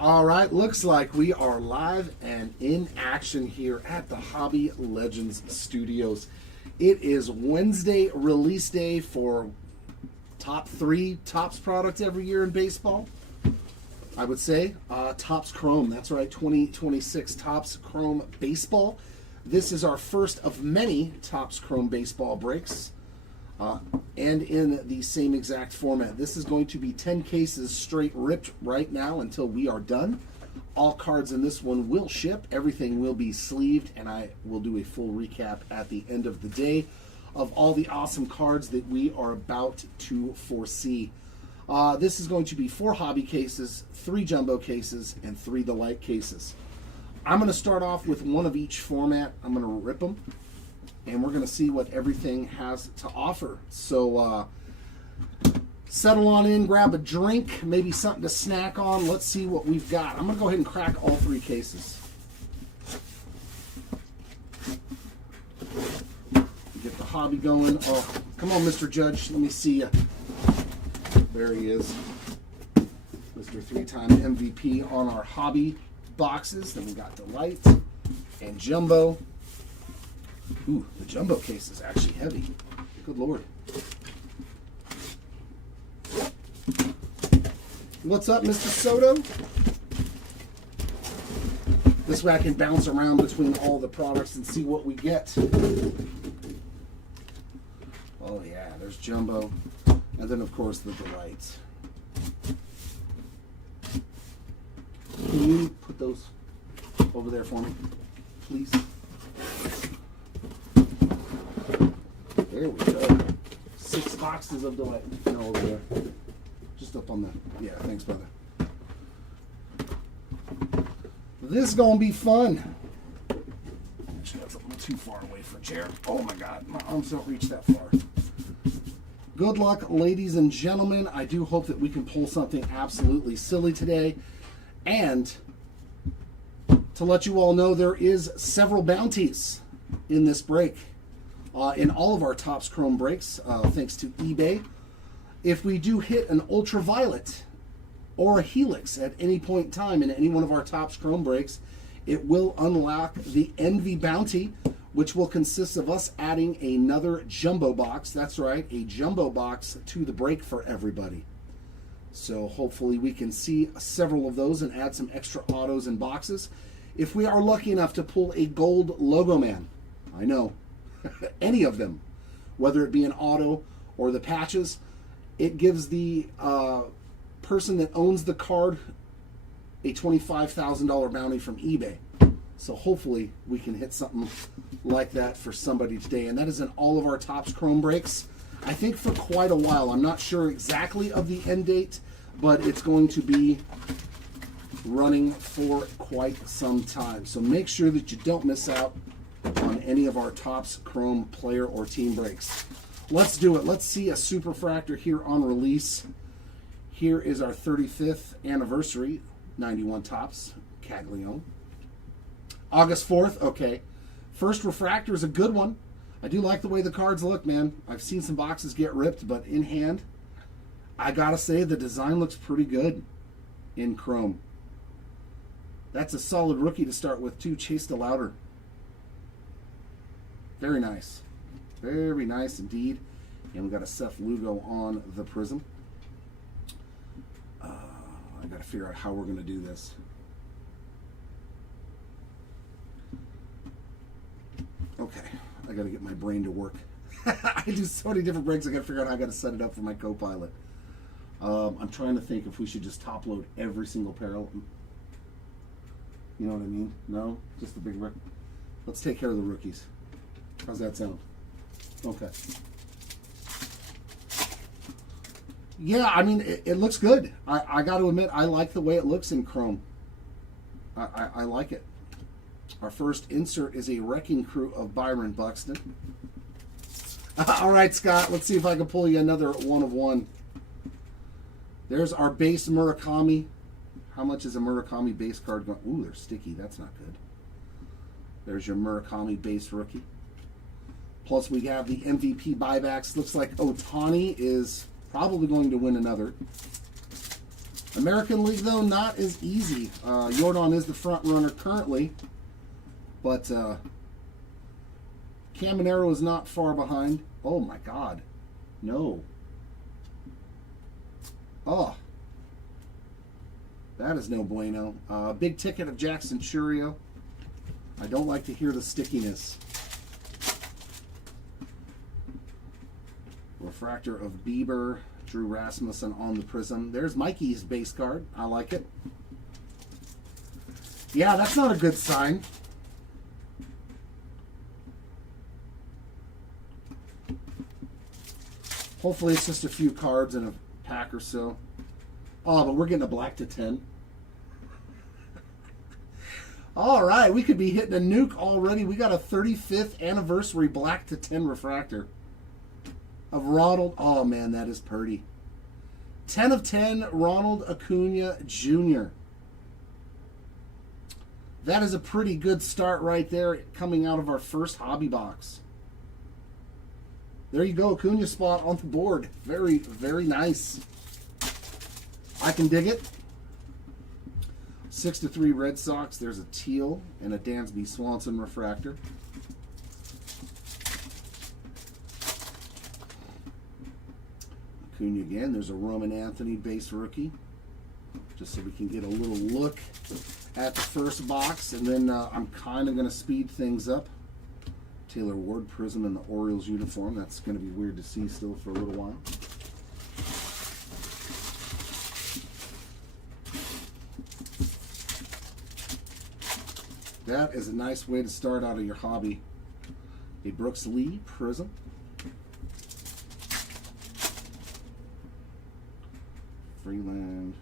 All right, looks like we are live and in action here at the Hobby Legends Studios. It is Wednesday release day for top 3 Topps products every year in baseball. I would say Topps Chrome. That's right, 2026 Topps Chrome Baseball. This is our first of many Topps Chrome Baseball breaks. And in the same exact format. This is going to be 10 cases straight ripped right now until we are done. All cards in this one will ship. Everything will be sleeved, and I will do a full recap at the end of the day of all the awesome cards that we are about to foresee. This is going to be 4 hobby cases, 3 jumbo cases, and 3 delight cases. I'm going to start off with one of each format. I'm going to rip them, and we're going to see what everything has to offer. So settle on in, grab a drink, maybe something to snack on. Let's see what we've got. I'm going to go ahead and crack all 3 cases. Get the hobby going. Oh, come on, Mr. Judge. Let me see you. There he is. Mr. 3-time MVP on our hobby boxes. Then we got delight and jumbo. Ooh, the jumbo case is actually heavy. Good Lord. What's up, Mr. Soto? This way I can bounce around between all the products and see what we get. Oh yeah, there's jumbo. And then of course the delights. Can you put those over there for me, please? There we go. 6 boxes of delight. No, over there. Just up on that. Yeah, thanks, brother. This is going to be fun. Actually, that's a little too far away for a chair. Oh my God, my arms don't reach that far. Good luck, ladies and gentlemen. I do hope that we can pull something absolutely silly today. And to let you all know, there is several bounties in this break. In all of our Topps Chrome breaks, thanks to eBay. If we do hit an ultraviolet or a helix at any point in time in any one of our Topps Chrome breaks, it will unlock the Envy bounty, which will consist of us adding another jumbo box. That's right, a jumbo box to the break for everybody. So hopefully we can see several of those and add some extra autos and boxes. If we are lucky enough to pull a gold logo man, I know, any of them, whether it be an auto or the patches, it gives the person that owns the card a $25,000 bounty from eBay. So hopefully we can hit something like that for somebody today. And that is in all of our Topps Chrome breaks, I think, for quite a while. I'm not sure exactly of the end date, but it's going to be running for quite some time. So make sure that you don't miss out on any of our Topps Chrome player or team breaks. Let's do it. Let's see a Superfractor here on release. Here is our 35th anniversary 91 Topps Caglione. August 4th, okay. First refractor is a good one. I do like the way the cards look, man. I've seen some boxes get ripped, but in hand, I gotta say the design looks pretty good in chrome. That's a solid rookie to start with too, Chase DeLauter. Very nice. Very nice indeed. And we got a Seth Lugo on the prism. I got to figure out how we're going to do this. Okay, I got to get my brain to work. I do so many different breaks, I got to figure out how I got to set it up for my co-pilot. I'm trying to think if we should just top load every single parallel. You know what I mean? No? Just the big break. Let's take care of the rookies. How's that sound? Okay. Yeah, I mean, it looks good. I got to admit, I like the way it looks in chrome. I like it. Our first insert is a Wrecking Crew of Byron Buxton. All right, Scott, let's see if I can pull you another one of one. There's our base Murakami. How much is a Murakami base card going? Ooh, they're sticky. That's not good. There's your Murakami base rookie. Plus, we have the MVP buybacks. Looks like Ohtani is probably going to win another. American League, though, not as easy. Jordan is the front runner currently, but Caminero is not far behind. Oh, my God. No. Oh. That is no bueno. Big ticket of Jackson Churio. I don't like to hear the stickiness. Refractor of Bieber. Drew Rasmussen on the Prism. There's Mikey's base card. I like it. Yeah, that's not a good sign. Hopefully it's just a few cards in a pack or so. Oh, but we're getting a black to 10. All right, we could be hitting a nuke already. We got a 35th anniversary black to 10 refractor of Ronald. Oh, man, that is pretty. 10 of 10, Ronald Acuna Jr. That is a pretty good start right there coming out of our first hobby box. There you go, Acuna spot on the board. Very, very nice. I can dig it. 6-3 Red Sox. There's a teal and a Dansby Swanson refractor. Acuna again. There's a Roman Anthony base rookie. Just so we can get a little look at the first box. And then I'm kind of going to speed things up. Taylor Ward Prism in the Orioles uniform. That's going to be weird to see still for a little while. That is a nice way to start out of your hobby. A Brooks Lee Prism. Freeland.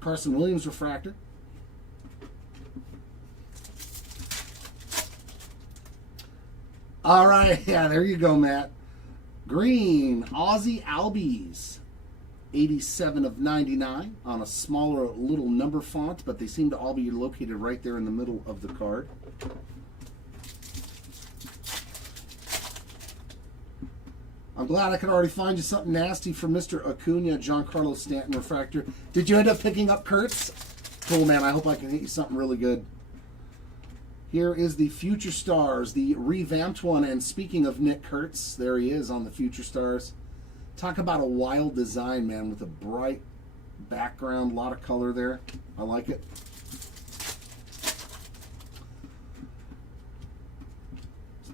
Carson Williams refractor. All right, yeah, there you go, Matt. Green, Ozzie Albies. 87 of 99 on a smaller little number font, but they seem to all be located right there in the middle of the card. I'm glad I could already find you something nasty for Mr. Acuna, Giancarlo Stanton refractor. Did you end up picking up Kurtz? Cool, man. I hope I can hit you something really good. Here is the Future Stars, the revamped one. And speaking of Nick Kurtz, there he is on the Future Stars. Talk about a wild design, man, with a bright background, a lot of color there. I like it.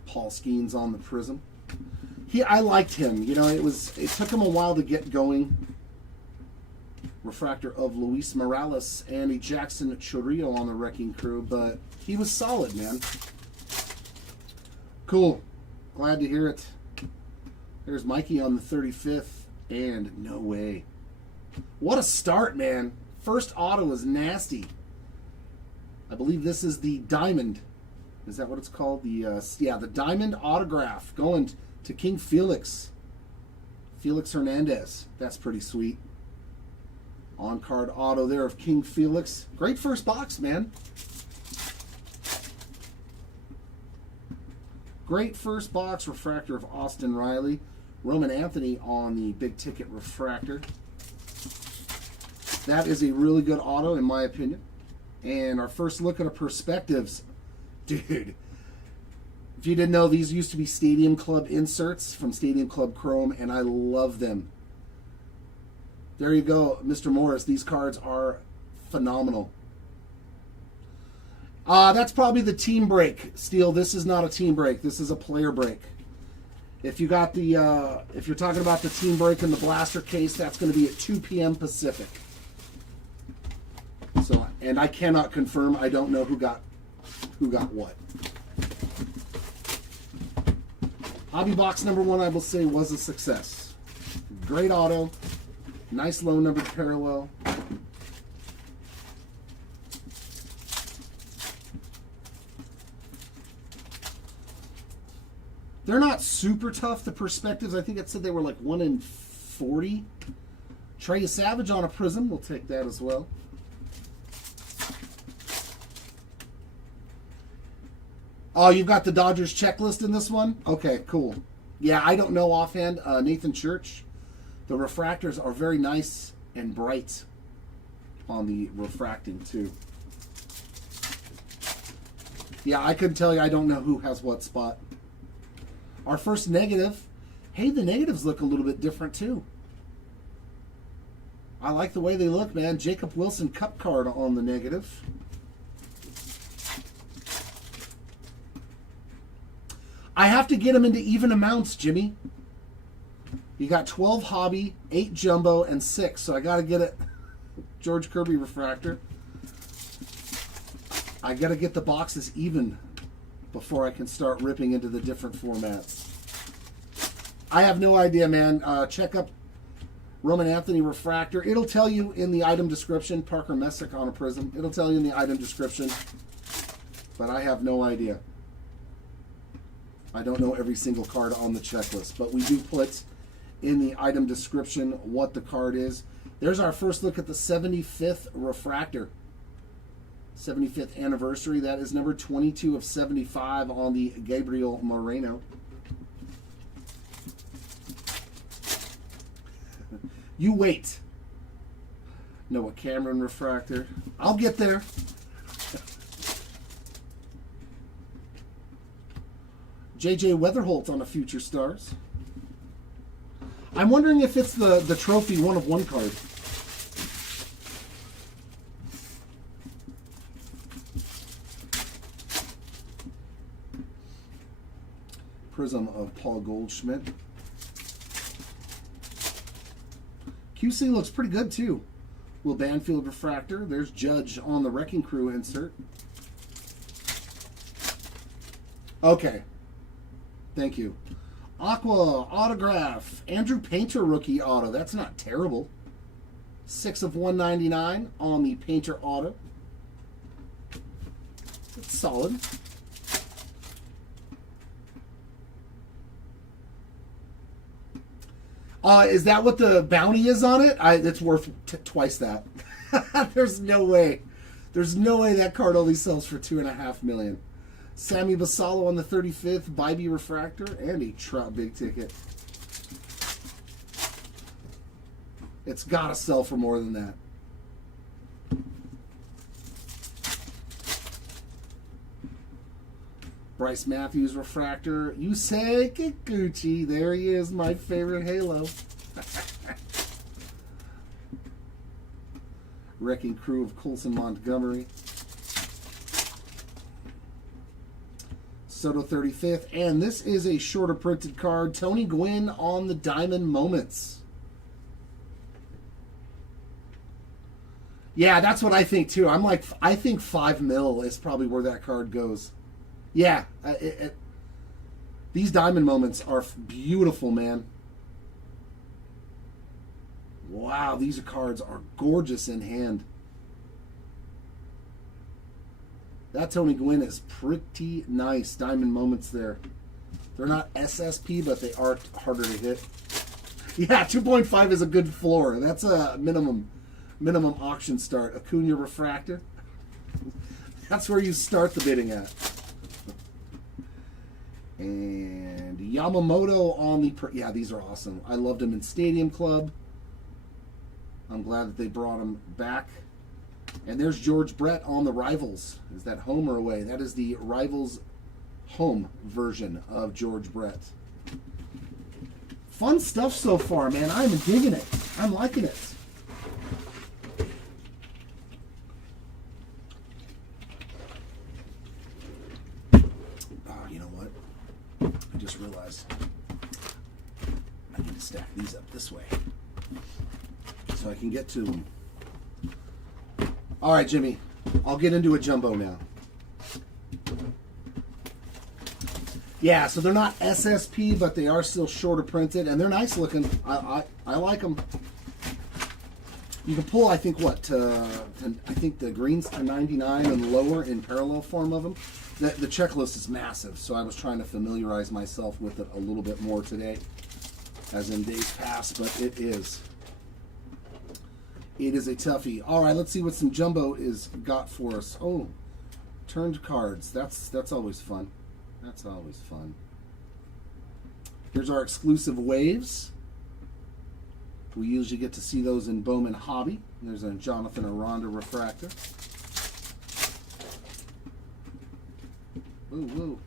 Paul Skeens on the Prism. I liked him. You know, it took him a while to get going. Refractor of Luis Morales and a Jackson Churrillo on the Wrecking Crew, but he was solid, man. Cool. Glad to hear it. There's Mikey on the 35th, and no way. What a start, man. First auto is nasty. I believe this is the Diamond. Is that what it's called? The Diamond autograph going to King Felix. Felix Hernandez. That's pretty sweet. On-card auto there of King Felix. Great first box, man. Great first box. Refractor of Austin Riley. Roman Anthony on the big ticket refractor. That is a really good auto in my opinion. And our first look at our perspectives. Dude, if you didn't know, these used to be Stadium Club inserts from Stadium Club Chrome, and I love them. There you go, Mr. Morris. These cards are phenomenal. That's probably the team break. Steel, this is not a team break. This is a player break. If you got the, if you're talking about the team break in the blaster case, that's going to be at 2 p.m. Pacific. So, and I cannot confirm. I don't know who got what. Hobby box number 1, I will say, was a success. Great auto. Nice low numbered parallel. They're not super tough, the perspectives. I think it said they were like 1 in 40. Trey Savage on a Prism. We'll take that as well. Oh, you've got the Dodgers checklist in this one? Okay, cool. Yeah, I don't know offhand. Nathan Church. The refractors are very nice and bright. on the refracting too. Yeah, I couldn't tell you. I don't know who has what spot. Our first negative. Hey, the negatives look a little bit different too. I like the way they look, man. Jacob Wilson Cup card on the negative. I have to get them into even amounts, Jimmy. You got 12 hobby, 8 jumbo, and 6. So I got to get it. George Kirby refractor. I got to get the boxes even before I can start ripping into the different formats. I have no idea, man. Check up Roman Anthony refractor. It'll tell you in the item description. Parker Messick on a prism. It'll tell you in the item description. But I have no idea. I don't know every single card on the checklist. But we do put in the item description what the card is. There's our first look at the 75th refractor. 75th anniversary. That is number 22 of 75 on the Gabriel Moreno. You wait. Noah Cameron refractor. I'll get there. JJ Weatherholt on a Future Stars. I'm wondering if it's the trophy 1/1 card. Prism of Paul Goldschmidt. QC looks pretty good too. Will Banfield refractor. There's Judge on the Wrecking Crew insert. Okay. Thank you. Aqua autograph. Andrew Painter rookie auto. That's not terrible. 6 of 199 on the Painter auto. That's solid. Is that what the bounty is on it? It's worth twice that. There's no way. There's no way that card only sells for $2.5 million. Sammy Basallo on the 35th, Bybee refractor, and a Trout big ticket. It's got to sell for more than that. Bryce Matthews refractor. Yusei Kikuchi. There he is, my favorite Halo. Wrecking Crew of Colson Montgomery. Soto 35th. And this is a shorter printed card. Tony Gwynn on the Diamond Moments. Yeah, that's what I think too. I think $5 million is probably where that card goes. Yeah, these Diamond Moments are beautiful, man. Wow, these cards are gorgeous in hand. That Tony Gwynn is pretty nice. Diamond Moments there. They're not SSP, but they are harder to hit. Yeah, 2.5 is a good floor. That's a minimum auction start. Acuna refractor. That's where you start the bidding at. And Yamamoto on the... Yeah, these are awesome. I loved him in Stadium Club. I'm glad that they brought him back. And there's George Brett on the Rivals. Is that home or away? That is the Rivals home version of George Brett. Fun stuff so far, man. I'm digging it. I'm liking it. I just realized I need to stack these up this way so I can get to them. All right, Jimmy, I'll get into a jumbo now. Yeah, so they're not SSP, but they are still shorter printed, and they're nice looking. I like them. You can pull, I think, I think the greens to 99 and lower in parallel form of them. The checklist is massive, so I was trying to familiarize myself with it a little bit more today, as in days past, but it is a toughie. All right, let's see what some jumbo is got for us. Oh, turned cards. That's always fun. That's always fun. Here's our exclusive waves. We usually get to see those in Bowman Hobby. There's a Jonathan Aranda refractor. Woo, woo.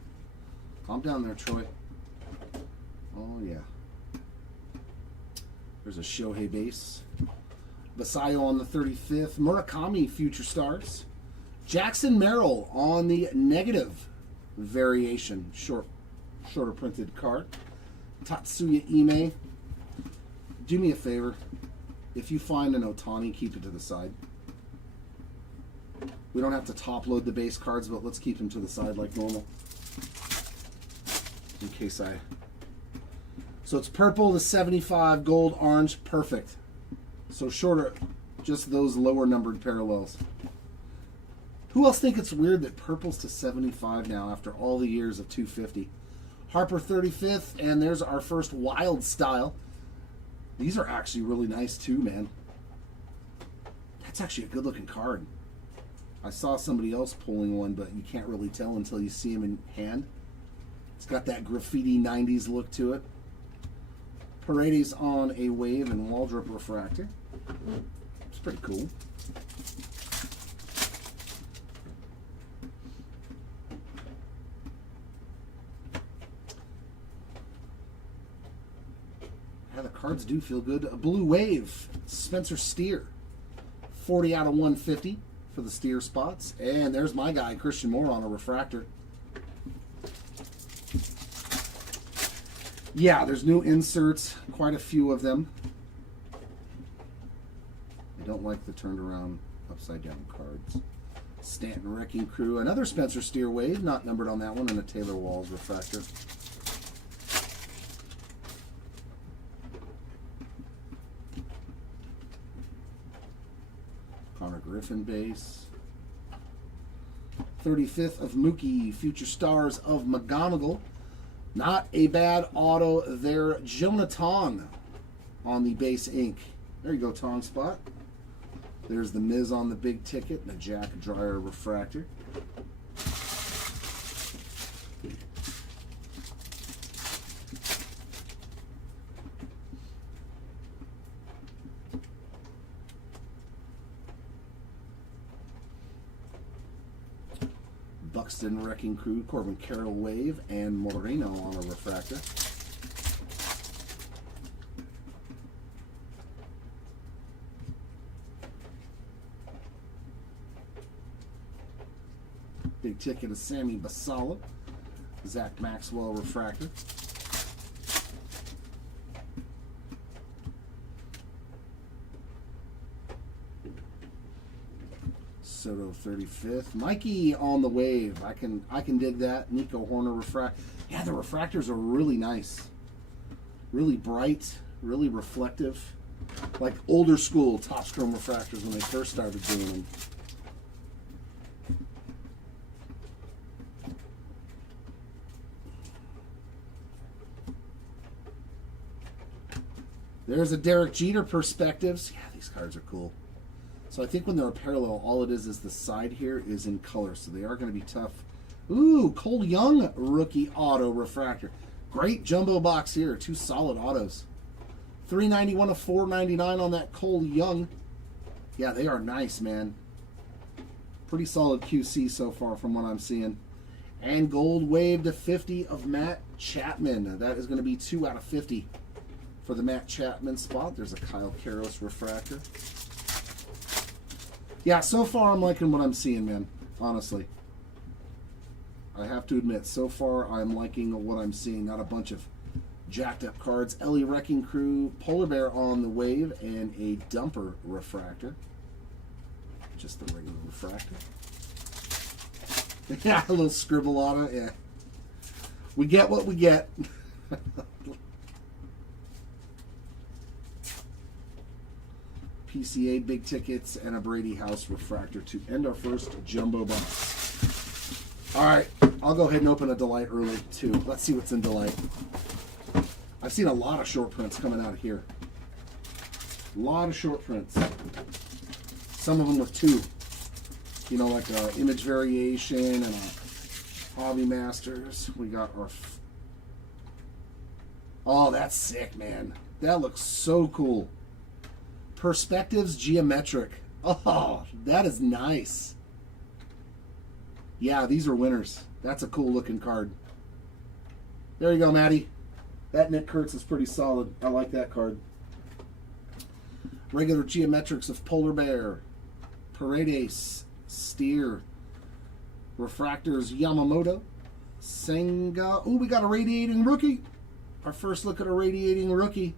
Calm down there, Troy. Oh, yeah. There's a Shohei base. Basayo on the 35th. Murakami Future Stars. Jackson Merrill on the negative variation. Shorter printed card. Tatsuya Ime. Do me a favor. If you find an Otani, keep it to the side. We don't have to top load the base cards, but let's keep them to the side like normal. In case I... So it's purple to 75, gold, orange, perfect. So shorter, just those lower numbered parallels. Who else think it's weird that purple's to 75 now after all the years of 250? Harper 35th, and there's our first wild style. These are actually really nice too, man. That's actually a good looking card. I saw somebody else pulling one, but you can't really tell until you see him in hand. It's got that graffiti 90s look to it. Paredes on a wave and Waldrop refractor. It's pretty cool. Yeah, the cards do feel good. A blue wave, Spencer Steer. 40 out of 150 for the Steer spots. And there's my guy, Christian Moore, on a refractor. Yeah, there's new inserts, quite a few of them. I don't like the turned around upside down cards. Stanton Wrecking Crew, another Spencer Steer wave, not numbered on that one, and a Taylor Walls refractor. Connor Griffin base. 35th of Mookie, Future Stars of McGonigal. Not a bad auto there. Jonah Tong on the base ink. There you go, Tong spot. There's the Miz on the big ticket and a Jack Dreyer refractor. Buxton Wrecking Crew, Corbin Carroll wave, and Moreno on a refractor. Big ticket of Sammy Basala, Zach Maxwell refractor. Soto 35th. Mikey on the wave. I can dig that. Nico Horner refract. Yeah, the refractors are really nice. Really bright, really reflective. Like older school Topps Chrome refractors when they first started doing them. There's a Derek Jeter Perspectives. Yeah, these cards are cool. So I think when they're a parallel, all it is the side here is in color. So they are going to be tough. Ooh, Cole Young rookie auto refractor. Great jumbo box here. Two solid autos. $391 to $499 on that Cole Young. Yeah, they are nice, man. Pretty solid QC so far from what I'm seeing. And gold wave to 50 of Matt Chapman. That is going to be 2 out of 50 for the Matt Chapman spot. There's a Kyle Karros refractor. Yeah, so far I'm liking what I'm seeing, man. Honestly. I have to admit, so far I'm liking what I'm seeing. Not a bunch of jacked up cards. Ellie Wrecking Crew, Polar Bear on the wave, and a Dumper refractor. Just the regular refractor. Yeah, a little scribble on it. Yeah. We get what we get. PCA big tickets and a Brady House refractor to end our first jumbo box. All right, I'll go ahead and open a Delight early too. Let's see what's in Delight. I've seen a lot of short prints coming out of here. A lot of short prints. Some of them with 2. You know, like a image variation and a Hobby Masters. We got our... Oh, that's sick, man. That looks so cool. Perspectives Geometric. Oh, that is nice. Yeah, these are winners. That's a cool looking card. There you go, Maddie. That Nick Kurtz is pretty solid. I like that card. Regular Geometrics of Polar Bear, Paredes, Steer, Refractors Yamamoto, Senga. Oh, we got a Radiating Rookie. Our first look at a Radiating Rookie.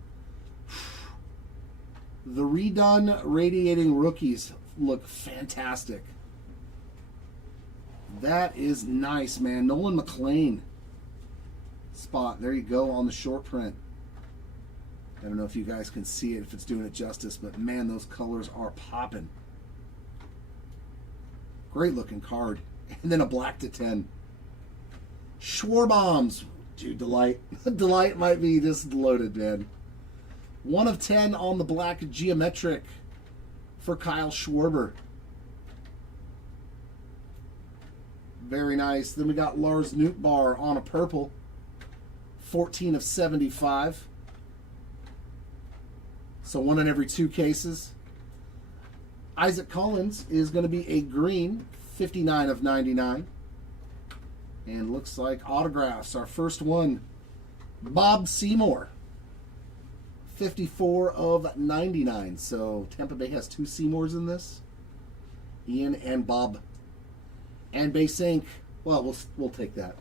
The redone Radiating Rookies look fantastic. That is nice, man. Nolan McLean spot. There you go on the short print. I don't know if you guys can see it, if it's doing it justice, but man, those colors are popping. Great looking card. And then a black to 10. Schwarbombs. Dude, Delight. Delight might be just loaded, man. 1 of 10 on the black geometric for Kyle Schwarber. Very nice. Then we got Lars Nootbaar on a purple. 14 of 75. So 1 in every 2 cases. Isaac Collins is going to be a green. 59 of 99. And looks like autographs. Our first one, Bob Seymour. 54 of 99. So Tampa Bay has 2 Seymours in this. Ian and Bob. And base ink. Well, we'll take that.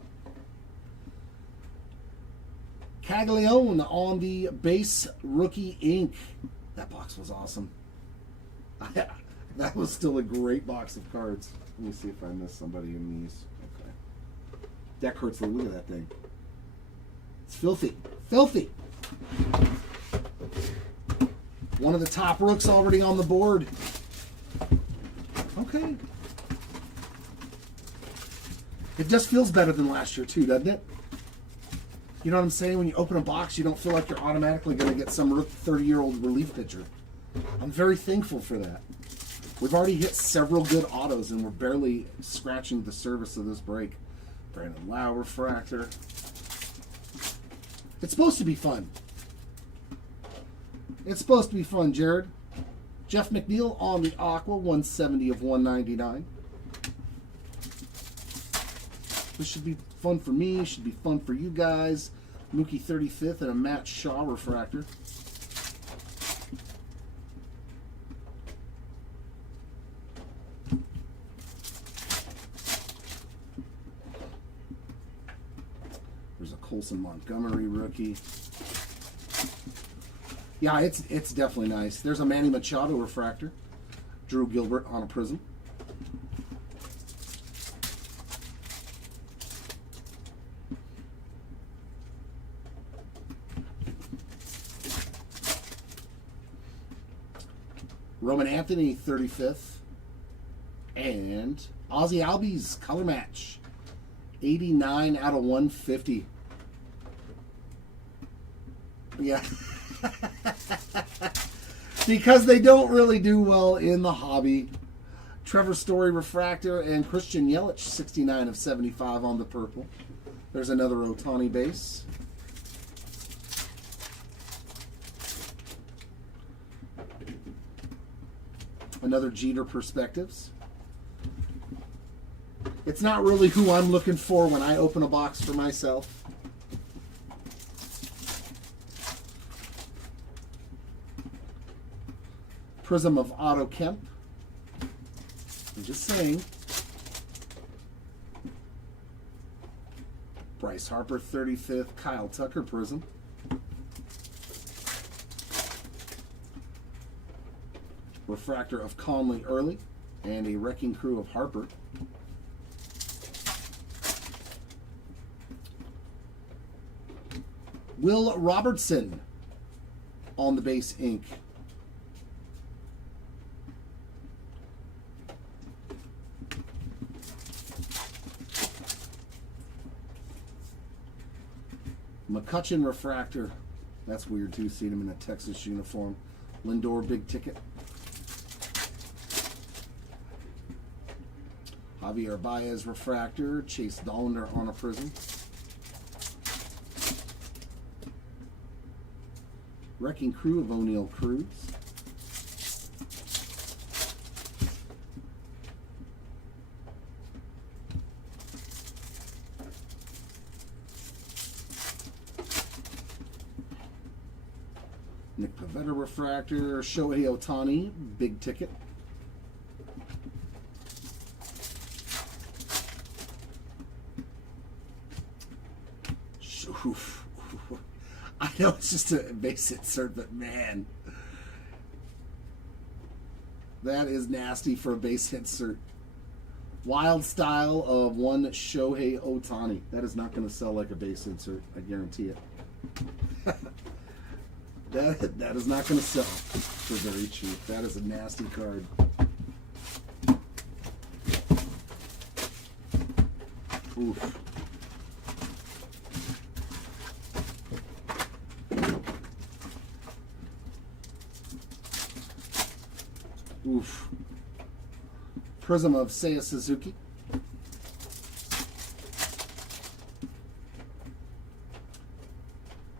Caglione on the base rookie ink. That box was awesome. That was still a great box of cards. Let me see if I missed somebody in these. Okay. That hurts. Look at that thing. It's filthy. Filthy. One of the top rooks already on the board. Okay. It just feels better than last year too, doesn't it? You know what I'm saying? When you open a box, you don't feel like you're automatically going to get some 30-year-old relief pitcher. I'm very thankful for that. We've already hit several good autos, and we're barely scratching the surface of this break. Brandon Lau refractor. It's supposed to be fun. It's supposed to be fun, Jared. Jeff McNeil on the Aqua, 170 of 199. This should be fun for me. Should be fun for you guys. Mookie 35th and a Matt Shaw refractor. There's a Colson Montgomery rookie. Yeah, it's definitely nice. There's a Manny Machado refractor. Drew Gilbert on a prism. Roman Anthony, 35th. And Ozzie Albies, color match. 89 out of 150. Yeah. Because they don't really do well in the hobby. Trevor Story refractor and Christian Yelich, 69 of 75 on the purple. There's another Ohtani base. Another Jeter Perspectives. It's not really who I'm looking for when I open a box for myself. Prism of Otto Kemp. I'm just saying. Bryce Harper, 35th. Kyle Tucker Prism. Refractor of Conley Early and a Wrecking Crew of Harper. Will Robertson on the base ink. McCutcheon refractor. That's weird too, seeing him in a Texas uniform. Lindor big ticket. Javier Baez refractor. Chase Dollander on a prism. Wrecking Crew of O'Neal Cruz. Nick Pavetta refractor. Shohei Ohtani, big ticket. Oof. I know it's just a base insert, but man, that is nasty for a base insert. Wild style of one Shohei Ohtani. That is not going to sell like a base insert. I guarantee it. that is not going to sell for very cheap. That is a nasty card. Oof. Oof. Prism of Seiya Suzuki.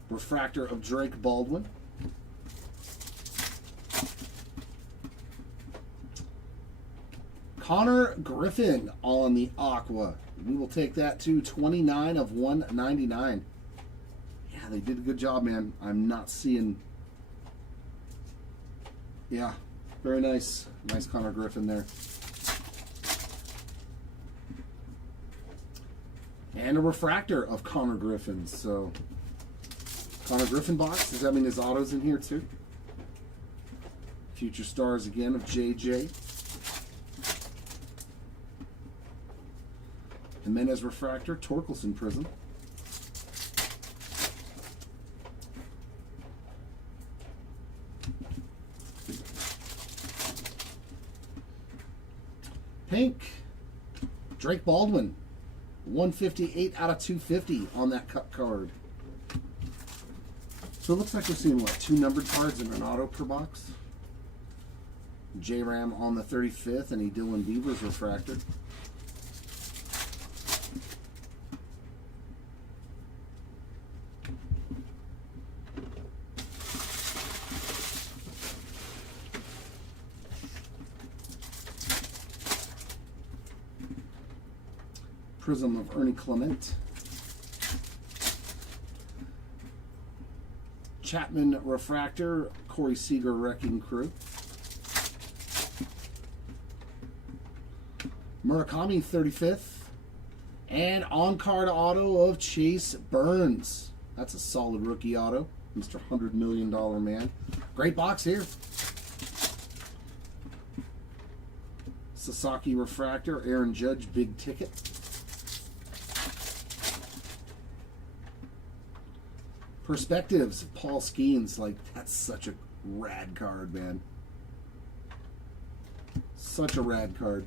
Refractor of Drake Baldwin. Connor Griffin on the Aqua. We will take that to 29 of 199. Yeah, they did a good job, man. I'm not seeing... Yeah, very nice. Nice Connor Griffin there. And a refractor of Connor Griffin. So, Connor Griffin box. Does that mean his auto's in here too? Future Stars again of JJ. Jimenez refractor, Torkelson prism. Pink, Drake Baldwin, 158 out of 250 on that cut card. So it looks like we're seeing, what, 2 numbered cards in an auto per box? J-Ram on the 35th, and a Dylan Beavers refractor. Prism of Ernie Clement. Chapman refractor, Corey Seager Wrecking Crew. Murakami 35th. And on-card auto of Chase Burns. That's a solid rookie auto. Mr. $100 million man. Great box here. Sasaki refractor, Aaron Judge, big ticket. Perspectives, Paul Skeens. Like, that's such a rad card, man. Such a rad card.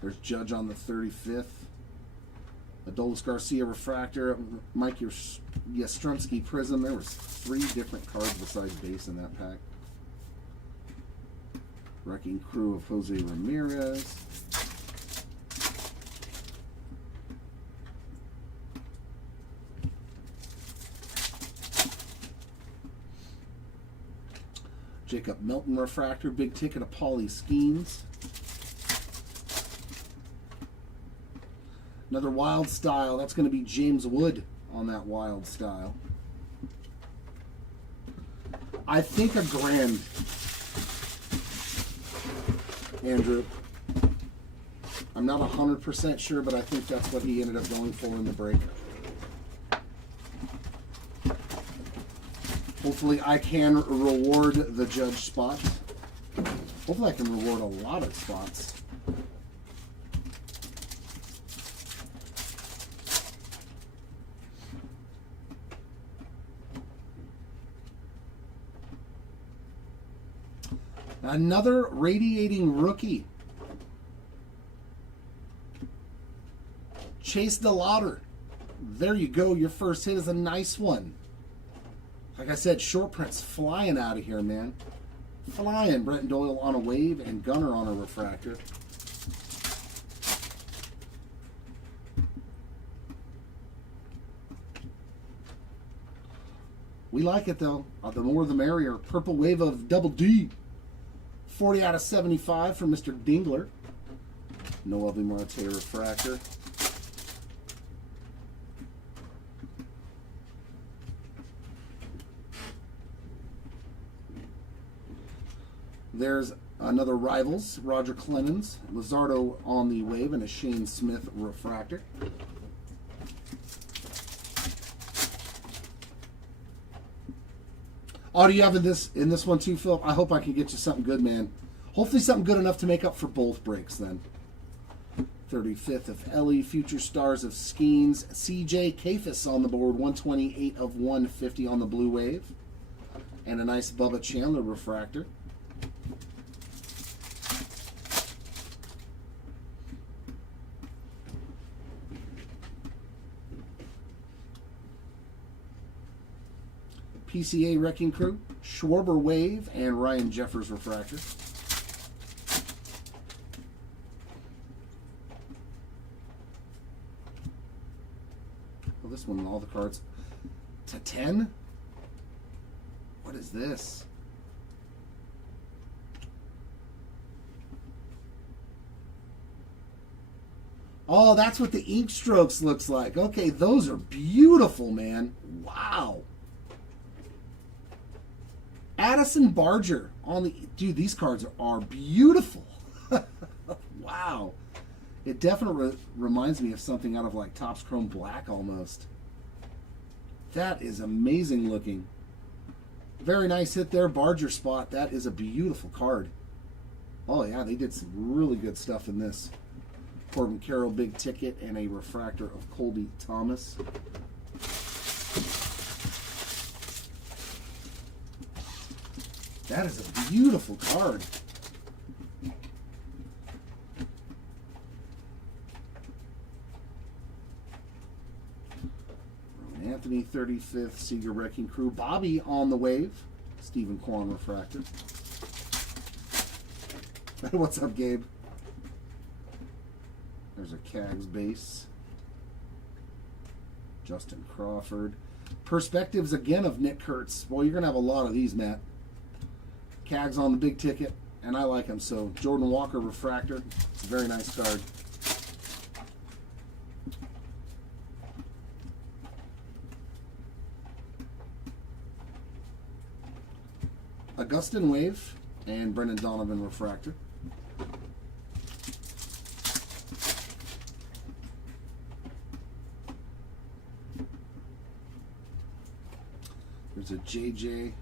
There's Judge on the 35th. Adolis Garcia refractor. Mike Yastrzemski prism. There was 3 different cards besides base in that pack. Wrecking Crew of Jose Ramirez. Jacob Milton refractor, big ticket of Paulie Skeens. Another wild style. That's going to be James Wood on that wild style. I think a grand, Andrew. I'm not 100% sure, but I think that's what he ended up going for in the break. Hopefully I can reward the Judge spot. Hopefully I can reward a lot of spots. Another radiating rookie. Chase DeLauder. There you go. Your first hit is a nice one. Like I said, short prints flying out of here, man. Flying. Brenton Doyle on a wave and Gunner on a refractor. We like it, though. The more the merrier. Purple wave of Double D. 40 out of 75 from Mr. Dingler. Noel Marte refractor. There's another Rivals, Roger Clemens, Lizardo on the wave, and a Shane Smith refractor. Oh, do you have in this one too, Philip? I hope I can get you something good, man. Hopefully something good enough to make up for both breaks then. 35th of Ellie, Future Stars of Skeens, CJ Kafis on the board, 128 of 150 on the blue wave. And a nice Bubba Chandler refractor. PCA Wrecking Crew, Schwarber Wave, and Ryan Jeffers refractor. Well, this one, all the cards to 10. What is this? Oh, that's what the ink strokes looks like. Okay, those are beautiful, man. Wow. Addison Barger on the... Dude, these cards are beautiful. Wow. It definitely reminds me of something out of like Topps Chrome Black almost. That is amazing looking. Very nice hit there, Barger spot. That is a beautiful card. Oh yeah, they did some really good stuff in this. Corbin Carroll, big ticket, and a refractor of Colby Thomas. That is a beautiful card. Rowan Anthony, 35th, Seeger Wrecking Crew. Bobby on the wave. Stephen Kwan refractor. What's up, Gabe? There's a Cags base. Justin Crawford. Perspectives again of Nick Kurtz. Boy, you're going to have a lot of these, Matt. Cags on the big ticket, and I like him so. Jordan Walker refractor. It's a very nice card. Augustin Wave and Brendan Donovan refractor. There's a JJ.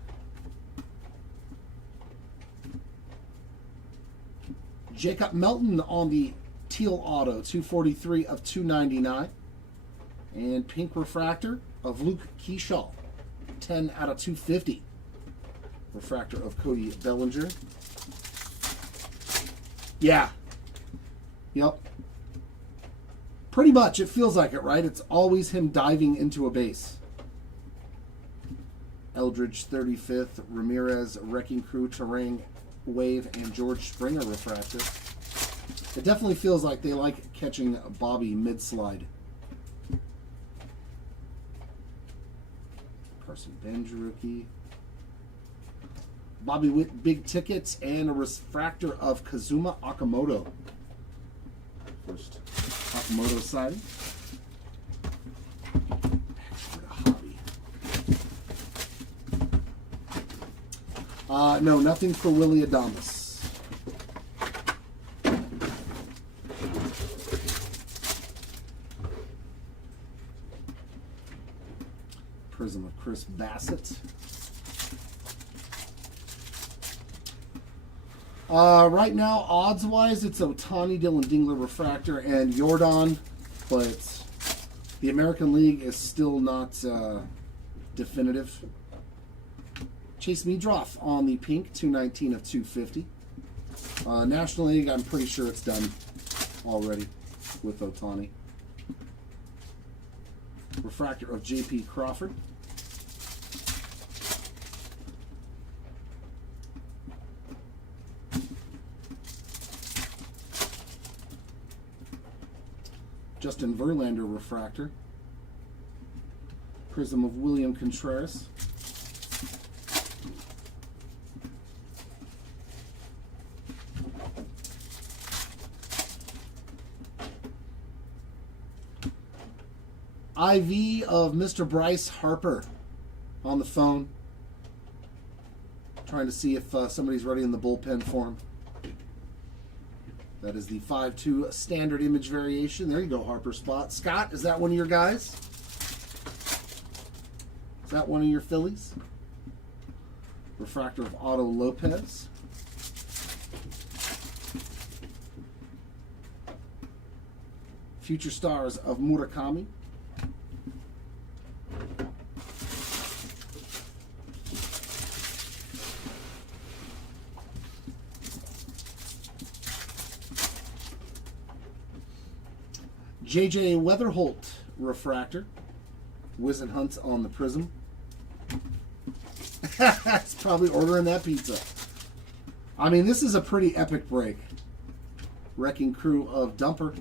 Jacob Melton on the teal auto, 243 of 299. And pink refractor of Luke Keyshaw, 10 out of 250. Refractor of Cody Bellinger. Yeah. Yep. Pretty much, it feels like it, right? It's always him diving into a base. Eldridge, 35th. Ramirez, Wrecking Crew, Terang Wave, and George Springer refractor. It definitely feels like they like catching Bobby mid-slide. Carson Benj rookie. Bobby Witt big tickets and a refractor of Kazuma Okamoto. First Okamoto sighting. No, nothing for Willie Adamas. Prism of Chris Bassett. Right now, odds-wise, it's Ohtani, Dylan Dingler refractor, and Jordan, but the American League is still not definitive. Chase Meadroff on the pink, 219 of 250. National League, I'm pretty sure it's done already with Ohtani. Refractor of J.P. Crawford. Justin Verlander refractor. Prism of William Contreras. IV of Mr. Bryce Harper on the phone. Trying to see if somebody's ready in the bullpen for him. That is the 5-2 standard image variation. There you go, Harper Spot. Scott, is that one of your guys? Is that one of your Phillies? Refractor of Otto Lopez. Future Stars of Murakami. JJ Weatherholt refractor. Wizen Hunt on the Prism. It's probably ordering that pizza. I mean, this is a pretty epic break. Wrecking Crew of Dumper.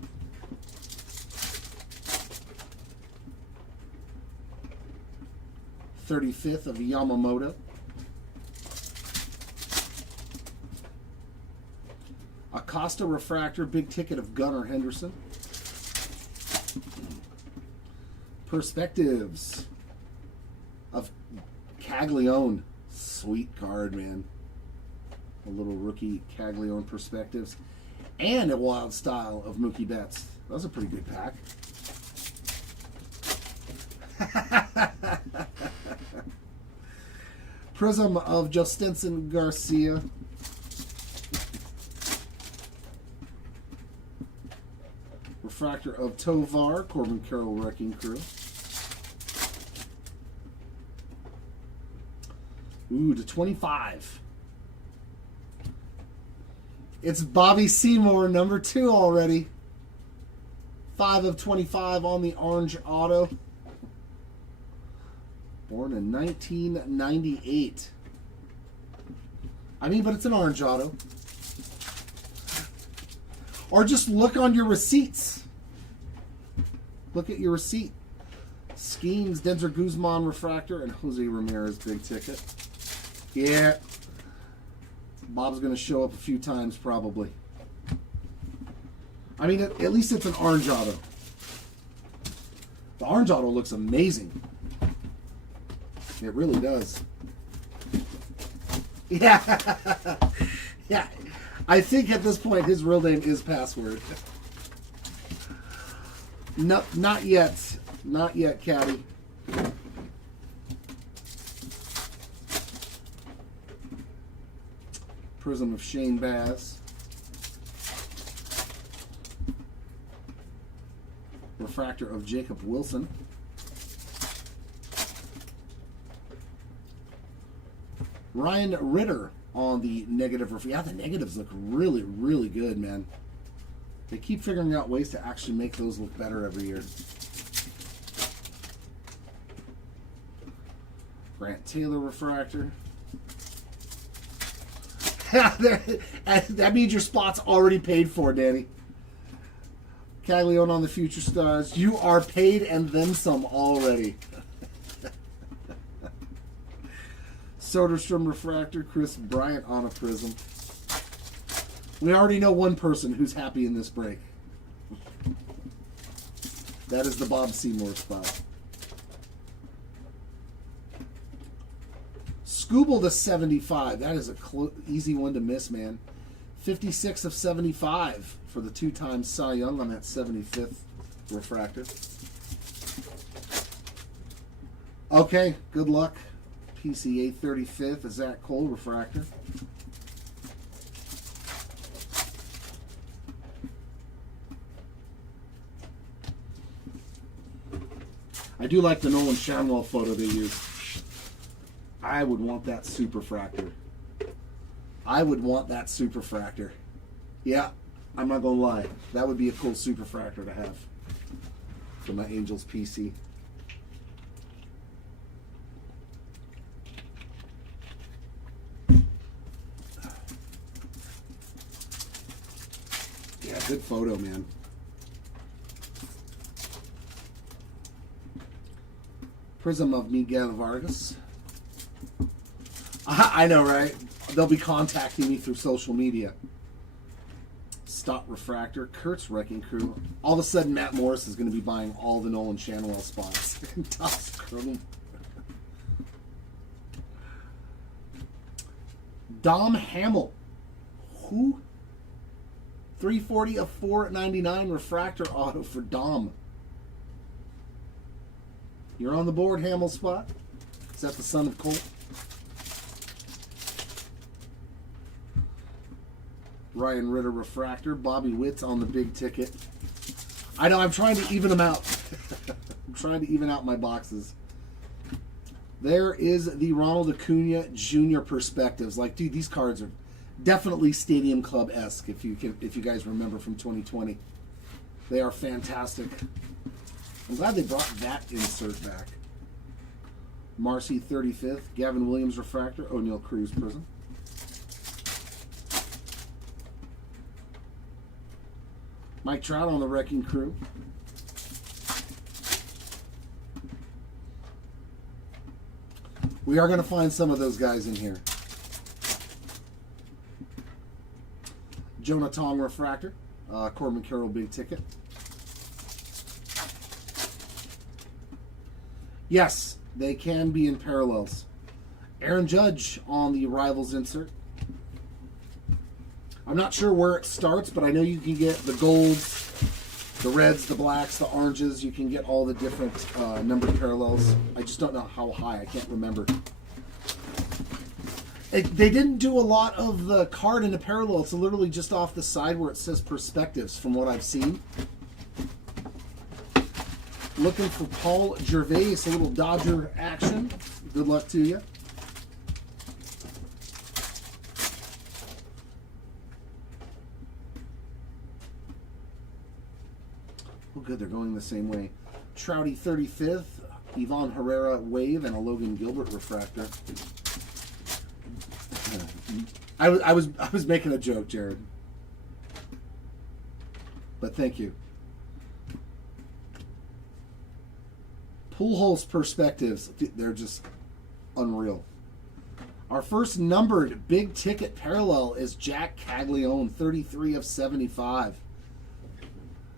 '35th of Yamamoto. Acosta refractor, big ticket of Gunnar Henderson. Perspectives of Caglione. Sweet card, man. A little rookie Caglione Perspectives. And a Wild Style of Mookie Betts. That was a pretty good pack. Prism of Justinson Garcia. Refractor of Tovar, Corbin Carroll Wrecking Crew. Ooh, to 25. It's Bobby Seymour, number 2 already. 5 of 25 on the orange auto. Born in 1998. I mean, but it's an orange auto. Or just look on your receipts. Look at your receipt. Schemes, Denzer Guzman refractor, and Jose Ramirez big ticket. Yeah. Bob's going to show up a few times probably. I mean, at least it's an orange auto. The orange auto looks amazing. It really does. Yeah. Yeah. I think at this point his real name is Password. No, not yet. Not yet, Caddy. Prism of Shane Baz. Refractor of Jacob Wilson. Ryan Ritter on the negative. Yeah, the negatives look really, really good, man. They keep figuring out ways to actually make those look better every year. Grant Taylor refractor. That means your spot's already paid for, Danny. Caglione on the Future Stars. You are paid and then some already. Soderstrom refractor. Chris Bryant on a Prism. We already know one person who's happy in this break. That is the Bob Seymour spot. Scooble to 75. That is a easy one to miss, man. 56 of 75 for the 2-time Cy Young on that 75th refractor. Okay, good luck. PCA 35th, a Zach Cole refractor. I do like the Nolan Shanwell photo they used. I would want that superfractor. I would want that superfractor. Yeah, I'm not gonna lie. That would be a cool superfractor to have for my Angels PC. Yeah, good photo, man. Prism of Miguel Vargas. I know, right? They'll be contacting me through social media. Stott refractor, Kurt's Wrecking Crew. All of a sudden, Matt Morris is going to be buying all the Nolan Shanwell spots. Toss Chrome. Dom Hamill. Who? 340 of 499 refractor auto for Dom. You're on the board, Hamill spot. Is that the son of Colt? Ryan Ritter refractor. Bobby Witt's on the big ticket. I know, I'm trying to even them out. I'm trying to even out my boxes. There is the Ronald Acuna Jr. Perspectives. Like, dude, these cards are definitely Stadium Club-esque, if you guys remember from 2020. They are fantastic. I'm glad they brought that insert back. Marcy 35th, Gavin Williams refractor, O'Neal Cruz Prism. Mike Trout on the Wrecking Crew. We are going to find some of those guys in here. Jonah Tong refractor, Corbin Carroll big ticket. Yes, they can be in parallels. Aaron Judge on the Rivals insert. I'm not sure where it starts, but I know you can get the golds, the reds, the blacks, the oranges. You can get all the different numbered parallels. I just don't know how high. I can't remember. They didn't do a lot of the card in the parallel. It's literally just off the side where it says Perspectives, from what I've seen. Looking for Paul Gervais, a little Dodger action. Good luck to you. Oh, good, they're going the same way. Trouty 35th, Ivan Herrera wave, and a Logan Gilbert refractor. I was making a joke, Jared. But thank you. Pujols Perspectives, they're just unreal. Our first numbered big ticket parallel is Jack Caglione, 33 of 75.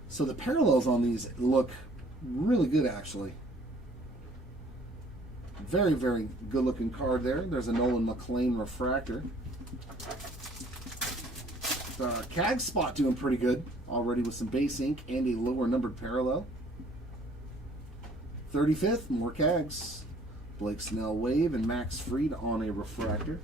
So the parallels on these look really good, actually. Very, very good looking card there. There's a Nolan McLean refractor. CAG spot doing pretty good already with some base ink and a lower numbered parallel. 35th, more CAGs. Blake Snell wave and Max Fried on a refractor.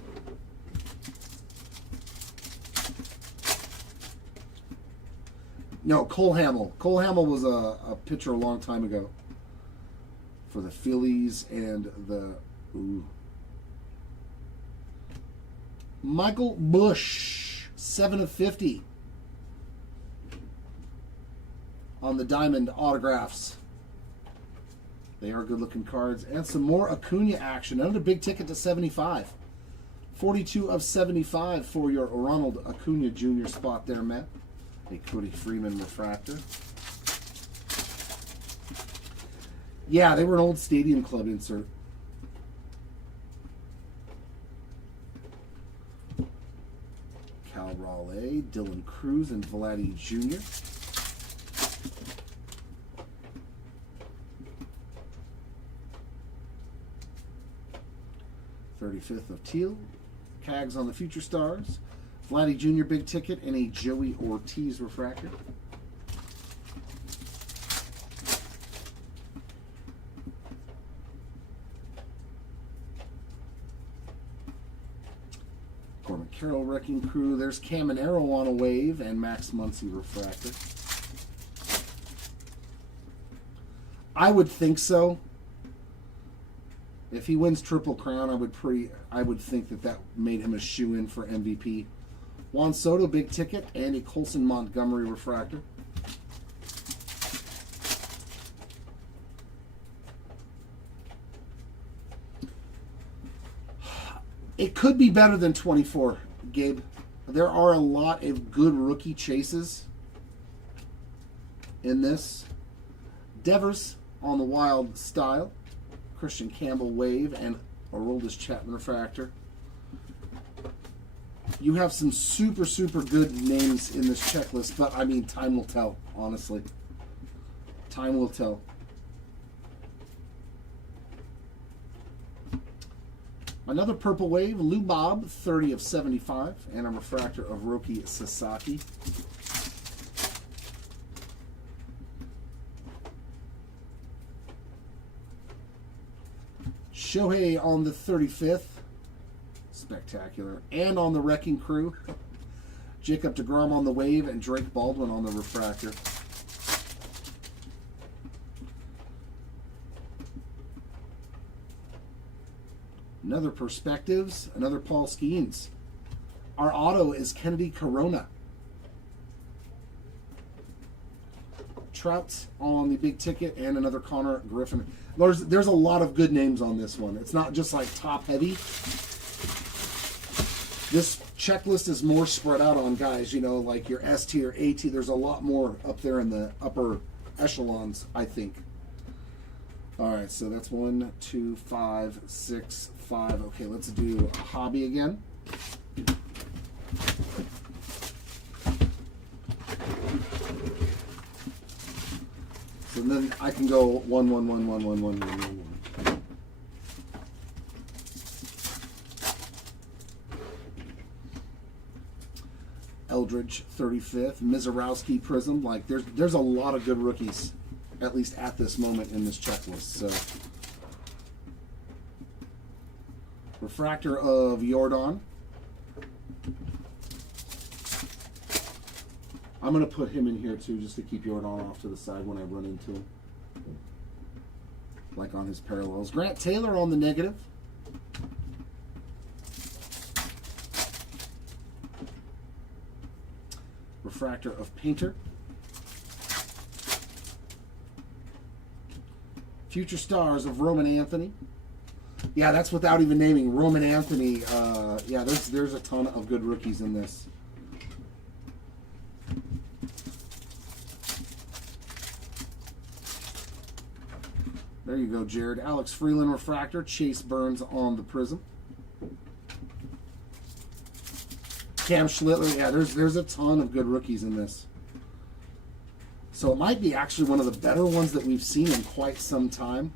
No, Cole Hamill. Cole Hamill was a pitcher a long time ago for the Phillies and the... Ooh. Michael Bush, 7 of 50 on the Diamond autographs. They are good-looking cards. And some more Acuna action. Another big ticket to 75. 42 of 75 for your Ronald Acuna Jr. spot there, Matt. A Cody Freeman refractor. Yeah, they were an old Stadium Club insert. Cal Raleigh, Dylan Cruz, and Vladdy Jr. .35th of Teal. CAGs on the Future Stars. Vladdy Jr. big ticket and a Joey Ortiz refractor. Corbin Carroll Wrecking Crew. There's Caminero on a wave and Max Muncy refractor. I would think so. If he wins Triple Crown, I would think that made him a shoe-in for MVP. Juan Soto, big ticket, and a Colson Montgomery refractor. It could be better than 24, Gabe. There are a lot of good rookie chases in this. Devers on the Wild Style. Christian Campbell wave and Aroldis Chapman refractor. You have some super, super good names in this checklist, but I mean, time will tell, honestly. Time will tell. Another Purple Wave, Lou Bob, 30 of 75, and a refractor of Roki Sasaki. Shohei on the 35th, spectacular, and on the Wrecking Crew. Jacob deGrom on the Wave, and Drake Baldwin on the refractor. Another Perspectives, another Paul Skeens. Our auto is Kennedy Corona. Trout on the big ticket, and another Connor Griffin. There's a lot of good names on this one. It's not just like top heavy. This checklist is more spread out on guys, you know, like your S tier, A tier. There's a lot more up there in the upper echelons, I think. All right, so that's 1, 2, 5, 6, 5. Okay, let's do a hobby again. So then I can go 1, 1, 1, 1, 1, 1, 1, 1, 1. Eldridge, 35th. Mizorowski, Prism. Like, there's a lot of good rookies, at least at this moment in this checklist. So, refractor of Jordan. I'm going to put him in here too, just to keep Jordan off to the side when I run into him, like on his parallels. Grant Taylor on the negative. Refractor of Painter. Future Stars of Roman Anthony. Yeah, that's without even naming Roman Anthony. Yeah, there's a ton of good rookies in this. There you go, Jared. Alex Freeland refractor. Chase Burns on the Prism. Cam Schlittler. Yeah, there's a ton of good rookies in this. So it might be actually one of the better ones that we've seen in quite some time.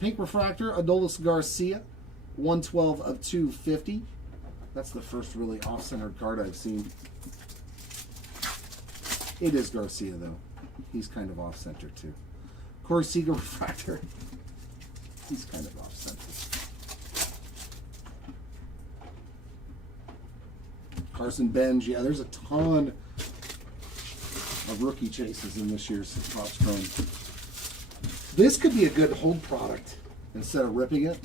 Pink refractor, Adolis Garcia, 112 of 250. That's the first really off-centered card I've seen. It is Garcia, though. He's kind of off-center, too. Corey Seager refractor. He's kind of off-center. Carson Benj. Yeah, there's a ton of rookie chases in this year's Topps Chrome. This could be a good hold product instead of ripping it.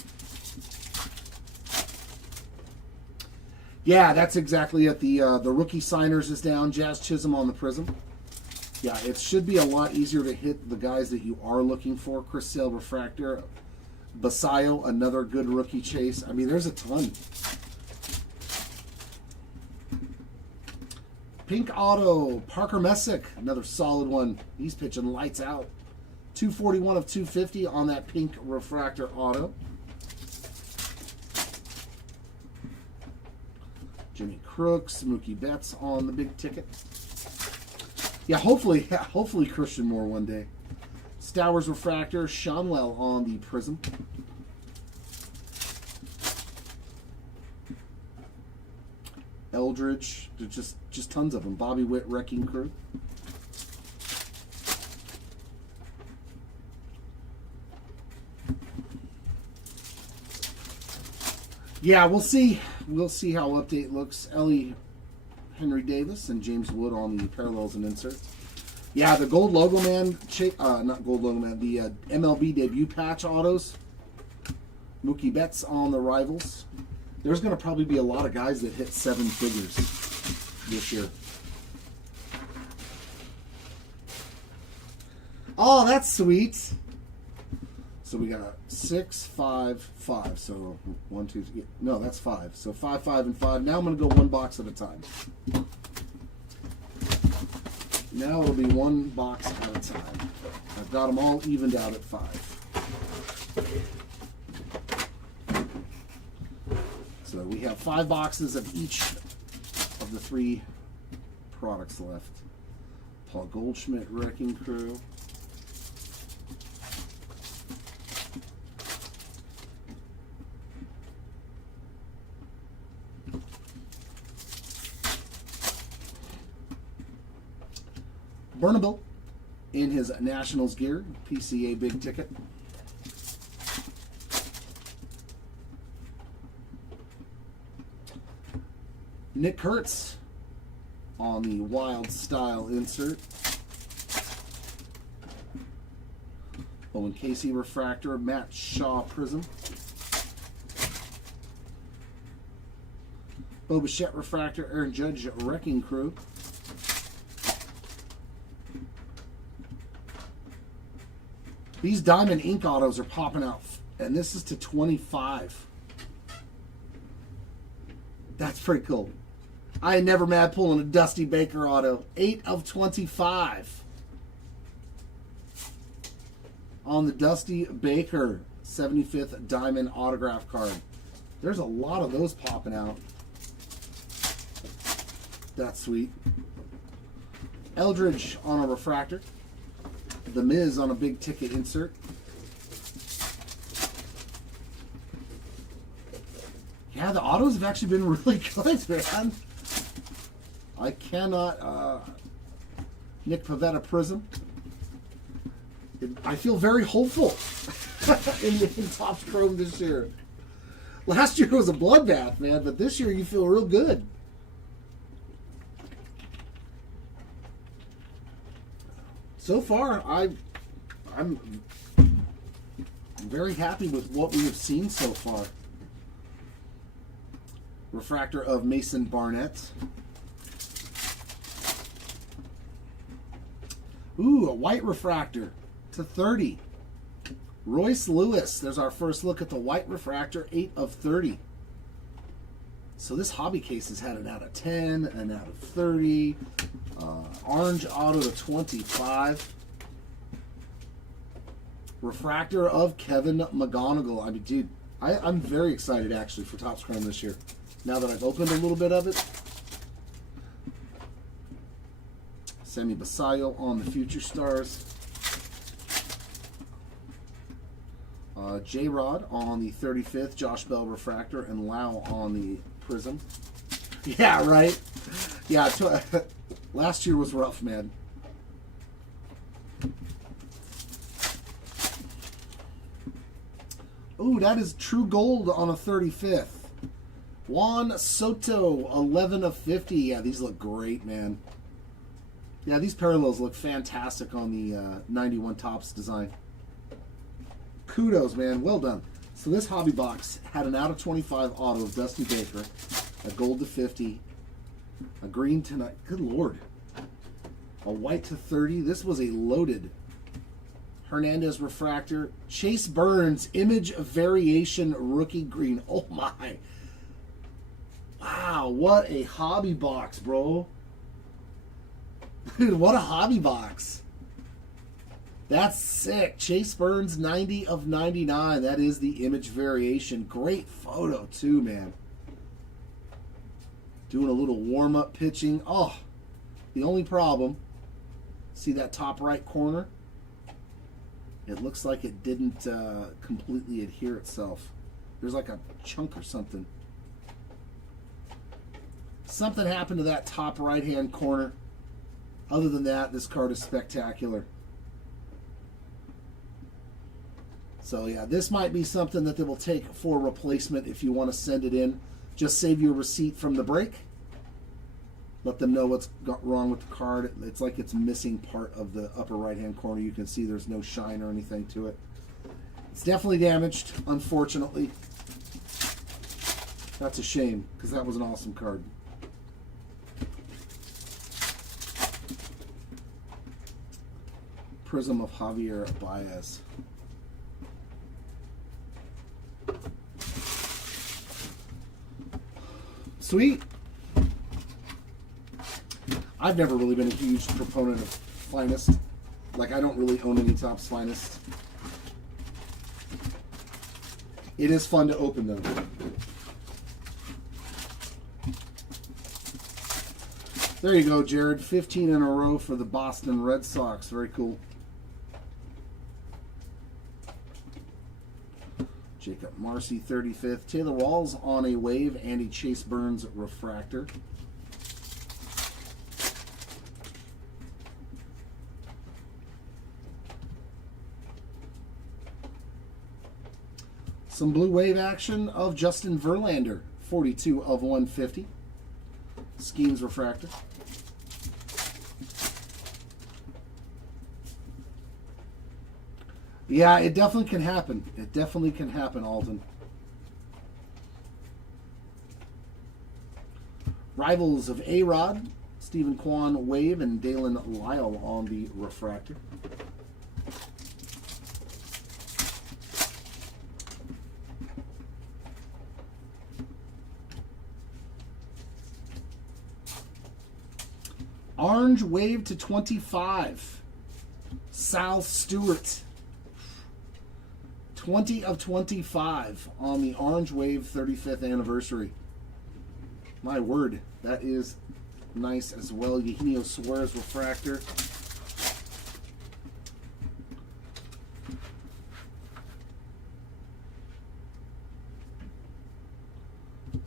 Yeah, that's exactly it. The rookie signers is down. Jazz Chisholm on the Prism. Yeah, it should be a lot easier to hit the guys that you are looking for. Chris Sale refractor. Basayo, another good rookie chase. I mean, there's a ton. Pink auto, Parker Messick, another solid one. He's pitching lights out. 241 of 250 on that pink refractor auto. Jimmy Crooks, Mookie Betts on the big ticket. Yeah, hopefully Christian Moore one day. Stowers refractor, Shanwell on the Prism. Eldridge, there's just tons of them. Bobby Witt, Wrecking Crew. Yeah, we'll see. We'll see how update looks. Ellie Henry Davis and James Wood on the parallels and inserts. Yeah, the Gold Logo Man, not Gold Logo Man, the MLB debut patch autos. Mookie Betts on the Rivals. There's going to probably be a lot of guys that hit 7 figures this year. Oh, that's sweet. So we got 6, 5, 5. So 1, 2, 3. No, that's 5. So 5, 5, and 5. Now I'm going to go one box at a time. Now it'll be one box at a time. I've got them all evened out at 5. So we have 5 boxes of each of the 3 products left. Paul Goldschmidt, Wrecking Crew. Bernabel in his Nationals gear, PCA big ticket. Nick Kurtz on the Wild Style insert. Owen Casey refractor, Matt Shaw prism. Bo Bichette refractor, Aaron Judge Wrecking Crew. These Diamond Ink autos are popping out, and this is to 25. That's pretty cool. I ain't never mad pulling a Dusty Baker auto. 8 of 25. On the Dusty Baker 75th Diamond autograph card. There's a lot of those popping out. That's sweet. Eldridge on a refractor. The Miz on a big ticket insert. Yeah, the autos have actually been really good, man. I cannot... Nick Pivetta prism. I feel very hopeful in Topps Chrome this year. Last year was a bloodbath, man, but this year you feel real good. So far, I'm very happy with what we have seen so far. Refractor of Mason Barnett. Ooh, a white refractor to 30. Royce Lewis. There's our first look at the white refractor, 8 of 30. So this hobby case has had an out of 10, an out of 30. Orange auto to 25. Refractor of Kevin McGonigal. I mean, dude, I'm very excited actually for Topps Chrome this year. Now that I've opened a little bit of it. Sammy Basayo on the Future Stars. J-Rod on the 35th, Josh Bell refractor, and Lau on the prism. Yeah, right? Yeah, last year was rough, man. Ooh, that is true gold on a 35th. Juan Soto, 11 of 50. Yeah, these look great, man. Yeah, these parallels look fantastic on the 91 Topps design. Kudos, man. Well done. So this hobby box had an out of 25 auto of Dusty Baker, a gold to 50, a green to... Good Lord. A white to 30. This was a loaded Hernandez refractor. Chase Burns, image variation rookie green. Oh my. Wow, what a hobby box, bro. Dude, what a hobby box. That's sick. Chase Burns, 90 of 99. That is the image variation. Great photo, too, man. Doing a little warm-up pitching. Oh, the only problem, see that top right corner? It looks like it didn't completely adhere itself. There's like a chunk or something. Something happened to that top right-hand corner. Other than that, this card is spectacular. So yeah, this might be something that they will take for replacement if you want to send it in. Just save your receipt from the break. Let them know what's wrong with the card. It's like it's missing part of the upper right-hand corner. You can see there's no shine or anything to it. It's definitely damaged, unfortunately. That's a shame, because that was an awesome card. Prism of Javier Baez. Sweet. I've never really been a huge proponent of Finest. Like, I don't really own any Topps Finest. It is fun to open, though. There you go, Jared. 15 in a row for the Boston Red Sox. Very cool. Jacob Marcy, 35th. Taylor Walls on a wave and a Chase Burns refractor. Some blue wave action of Justin Verlander, 42 of 150. Schemes refractor. Yeah, it definitely can happen. It definitely can happen, Alton. Rivals of A-Rod, Stephen Kwan wave, and Dalen Lyle on the refractor. Orange wave to 25. Sal Stewart. 20 of 25 on the Orange Wave 35th anniversary. My word, that is nice as well. Eugenio Suarez refractor.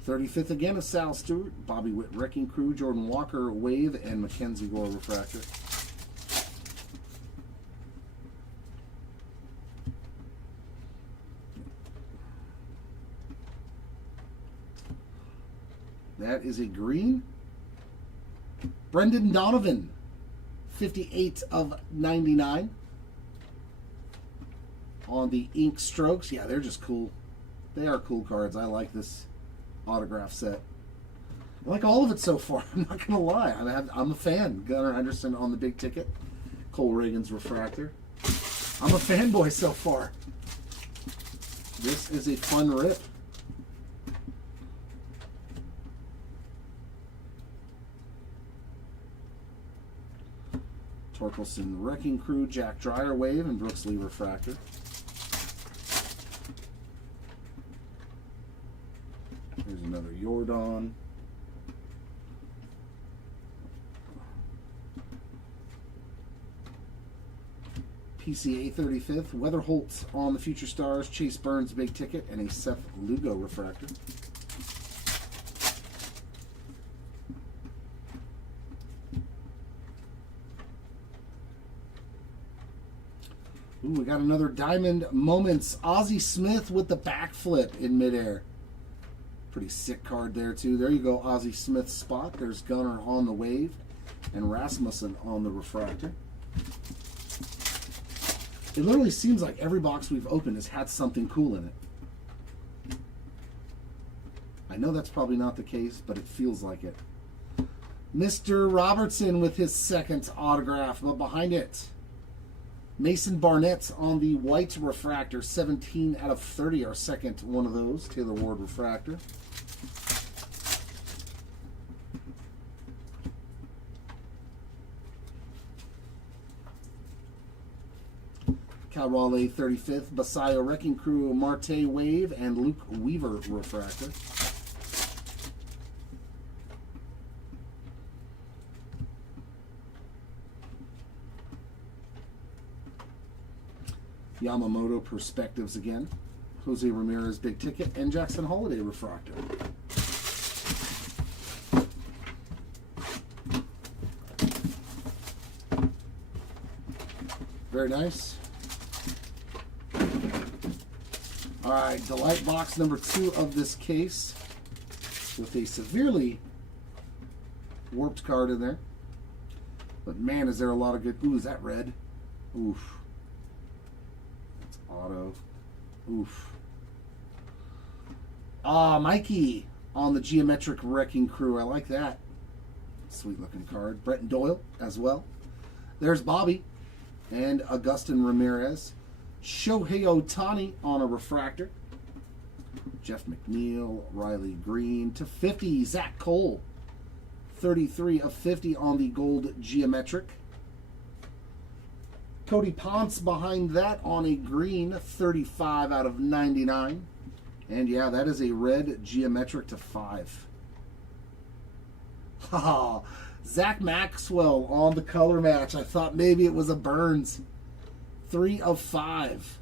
'35th again of Sal Stewart, Bobby Witt Wrecking Crew, Jordan Walker wave, and Mackenzie Gore refractor. That is a green. Brendan Donovan, 58 of 99 on the ink strokes. Yeah, they're just cool. They are cool cards. I like this autograph set. I like all of it so far. I'm not going to lie. I'm a fan. Gunnar Henderson on the big ticket. Cole Reagan's refractor. I'm a fanboy so far. This is a fun rip. Torkelson Wrecking Crew, Jack Dreyer wave, and Brooks Lee refractor. Here's another Jordan. PCA 35th, Weather Holt on the Future Stars, Chase Burns big ticket, and a Seth Lugo refractor. Ooh, we got another Diamond Moments. Ozzie Smith with the backflip in midair. Pretty sick card there, too. There you go, Ozzie Smith spot. There's Gunnar on the wave and Rasmussen on the refractor. It literally seems like every box we've opened has had something cool in it. I know that's probably not the case, but it feels like it. Mr. Robertson with his second autograph, but behind it, Mason Barnett on the white refractor, 17 out of 30, our second one of those, Taylor Ward refractor. Cal Raleigh 35th, Basayo Wrecking Crew, Marte wave, and Luke Weaver refractor. Yamamoto Perspectives again. Jose Ramirez big ticket, and Jackson Holiday refractor. Very nice. All right, Delight box number 2 of this case with a severely warped card in there. But man, is there a lot of good. Ooh, is that red? Oof. Auto. Oof. Ah, Mikey on the Geometric Wrecking Crew. I like that. Sweet looking card. Bretton Doyle as well. There's Bobby and Augustin Ramirez. Shohei Ohtani on a refractor. Jeff McNeil, Riley Green to 50. Zach Cole. 33 of 50 on the gold Geometric. Cody Ponce behind that on a green, 35 out of 99. And yeah, that is a red Geometric to 5. Ha! Zach Maxwell on the color match. I thought maybe it was a Burns. 3 of 5.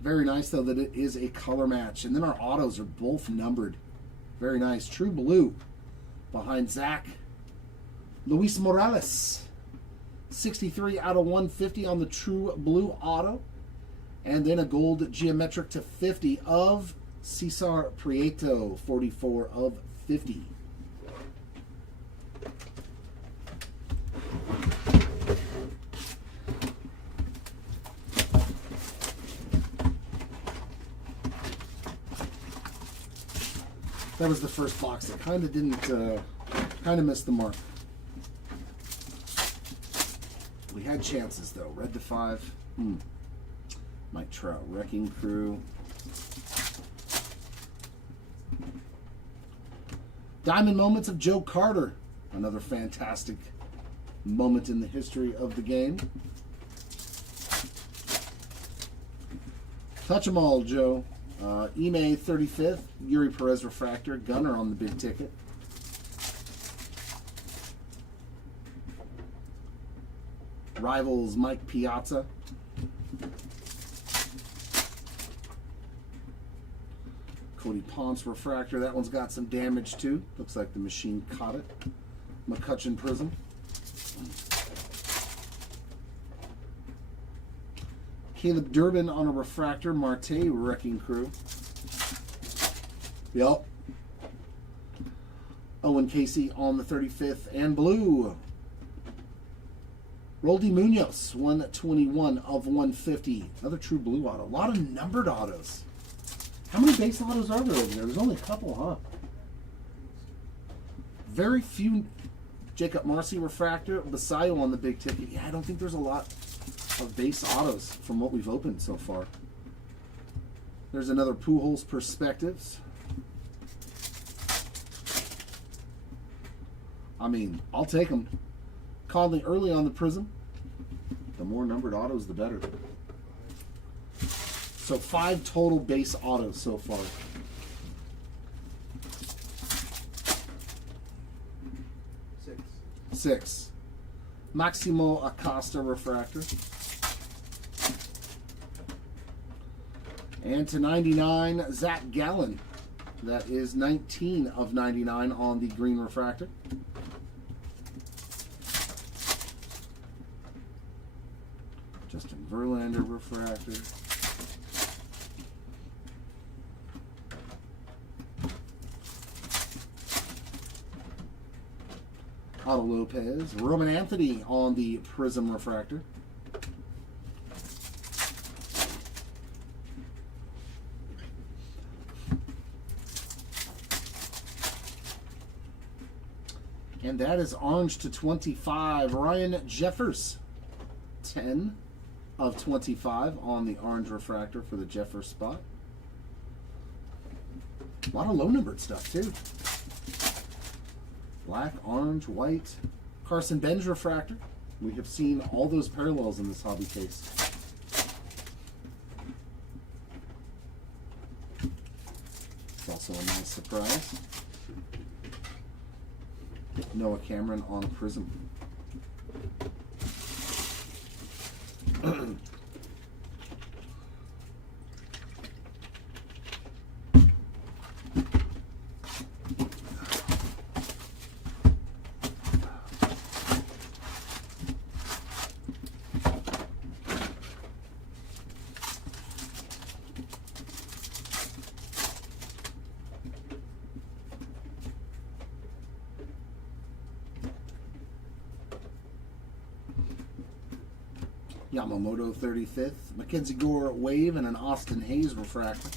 Very nice, though, that it is a color match. And then our autos are both numbered. Very nice. True Blue behind Zach. Luis Morales. 63 out of 150 on the True Blue auto. And then a gold geometric to 50 of Cesar Prieto, 44 of 50. That was the first box that kind of didn't, kind of missed the mark. We had chances though. Red to 5. Mike Trout, Wrecking Crew. Diamond Moments of Joe Carter. Another fantastic moment in the history of the game. Touch 'em all, Joe. eBay 35th, Yuri Perez Refractor, Gunner on the big ticket. Rivals Mike Piazza. Cody Ponce Refractor, that one's got some damage too. Looks like the machine caught it. McCutcheon Prism. Caleb Durbin on a refractor, Marte Wrecking Crew. Yep. Owen Casey on the 35th and blue. Roldy Munoz, 121 of 150. Another true blue auto. A lot of numbered autos. How many base autos are there over there? There's only a couple, huh? Very few. Jacob Marcy Refractor, Basayo on the big ticket. Yeah, I don't think there's a lot of base autos from what we've opened so far. There's another Pujols Perspectives. I mean, I'll take them. Conley early on the Prism. The more numbered autos, the better. So 5 total base autos so far. Six. Maximo Acosta Refractor. And to 99, Zach Gallen. That is 19 of 99 on the green refractor. Justin Verlander Refractor. Otto Lopez. Roman Anthony on the Prism Refractor. And that is orange to 25. Ryan Jeffers. 10 of 25 on the orange refractor for the Jeffers spot. A lot of low numbered stuff too. Black, orange, white. Carson Benz refractor. We have seen all those parallels in this hobby case. It's also a nice surprise. Noah Cameron on Prism. Yamamoto 35th, Mackenzie Gore Wave, and an Austin Hayes refractor.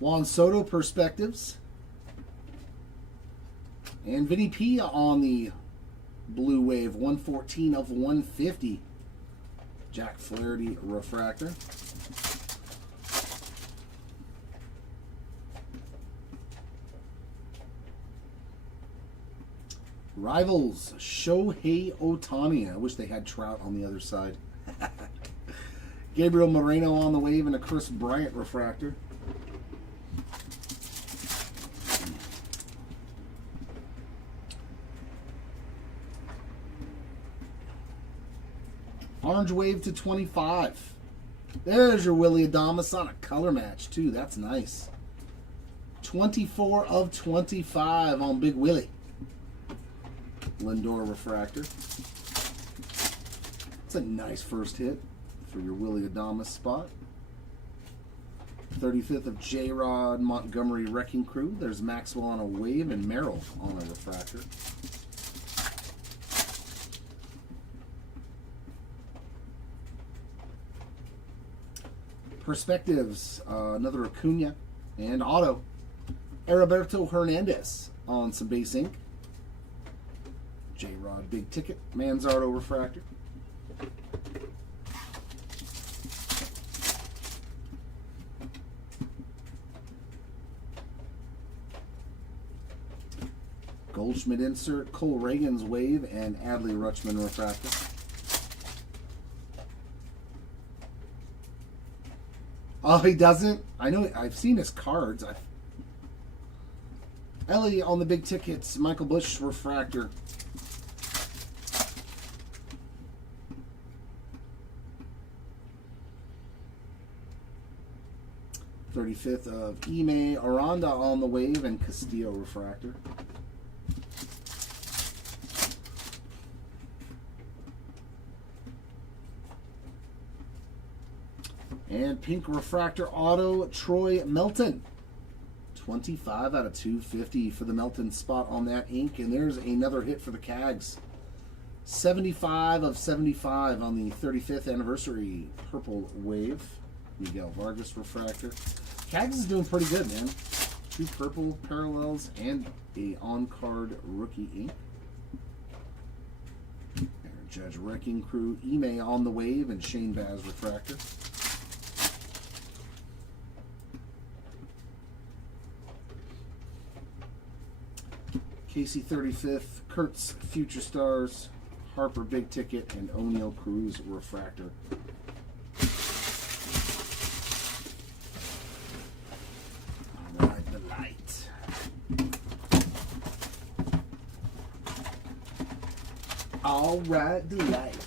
Juan Soto Perspectives. And Vinny P on the Blue Wave, 114 of 150. Jack Flaherty refractor. Rivals, Shohei Ohtani. I wish they had Trout on the other side. Gabriel Moreno on the wave and a Chris Bryant refractor. Orange wave to 25. There's your Willie Adames on a color match too. That's nice. 24 of 25 on Big Willie. Lindor refractor. It's a nice first hit for your Willie Adames spot. 35th of J-Rod Montgomery Wrecking Crew. There's Maxwell on a wave and Merrill on a refractor. Perspectives, another Acuna and auto. Heriberto Hernandez on some base ink. J-Rod Big Ticket, Manzardo refractor. Goldschmidt insert, Cole Reagan's wave, and Adley Rutschman refractor. Oh, he doesn't? I know, I've seen his cards. Ellie on the big tickets, Michael Busch refractor. '35th of Ime Aranda on the wave and Castillo refractor. And pink refractor auto, Troy Melton. 25 out of 250 for the Melton spot on that ink. And there's another hit for the Cags. 75 of 75 on the 35th anniversary purple wave. Miguel Vargas refractor. Cags is doing pretty good, man. 2 purple parallels and a on-card rookie ink. Aaron Judge Wrecking Crew, Ime on the wave, and Shane Baz refractor. Casey 35th, Kurtz Future Stars, Harper Big Ticket, and O'Neal Cruz refractor. All right, the light. All right, the light.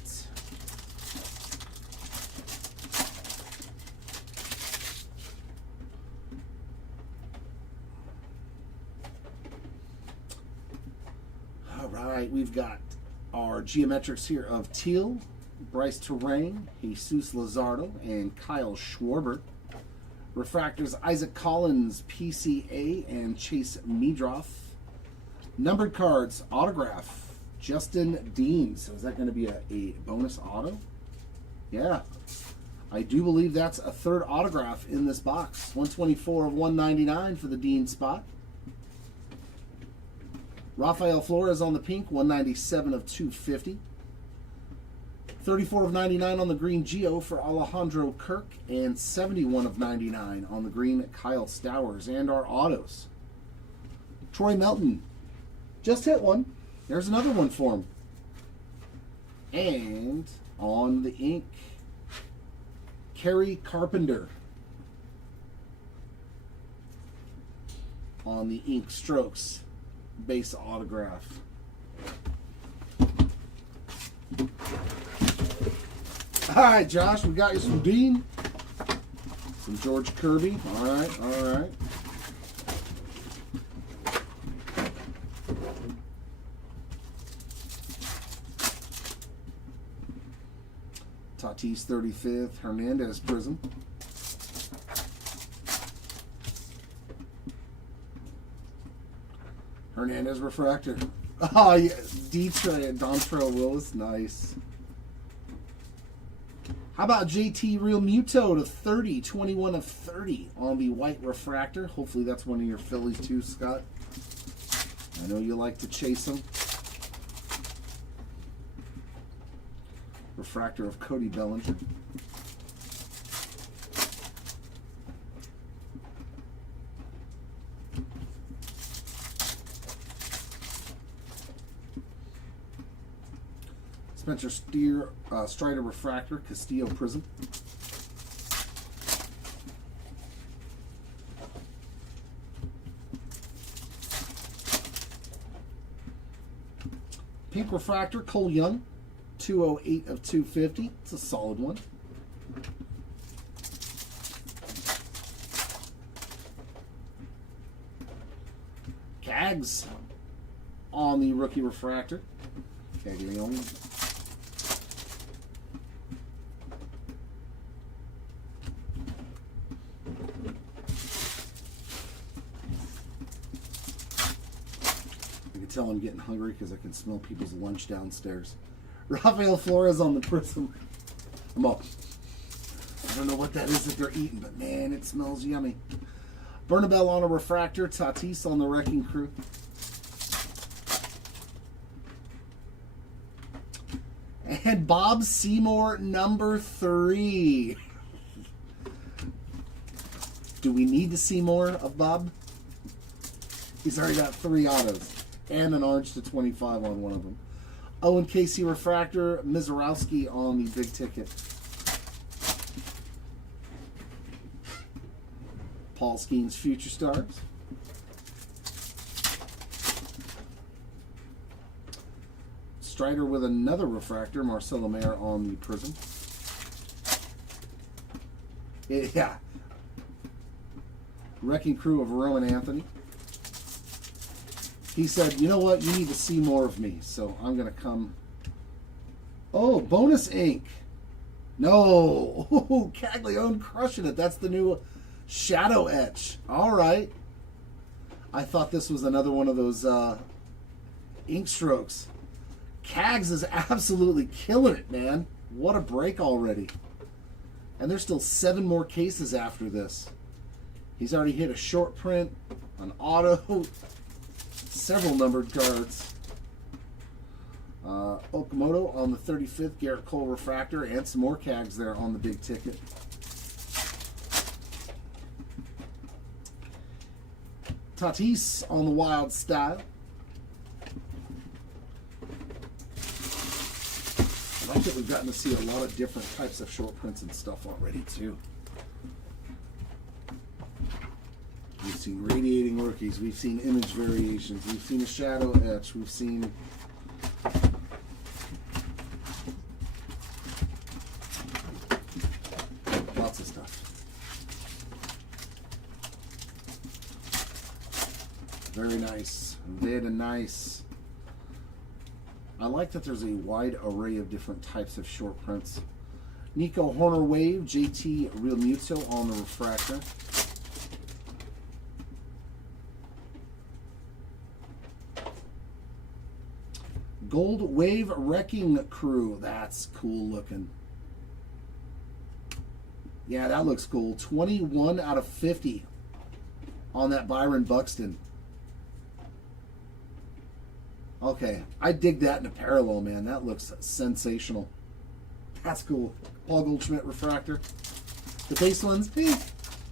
Alright, we've got our geometrics here of Teal, Bryce Terang, Jesus Luzardo, and Kyle Schwarber. Refractors Isaac Collins, PCA, and Chase Meadroth. Numbered cards, autograph, Justin Dean. So is that going to be a bonus auto? Yeah. I do believe that's a third autograph in this box. 124 of 199 for the Dean spot. Rafael Flores on the pink, 197 of 250. 34 of 99 on the green Geo for Alejandro Kirk, and 71 of 99 on the green Kyle Stowers. And our autos. Troy Melton just hit one. There's another one for him. And on the ink, Kerry Carpenter. On the ink strokes. Base autograph. All right, Josh, we got you some Dean, some George Kirby. All right, all right. Tatis 35th, Hernandez Prism. Hernandez refractor. Oh, yeah. Dontrell Willis. Nice. How about JT Real Muto to 30, 21 of 30 on the white refractor. Hopefully that's one of your Phillies too, Scott. I know you like to chase them. Refractor of Cody Bellinger. Spencer Strider refractor, Castillo Prism. Pink refractor, Cole Young, 208 of 250. It's a solid one. Cags on the rookie refractor. Caglione. I can tell I'm getting hungry because I can smell people's lunch downstairs. Rafael Flores on the Prism. I'm up. I don't know what that is that they're eating, but man, it smells yummy. Bernabel on a refractor. Tatis on the Wrecking Crew. And Bob Seymour, number 3. Do we need to see more of Bob? He's already got 3 autos. And an orange to 25 on one of them. Owen Casey refractor. Mizorowski on the big ticket. Paul Skeens Future Stars. Strider with another refractor. Marcelo Mayer on the Prism. Yeah. Wrecking Crew of Roman Anthony. He said, you know what? You need to see more of me. So I'm going to come. Oh, bonus ink. No. Oh, Caglione crushing it. That's the new Shadow Etch. All right. I thought this was another one of those ink strokes. Cags is absolutely killing it, man. What a break already. And there's still 7 more cases after this. He's already hit a short print, an auto, several numbered cards. Okamoto on the 35th, Garrett Cole refractor, and some more Cags there on the big ticket. Tatis on the Wild Style. I like that we've gotten to see a lot of different types of short prints and stuff already, too. We've seen radiating rookies. We've seen image variations. We've seen a shadow etch. We've seen lots of stuff. Very nice. Very nice. I like that there's a wide array of different types of short prints. Nico Horner Wave, JT Real Muto on the refractor. Gold Wave Wrecking Crew. That's cool looking. Yeah, that looks cool. 21 out of 50 on that Byron Buxton. Okay, I dig that in a parallel, man. That looks sensational. That's cool. Paul Goldschmidt refractor. The base ones,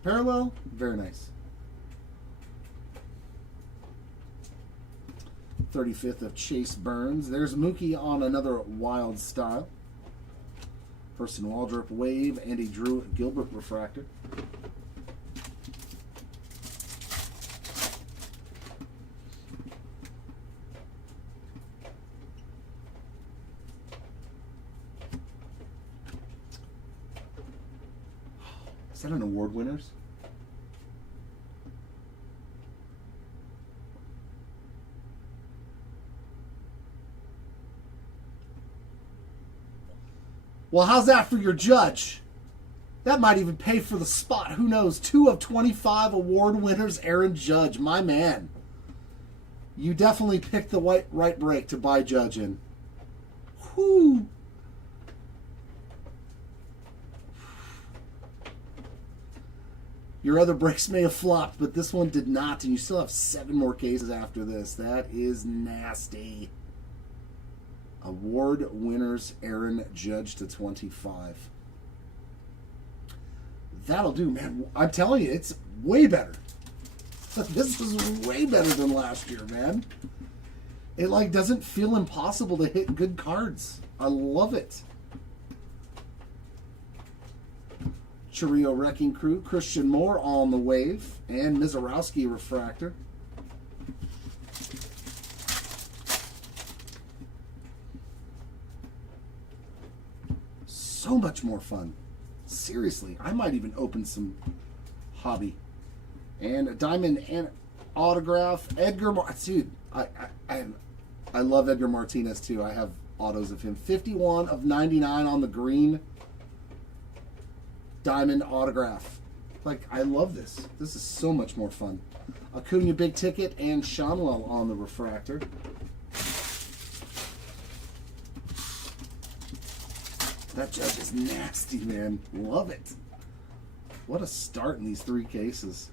parallel, very nice. 35th of Chase Burns. There's Mookie on another Wild Style. Person Waldrop Wave, Andy Drew Gilbert refractor. Is that an award winners? Well, how's that for your judge? That might even pay for the spot. Who knows? 2 of 25 award winners, Aaron Judge. My man. You definitely picked the right break to buy Judge in. Whoo. Your other breaks may have flopped, but this one did not, and you still have 7 more cases after this. That is nasty. Award winners, Aaron Judge to 25. That'll do, man. I'm telling you, it's way better. This is way better than last year, man. It like doesn't feel impossible to hit good cards. I love it. Chirrio Wrecking Crew, Christian Moore on the Wave, and Mizorowski refractor. So much more fun. Seriously, I might even open some hobby. And a diamond and autograph, Edgar. Dude, I love Edgar Martinez too. I have autos of him. 51 of 99 on the green diamond autograph. Like, I love this. This is so much more fun. Acuna big ticket and Shanwell on the refractor. That Judge is nasty, man. Love it. What a start in these 3 cases.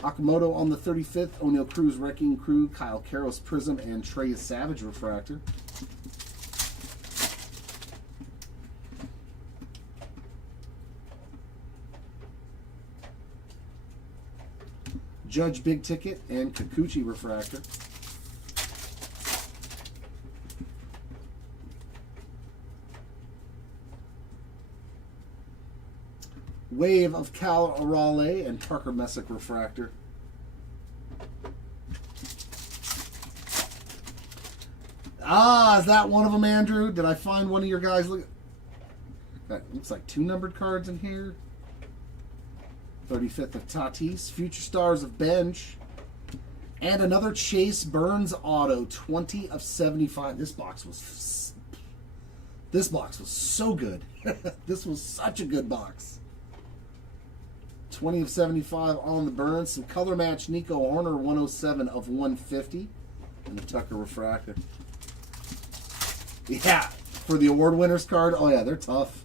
Akamoto on the 35th. O'Neal Cruz Wrecking Crew. Kyle Karros Prism and Trey Savage refractor. Judge big ticket and Kikuchi refractor. Wave of Cal Raleigh and Parker Messick refractor. Ah, is that one of them, Andrew? Did I find one of your guys? Look, that looks like 2 numbered cards in here. 35th of Tatis, Future Stars of Bench, and another Chase Burns auto, 20 of 75. This box was so good. This was such a good box. 20 of 75 on the Burns. Some color match Nico Horner, 107 of 150, and the Tucker refractor. Yeah, for the award winners card. Oh yeah, they're tough.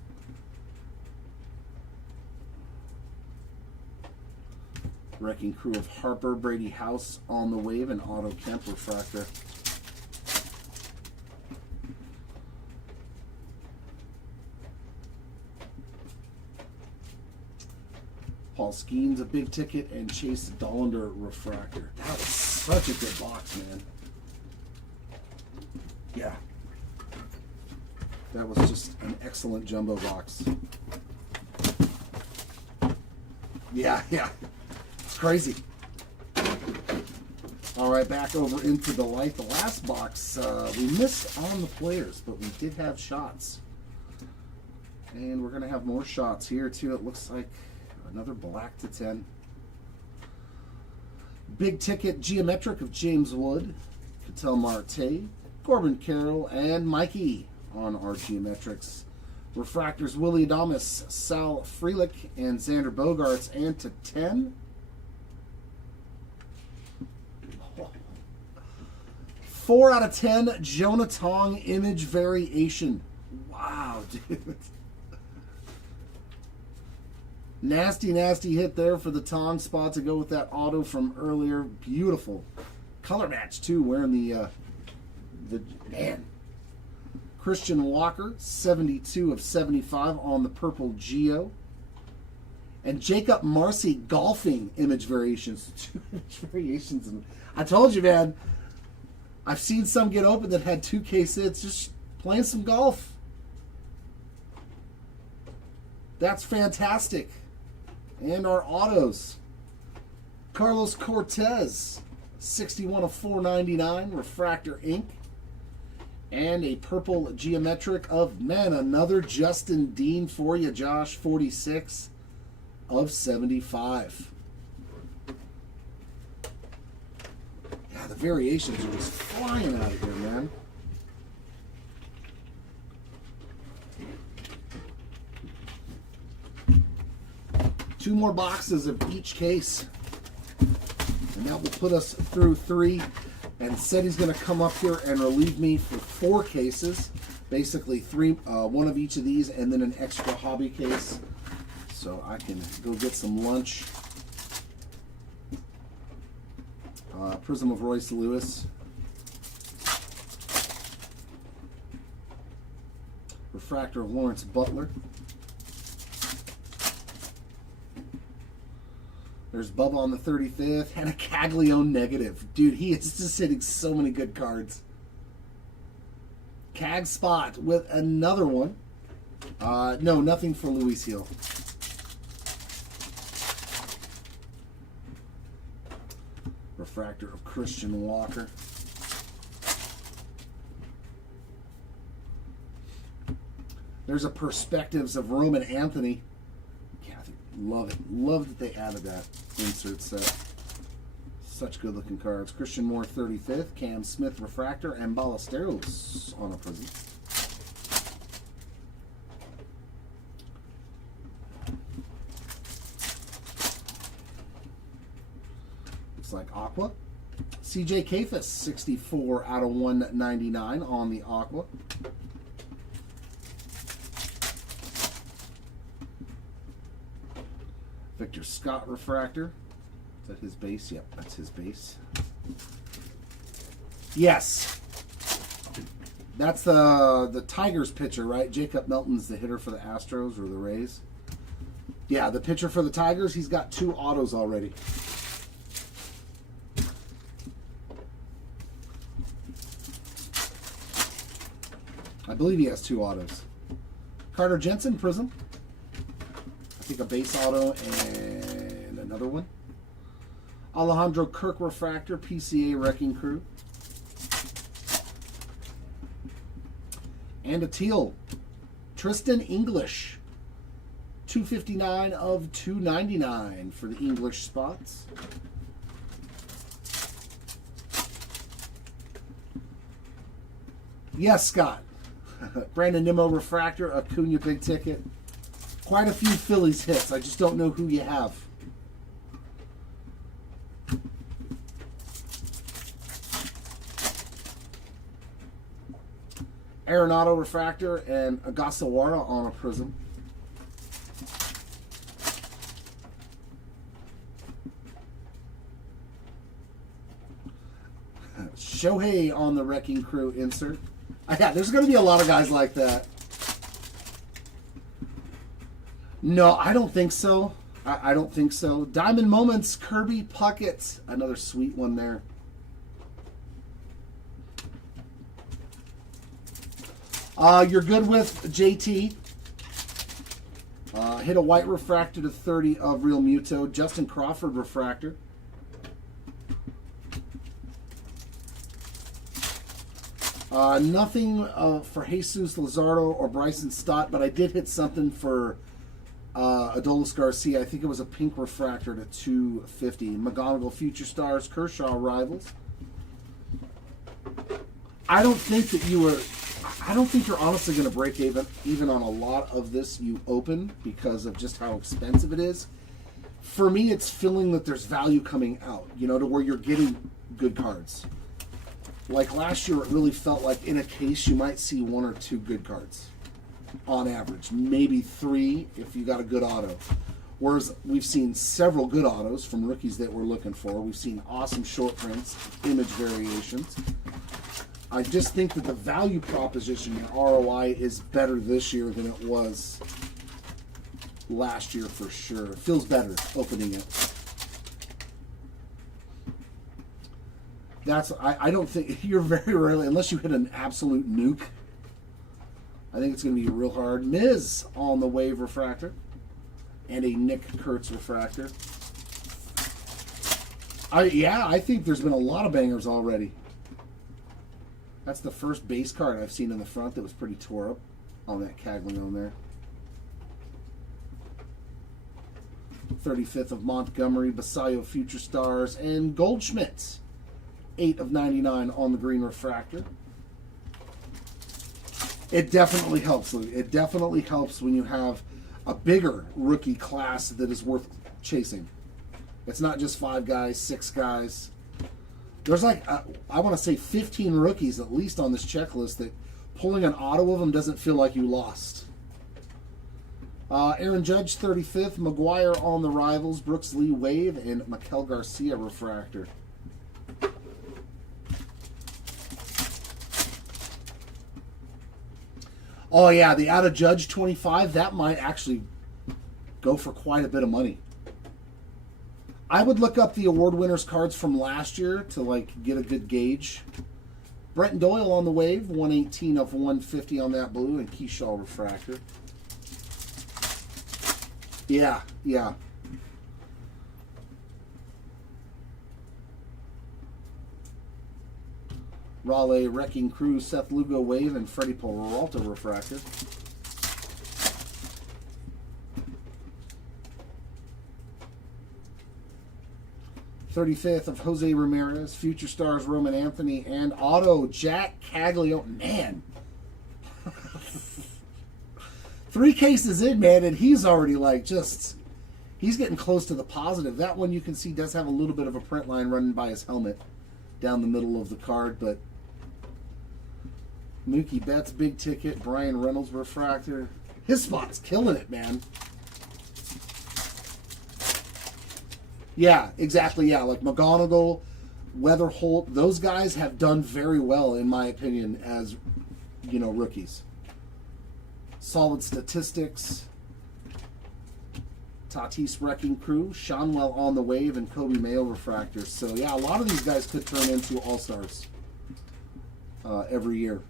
Wrecking Crew of Harper, Brady House on the wave, and Otto Kemp refractor. Paul Skeens a big ticket, and Chase Dollander refractor. That was such a good box, man. Yeah. That was just an excellent jumbo box. Yeah. It's crazy. All right, back over into the light. The last box, we missed on the players, but we did have shots. And we're going to have more shots here, too. It looks like another black to 10. Big ticket geometric of James Wood, Ketel Marte, Corbin Carroll, and Mikey on our geometrics. Refractors Willie Adames, Sal Frelick, and Xander Bogaerts, and to 10. 4 out of 10, Jonah Tong image variation. Wow, dude. Nasty hit there for the Tong spot to go with that auto from earlier. Beautiful. Color match, too, wearing the man. Christian Walker, 72 of 75 on the purple Geo. And Jacob Marcy golfing image variations. 2 image variations. I told you, man. I've seen some get open that had 2 case hits just playing some golf. That's fantastic. And our autos. Carlos Cortez, 61 of 499, Refractor Ink. And a purple geometric of, man, another Justin Dean for you, Josh, 46 of 75. Yeah, the variations are just flying out of here, man. Two more boxes of each case. And that will put us through 3. And said he's going to come up here and relieve me for 4 cases. Basically 3, 1 of each of these, and then an extra hobby case. So I can go get some lunch. Prism of Royce Lewis. Refractor of Lawrence Butler. There's Bubba on the 35th, and a Caglione negative. Dude, he is just hitting so many good cards. Cag spot with another one. No, nothing for Luis Hill. Refractor of Christian Walker. There's a Perspectives of Roman Anthony. Love it. Love that they added that insert set. Such good looking cards. Christian Moore 35th, Cam Smith Refractor, and Ballesteros on a prism. Looks like Aqua. CJ Kafis, 64 out of 199 on the Aqua. Victor Scott Refractor. Is that his base? Yep, that's his base. Yes. That's the Tigers pitcher, right? Jacob Melton's the hitter for the Astros or the Rays. Yeah, the pitcher for the Tigers, he's got 2 autos already. I believe he has 2 autos. Carter Jensen, Prism. I think a base auto and another one. Alejandro Kirk Refractor, PCA Wrecking Crew. And a teal. Tristan English. 259 of 299 for the English spots. Yes, Scott. Brandon Nimmo Refractor, Acuna Big Ticket. Quite a few Phillies hits. I just don't know who you have. Arenado Refractor and Agasawara on a prism. Shohei on the Wrecking Crew insert. Yeah, there's going to be a lot of guys like that. No, I don't think so. I don't think so. Diamond Moments, Kirby Puckett. Another sweet one there. You're good with JT. Hit a white refractor to 30 of Real Muto. Justin Crawford Refractor. Nothing for Jesus Luzardo or Bryson Stott, but I did hit something for Adolis Garcia. I think it was a pink refractor to 250. McGonigal Future Stars, Kershaw Rivals. I don't think you're honestly going to break even on a lot of this you open because of just how expensive it is. For me, it's feeling that there's value coming out, you know, to where you're getting good cards. Like last year, it really felt like in a case you might see 1 or 2 good cards on average, maybe 3 if you got a good auto. Whereas we've seen several good autos from rookies that we're looking for. We've seen awesome short prints, image variations. I just think that the value proposition in ROI is better this year than it was last year for sure. It feels better opening it. I don't think you're very rarely, unless you hit an absolute nuke. I think it's going to be real hard. Miz on the Wave Refractor and a Nick Kurtz Refractor. I think there's been a lot of bangers already. That's the first base card I've seen in the front that was pretty tore up on that Caglione there. 35th of Montgomery, Basayo Future Stars, and Goldschmidt. 8 of 99 on the green refractor. It definitely helps, Lou. It definitely helps when you have a bigger rookie class that is worth chasing. It's not just 5 guys, 6 guys. There's like, I want to say 15 rookies at least on this checklist that pulling an auto of them doesn't feel like you lost. Aaron Judge, 35th. McGuire on the Rivals. Brooks Lee Wave. And Maikel Garcia Refractor. Oh, yeah, the out of Judge 25, that might actually go for quite a bit of money. I would look up the award winners cards from last year to like get a good gauge. Brenton Doyle on the Wave, 118 of 150 on that blue, and Keyshaw Refractor. Yeah. Raleigh Wrecking Crew, Seth Lugo Wave, and Freddie Peralta Refractor. 35th of Jose Ramirez, Future Stars Roman Anthony, and auto Jack Caglio. Man. 3 cases in, man, and he's already like he's getting close to the positive. That one you can see does have a little bit of a print line running by his helmet down the middle of the card, but Mookie Betts, big ticket, Brian Reynolds refractor. His spot's killing it, man. Yeah, exactly, yeah. Like McGonigal, Weatherholt, those guys have done very well, in my opinion, as, you know, rookies. Solid statistics. Tatis Wrecking Crew, Shanwell on the wave, and Kobe Mayo refractors. So, yeah, a lot of these guys could turn into all-stars every year.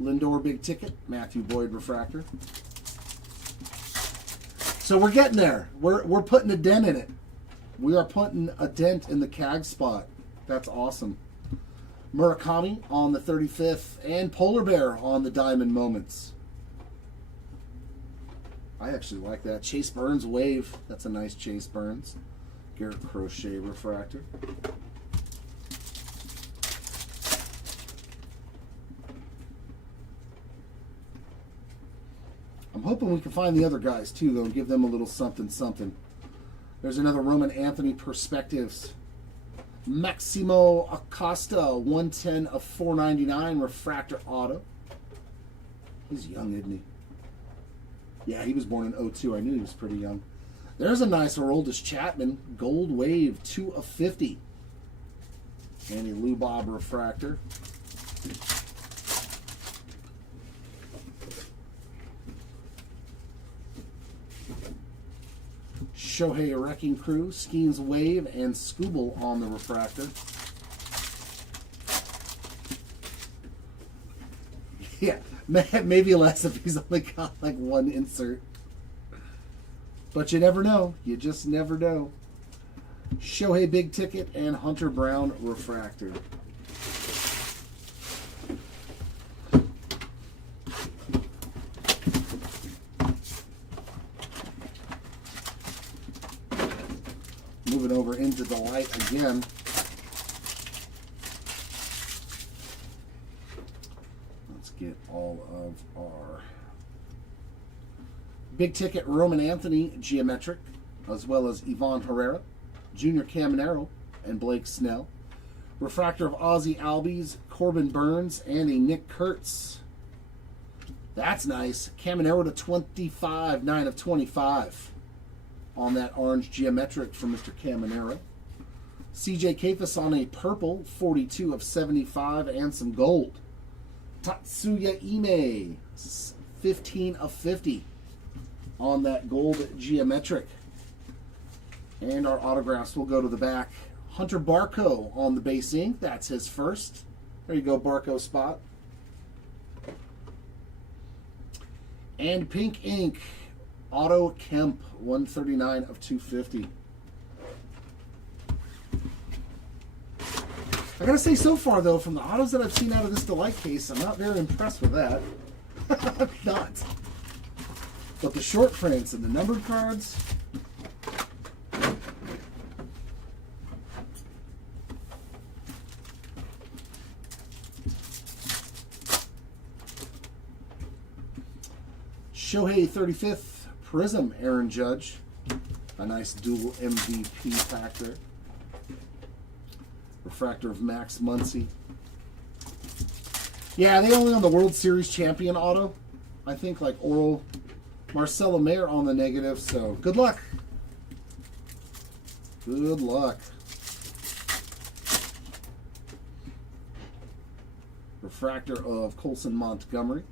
Lindor big ticket, Matthew Boyd refractor. So we're getting there. We're putting a dent in it. We are putting a dent in the CAG spot. That's awesome. Murakami on the 35th, and Polar Bear on the Diamond Moments. I actually like that. Chase Burns wave. That's a nice Chase Burns. Garrett Crochet refractor. I'm hoping we can find the other guys too, though, and give them a little something, something. There's another Roman Anthony Perspectives. Maximo Acosta, 110 of 499, refractor auto. He's young, isn't he? Yeah, he was born in 02. I knew he was pretty young. There's a nice Aroldis Chapman, gold wave, 2 of 50. Andy Lubob refractor. Shohei Wrecking Crew, Skeens Wave, and Scooble on the refractor. Yeah, maybe less if he's only got like one insert. But you never know. You just never know. Shohei Big Ticket and Hunter Brown refractor. Moving over into the light again. Let's get all of our big ticket Roman Anthony geometric, as well as Ivan Herrera, Junior Caminero, and Blake Snell. Refractor of Ozzie Albies, Corbin Burns, and a Nick Kurtz. That's nice. Caminero to 25, 9 of 25. On that orange geometric from Mr. Caminero. CJ Kafis on a purple, 42 of 75, and some gold. Tatsuya Ime, 15 of 50 on that gold geometric. And our autographs will go to the back. Hunter Barco on the base ink. That's his first. There you go, Barco spot. And pink ink. Otto Kemp, 139 of 250. I gotta say, so far though, from the autos that I've seen out of this Delight case, I'm not very impressed with that. I'm not. But the short prints and the numbered cards. Shohei 35th. Prism Aaron Judge, a nice dual MVP factor. Refractor of Max Muncy. Yeah, they only on the World Series champion auto. I think like Oral Marcelo Mayer on the negative, so good luck. Good luck. Refractor of Colson Montgomery.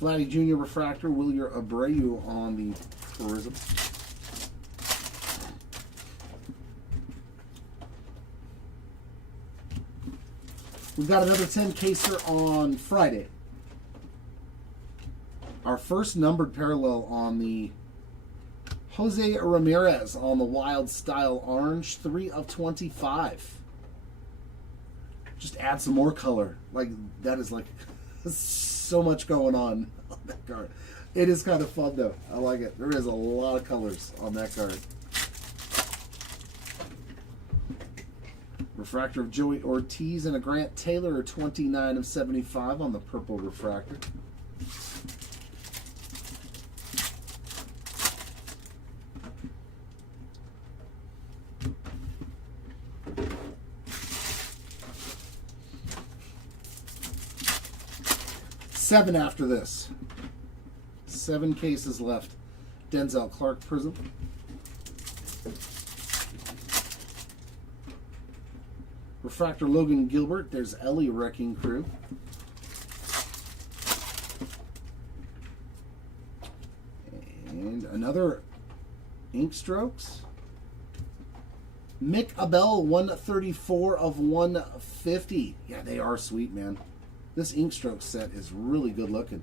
Vladdy Jr. refractor, Wilyer Abreu on the Prism. We've got another 10 caser on Friday. Our first numbered parallel on the Jose Ramirez on the Wild Style Orange, 3 of 25. Just add some more color. Like, that is like so much going on that card. It is kind of fun though. I like it. There is a lot of colors on that card. Refractor of Joey Ortiz and a Grant Taylor, 29 of 75 on the purple refractor. Seven after this. 7 cases left. Denzel Clark Prism. Refractor Logan Gilbert. There's Ellie Wrecking Crew. And another Ink Strokes. Mick Abel, 134 of 150. Yeah, they are sweet, man. This Ink Strokes set is really good looking.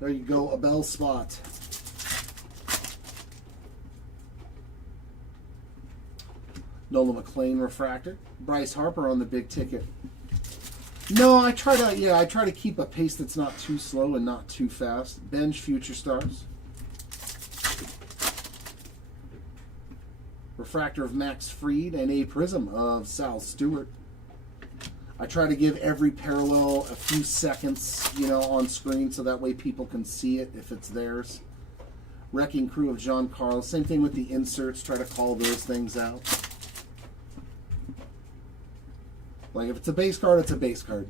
There you go, Abel spot. Nola McLean refractor. Bryce Harper on the big ticket. No, I try to keep a pace that's not too slow and not too fast. Bench Future Stars. Refractor of Max Fried and a Prism of Sal Stewart. I try to give every parallel a few seconds, on screen so that way people can see it if it's theirs. Wrecking Crew of John Carlos. Same thing with the inserts. Try to call those things out. Like if it's a base card, it's a base card.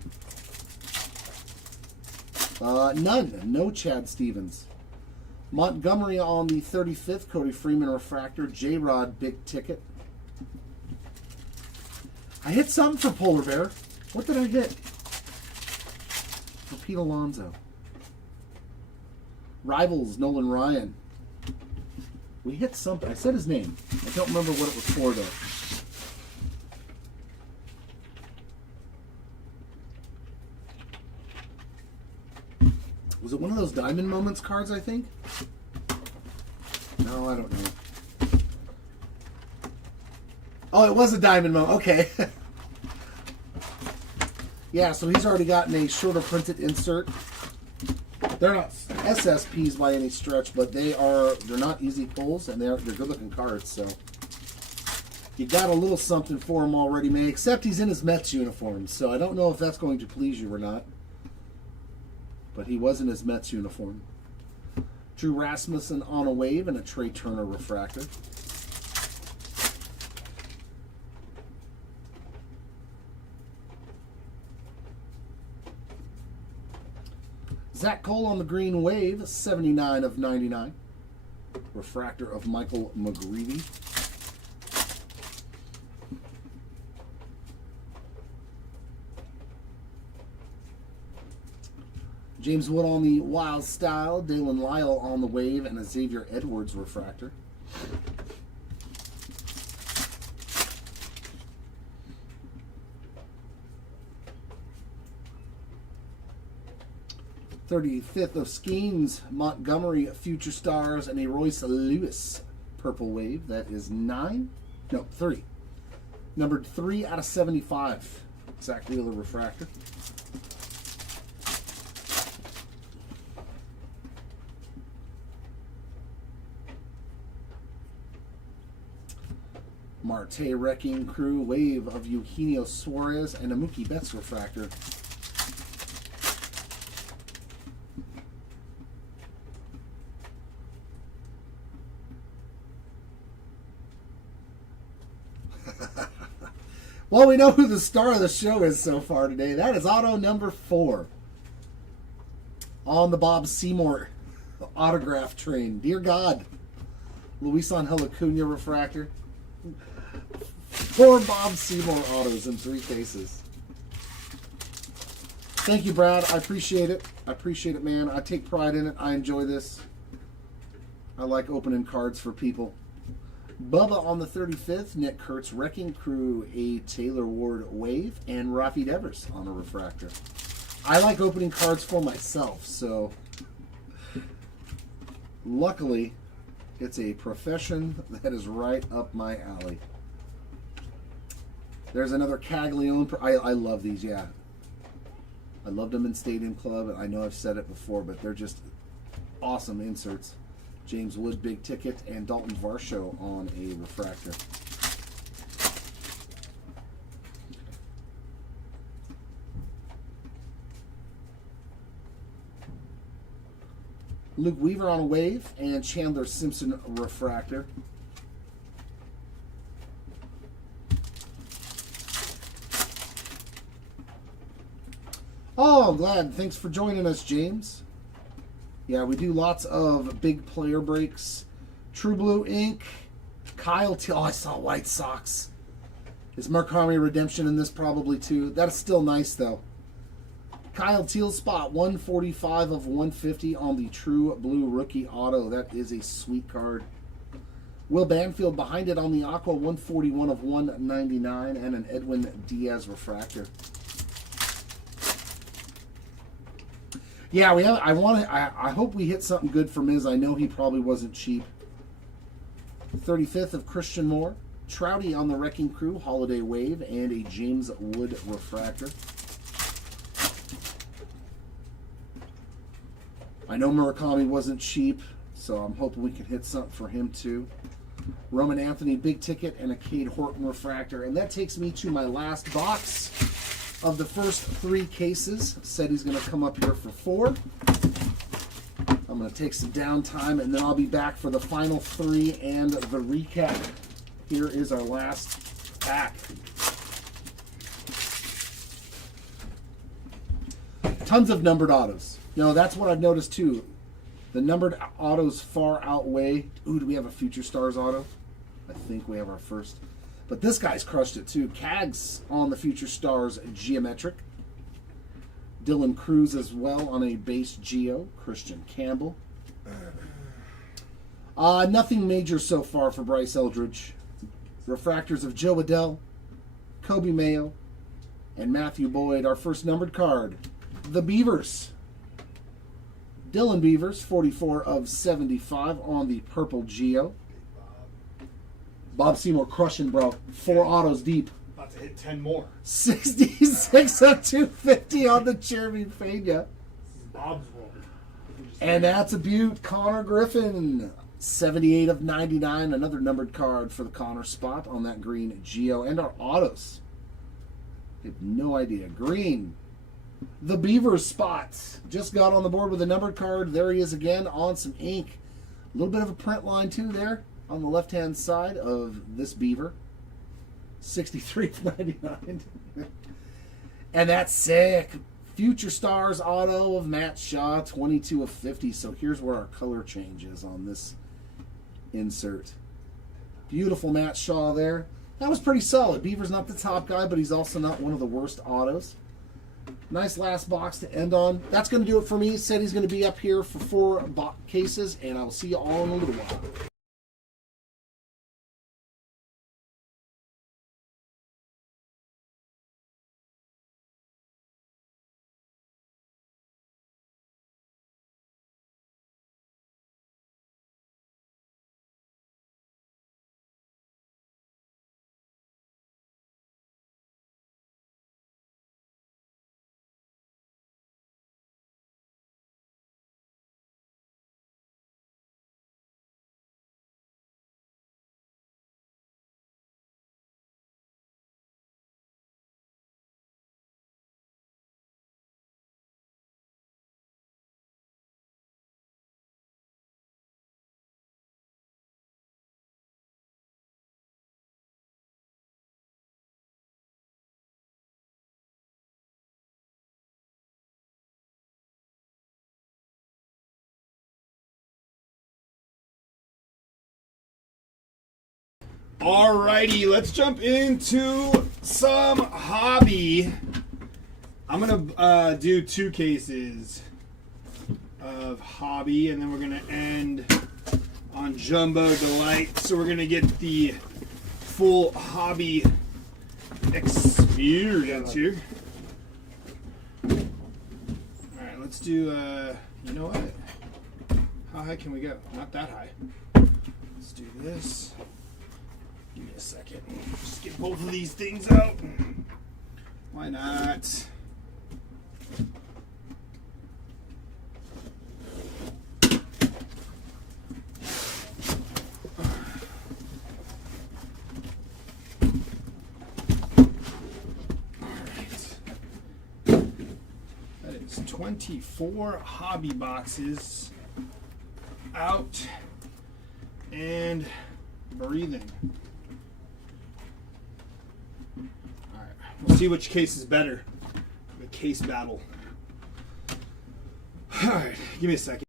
None. No Chad Stevens. Montgomery on the 35th. Cody Freeman refractor. J-Rod big ticket. I hit something for Polar Bear. What did I hit? For Pete Alonso. Rivals, Nolan Ryan. We hit something. I said his name. I don't remember what it was for, though. Was it one of those Diamond Moments cards, I think? No, I don't know. Oh, it was a Diamond Moment. Okay. Yeah, so he's already gotten a shorter printed insert. They're not SSPs by any stretch, but they're not easy pulls, and they're good looking cards. So you got a little something for him already made. Except he's in his Mets uniform, so I don't know if that's going to please you or not. But he was in his Mets uniform. Drew Rasmussen on a wave and a Trey Turner refractor. Zach Cole on the green wave, 79 of 99. Refractor of Michael McGreevy. James Wood on the Wild Style. Dalen Lyle on the wave and a Xavier Edwards refractor. .35 of Skeens, Montgomery Future Stars, and a Royce Lewis purple wave. That is 3. Numbered 3 out of 75. Zach Wheeler refractor. Marte Wrecking Crew, wave of Eugenio Suarez, and a Mookie Betts refractor. Well, we know who the star of the show is so far today. That is auto number 4 on the Bob Seymour autograph train. Dear God. Luis Angel Acuna refractor. 4 Bob Seymour autos in 3 cases. Thank you, Brad. I appreciate it. I appreciate it, man. I take pride in it. I enjoy this. I like opening cards for people. Bubba on the 35th, Nick Kurtz Wrecking Crew, a Taylor Ward wave, and Rafi Devers on a refractor. I like opening cards for myself, so Luckily, it's a profession that is right up my alley. There's another Caglione. I love these, yeah. I loved them in Stadium Club. I know I've said it before, but they're just awesome inserts. James Wood, big ticket, and Dalton Varsho on a refractor. Luke Weaver on a wave, and Chandler Simpson refractor. Oh, I'm glad. Thanks for joining us, James. Yeah, we do lots of big player breaks. True Blue Ink. Kyle T. Oh, I saw White Sox. Is Murakami Redemption in this probably too? That's still nice though. Kyle Teal spot 145 of 150 on the True Blue Rookie Auto. That is a sweet card. Will Banfield behind it on the Aqua 141 of 199 and an Edwin Diaz refractor. Yeah, we have. I hope we hit something good for Miz. I know he probably wasn't cheap. 35th of Christian Moore, Trouty on the Wrecking Crew, Holiday Wave, and a James Wood refractor. I know Murakami wasn't cheap, so I'm hoping we can hit something for him too. Roman Anthony, big ticket, and a Cade Horton refractor. And that takes me to my last box of the first 3 cases. Said he's going to come up here for 4. I'm going to take some downtime, and then I'll be back for the final 3 and the recap. Here is our last pack. Tons of numbered autos. No, that's what I've noticed too. The numbered autos far outweigh. Ooh, do we have a Future Stars auto? I think we have our first. But this guy's crushed it too. Cags on the Future Stars Geometric. Dylan Cruz as well on a base Geo. Christian Campbell. Nothing major so far for Bryce Eldridge. Refractors of Joe Adell, Kobe Mayo, and Matthew Boyd. Our first numbered card, the Beavers. Dylan Beavers, 44 of 75 on the purple Geo. Bob Seymour crushing, bro. 4 autos deep. About to hit 10 more. 66 of 250 on the Jeremy Pena. Bob's world. And that's a beaut. Connor Griffin, 78 of 99. Another numbered card for the Connor spot on that green Geo. And our autos. I have no idea. Green. The Beavers spot. Just got on the board with a numbered card. There he is again on some ink. A little bit of a print line too there on the left-hand side of this Beaver. 63 of 99. And that's sick. Future Stars auto of Matt Shaw, 22 of 50. So here's where our color change is on this insert. Beautiful Matt Shaw there. That was pretty solid. Beaver's not the top guy, but he's also not one of the worst autos. Nice last box to end on. That's going to do it for me. Said he's going to be up here for 4 cases, and I will see you all in a little while. Alrighty, let's jump into some hobby. I'm gonna do 2 cases of hobby, and then we're gonna end on Jumbo Delight. So we're gonna get the full hobby experience here. Alright, let's do, you know what? How high can we go? Not that high. Let's do this. Give me a second. Just get both of these things out. Why not? That is 24 hobby boxes out and breathing. All right, we'll see which case is better. The case battle. All right, give me a second.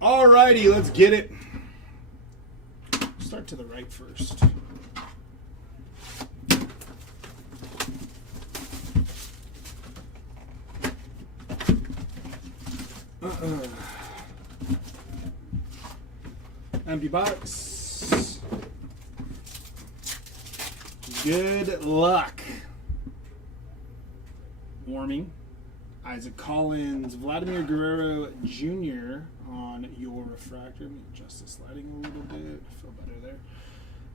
Alrighty, let's get it. Start to the right first. Empty box. Good luck. Warming. Isaac Collins, Vladimir Guerrero Jr. on your refractor. Let me adjust the sliding a little bit. I feel better there.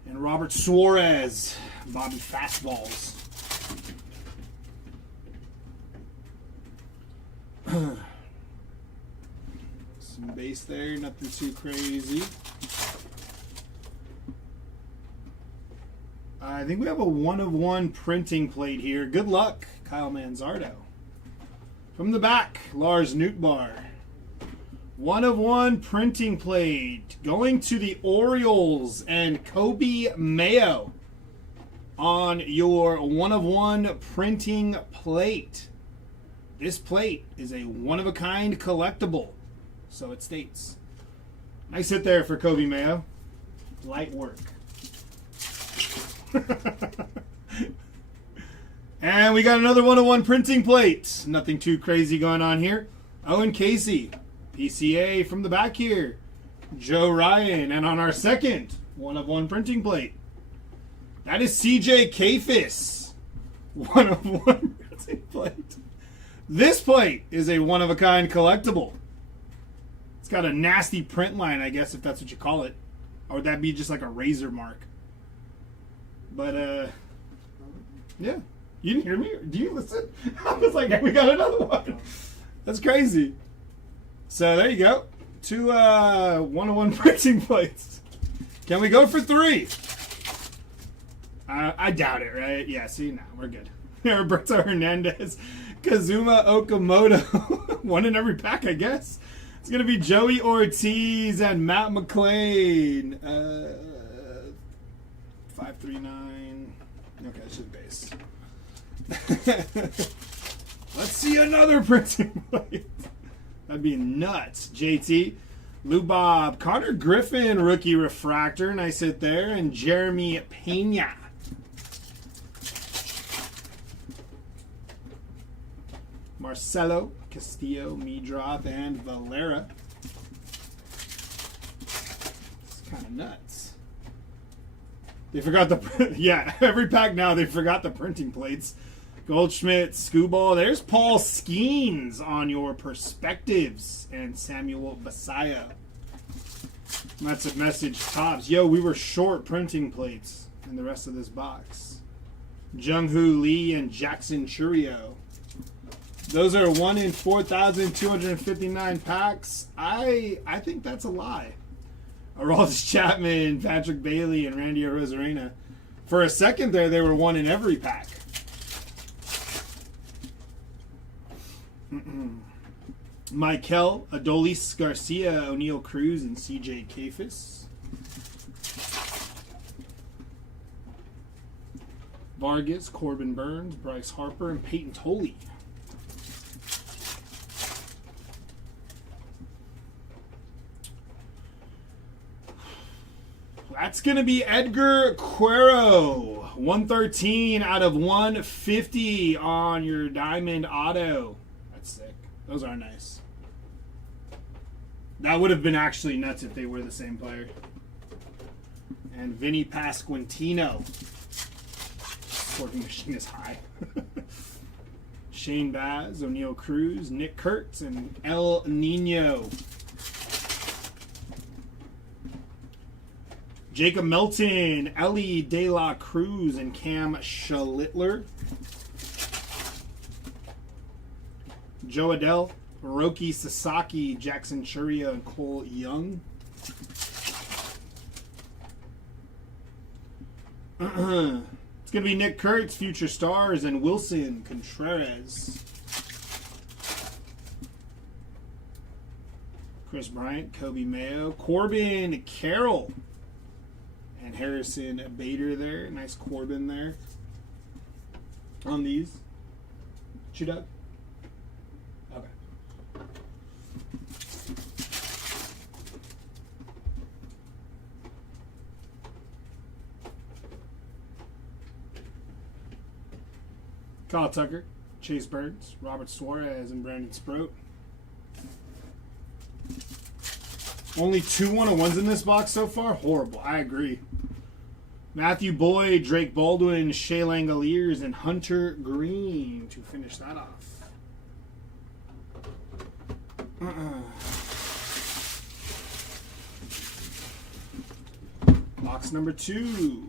And Robert Suarez, Bobby Fastballs. Some base there, nothing too crazy. I think we have a 1/1 printing plate here. Good luck, Kyle Manzardo. From the back, Lars Nootbaar. 1/1 printing plate going to the Orioles and Kobe Mayo on your 1/1 printing plate. This plate is a one-of-a-kind collectible, so it states. Nice hit there for Kobe Mayo. Light work. And we got another 1/1 printing plate. Nothing too crazy going on here. Owen Casey, PCA from the back here. Joe Ryan, and on our second 1/1 printing plate, that is CJ Kafis. 1/1 printing plate. This plate is a one-of-a-kind collectible. It's got a nasty print line, I guess, if that's what you call it. Or would that be just like a razor mark? But, yeah. You didn't hear me? Do you listen? I was like, we got another one. That's crazy. So there you go. Two 1/1 printing plates. Can we go for 3? I doubt it, right? Yeah, see, now we're good. Roberto Hernandez, Kazuma Okamoto. One in every pack, I guess. It's going to be Joey Ortiz and Matt McClain. 539. Okay, it's just base. Let's see another printing plate. That'd be nuts. JT, Lou Bob, Connor Griffin, rookie refractor. Nice hit there. And Jeremy Pena. Marcelo Castillo, Meadroth, and Valera. It's kind of nuts. They forgot the yeah. Every pack now they forgot the printing plates. Goldschmidt, Scooball. There's Paul Skeens on your perspectives, and Samuel Basayo. That's a message. Tops. Yo, we were short printing plates in the rest of this box. Jung-Hoo Lee and Jackson Churio. Those are 1 in 4,259 packs. I think that's a lie. Aroldis Chapman, Patrick Bailey, and Randy Arozarena. For a second there, they were 1 in every pack. Michael, Adolis Garcia, O'Neal Cruz, and CJ Kafis. Vargas, Corbin Burns, Bryce Harper, and Peyton Tolley. That's going to be Edgar Quero. 113 out of 150 on your Diamond Auto. That's sick. Those are nice. That would have been actually nuts if they were the same player. And Vinny Pasquantino. Sporting machine is high. Shane Baz, O'Neal Cruz, Nick Kurtz, and El Nino. Jacob Melton, Ellie De La Cruz, and Cam Schlittler. Joe Adell, Hiroki Sasaki, Jackson Churia, and Cole Young. It's going to be Nick Kurtz, Future Stars, and Wilson Contreras. Chris Bryant, Kobe Mayo, Corbin Carroll, and Harrison Bader there. Nice Corbin there on these. Shoot up. Okay. Kyle Tucker, Chase Burns, Robert Suarez, and Brandon Sproat. Only 2 1-of-1s in this box so far? Horrible. I agree. Matthew Boyd, Drake Baldwin, Shea Langoliers, and Hunter Green to finish that off. Box number 2.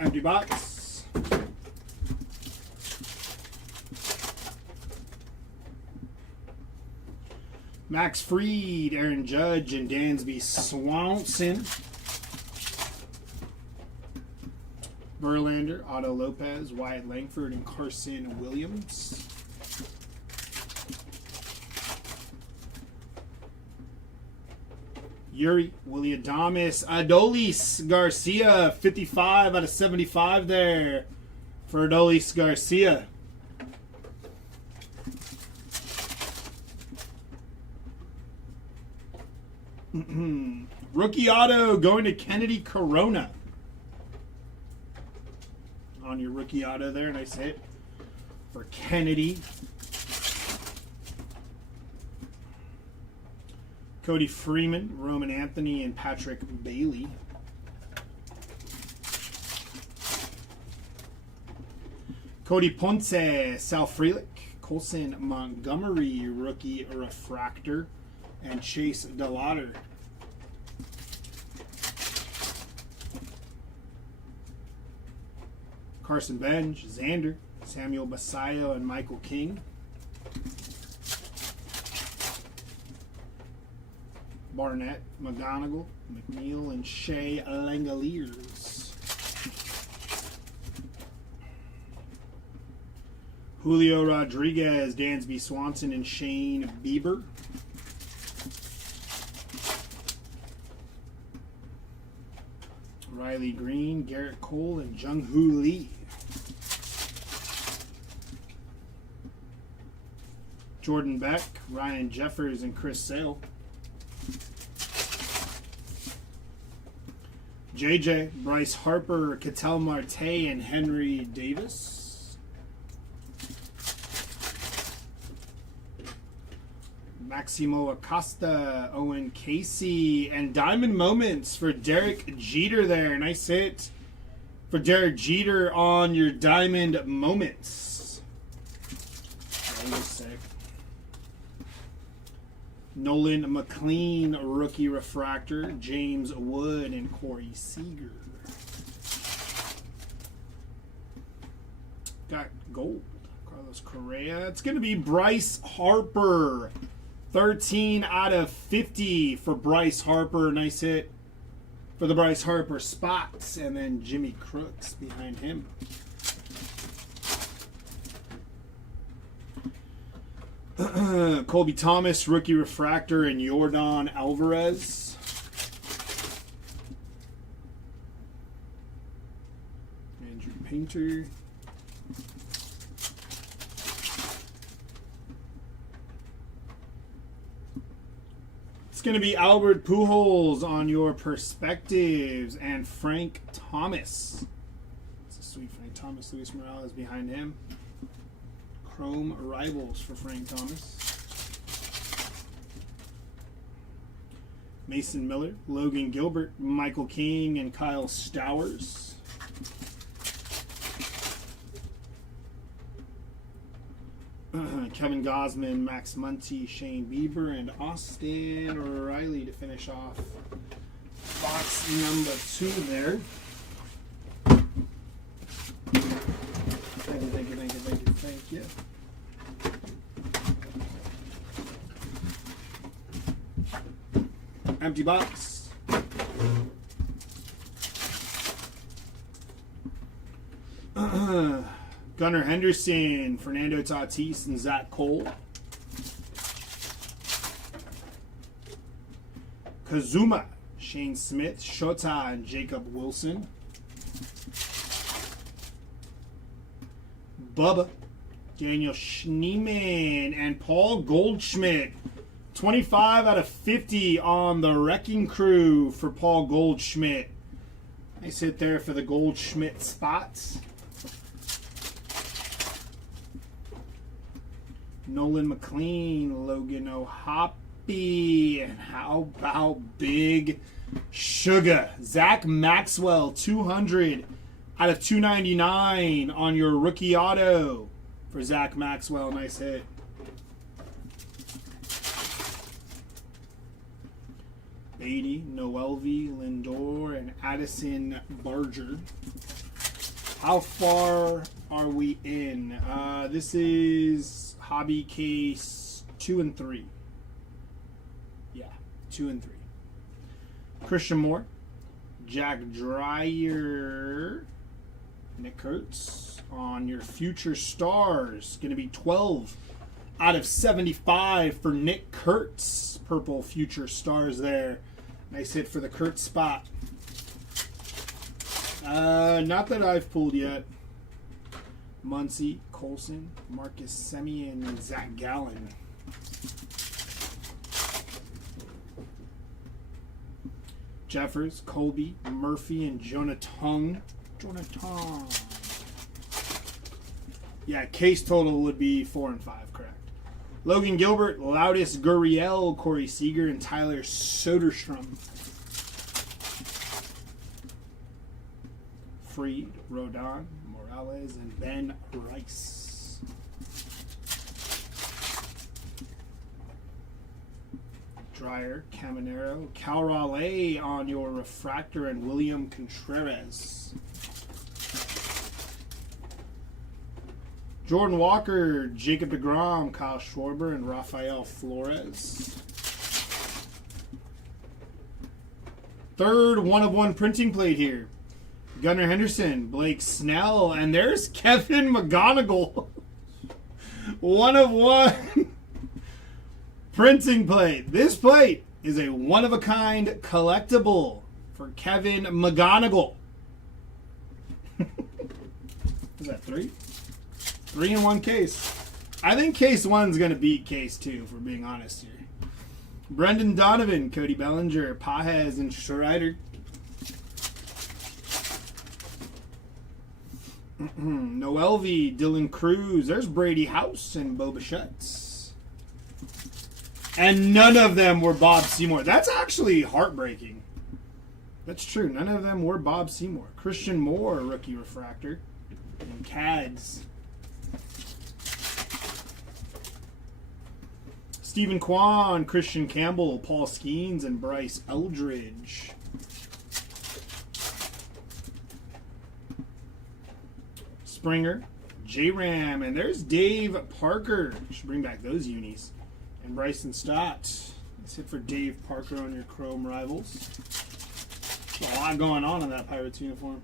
Empty box. Max Fried, Aaron Judge, and Dansby Swanson. Verlander, Otto Lopez, Wyatt Langford, and Carson Williams. Yuri, Willie Adames, Adolis Garcia, 55 out of 75 there for Adolis Garcia. Rookie auto going to Kennedy Corona. On your rookie auto there, nice hit for Kennedy. Cody Freeman, Roman Anthony, and Patrick Bailey. Cody Ponce, Sal Frelick, Colson Montgomery, rookie refractor, and Chase DeLauder. Carson Bench, Xander, Samuel Basayo, and Michael King. Barnett, McGonigal, McNeil, and Shea Langoliers. Julio Rodriguez, Dansby Swanson, and Shane Bieber. Riley Green, Garrett Cole, and Jung-Hoo Lee. Jordan Beck, Ryan Jeffers, and Chris Sale. JJ, Bryce Harper, Ketel Marte, and Henry Davis. Maximo Acosta, Owen Casey, and Diamond Moments for Derek Jeter there. Nice hit for Derek Jeter on your Diamond Moments. That was sick. Nolan McLean, rookie refractor, James Wood, and Corey Seager. Got gold, Carlos Correa. It's going to be Bryce Harper. 13 out of 50 for Bryce Harper. Nice hit for the Bryce Harper spots. And then Jimmy Crooks behind him. Colby Thomas, rookie refractor, and Yordan Alvarez. Andrew Painter. It's going to be Albert Pujols on your perspectives and Frank Thomas. It's a sweet Frank Thomas. Luis Morales behind him. Chrome Rivals for Frank Thomas. Mason Miller, Logan Gilbert, Michael King, and Kyle Stowers. Kevin Gausman, Max Muncy, Shane Bieber, and Austin Riley to finish off box number 2 there. Thank you. Empty box. Gunnar Henderson, Fernando Tatis, and Zach Cole. Kazuma, Shane Smith, Shota, and Jacob Wilson. Bubba, Daniel Schneemann, and Paul Goldschmidt. 25 out of 50 on the Wrecking Crew for Paul Goldschmidt. Nice hit there for the Goldschmidt spots. Nolan McLean, Logan O'Hoppe, and how about Big Sugar? Zach Maxwell, 200 out of 299 on your rookie auto for Zach Maxwell. Nice hit. Beatty, Noelvi, Lindor, and Addison Barger. How far are we in? This is hobby case 2 and 3. Yeah, 2 and 3. Christian Moore, Jack Dreyer, Nick Kurtz on your future stars. Going to be 12 out of 75 for Nick Kurtz. Purple future stars there. Nice hit for the Kurtz spot. Not that I've pulled yet. Muncy, Colson, Marcus Semien, and Zach Gallen. Jeffers, Colby, Murphy, and Jonathan. Yeah, case total would be 4 and 5, correct. Logan Gilbert, Loudis Gurriel, Corey Seager, and Tyler Soderstrom. Freed, Rodon, Morales, and Ben Rice. Dreyer, Caminero, Cal Raleigh on your refractor, and William Contreras. Jordan Walker, Jacob deGrom, Kyle Schwarber, and Rafael Flores. Third 1-of-1 printing plate here. Gunnar Henderson, Blake Snell, and there's Kevin McGonigal. 1-of-1 printing plate. This plate is a one-of-a-kind collectible for Kevin McGonigal. Is that 3? 3 in 1 case. I think case 1's going to beat case 2, if we're being honest here. Brendan Donovan, Cody Bellinger, Pajes, and Schreider. Noelvi, Dylan Cruz. There's Brady House and Bo Bichette. And none of them were Bob Seymour. That's actually heartbreaking. That's true. None of them were Bob Seymour. Christian Moore, rookie refractor. And Cads. Stephen Kwan, Christian Campbell, Paul Skeens, and Bryce Eldridge. Springer, J-Ram, and there's Dave Parker. Should bring back those unis. And Bryson Stott. That's it for Dave Parker on your Chrome Rivals. There's a lot going on in that Pirates uniform.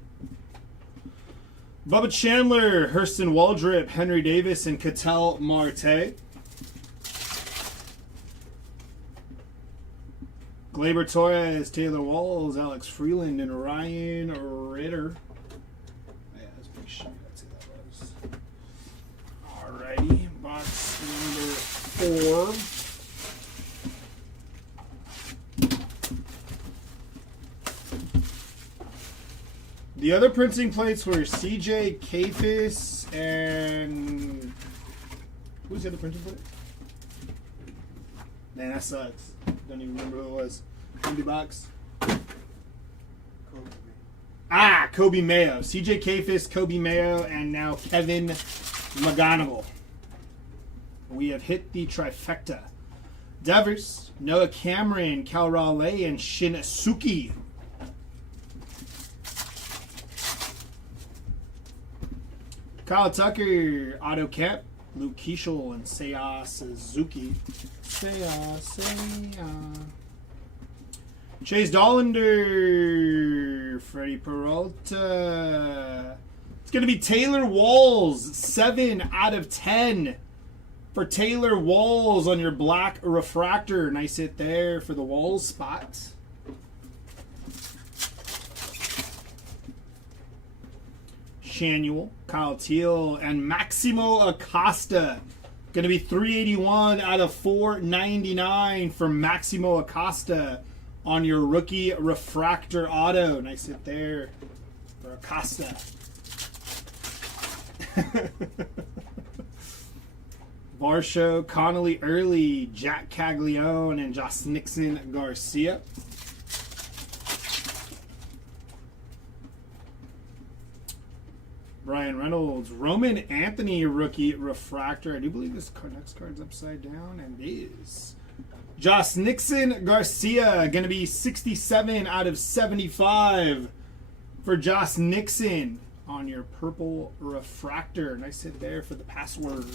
Bubba Chandler, Hurston Waldrip, Henry Davis, and Ketel Marte. Gleyber Torres, Taylor Walls, Alex Freeland, and Ryan Ritter. Yeah, that's pretty sure that's who that was. Alrighty, box number 4. The other printing plates were CJ, Kafis, and who's the other printing plate? Man, that sucks. Don't even remember who it was. Empty box. Kobe Mayo. CJ Kafis, Kobe Mayo, and now Kevin McGonigal. We have hit the trifecta. Devers, Noah Cameron, Cal Raleigh, and Shinsuke. Kyle Tucker, Otto Kemp, Luke Keishel, and Seiya Suzuki. Seiya. Chase Dollander, Freddie Peralta. It's going to be Taylor Walls, 7 out of 10 for Taylor Walls on your black refractor. Nice hit there for the Walls spot. Shanuel, Kyle Teal, and Maximo Acosta. Going to be 381 out of 499 for Maximo Acosta on your rookie refractor auto. Nice hit there for Acosta. Varsho, Connolly Early, Jack Caglione, and Josh Nixon Garcia. Brian Reynolds, Roman Anthony rookie refractor. I do believe this next card's upside down, and it is. Josh Nixon Garcia, going to be 67 out of 75 for Josh Nixon on your purple refractor. Nice hit there for the password.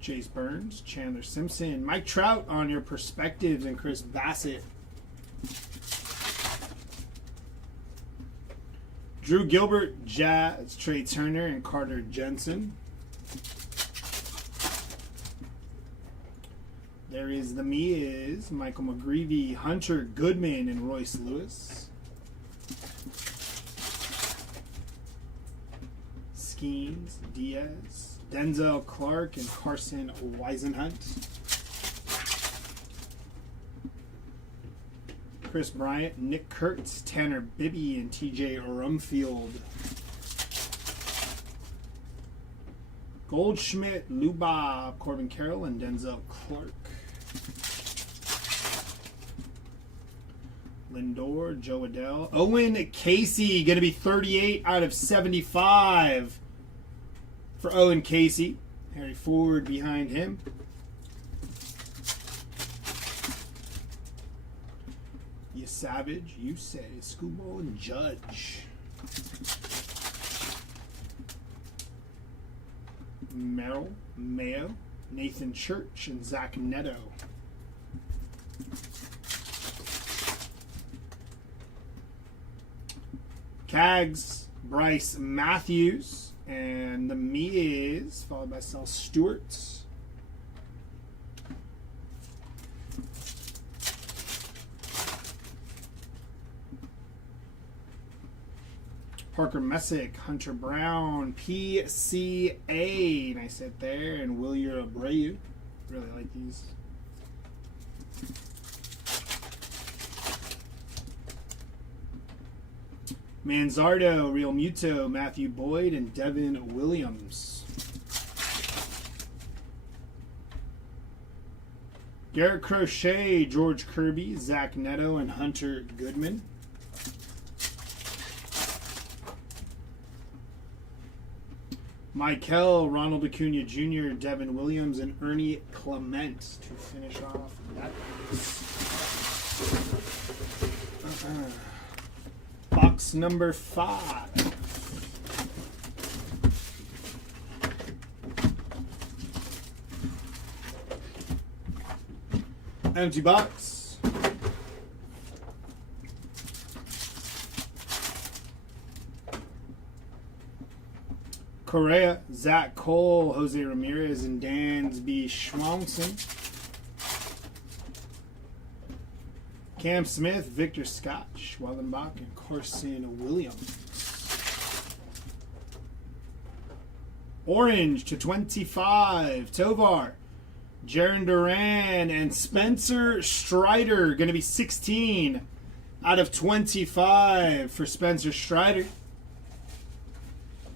Chase Burns, Chandler Simpson, Mike Trout on your perspectives, and Chris Bassett. Drew Gilbert, Jazz, Trey Turner, and Carter Jensen. There is the Miz, Michael McGreevy, Hunter Goodman, and Royce Lewis. Skeens, Diaz, Denzel Clark, and Carson Weisenhunt. Chris Bryant, Nick Kurtz, Tanner Bibby, and TJ Rumfield. Goldschmidt, Lubob, Corbin Carroll, and Denzel Clark. Lindor, Joe Adele. Owen Casey, going to be 38 out of 75 for Owen Casey. Harry Ford behind him. Savage, you say, Scoobo, and Judge. Merrill, Mayo, Nathan Church, and Zach Neto. Cags, Bryce Matthews, and the Miz, followed by Sal Stewart. Parker Messick, Hunter Brown, PCA, nice hit there, and Willier Abreu. Really like these. Manzardo, Real Muto, Matthew Boyd, and Devin Williams. Garrett Crochet, George Kirby, Zach Neto, and Hunter Goodman. Michael, Ronald Acuna Jr., Devin Williams, and Ernie Clement to finish off that. Box number 5. Empty box. Correa, Zach Cole, Jose Ramirez, and Dansby Schwanson. Cam Smith, Victor Scott, Schwellenbach, and Carson Williams. Orange to 25, Tovar, Jaron Duran, and Spencer Strider. Going to be 16 out of 25 for Spencer Strider.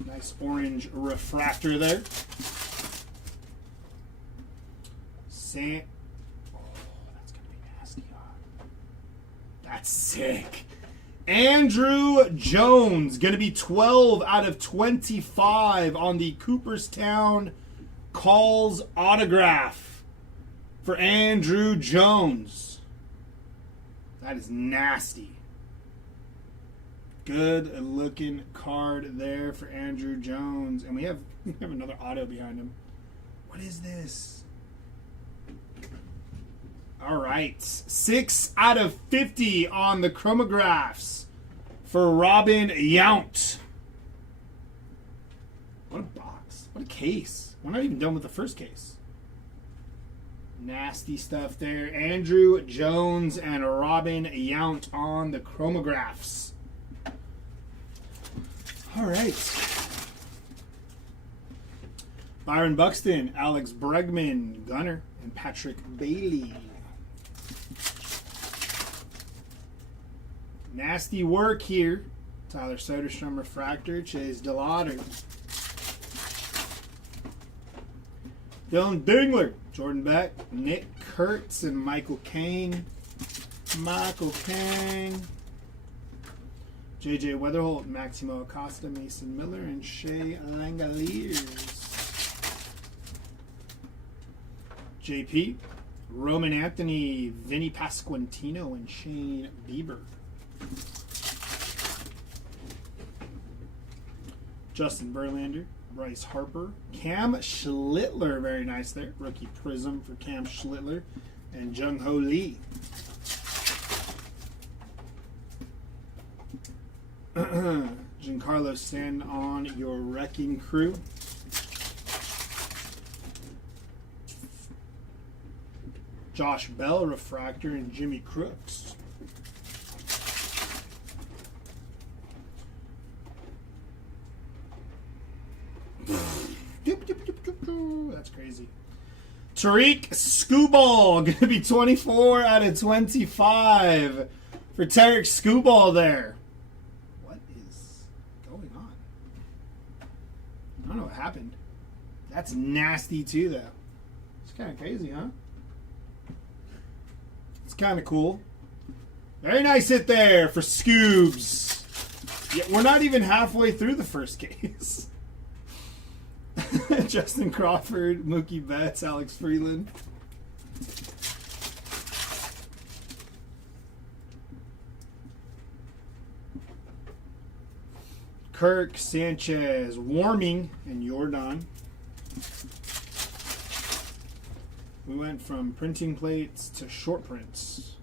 Nice orange refractor there. Oh, that's going to be nasty. That's sick. Andrew Jones, going to be 12 out of 25 on the Cooperstown Calls autograph for Andrew Jones. That is nasty. Good looking card there for Andrew Jones. And we have another auto behind him. What is this? All right. 6 out of 50 on the chromographs for Robin Yount. What a box. What a case. We're not even done with the first case. Nasty stuff there. Andrew Jones and Robin Yount on the chromographs. All right. Byron Buxton, Alex Bregman, Gunner, and Patrick Bailey. Nasty work here. Tyler Soderstrom refractor, Chase DeLauder. Dylan Dingler, Jordan Beck, Nick Kurtz, and Michael Kane. JJ Weatherholt, Maximo Acosta, Mason Miller, and Shea Langoliers. JP, Roman Anthony, Vinny Pasquantino, and Shane Bieber. Justin Verlander, Bryce Harper, Cam Schlittler, very nice there. Rookie Prism for Cam Schlittler, and Jung Ho Lee. Giancarlo Stanton on your wrecking crew. Josh Bell, refractor, and Jimmy Crooks. That's crazy. Tariq Skubal, going to be 24 out of 25 for Tariq Skubal there. What is going on? I don't know what happened. That's nasty too, though. It's kind of crazy, huh? It's kind of cool. Very nice hit there for Scoobs. Yeah, we're not even halfway through the first case. Justin Crawford, Mookie Betts, Alex Freeland. Kirk Sanchez, Warming, and Jordan. We went from printing plates to short prints.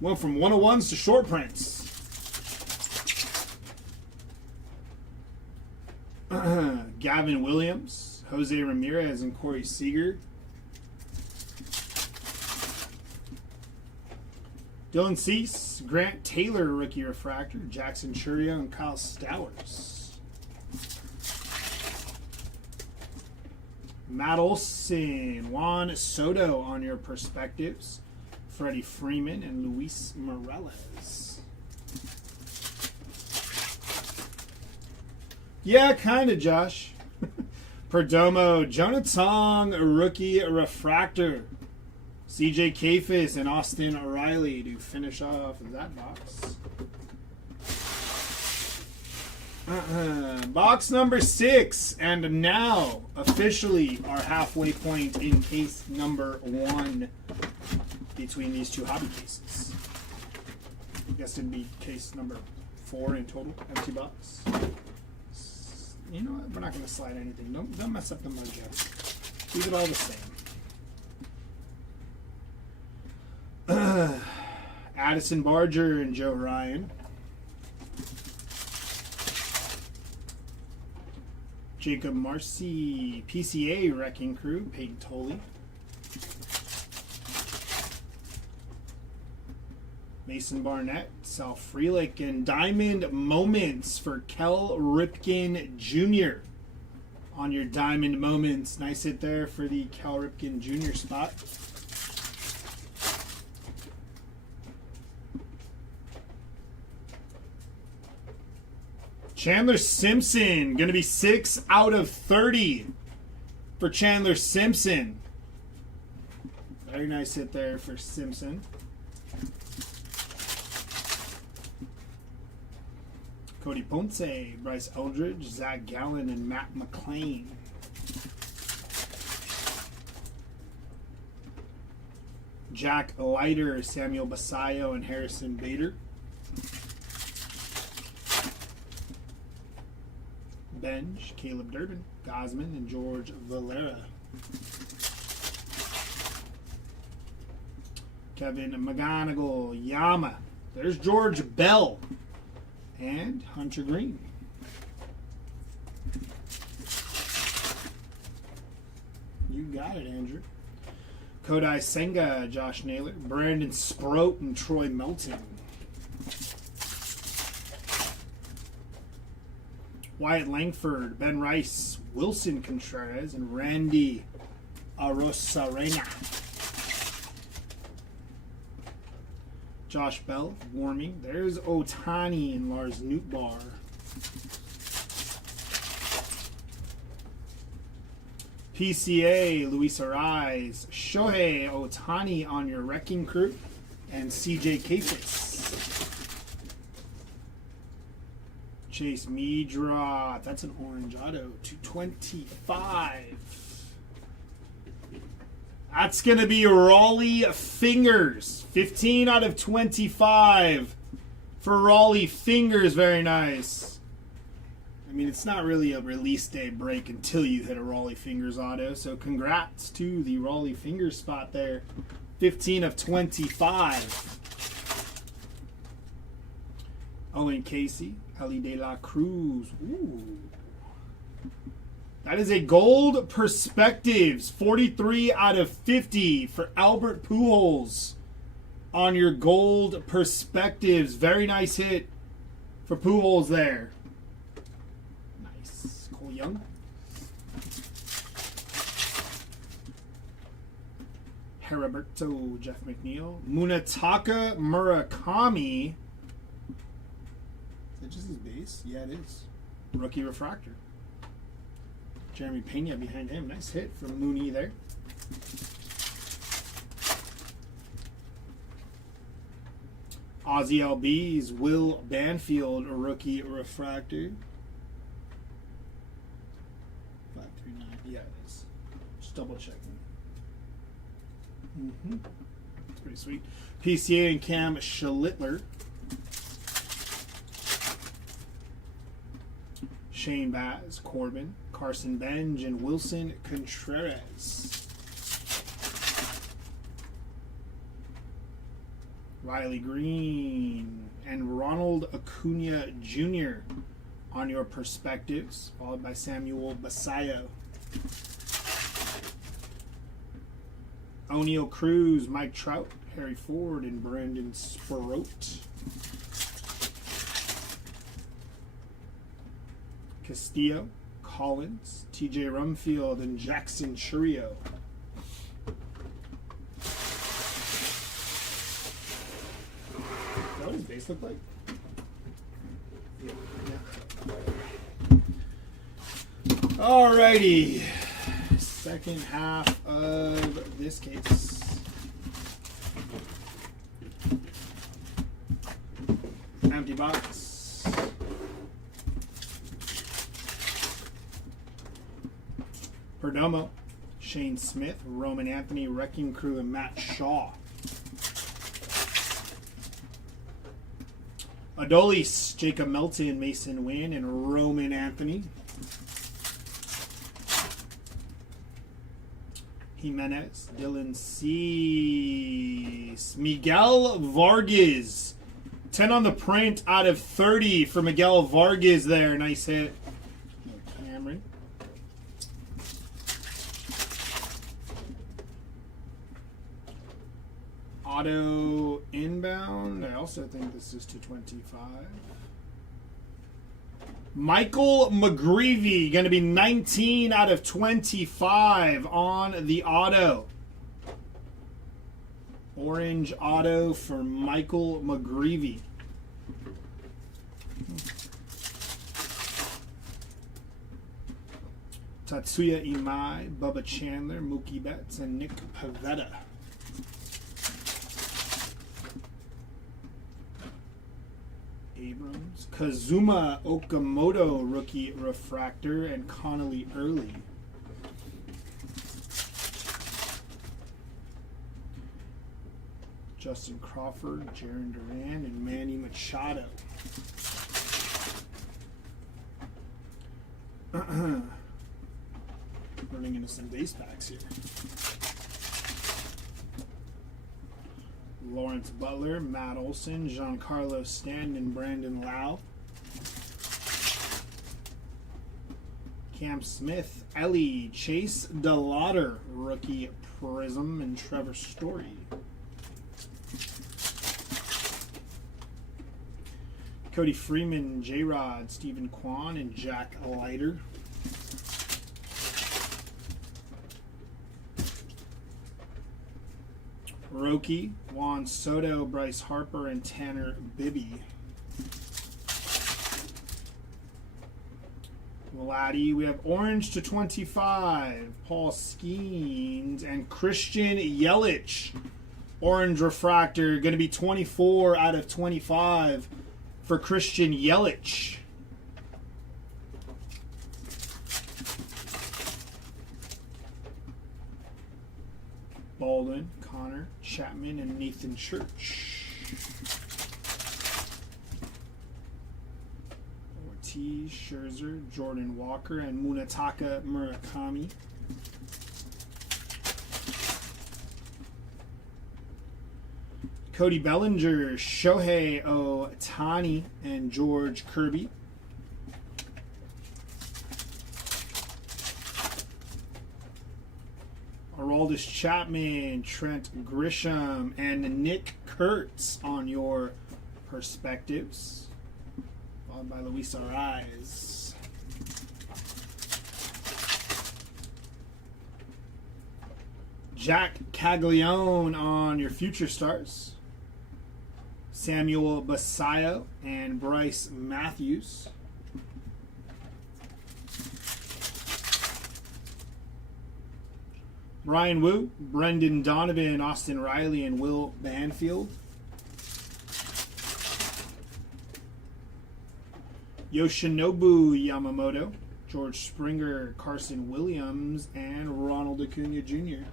Went from 101s to short prints. Gavin Williams, Jose Ramirez, and Corey Seager. Dylan Cease, Grant Taylor, rookie refractor, Jackson Churio, and Kyle Stowers. Matt Olson, Juan Soto on your perspectives, Freddie Freeman, and Luis Morales. Yeah, kind of, Josh. Perdomo, Jonathan, rookie refractor. CJ Kafis and Austin O'Reilly to finish off that box. Box number 6, and now officially our halfway point in case number 1 between these two hobby cases. I guess it'd be case number 4 in total, empty box. You know what? We're not going to slide anything. Don't mess up the mojo. Leave it all the same. Addison Barger and Joe Ryan. Jacob Marcy, PCA Wrecking Crew, Peyton Tolley. Mason Barnett, Sal Frelick, and Diamond Moments for Kel Ripken Jr. on your Diamond Moments. Nice hit there for the Kel Ripken Jr. spot. Chandler Simpson, going to be 6 out of 30 for Chandler Simpson. Very nice hit there for Simpson. Cody Ponce, Bryce Eldridge, Zach Gallen, and Matt McClain. Jack Leiter, Samuel Basayo, and Harrison Bader. Benj, Caleb Durbin, Gosman, and George Valera. Kevin McGonigal, Yama. There's George Bell. And Hunter Green. You got it, Andrew. Kodai Senga, Josh Naylor, Brandon Sproat, and Troy Melton. Wyatt Langford, Ben Rice, Wilson Contreras, and Randy Arosarena. Josh Bell, Warming. There's Otani and Lars Nootbaar. PCA, Luis Ariz, Shohei Otani on your wrecking crew, and CJ Kapis. Chase Meadroth, that's an orange auto, 225. That's going to be Raleigh Fingers. 15 out of 25 for Raleigh Fingers. Very nice. I mean, it's not really a release day break until you hit a Raleigh Fingers auto. So congrats to the Raleigh Fingers spot there. 15 of 25. Owen Casey, Ellie De La Cruz. Ooh. That is a gold Perspectives, 43 out of 50 for Albert Pujols on your gold Perspectives. Very nice hit for Pujols there. Nice. Cole Young. Heriberto, Jeff McNeil. Munetaka Murakami. Is that just his base? Yeah, it is. Rookie refractor. Jeremy Pena behind him. Nice hit from Mooney there. Ozzy LB's Will Banfield, a rookie refractor. 539. Yeah, it is. Just double checking. It's pretty sweet. PCA and Cam Schlittler. Shane Baz, Corbin, Carson Benj, and Wilson Contreras. Riley Green and Ronald Acuna Jr. on your Perspectives, followed by Samuel Basayo. O'Neal Cruz, Mike Trout, Harry Ford, and Brandon Sproat. Castillo, Collins, TJ Rumfield, and Jackson Churio. Is that what his base looked like? Yeah. Alrighty. Second half of this case. Empty box. Perdomo, Shane Smith, Roman Anthony, Wrecking Crew, and Matt Shaw. Adolis, Jacob Melton, Mason Wynn, and Roman Anthony. Jimenez, Dylan Cease, Miguel Vargas. 10 on the print out of 30 for Miguel Vargas there. Nice hit. Cameron. Auto inbound. I also think this is 225. Michael McGreevy, going to be 19 out of 25 on the auto. Orange auto for Michael McGreevy. Tatsuya Imai, Bubba Chandler, Mookie Betts, and Nick Pivetta. Abrams, Kazuma Okamoto, rookie refractor, and Connolly Early. Justin Crawford, Jarren Duran, and Manny Machado. Running into some base packs here. Lawrence Butler, Matt Olson, Giancarlo Stanton, Brandon Lau. Cam Smith, Ellie, Chase DeLauder, rookie Prism, and Trevor Story. Cody Freeman, J-Rod, Stephen Kwan, and Jack Leiter. Roki, Juan Soto, Bryce Harper, and Tanner Bibby. Vladdy, we have orange to 25, Paul Skeens, and Christian Yelich. Orange refractor, going to be 24 out of 25 for Christian Yelich. Baldwin, Connor, Chapman, and Nathan Church. Ortiz, Scherzer, Jordan Walker, and Munetaka Murakami. Cody Bellinger, Shohei Ohtani, and George Kirby. Aroldis Chapman, Trent Grisham, and Nick Kurtz on your perspectives. Followed by Luis Arraez. Jack Caglione on your future stars. Samuel Basayo and Bryce Matthews. Ryan Wu, Brendan Donovan, Austin Riley, and Will Banfield. Yoshinobu Yamamoto, George Springer, Carson Williams, and Ronald Acuna Jr.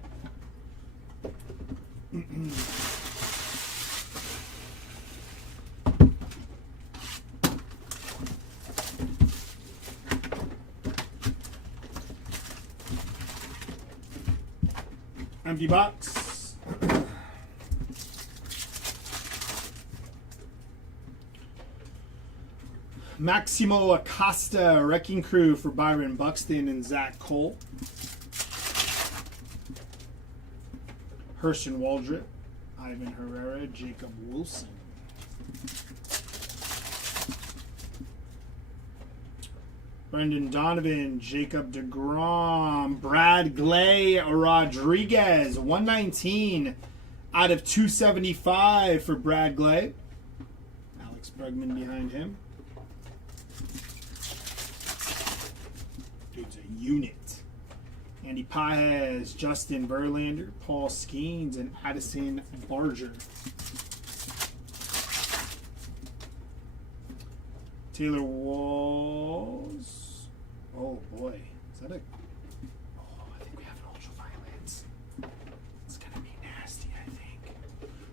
Empty box. Maximo Acosta, Wrecking Crew for Byron Buxton and Zach Cole. Herschel Waldrop, Ivan Herrera, Jacob Wilson. Brendan Donovan, Jacob DeGrom, Brad Gley, Rodriguez, 119 out of 275 for Brad Gley. Alex Bregman behind him. Dude's a unit. Andy Paez, Justin Verlander, Paul Skeens, and Addison Barger. Taylor Walls. Oh boy. Is that a... Oh, I think we have an ultraviolet. It's going to be nasty, I think.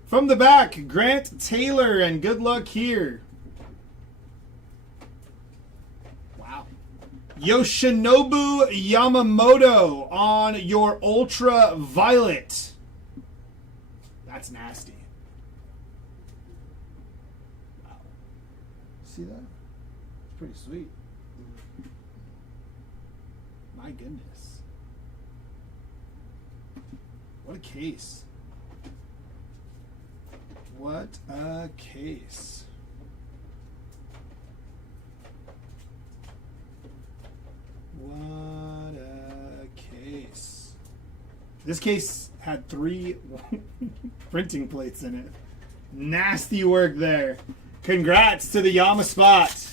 From the back, Grant Taylor, and good luck here. Wow. Yoshinobu Yamamoto on your ultraviolet. That's nasty. Wow. See that? It's pretty sweet. My goodness. What a case. What a case. What a case. This case had 3 printing plates in it. Nasty work there. Congrats to the Yama Spot.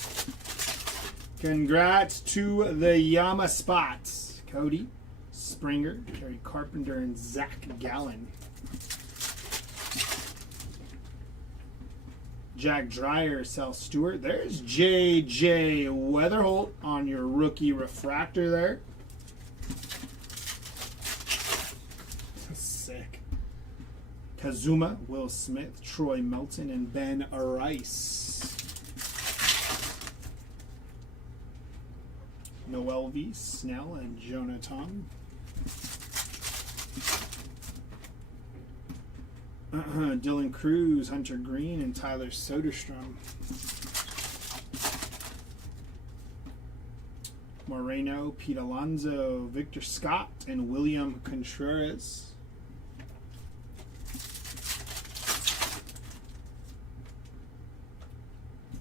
Congrats to the Yama Spots. Cody, Springer, Kerry Carpenter, and Zach Gallen. Jack Dreyer, Sal Stewart. There's J.J. Weatherholt on your rookie refractor there. Sick. Kazuma, Will Smith, Troy Melton, and Ben Rice. Noel V. Snell and Jonathan. Dylan Cruz, Hunter Green, and Tyler Soderstrom. Moreno, Pete Alonso, Victor Scott, and William Contreras.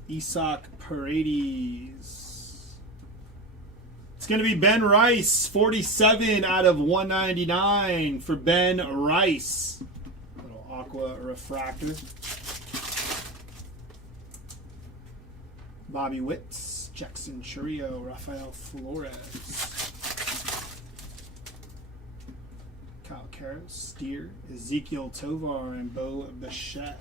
Isak Paredes. It's going to be Ben Rice, 47 out of 199 for Ben Rice. Little aqua refractor. Bobby Witts, Jackson Churio, Rafael Flores. Kyle Karras, Steer, Ezekiel Tovar, and Bo Bichette.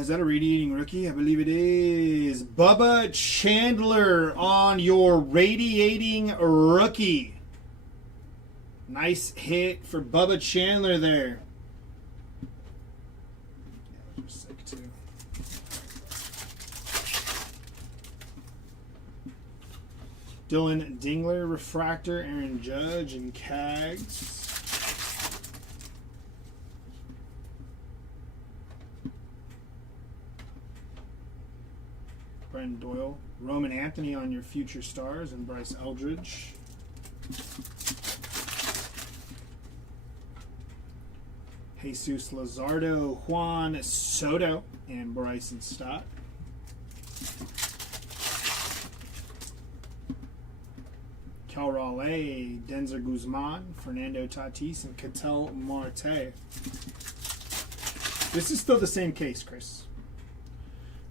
Is that a radiating rookie? I believe it is. Bubba Chandler on your radiating rookie. Nice hit for Bubba Chandler there. Yeah, those are sick too. Dylan Dingler, refractor, Aaron Judge, and Cags. Brendan Doyle, Roman Anthony on your future stars, and Bryce Eldridge. Jesus Luzardo, Juan Soto, and Bryson Stott. Cal Raleigh, Denzer Guzman, Fernando Tatis, and Ketel Marte. This is still the same case, Chris.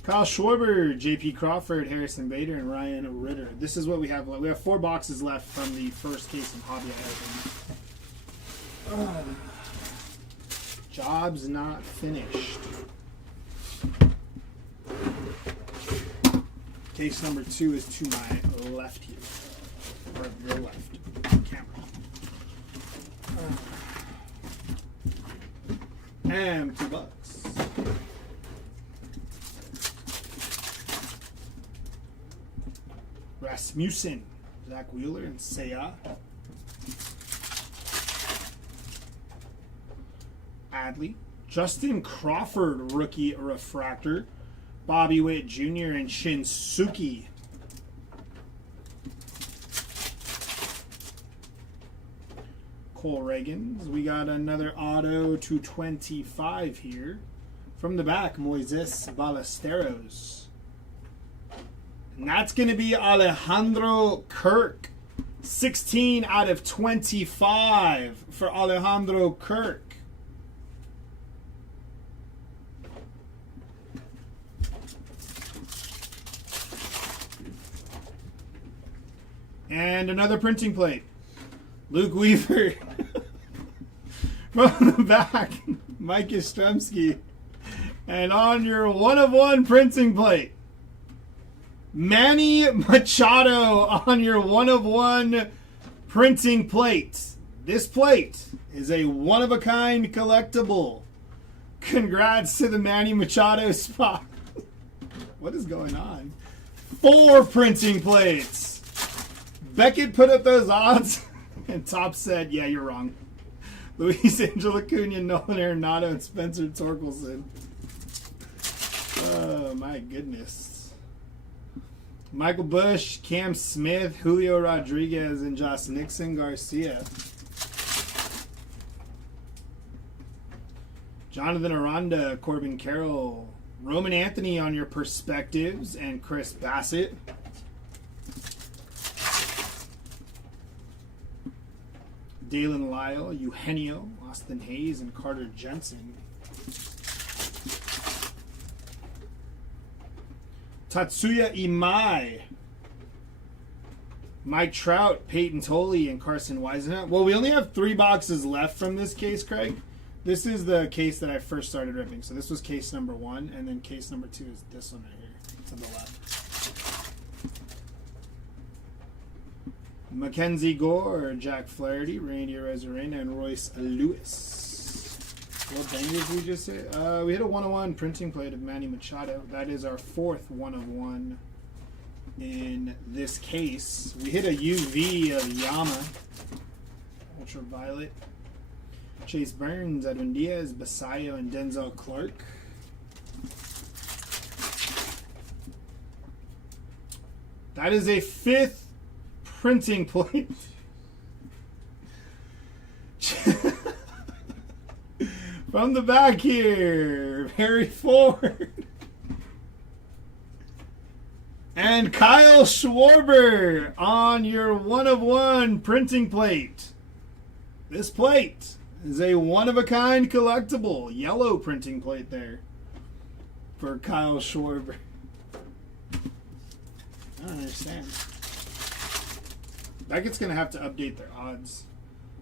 Kyle Schwarber, J.P. Crawford, Harrison Bader, and Ryan Ritter. This is what we have left. We have 4 boxes left from the first case of Hobby I opened. Job's not finished. Case number 2 is to my left here. Or your left. Camera. And $2. Rasmussen, Zach Wheeler, and Seiya. Adley. Justin Crawford, rookie refractor. Bobby Witt Jr. and Shinsuke. Cole Reagans. We got another auto 225 here. From the back, Moises Ballesteros. And that's going to be Alejandro Kirk. 16 out of 25 for Alejandro Kirk. And another printing plate. Luke Weaver. From the back, Mike Yastrzemski. And on your 1-of-1 printing plate, Manny Machado on your 1-of-1 printing plate. This plate is a one-of-a-kind collectible. Congrats to the Manny Machado spot. What is going on? 4 printing plates. Beckett put up those odds, and Top said, yeah, you're wrong. Luis Angel Acuna, Nolan Arenado, and Spencer Torkelson. Oh, my goodness. Michael Bush, Cam Smith, Julio Rodriguez, and Josh Nixon Garcia. Jonathan Aranda, Corbin Carroll, Roman Anthony on your perspectives, and Chris Bassett. Dalen Lyle, Eugenio, Austin Hayes, and Carter Jensen. Tatsuya Imai. Mike Trout, Peyton Tolley, and Carson Weisenhunt. Well, we only have 3 boxes left from this case, Craig. This is the case that I first started ripping. So this was case number 1, and then case number 2 is this one right here to the left. Mackenzie Gore, Jack Flaherty, Randy Arozarena, and Royce Lewis. What bangers we just hit? We hit a 101 printing plate of Manny Machado. That is our 4th 1 of 1 in this case. We hit a UV of Yama, Ultraviolet. Chase Burns, Edwin Diaz, Basayo, and Denzel Clark. That is a 5th printing plate. From the back here, Harry Ford. And Kyle Schwarber on your 1 of 1 printing plate. This plate is a one-of-a-kind collectible yellow printing plate there for Kyle Schwarber. I don't understand. Beckett's going to have to update their odds.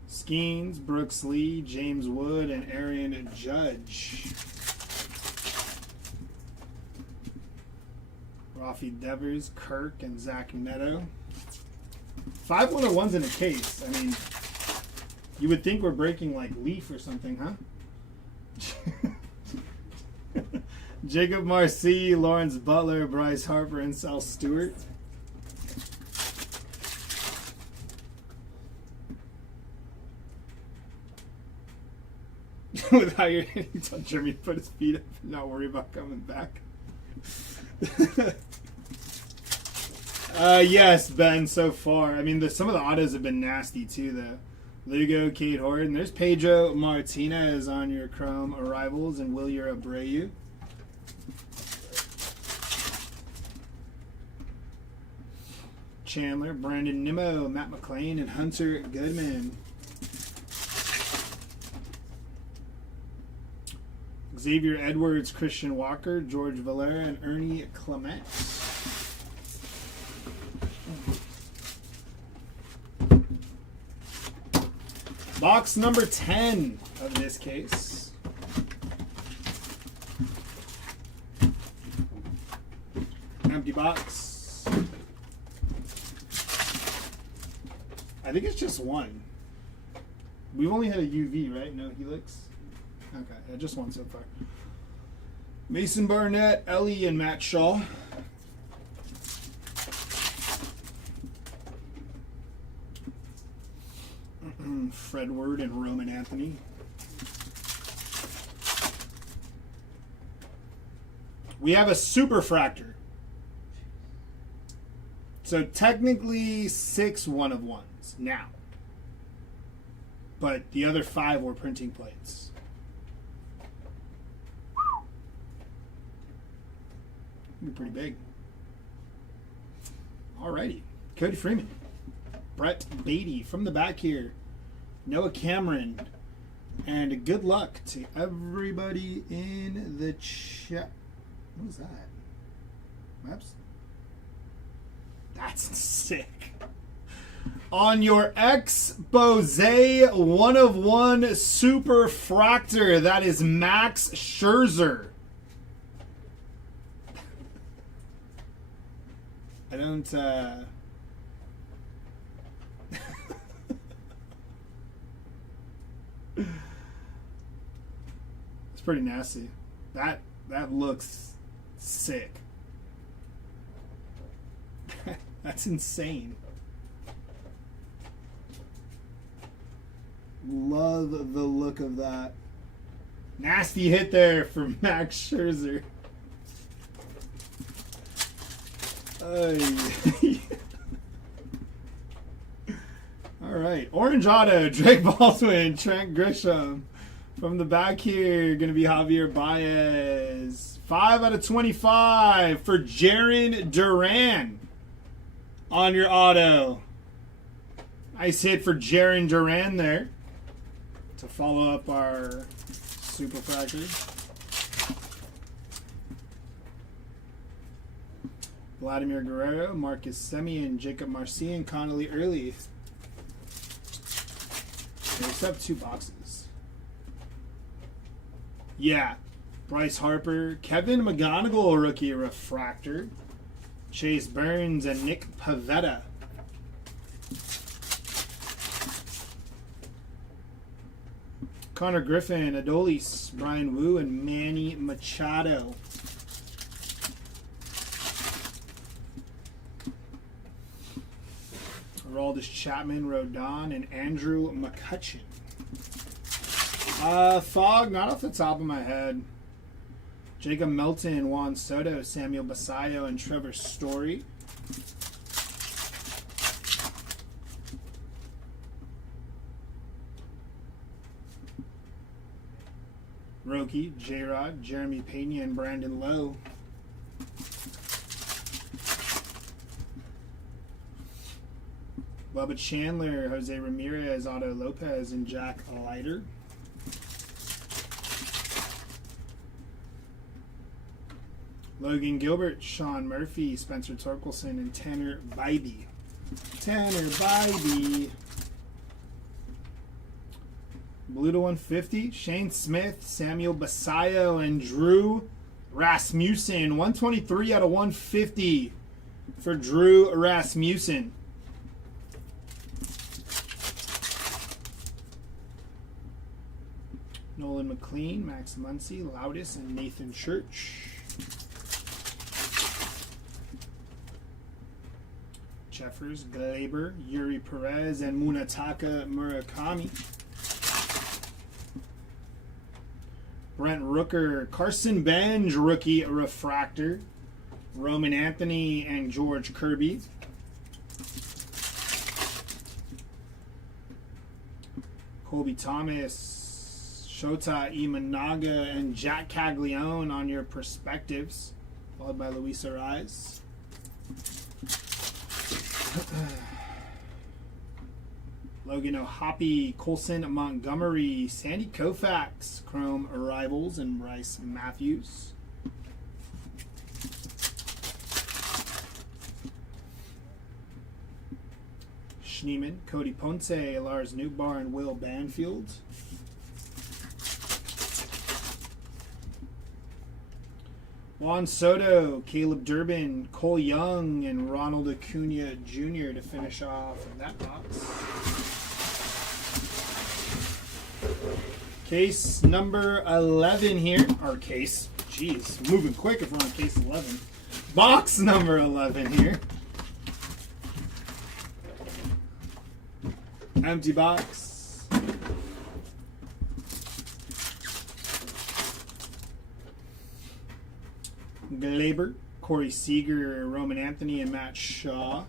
Skeens, Brooks Lee, James Wood, and Aaron Judge. Rafi Devers, Kirk, and Zach Neto. 5 101s in a case. I mean, you would think we're breaking like Leaf or something, huh? Jacob Marcy, Lawrence Butler, Bryce Harper, and Sal Stewart. With how you tell Jeremy to put his feet up and not worry about coming back. Yes, Ben, so far. I mean, some of the autos have been nasty, too, though. Lugo, Kate Horton. There's Pedro Martinez on your Chrome Arrivals and Wilyer Abreu. Chandler, Brandon Nimmo, Matt McClain, and Hunter Goodman. Xavier Edwards, Christian Walker, George Valera, and Ernie Clement. Box number 10 of this case. Empty box. I think it's just one. We've only had a UV, right? No helix? Okay, yeah, just one so far. Mason Barnett, Ellie, and Matt Shaw. Fred Ward and Roman Anthony. We have a superfractor. So technically 6 1 of 1s now. But the other 5 were printing plates. Pretty big. Alrighty. Cody Freeman. Brett Beatty from the back here. Noah Cameron. And good luck to everybody in the chat. What is that? Maps? That's sick. On your Expose 1 of 1 Superfractor, that is Max Scherzer. I don't, It's pretty nasty. That looks sick. That's insane. Love the look of that. Nasty hit there for Max Scherzer. All right, Orange Auto, Drake Baldwin, Trent Grisham. From the back here, going to be Javier Baez. 5 out of 25 for Jarren Duran on your auto. Nice hit for Jarren Duran there to follow up our Superfractor. Vladimir Guerrero, Marcus Semien, Jacob Marcian, Connolly Early. We still have 2 boxes. Yeah. Bryce Harper, Kevin McGonigal, rookie refractor. Chase Burns and Nick Pivetta. Connor Griffin, Adolis, Brian Wu, and Manny Machado. Aroldis Chapman, Rodon, and Andrew McCutcheon. Fog, not off the top of my head. Jacob Melton, Juan Soto, Samuel Basayo, and Trevor Story. Roki, J-Rod, Jeremy Pena, and Brandon Lowe. Bubba Chandler, Jose Ramirez, Otto Lopez, and Jack Leiter. Logan Gilbert, Sean Murphy, Spencer Torkelson, and Tanner Bybee. Tanner Bybee. Blue to 150, Shane Smith, Samuel Basayo, and Drew Rasmussen. 123 out of 150 for Drew Rasmussen. Nolan McLean, Max Muncy, Loudis, and Nathan Church. Jeffers, Glaber, Yuri Perez, and Munetaka Murakami. Brent Rooker, Carson Benj, rookie refractor. Roman Anthony and George Kirby. Colby Thomas, Shota Imanaga, and Jack Caglione on your perspectives, followed by Luis Ariz. Logan O'Hoppe, Colson Montgomery, Sandy Koufax, Chrome Arrivals, and Bryce Matthews. Schneeman, Cody Ponce, Lars Newbar, and Will Banfield. Juan Soto, Caleb Durbin, Cole Young, and Ronald Acuna Jr. to finish off that box. Case number 11 here. Or case. Jeez, moving quick if we're on case 11. Box number 11 here. Empty box. Glaber, Corey Seager, Roman Anthony, and Matt Shaw.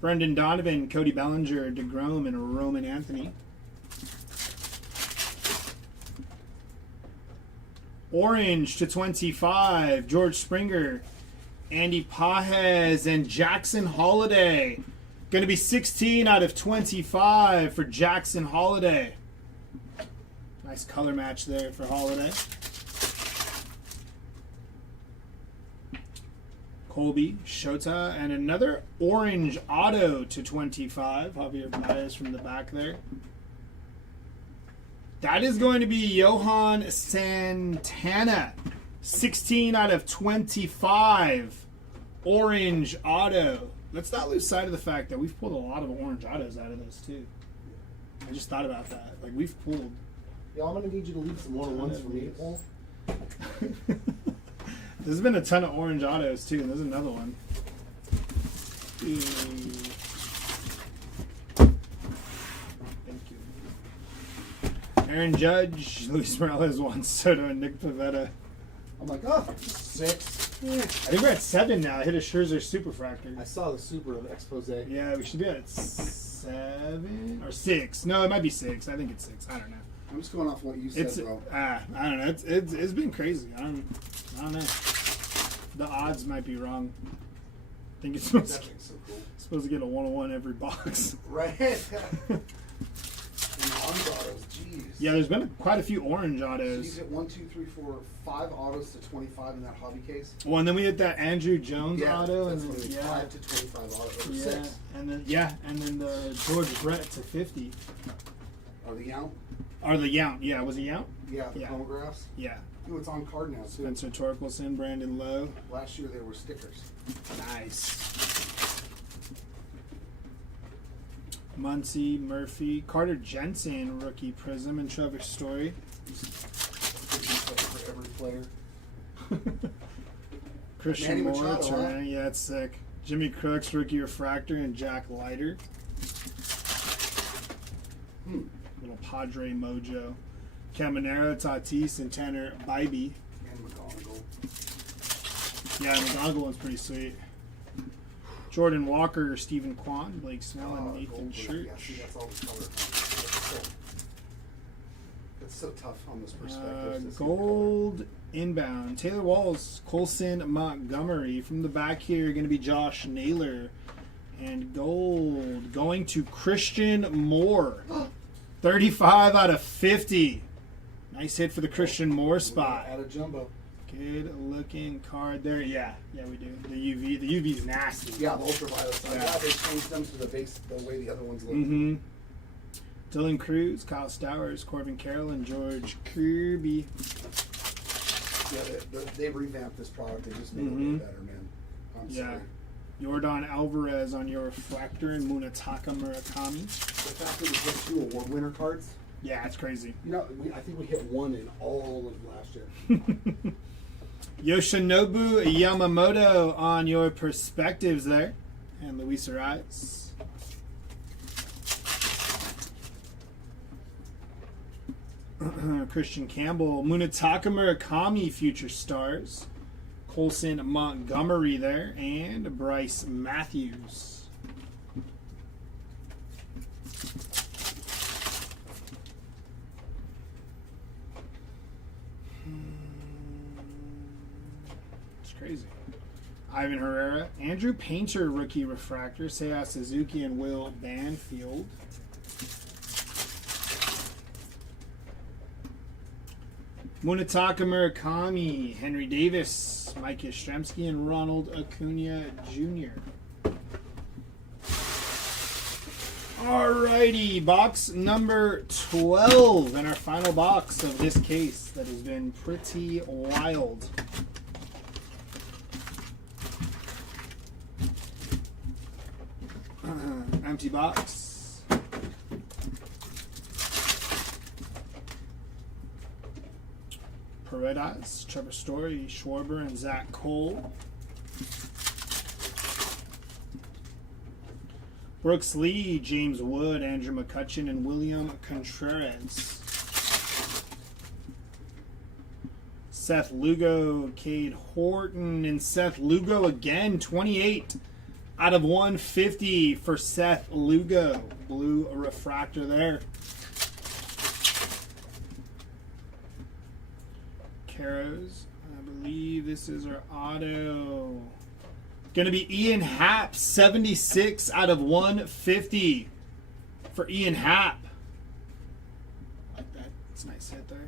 Brendan Donovan, Cody Bellinger, DeGrom, and Roman Anthony. Orange to 25, George Springer, Andy Pajes, and Jackson Holiday. Going to be 16 out of 25 for Jackson Holiday. Nice color match there for Holiday. Colby, Shota, and another orange auto to 25. Javier Baez from the back there. That is going to be Johan Santana. 16 out of 25. Orange auto. Let's not lose sight of the fact that we've pulled a lot of orange autos out of those too. I just thought about that. Like, we've pulled. Yeah, I'm going to need you to leave some 101s for me to pull. There's been a ton of orange autos too, and there's another one. Thank you. Aaron Judge, Luis Morales, Juan Soto, and Nick Pivetta. I'm like, oh, 6. I think we're at 7 now. I hit a Scherzer Superfractor. I saw the super expose. Yeah, we should be at 7 or 6. No, it might be 6. I think it's 6. I don't know. I'm just going off what you said, bro. I don't know. It's been crazy. I don't know. The odds might be wrong. I think it's supposed to get a 101 every box. Right. And the autos, jeez. Yeah, there's been quite a few orange So you autos. get 1, 2, 3, 4, 5 autos to 25 in that hobby case. Well, and then we hit that Andrew Jones auto, and that's what then it is, 5 to 25 autos. Or yeah, 6. and then the George Brett to 50. Or the Yount. Or the Yount, yeah, was it Yount? Yeah, the Yeah. chromographs. Yeah. Ooh, it's on card now, too. Spencer Torkelson, Brandon Lowe. Last year they were stickers. Nice. Muncie, Murphy, Carter Jensen, rookie Prism, and Trevor Story. For every player. Christian Manny Moore, Machado, huh? yeah, that's sick. Jimmy Crooks, rookie refractor, and Jack Leiter. Little Padre mojo. Caminero, Tatis, and Tanner Bybee. And McGonagall. Yeah, the McGonagall one's pretty sweet. Jordan Walker, Stephen Kwan, Blake Snell, and Nathan Gold. Church. Yeah, see, that's all the color. It's so tough on this perspective. to see Gold inbound. Taylor Walls, Colson Montgomery. From the back here, going to be Josh Naylor. And gold going to Christian Moore. 35 out of 50. Nice hit for the Christian Moore spot. At a jumbo. Good looking card there. Yeah, we do. The UV. The UV's nasty. Yeah, the ultraviolet. I'm Yeah. glad they changed them to the base, the way the other ones look. Mm-hmm. Dylan Cruz, Kyle Stowers, Corbin Carroll, and George Kirby. Yeah, they revamped this product. They just made it way better, man. I'm sorry. Jordan Alvarez on your refractor and Munetaka Murakami. The fact that we hit 2 award winner cards. Yeah, it's crazy. You know, I think we hit 1 in all of last year. Yoshinobu Yamamoto on your perspectives there. And Luis Ariz. Christian Campbell. Munetaka Murakami, future stars. Colson Montgomery there. And Bryce Matthews. It's crazy. Ivan Herrera. Andrew Painter, rookie refractor. Seiya Suzuki and Will Banfield. Munetaka Murakami, Henry Davis, Mike Yastrzemski, and Ronald Acuna Jr. Alrighty, box number 12, and our final box of this case that has been pretty wild. Empty box. Paredes, Trevor Story, Schwarber, and Zach Cole. Brooks Lee, James Wood, Andrew McCutcheon, and William Contreras. Seth Lugo, Cade Horton, and Seth Lugo again, 28 out of 150 for Seth Lugo. Blue refractor there. Caros, I believe this is our auto. Going to be Ian Happ, 76 out of 150 for Ian Happ. Like that. It's a nice hit there.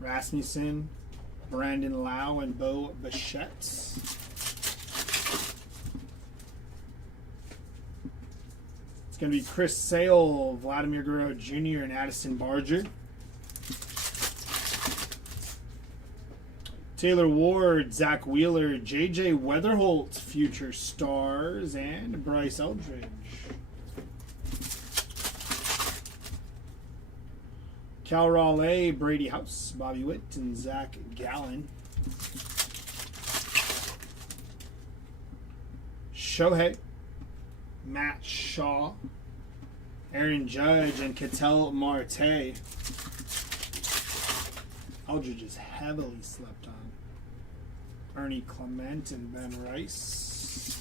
Rasmussen, Brandon Lau, and Bo Bichette. It's going to be Chris Sale, Vladimir Guerrero Jr., and Addison Barger. Taylor Ward, Zach Wheeler, J.J. Weatherholt, future stars, and Bryce Eldridge. Cal Raleigh, Brady House, Bobby Witt, and Zach Gallen. Shohei, Matt Shaw, Aaron Judge, and Ketel Marte. Eldridge is heavily slept on. Ernie Clement and Ben Rice.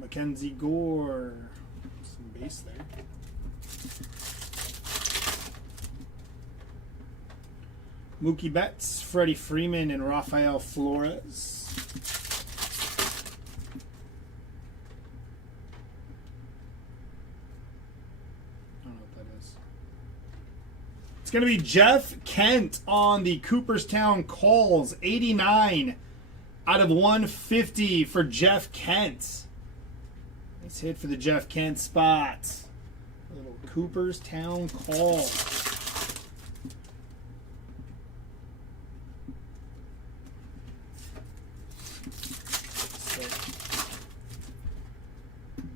Mackenzie Gore. Some base there. Mookie Betts, Freddie Freeman, and Rafael Flores. what that is. It's going to be Jeff Kent on the Cooperstown Calls. 89 out of 150 for Jeff Kent. Nice hit for the Jeff Kent spot. A little Cooperstown Calls.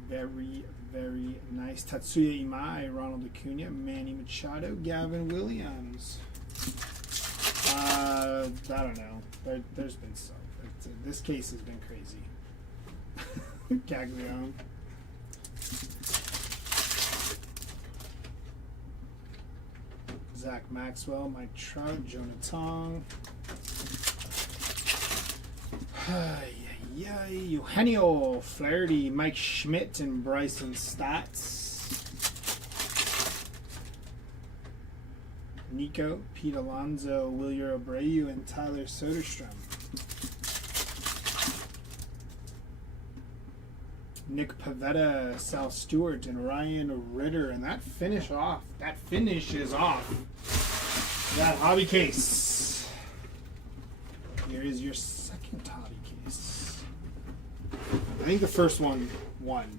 Very, very nice. Tatsuya Imai, Ronald Acuna, Manny Machado, Gavin Williams. I don't know. There's been some. This case has been crazy. Caglione. Zach Maxwell, Mike Trout, Jonah Tong. Eugenio Flaherty, Mike Schmidt, and Bryson Stats. Nico, Pete Alonso, Wilyer Abreu, and Tyler Soderstrom. Nick Pavetta, Sal Stewart, and Ryan Ritter. And that finish is off that hobby case. Here is your second hobby case. I think the first one won.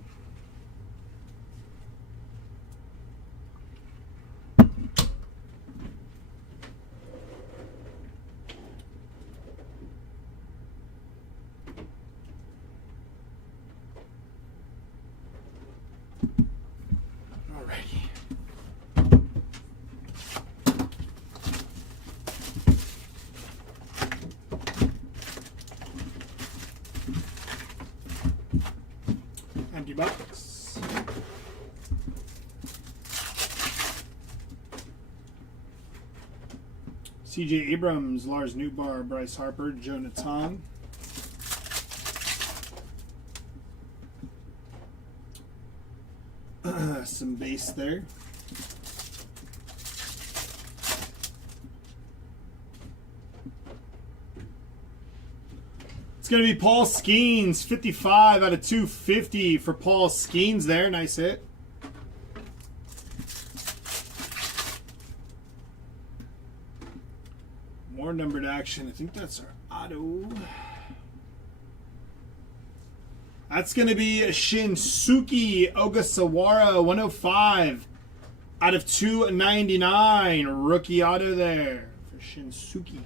Empty box. CJ Abrams, Lars Newbar, Bryce Harper, Jonah Tong. Some base there. It's going to be Paul Skeens, 55 out of 250 for Paul Skeens there. Nice hit. More numbered action. I think that's our auto. That's going to be Shinsuke Ogasawara, 105 out of 299. Rookie auto there for Shinsuke.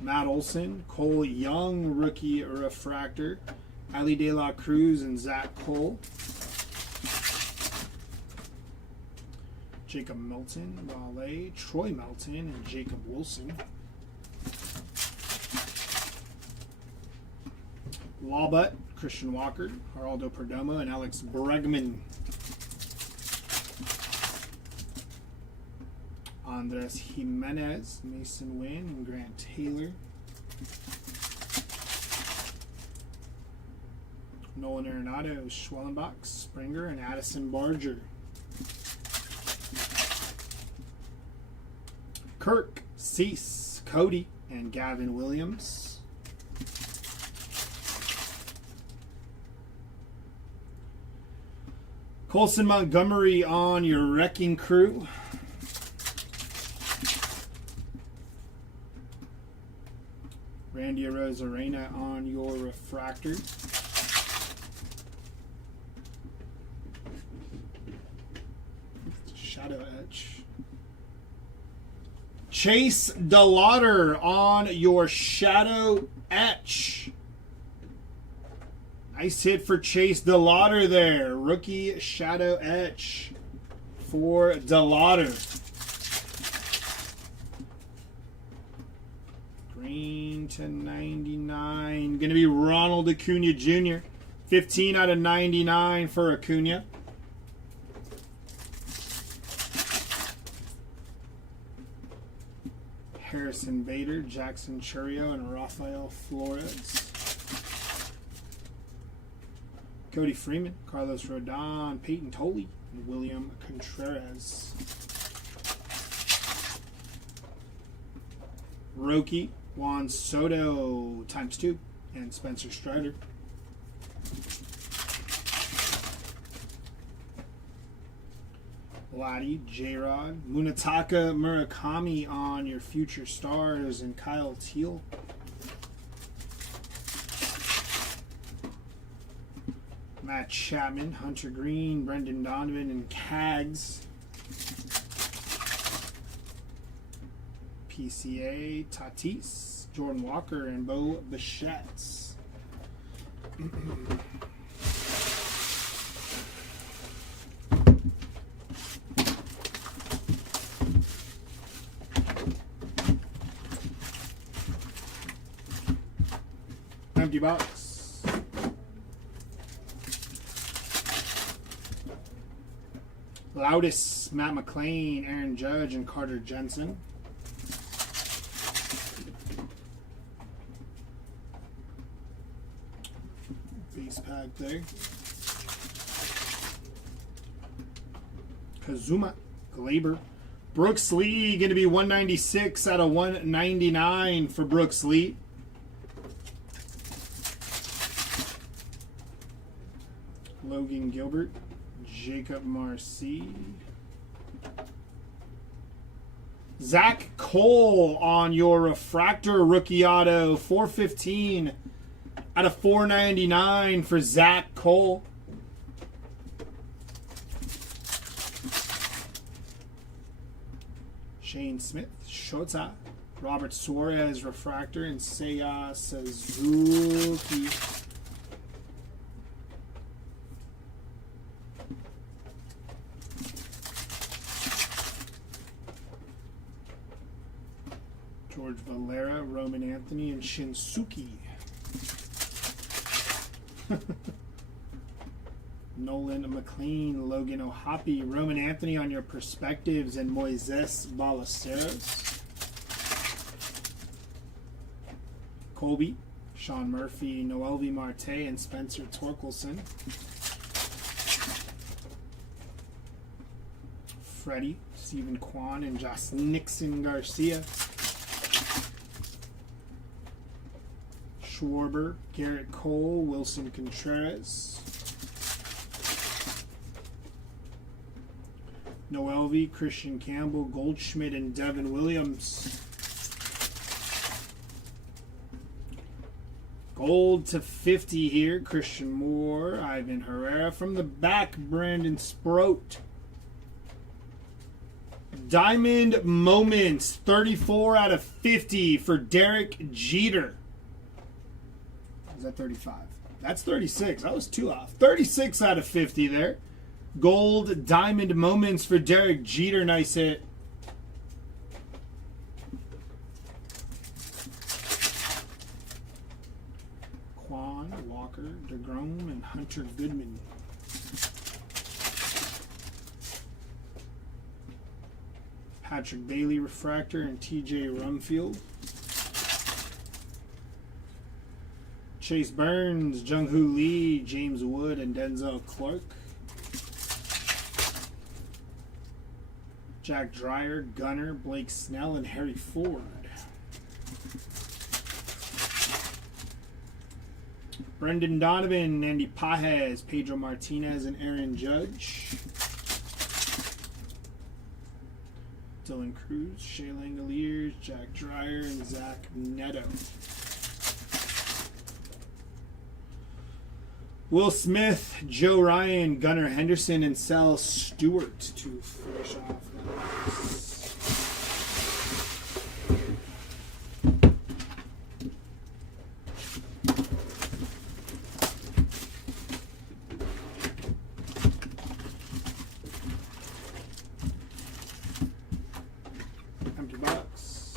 Matt Olson, Cole Young, rookie refractor. Ali De La Cruz and Zach Cole. Jacob Milton, Raleigh, Troy Melton, and Jacob Wilson. Lawbutt, Christian Walker, Geraldo Perdomo, and Alex Bregman. Andres Jimenez, Mason Wynn, and Grant Taylor. Nolan Arenado, Schwellenbach, Springer, and Addison Barger. Kirk, Cease, Cody, and Gavin Williams. Colson Montgomery on your Wrecking Crew. Randy Arozarena on your Refractor. Shadow Etch. Chase DeLauder on your Shadow Etch. Nice hit for Chase DeLauder there. Rookie Shadow Etch for DeLauder. Green to 99. Going to be Ronald Acuna Jr. 15 out of 99 for Acuna. Harrison Bader, Jackson Churio, and Rafael Flores. Cody Freeman, Carlos Rodon, Peyton Tolley, and William Contreras. Roki, Juan Soto ×2, and Spencer Strider. Vladdy, J-Rod. Munetaka Murakami on your future stars, and Kyle Teal. Matt Chapman, Hunter Green, Brendan Donovan, and Cags. PCA, Tatis, Jordan Walker, and Bo Bichette. Empty box. Loudest, Matt McClain, Aaron Judge, and Carter Jensen. Base pack there. Kazuma, Glaber. Brooks Lee, going to be 196 out of 199 for Brooks Lee. Logan Gilbert, Jacob Marcy. Zach Cole on your refractor rookie auto, 415 out of 499 for Zach Cole. Shane Smith, Shota, Robert Suarez refractor, and Seiya Suzuki. George Valera, Roman Anthony, and Shinsuke. Nolan McLean, Logan O'Hoppe, Roman Anthony on your perspectives, and Moises Ballesteros. Colby, Sean Murphy, Noelvi Marte, and Spencer Torkelson. Freddie, Stephen Kwan, and Josh Nixon Garcia. Schwarber, Garrett Cole, Wilson Contreras. Noelvi, Christian Campbell, Goldschmidt, and Devin Williams. Gold to 50 here. Christian Moore, Ivan Herrera. From the back, Brandon Sproat. Diamond Moments, 34 out of 50 for Derek Jeter. Is that 35? That's 36. I was 2 off. 36 out of 50 there. Gold Diamond Moments for Derek Jeter. Nice hit. Quan, Walker, DeGrom, and Hunter Goodman. Patrick Bailey refractor and TJ Rumfield. Chase Burns, Jung-Hoo Lee, James Wood, and Denzel Clark. Jack Dreyer, Gunner, Blake Snell, and Harry Ford. Brendan Donovan, Andy Pajes, Pedro Martinez, and Aaron Judge. Dylan Cruz, Shea Langoliers, Jack Dreyer, and Zach Neto. Will Smith, Joe Ryan, Gunnar Henderson, and Sel Stewart to finish off that. Empty box.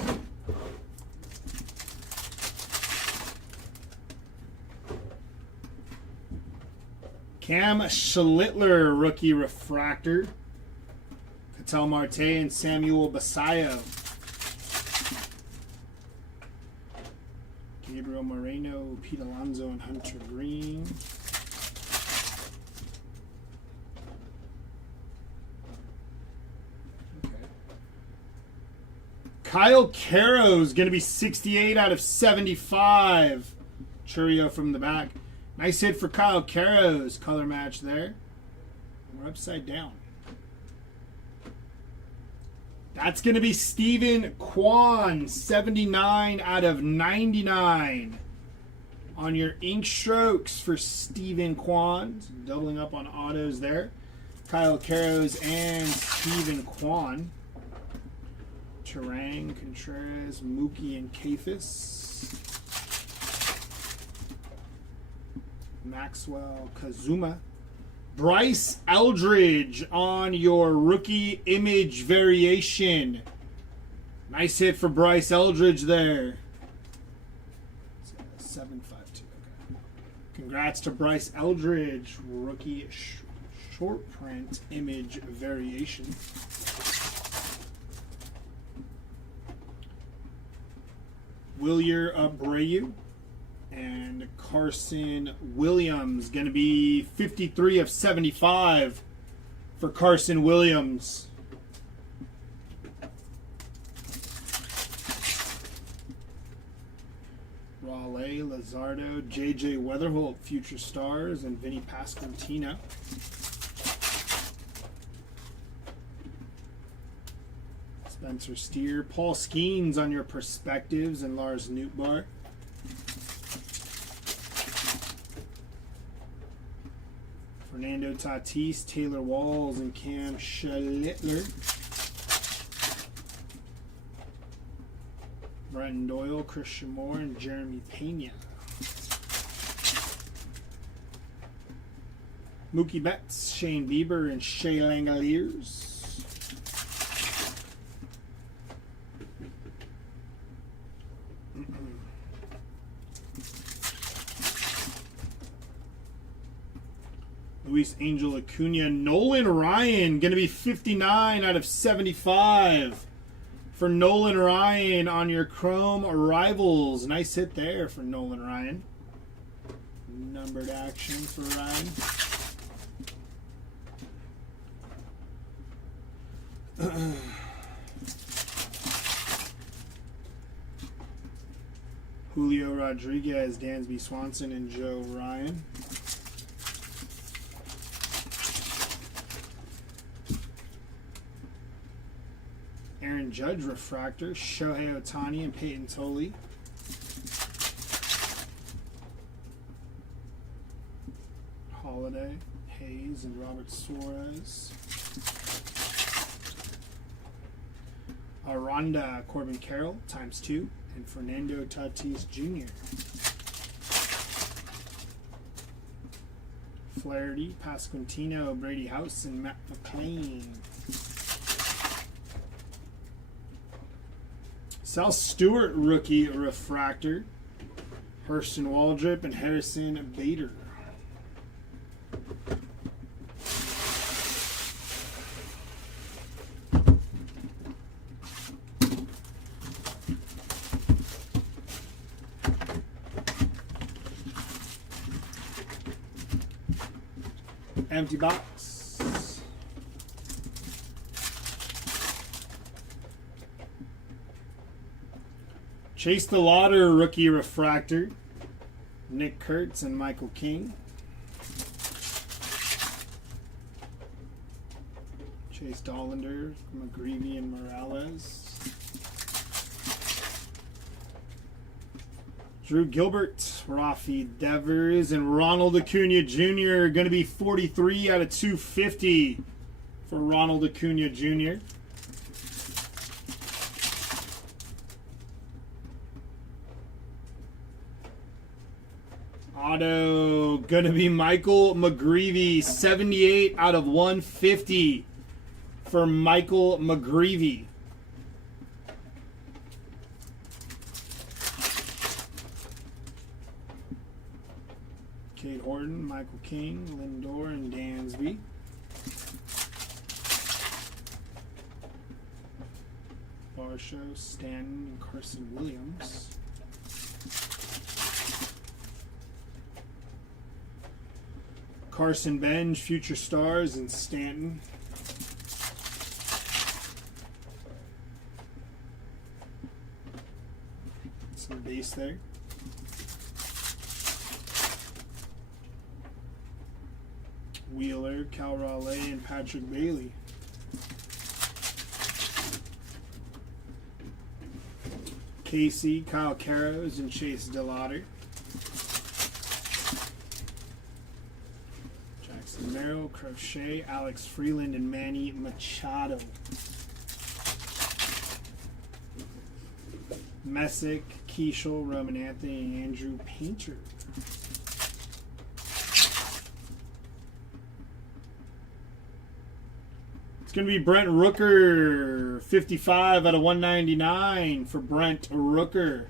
Cam Schlittler, rookie refractor. Ketel Marte and Samuel Basayo. Gabriel Moreno, Pete Alonso, and Hunter Green. Okay. Kyle Caro is going to be 68 out of 75. Churio from the back. Nice hit for Kyle Caro's color match there. We're upside down. That's going to be Stephen Kwan, 79 out of 99 on your ink strokes for Stephen Kwan. Doubling up on autos there. Kyle Caros and Stephen Kwan. Terang, Contreras, Mookie, and Kafis. Maxwell, Kazuma. Bryce Eldridge on your rookie image variation. Nice hit for Bryce Eldridge there. 752. Okay. Congrats to Bryce Eldridge, rookie short print image variation. Wilyer Abreu and Carson Williams. Going to be 53 of 75 for Carson Williams. Raleigh, Lazardo, JJ Weatherholt, Future Stars, and Vinny Pasquantino. Spencer Steer, Paul Skeens on your perspectives, and Lars Nootbaar. Fernando Tatis, Taylor Walls, and Cam Schlittler. Brenton Doyle, Christian Moore, and Jeremy Pena. Mookie Betts, Shane Bieber, and Shea Langoliers. Luis Angel Acuna, Nolan Ryan, going to be 59 out of 75 for Nolan Ryan on your Chrome Rivals. Nice hit there for Nolan Ryan. Numbered action for Ryan. Julio Rodriguez, Dansby Swanson, and Joe Ryan. Aaron Judge refractor, Shohei Ohtani and Peyton Toley. Holiday, Hayes, and Robert Suarez. Aranda, Corbin Carroll, ×2, and Fernando Tatis Jr. Flaherty, Pasquantino, Brady House, and Matt McClain. Sal Stewart, rookie refractor. Hurston Waldrop and Harrison Bader. Empty box. Chase the Lauder, rookie refractor. Nick Kurtz and Michael King. Chase Dollander, McGreevy, and Morales. Drew Gilbert, Rafi Devers, and Ronald Acuna Jr. Going to be 43 out of 250 for Ronald Acuna Jr. Auto going to be Michael McGreevy, 78 out of 150 for Michael McGreevy. Cade Horton, Michael King, Lindor, and Dansby. Barshow, Stanton, and Carson Williams. Carson Benj, Future Stars, and Stanton. Some base there. Wheeler, Cal Raleigh, and Patrick Bailey. Casey, Kyle Caros, and Chase DeLauder. Jackson Merrill, Crochet, Alex Freeland, and Manny Machado. Messick, Keishel, Roman Anthony, and Andrew Painter. It's going to be Brent Rooker, 55 out of 199 for Brent Rooker.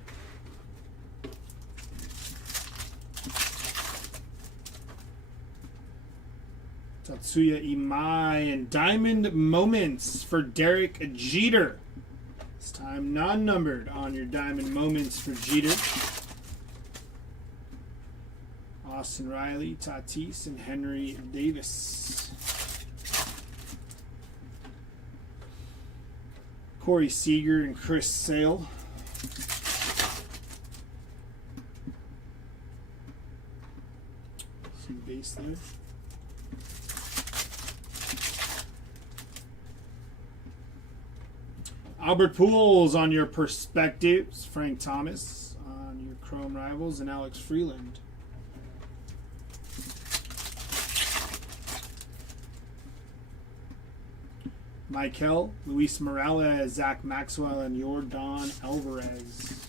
Tatsuya Imai and Diamond Moments for Derek Jeter. This time non-numbered on your Diamond Moments for Jeter. Austin Riley, Tatis, and Henry Davis. Corey Seager and Chris Sale. Some base there. Albert Pujols on your Perspectives. Frank Thomas on your Chrome Rivals, and Alex Freeland. Michael, Luis Morales, Zach Maxwell, and Yordan Alvarez.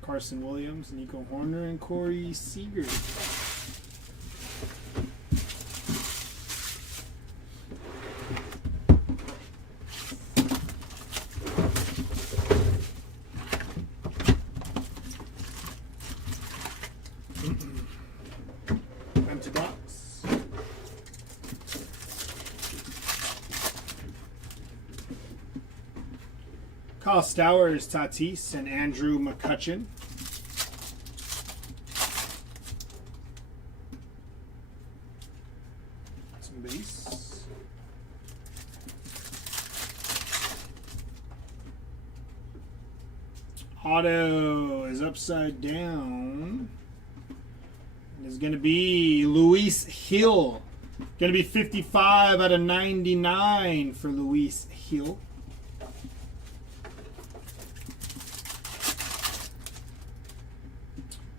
Carson Williams, Nico Horner, and Corey Seager. Empty box. Kyle Stowers, Tatis, and Andrew McCutchen. Some base. Auto is upside down. Is going to be Luis Hill. Going to be 55 out of 99 for Luis Hill.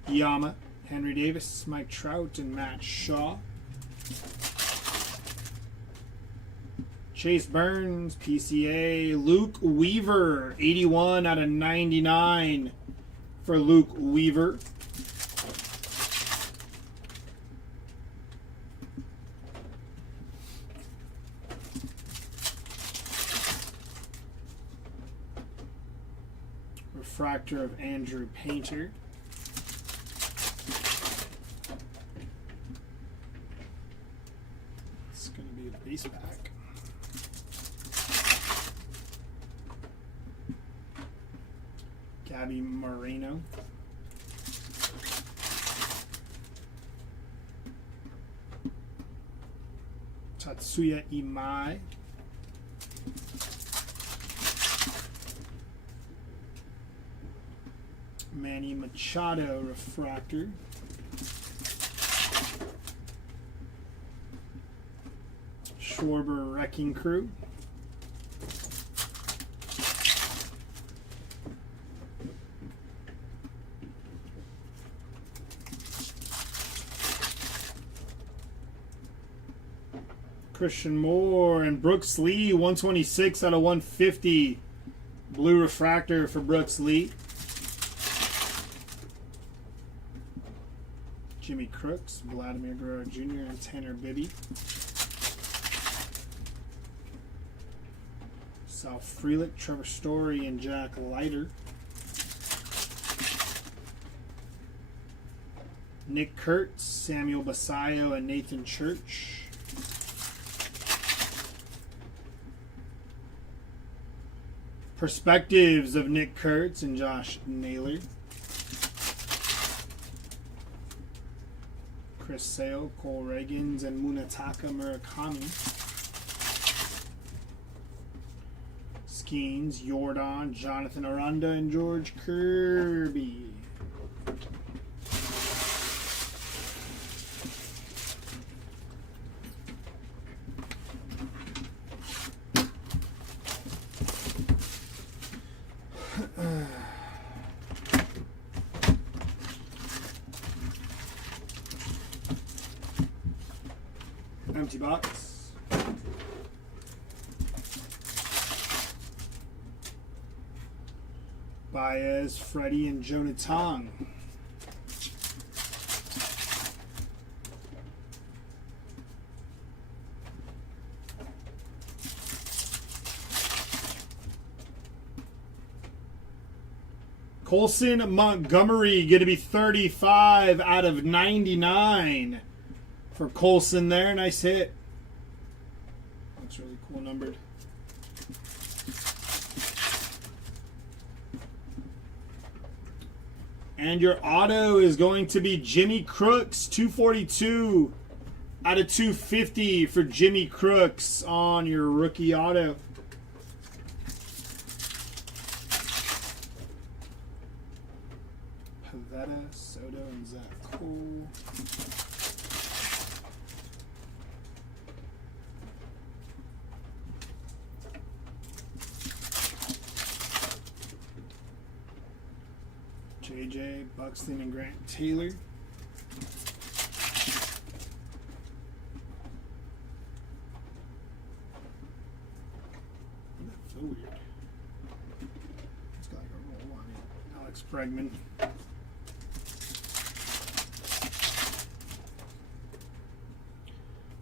Yama, Henry Davis, Mike Trout, and Matt Shaw. Chase Burns, PCA, Luke Weaver, 81 out of 99 for Luke Weaver. Refractor of Andrew Painter. It's going to be a base pack. Gabby Moreno. Tatsuya Imai. Manny Machado refractor. Schwarber Wrecking Crew. Christian Moore and Brooks Lee, 126 out of 150. Blue refractor for Brooks Lee. Jimmy Crooks, Vladimir Guerrero Jr., and Tanner Bibby. Sal Frelick, Trevor Story, and Jack Leiter. Nick Kurtz, Samuel Basayo, and Nathan Church. Perspectives of Nick Kurtz and Josh Naylor. Chris Sale, Cole Reagans, and Munetaka Murakami. Skeens, Yordan, Jonathan Aranda, and George Kirby. Empty box. Baez, Freddie, and Jonah Tong. Colson Montgomery, going to be 35 out of 99 for Colson there. Nice hit. Looks really cool numbered. And your auto is going to be Jimmy Crooks, 242 out of 250 for Jimmy Crooks on your rookie auto. Pavetta, Soto, and Zach Cole. JJ, Buxton, and Grant Taylor. That's so weird. It's got like a roll on it. Alex Bregman.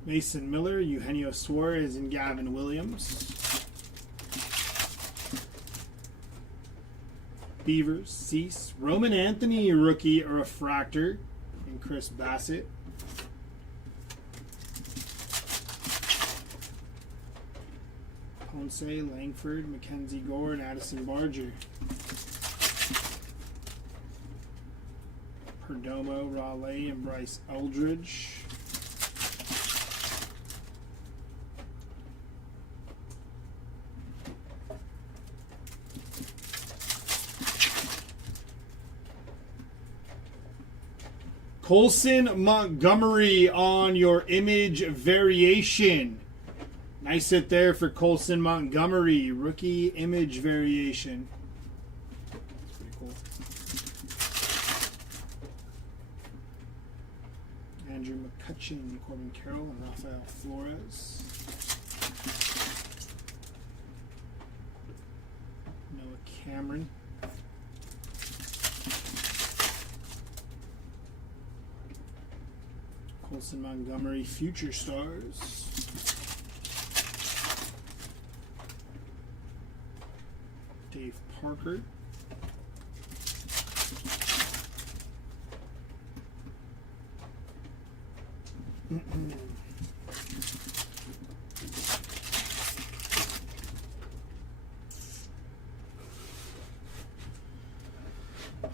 Mason Miller, Eugenio Suarez, and Gavin Williams. Beavers, Cease, Roman Anthony, rookie refractor, and Chris Bassett. Ponce, Langford, Mackenzie Gore, and Addison Barger. Perdomo, Raleigh, and Bryce Eldridge. Colson Montgomery on your image variation. Nice hit there for Colson Montgomery. Rookie image variation. That's pretty cool. Andrew McCutcheon, Corbin Carroll, and Rafael Flores. Noah Cameron. Colson Montgomery, Future Stars. Dave Parker.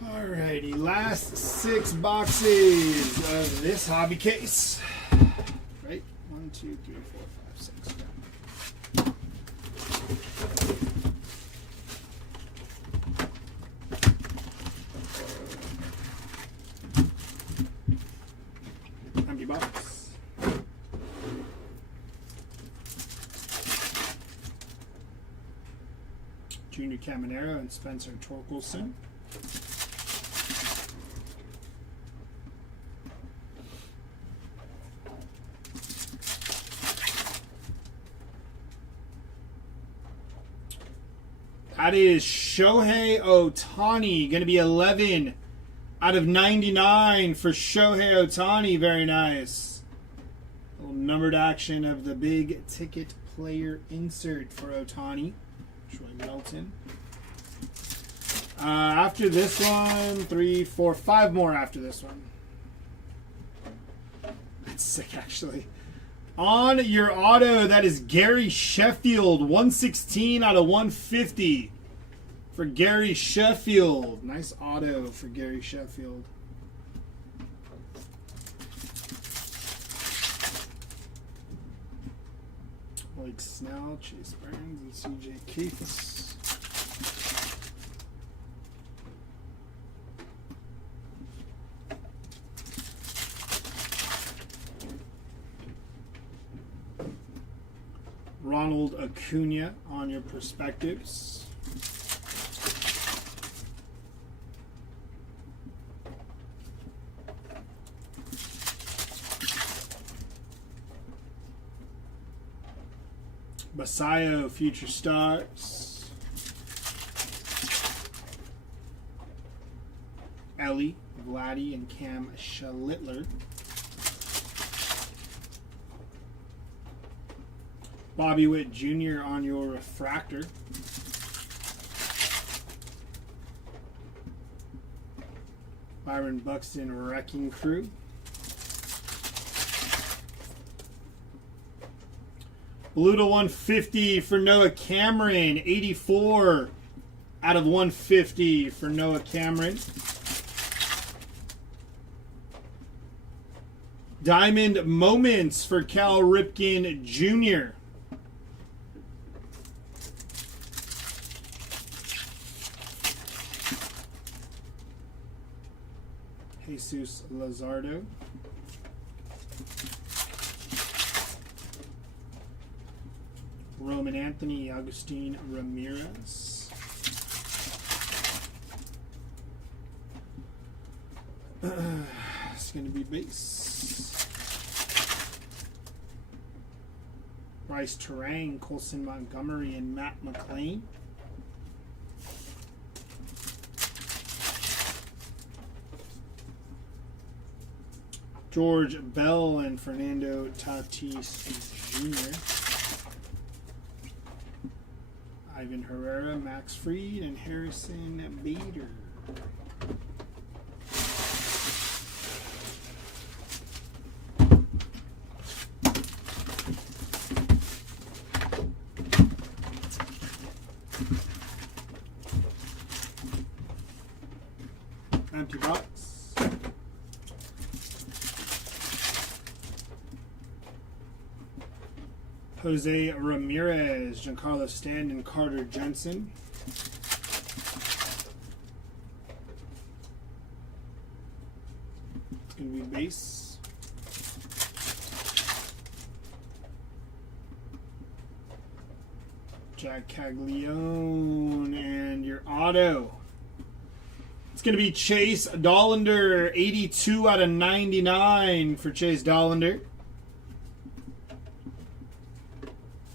Alrighty, last 6 boxes of this hobby case. Right? 1, 2, 3, 4, 5, 6. Yeah. Empty box. Junior Caminero and Spencer Torkelson. That is Shohei Ohtani. Going to be 11 out of 99 for Shohei Ohtani. Very nice. A little numbered action of the big ticket player insert for Ohtani. Troy Melton. After this one, 3, 4, 5 more after this one. That's sick, actually. On your auto, that is Gary Sheffield, 116 out of 150 for Gary Sheffield. Nice auto for Gary Sheffield. Blake Snell, Chase Burns, and CJ Keiths. Ronald Acuna on your perspectives. Basayo, Future Stars. Ellie, Vladdy, and Cam Schlittler. Bobby Witt Jr. on your refractor. Byron Buxton, Wrecking Crew. Blue to 150 for Noah Cameron. 84 out of 150 for Noah Cameron. Diamond Moments for Cal Ripken Jr. Jesus Lazardo. Roman Anthony, Agustin Ramirez. It's going to be base. Bryce Terang, Colson Montgomery, and Matt McLean. George Bell and Fernando Tatis Jr. Ivan Herrera, Max Fried, and Harrison Bader. Empty box. Jose Ramirez, Giancarlo Stanton, Carter Jensen. It's going to be base. Jack Caglione, and your auto. It's going to be Chase Dollander, 82 out of 99 for Chase Dollander.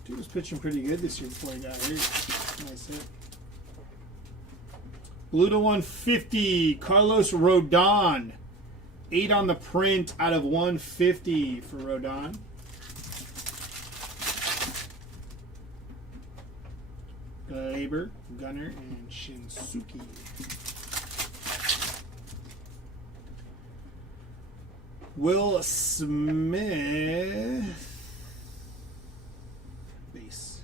He was pitching pretty good this year before he got hurt. Nice hit. Blue to 150, Carlos Rodon. 8 on the print out of 150 for Rodon. Glaber, Gunner, and Shinsuke. Will Smith. Base.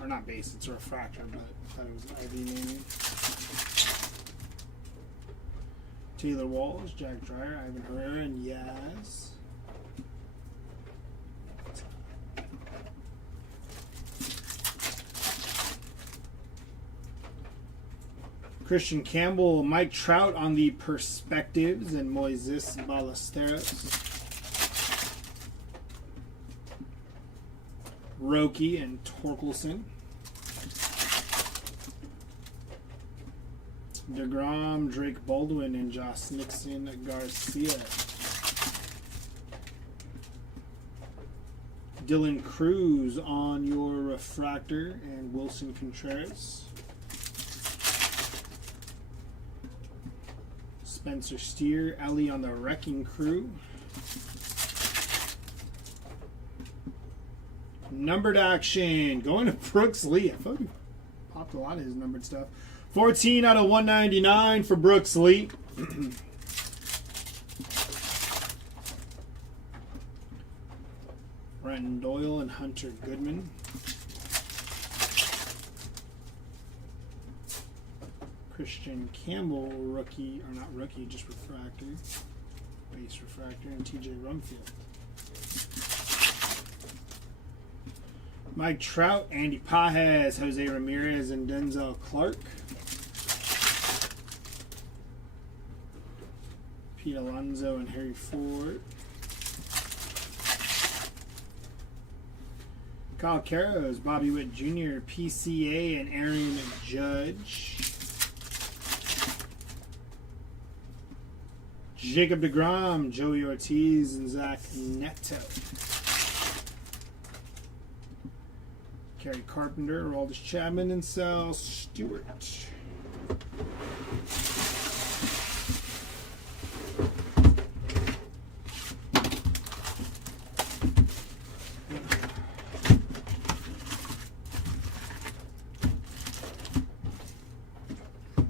Or not base, it's a refractor, but I thought it was IV naming. Taylor Walsh, Jack Dreyer, Ivan Herrera, and Yaz. Christian Campbell, Mike Trout on the Perspectives, and Moises Ballesteros. Roki and Torkelson. DeGrom, Drake Baldwin, and Josh Nixon Garcia. Dylan Cruz on your refractor, and Wilson Contreras. Spencer Steer, Ellie on the Wrecking Crew. Numbered action, going to Brooks Lee. I feel like we popped a lot of his numbered stuff. 14 out of 199 for Brooks Lee. Brenton Doyle and Hunter Goodman. Christian Campbell, rookie, or not rookie, just refractor. Base refractor, and TJ Rumfield. Mike Trout, Andy Pajes, Jose Ramirez, and Denzel Clark. Pete Alonso and Harry Ford. Kyle Caros, Bobby Witt Jr., PCA, and Aaron Judge. Jacob deGrom, Joey Ortiz, and Zach Neto. Kerry Carpenter, Aroldis Chapman, and Sal Stewart.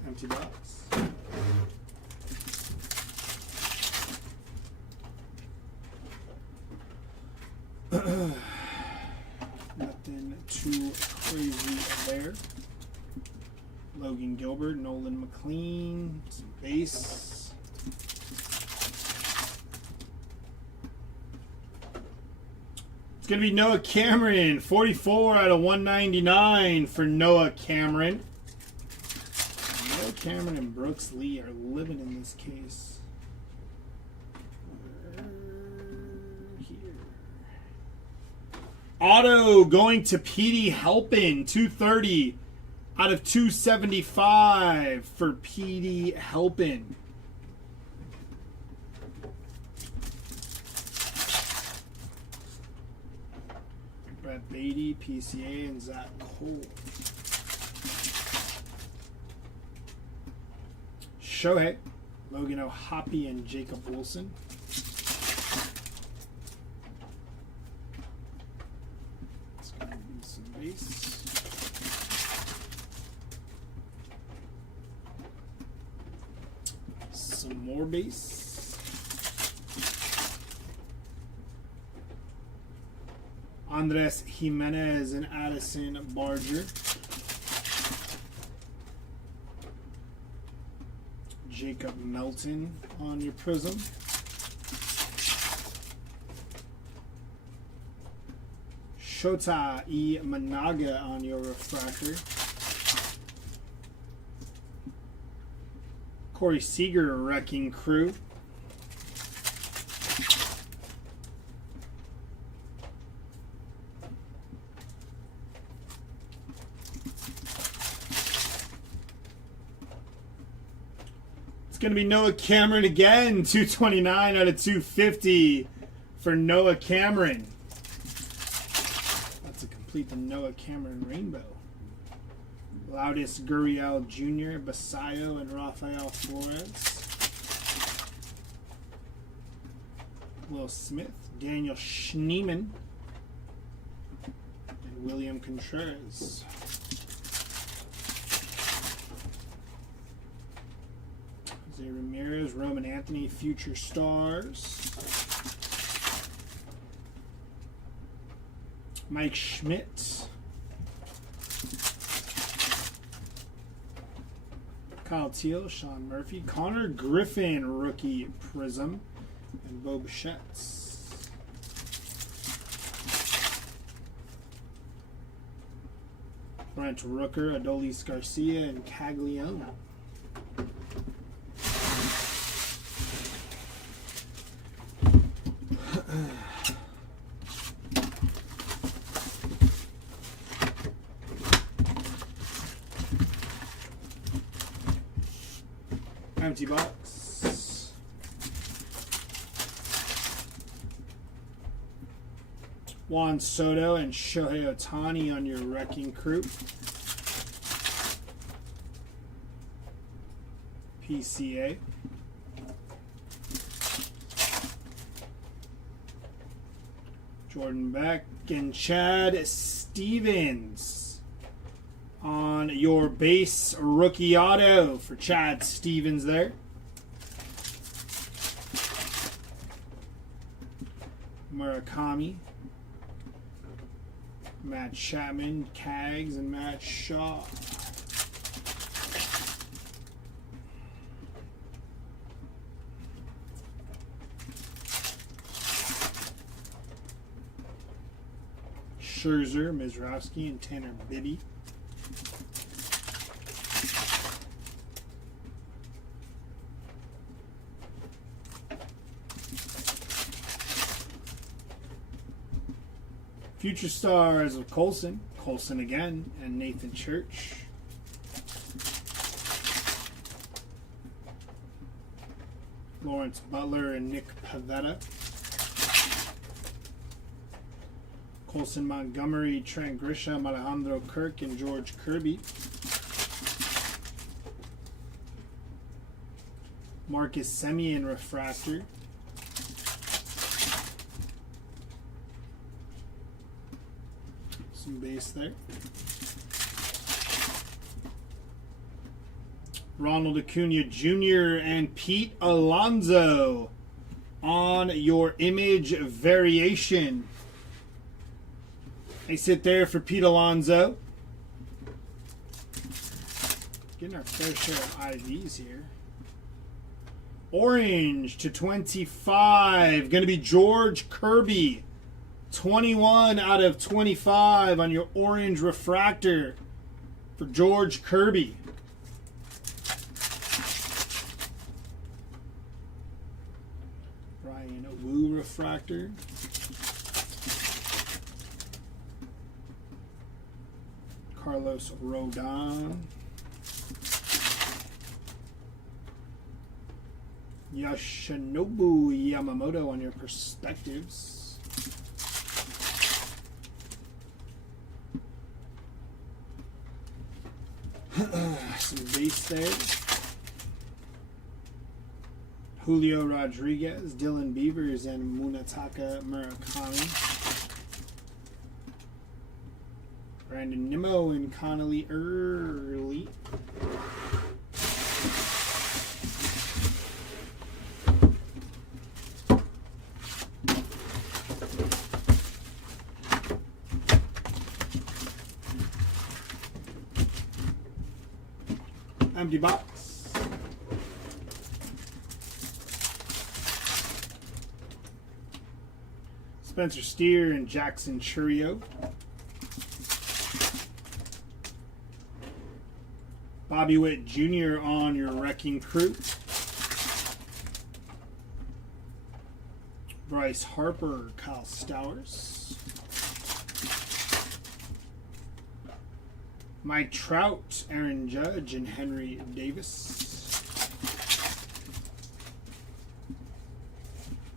Empty box. Nothing too crazy there. Logan Gilbert, Nolan McLean, some base. It's going to be Noah Cameron, 44 out of 199 for Noah Cameron. Noah Cameron and Brooks Lee are living in this case. Auto going to Petey Helpin, 230 out of 275 for Petey Helpin. Brett Beatty, PCA, and Zach Cole. Shohei, Logan O'Hoppe, and Jacob Wilson. Base. Some more base. Andres Jimenez and Addison Barger. Jacob Melton on your prism. Shota E. Managa on your refractor. Corey Seager, Wrecking Crew. It's going to be Noah Cameron again, 229 out of 250 for Noah Cameron. Complete the Noah Cameron Rainbow. Loudis Gurriel Jr., Basayo, and Rafael Flores. Will Smith, Daniel Schneemann, and William Contreras. Jose Ramirez, Roman Anthony, Future Stars. Mike Schmidt. Kyle Teal, Sean Murphy. Connor Griffin, Rookie Prism. And Bo Bichettes. Brent Rooker, Adolis Garcia, and Caglione. Empty box. Juan Soto and Shohei Ohtani on your Wrecking Crew. PCA. Jordan Beck and Chad Stevens on your base rookie auto for Chad Stevens there. Murakami, Matt Chapman, Cags, and Matt Shaw. Scherzer, Mizrowski, and Tanner Bibby. Future Stars of Colson again, and Nathan Church. Lawrence Butler and Nick Pivetta. Colson Montgomery, Trent Grisham, Alejandro Kirk, and George Kirby. Marcus Semien refractor. Some base there. Ronald Acuna Jr. and Pete Alonso on your image variation. They sit there for Pete Alonso. Getting our fair share of IVs here. Orange to 25. Going to be George Kirby. 21 out of 25 on your orange refractor for George Kirby. Brian Wu refractor. Carlos Rodon. Yoshinobu Yamamoto on your perspectives. Some base there. Julio Rodriguez, Dylan Beavers, and Munetaka Murakami. Brandon Nimmo and Connolly Early. Empty box. Spencer Steer and Jackson Churio. Bobby Witt Jr. on your Wrecking Crew. Bryce Harper, Kyle Stowers. Mike Trout, Aaron Judge, and Henry Davis.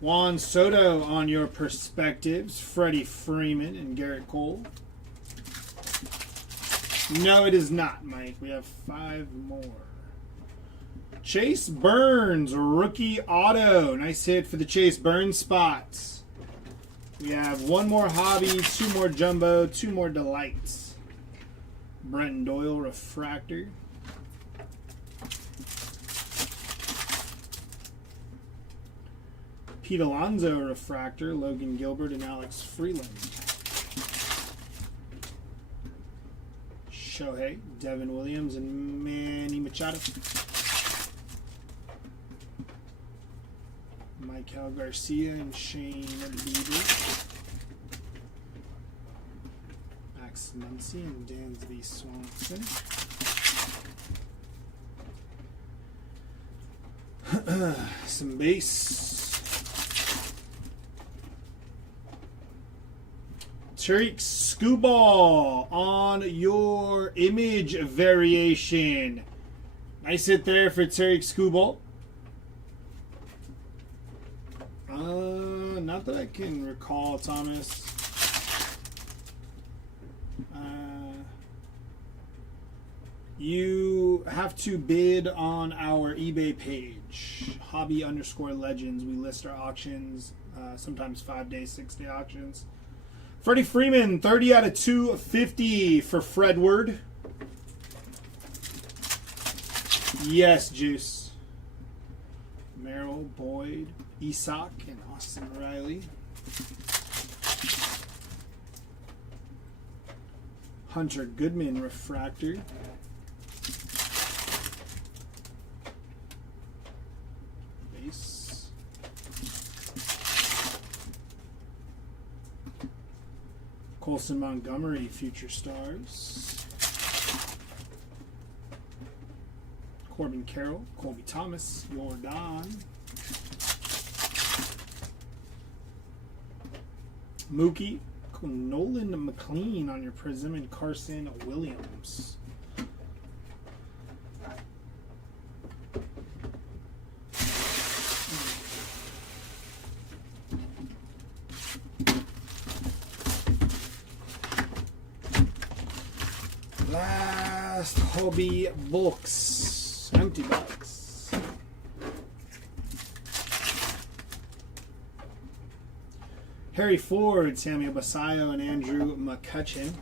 Juan Soto on your perspectives. Freddie Freeman and Garrett Cole. No, it is not, Mike. We have 5 more. Chase Burns, rookie auto. Nice hit for the Chase Burns spots. We have 1 more hobby, 2 more jumbo, 2 more delights. Brenton Doyle refractor. Pete Alonso refractor. Logan Gilbert and Alex Freeland. Shohei, Devin Williams, and Manny Machado. Michael Garcia and Shane Bieber. Max Muncy and Dansby Swanson. Some base. Tariq Skubal on your image variation. Nice hit there for Tariq Skubal. Not that I can recall, Thomas. You have to bid on our eBay page, hobby_legends. We list our auctions, sometimes 5-day, 6-day auctions. Freddie Freeman, 30 out of 250 for Fredward. Yes, Juice. Merrill, Boyd, Isak, and Austin Riley. Hunter Goodman refractor. Base. Colson Montgomery, Future Stars. Corbin Carroll, Colby Thomas, Jordan. Mookie, Nolan McLean on your Prism, and Carson Williams. Hobby Books. Empty box. Harry Ford, Samuel Basayo, and Andrew McCutcheon.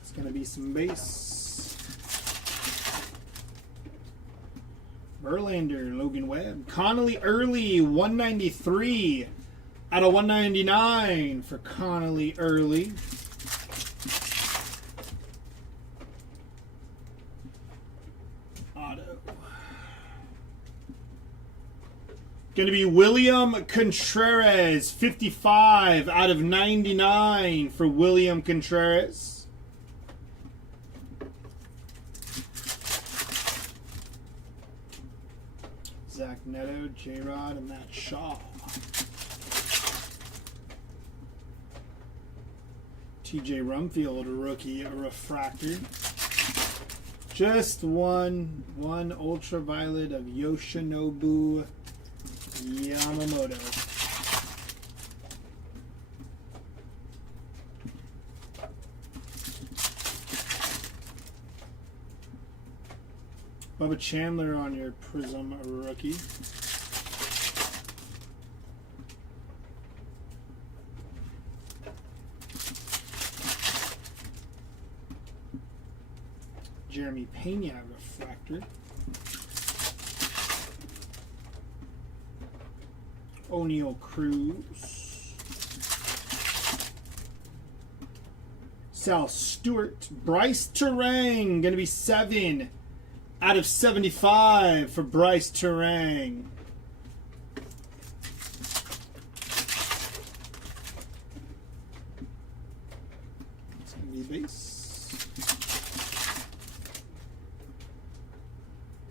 It's going to be some base. Verlander, Logan Webb. Connolly Early, 193 out of 199 for Connolly Early. Auto. Going to be William Contreras, 55 out of 99 for William Contreras. Zach Neto, J-Rod, and Matt Shaw. TJ Rumfield, rookie refractor. Just one ultraviolet of Yoshinobu Yamamoto. Bubba Chandler on your Prism rookie. Jeremy Pena refractor. O'Neal Cruz. Sal Stewart. Bryce Terang. Going to be 7 out of 75 for Bryce Terang. It's going to be base.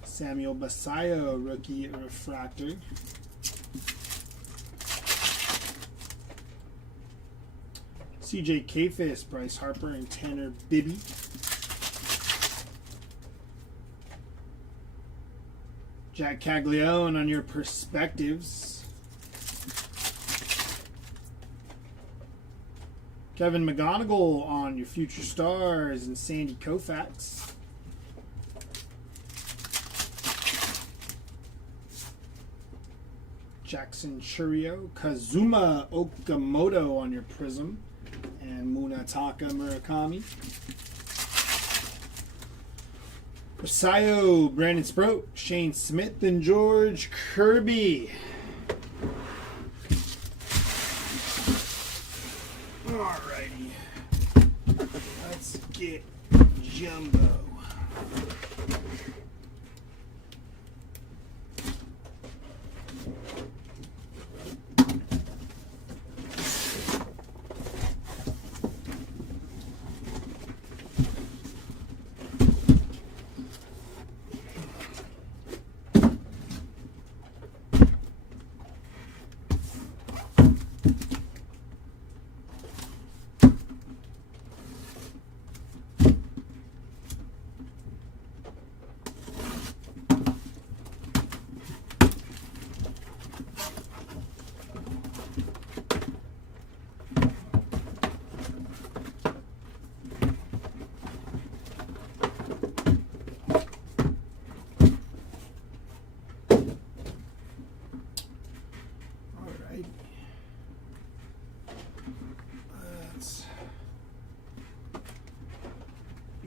Samuel Basayo, rookie refractor. CJ Kafis, Bryce Harper, and Tanner Bibby. Jack Caglione on your perspectives. Kevin McGonigal on your future stars, and Sandy Koufax. Jackson Churio, Kazuma Okamoto on your Prism, and Munataka Murakami. Basayo, Brandon Sproat, Shane Smith, and George Kirby. Alrighty. Let's get Jumbo.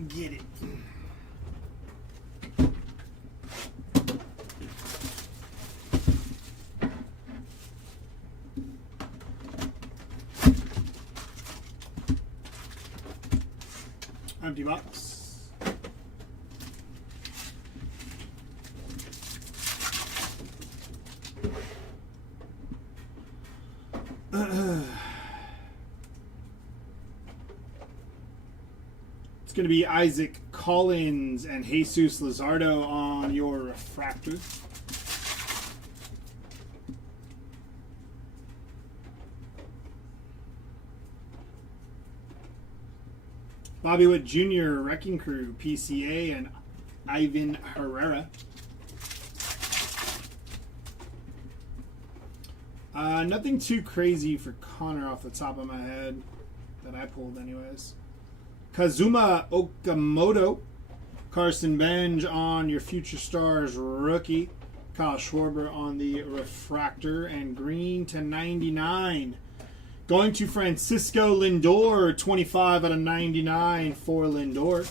Get it. Empty box. It's going to be Isaac Collins and Jesus Luzardo on your refractor. Bobby Witt Jr., Wrecking Crew, PCA, and Ivan Herrera. Nothing too crazy for Connor off the top of my head that I pulled anyways. Kazuma Okamoto. Carson Benj on your Future Stars rookie. Kyle Schwarber on the refractor. And green to 99. Going to Francisco Lindor. 25 out of 99 for Lindor.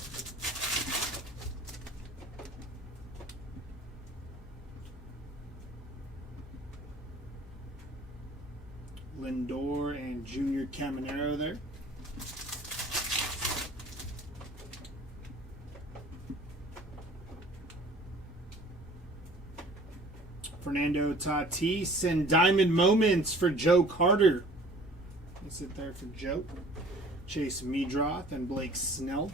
Lindor and Junior Caminero there. Fernando Tatis and Diamond Moments for Joe Carter. Let's sit there for Joe. Chase Meadroth and Blake Snell.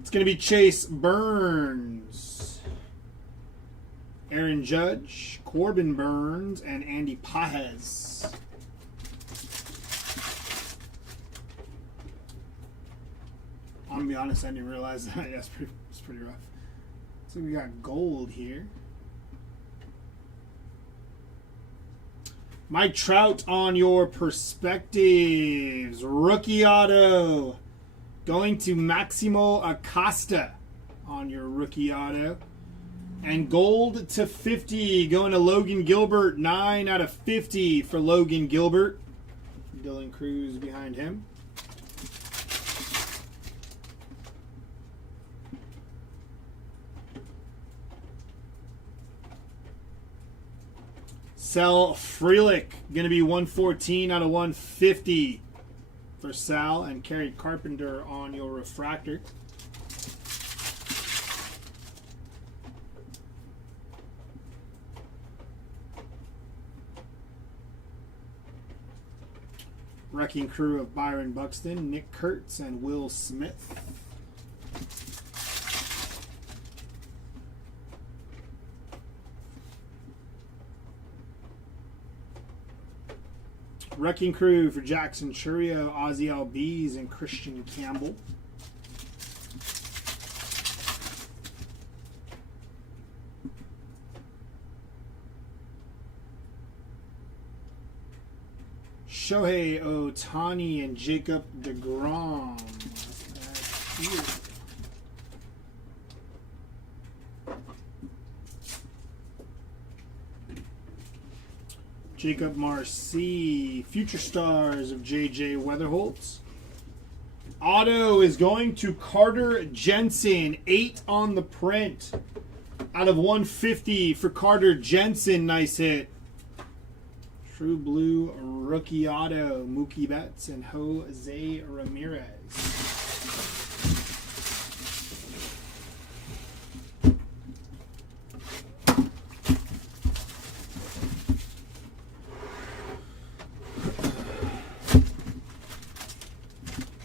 It's going to be Chase Burns, Aaron Judge, Corbin Burns, and Andy Pajes. I'm going to be honest, I didn't realize that. Yeah, it's pretty rough. So we got gold here. Mike Trout on your perspectives. Rookie auto. Going to Maximo Acosta on your rookie auto. And gold to 50 going to Logan Gilbert. 9 out of 50 for Logan Gilbert. Dylan Cruz behind him. Sal Frelick, going to be 114 out of 150 for Sal, and Kerry Carpenter on your refractor. Wrecking Crew of Byron Buxton, Nick Kurtz, and Will Smith. Wrecking Crew for Jackson Churio, Ozzie Albies, and Christian Campbell. Shohei Ohtani and Jacob deGrom. That's here. Jacob Marcy, Future Stars of J.J. Weatherholtz. Auto is going to Carter Jensen, 8 on the print. Out of 150 for Carter Jensen, nice hit. True Blue Rookie Auto, Mookie Betts and Jose Ramirez.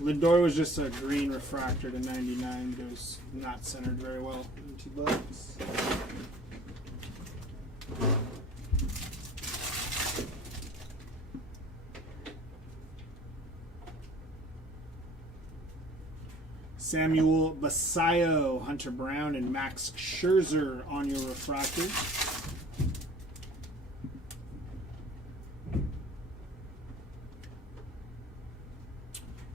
Lindor was just a green refractor to 99, but it was not centered very well into bucks. Samuel Basayo, Hunter Brown, and Max Scherzer on your refractor.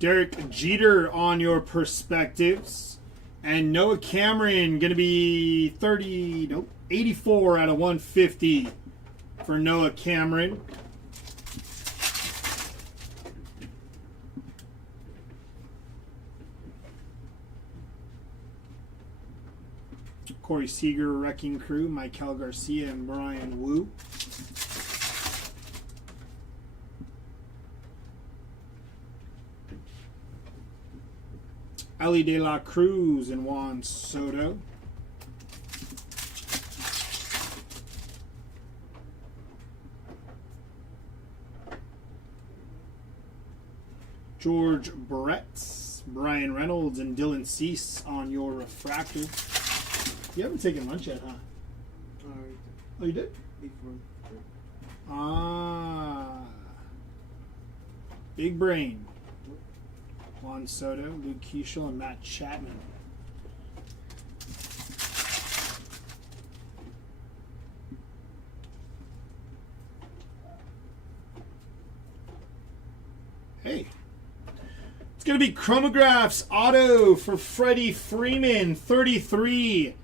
Derek Jeter on your perspectives. And Noah Cameron going to be 84 out of 150 for Noah Cameron. Corey Seager, Wrecking Crew, Michael Garcia, and Brian Wu. Ellie De La Cruz and Juan Soto. George Brett, Brian Reynolds, and Dylan Cease on your refractor. You haven't taken lunch yet, huh? Oh, you did? Ah. Big brain. Juan Juan Soto, Luke Keeschel, and Matt Chapman. Hey. It's going to be Chromographs Auto for Freddie Freeman. 33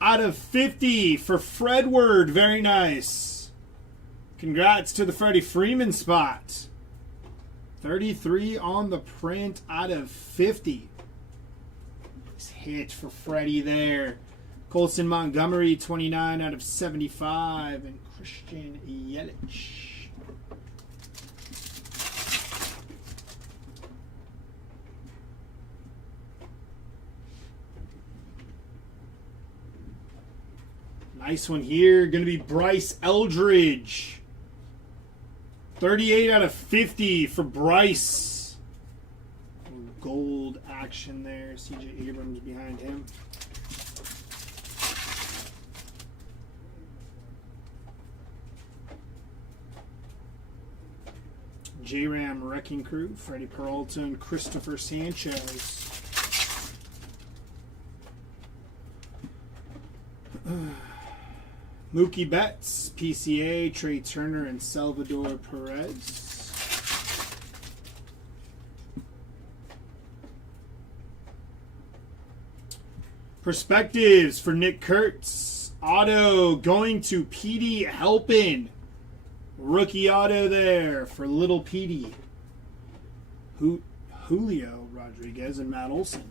out of 50 for Fredward. Very nice. Congrats to the Freddie Freeman spot. 33 on the print out of 50. Nice hit for Freddie there. Colson Montgomery, 29 out of 75. And Christian Yelich. Nice one here. Going to be Bryce Eldridge. 38 out of 50 for Bryce. Gold action there. CJ Abrams behind him. J-Ram Wrecking Crew. Freddie Peralta and Christopher Sanchez. Mookie Betts, PCA, Trey Turner, and Salvador Perez. Perspectives for Nick Kurtz. Auto going to Petey Helpin. Rookie auto there for Little Petey. Julio Rodriguez and Matt Olson.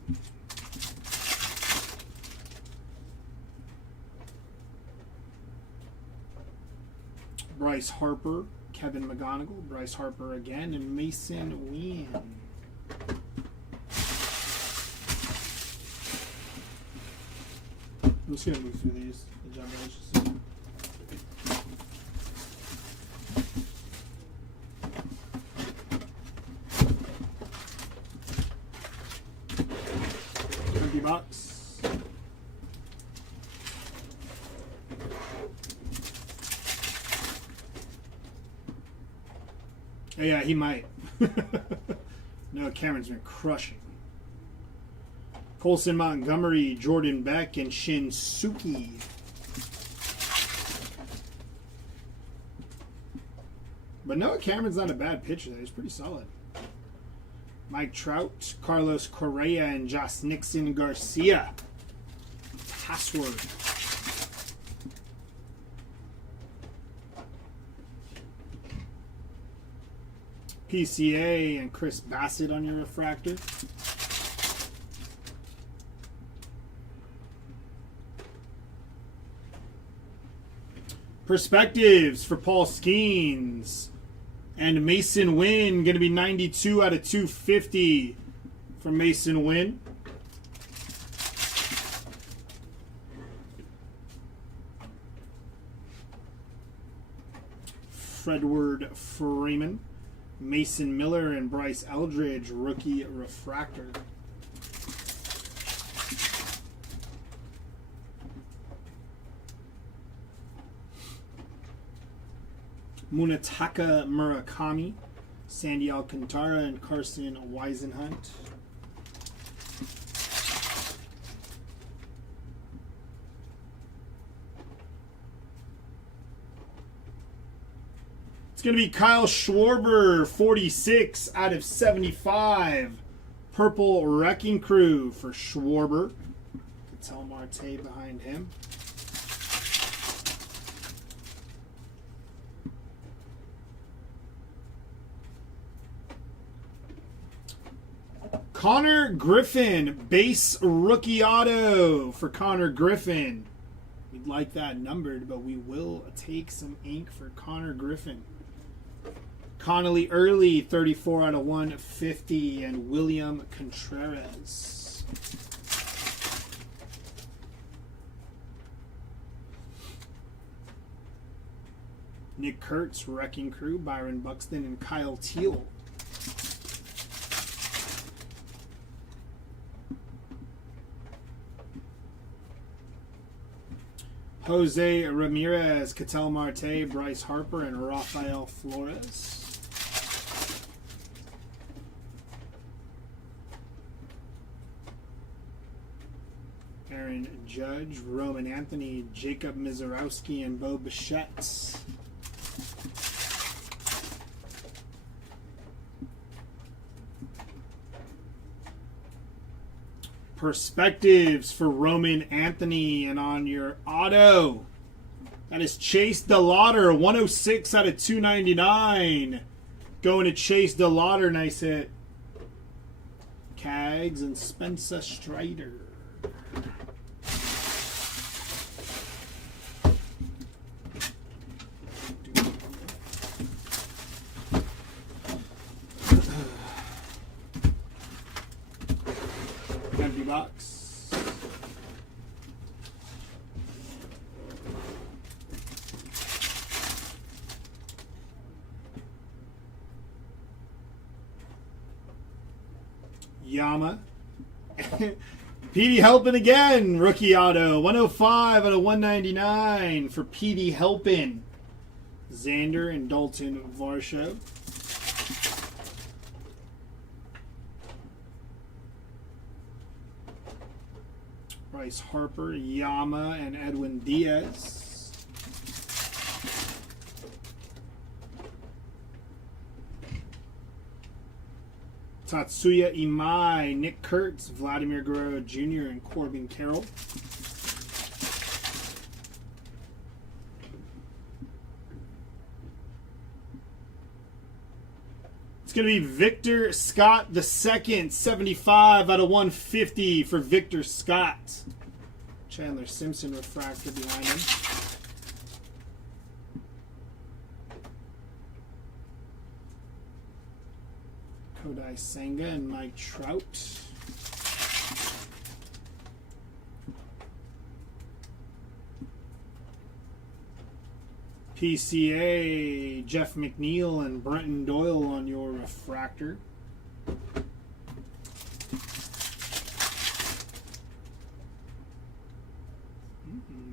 Bryce Harper, Kevin McGonigal, Bryce Harper again, and Mason Wien. I'm just going to move through these. Good job, guys. Empty box. Oh, yeah, he might. No, Cameron's been crushing. Colson Montgomery, Jordan Beck, and Shinsuke. But Noah Cameron's not a bad pitcher there. He's pretty solid. Mike Trout, Carlos Correa, and Josh Nixon Garcia. Password. PCA and Chris Bassett on your refractor. Perspectives for Paul Skeens and Mason Wynn. Going to be 92 out of 250 for Mason Wynn. Fredward Freeman. Mason Miller and Bryce Eldridge, rookie refractor. Munetaka Murakami, Sandy Alcantara, and Carson Weisenhunt. It's going to be Kyle Schwarber, 46 out of 75. Purple Wrecking Crew for Schwarber. Ketel Marte behind him. Connor Griffin, base rookie auto for Connor Griffin. We'd like that numbered, but we will take some ink for Connor Griffin. Connolly Early, 34 out of 150, and William Contreras. Nick Kurtz, Wrecking Crew, Byron Buxton, and Kyle Teal. Jose Ramirez, Ketel Marte, Bryce Harper, and Rafael Flores. Aaron Judge, Roman Anthony, Jacob Mizorowski, and Bo Bichette. Perspectives for Roman Anthony, and on your auto, that is Chase DeLauder, 106 out of 299. Going to Chase DeLauder, nice hit. Cags and Spencer Strider. Empty box. Yama. Petey Helpin again. Rookie auto. 105 out of 199 for Petey Helpin. Xander and Dalton Varsho. Bryce Harper, Yama, and Edwin Diaz. Tatsuya Imai, Nick Kurtz, Vladimir Guerrero Jr., and Corbin Carroll. It's going to be Victor Scott II, 75 out of 150 for Victor Scott. Chandler Simpson refractor behind him. Kodai Senga and Mike Trout. PCA, Jeff McNeil and Brenton Doyle on your refractor. I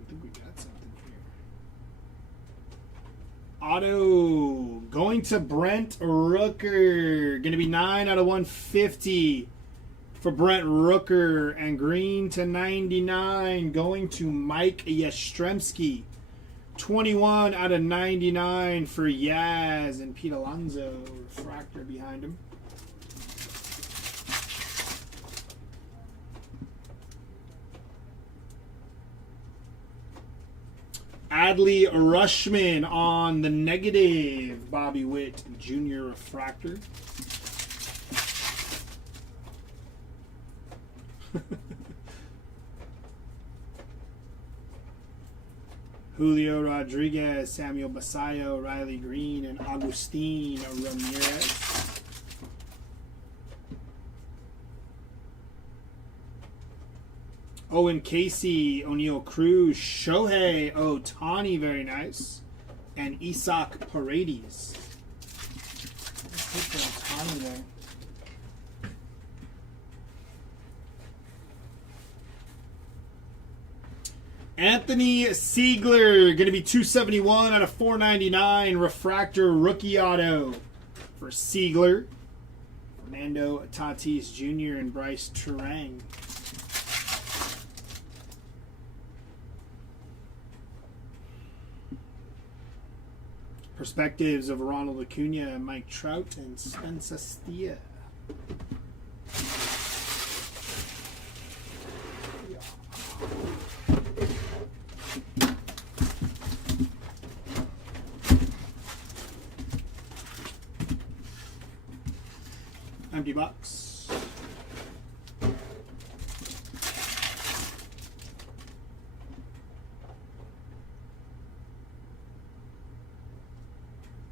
think we got something here. Auto going to Brent Rooker. Going to be 9 out of 150 for Brent Rooker. And green to 99 going to Mike Yastrzemski. 21 out of 99 for Yaz and Pete Alonso. Refractor behind him. Adley Rushman on the negative. Bobby Witt Jr. refractor. Julio Rodriguez, Samuel Basayo, Riley Green, and Agustin Ramirez. Owen Casey, O'Neal Cruz, Shohei Ohtani, very nice, and Isaac Paredes. Let's take the Ohtani there. Anthony Siegler, going to be 271 out of 499, refractor rookie auto for Siegler. Fernando Tatis Jr. and Bryce Turang. Perspectives of Ronald Acuna, Mike Trout, and Spencer Steer. Empty box.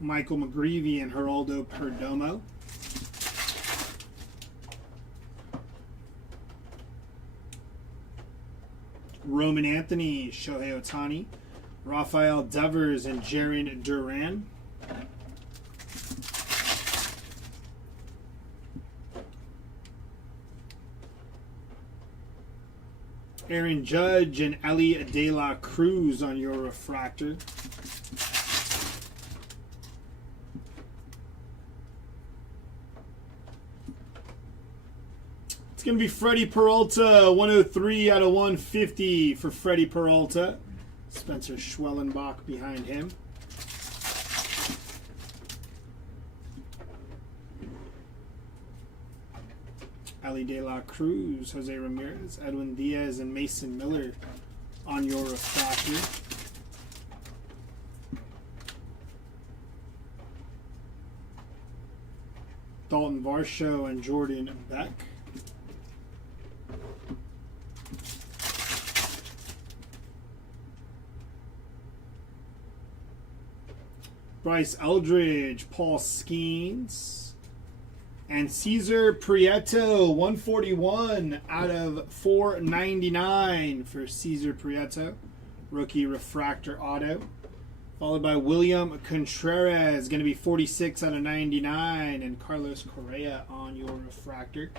Michael McGreevy and Geraldo Perdomo. Roman Anthony, Shohei Ohtani, Rafael Devers, and Jaron Duran. Aaron Judge and Ellie De La Cruz on your refractor. going to be Freddie Peralta, 103 out of 150 for Freddie Peralta. Spencer Schwellenbach behind him. Ali De La Cruz, Jose Ramirez, Edwin Diaz, and Mason Miller on your refractor. Dalton Varsho and Jordan Beck. Bryce Eldridge, Paul Skeens, and Cesar Prieto, 141 out of 499 for Cesar Prieto, rookie refractor auto. Followed by William Contreras, going to be 46 out of 99, and Carlos Correa on your refractor.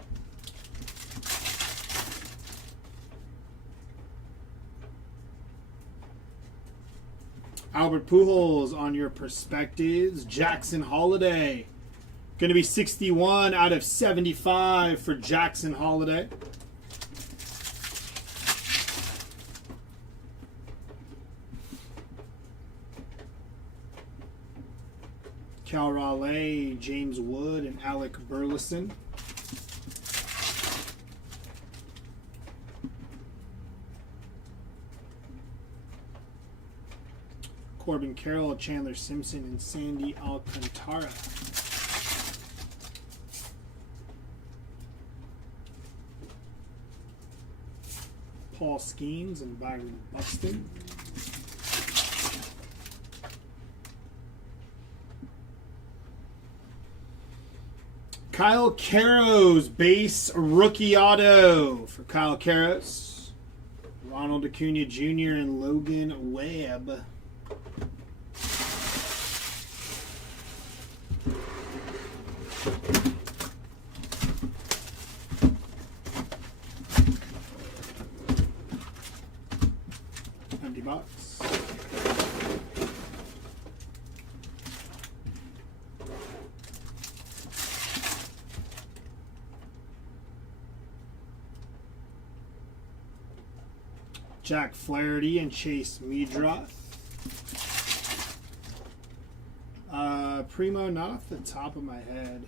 Albert Pujols on your perspectives. Jackson Holiday, going to be 61 out of 75 for Jackson Holiday. Cal Raleigh, James Wood, and Alec Burleson. Corbin Carroll, Chandler Simpson, and Sandy Alcantara. Paul Skeens and Byron Buxton. Kyle Caros, base rookie auto for Kyle Caros. Ronald Acuna Jr. and Logan Webb. Empty box. Jack Flaherty and Chase Meadroth. Primo, not off the top of my head.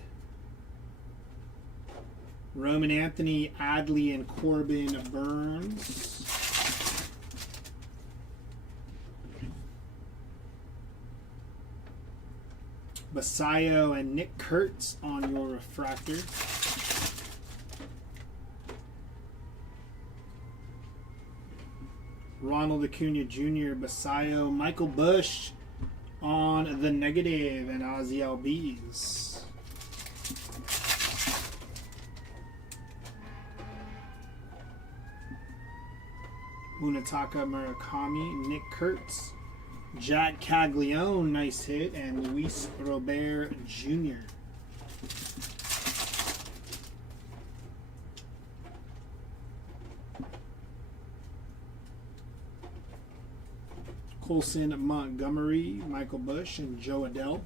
Roman Anthony, Adley, and Corbin Burns. Basayo and Nick Kurtz on your refractor. Ronald Acuna Jr., Basayo, Michael Bush on the negative, and Ozzie Albies. Munetaka Murakami, Nick Kurtz, Jack Caglione, nice hit, and Luis Robert Jr. Colson Montgomery, Michael Bush, and Joe Adell.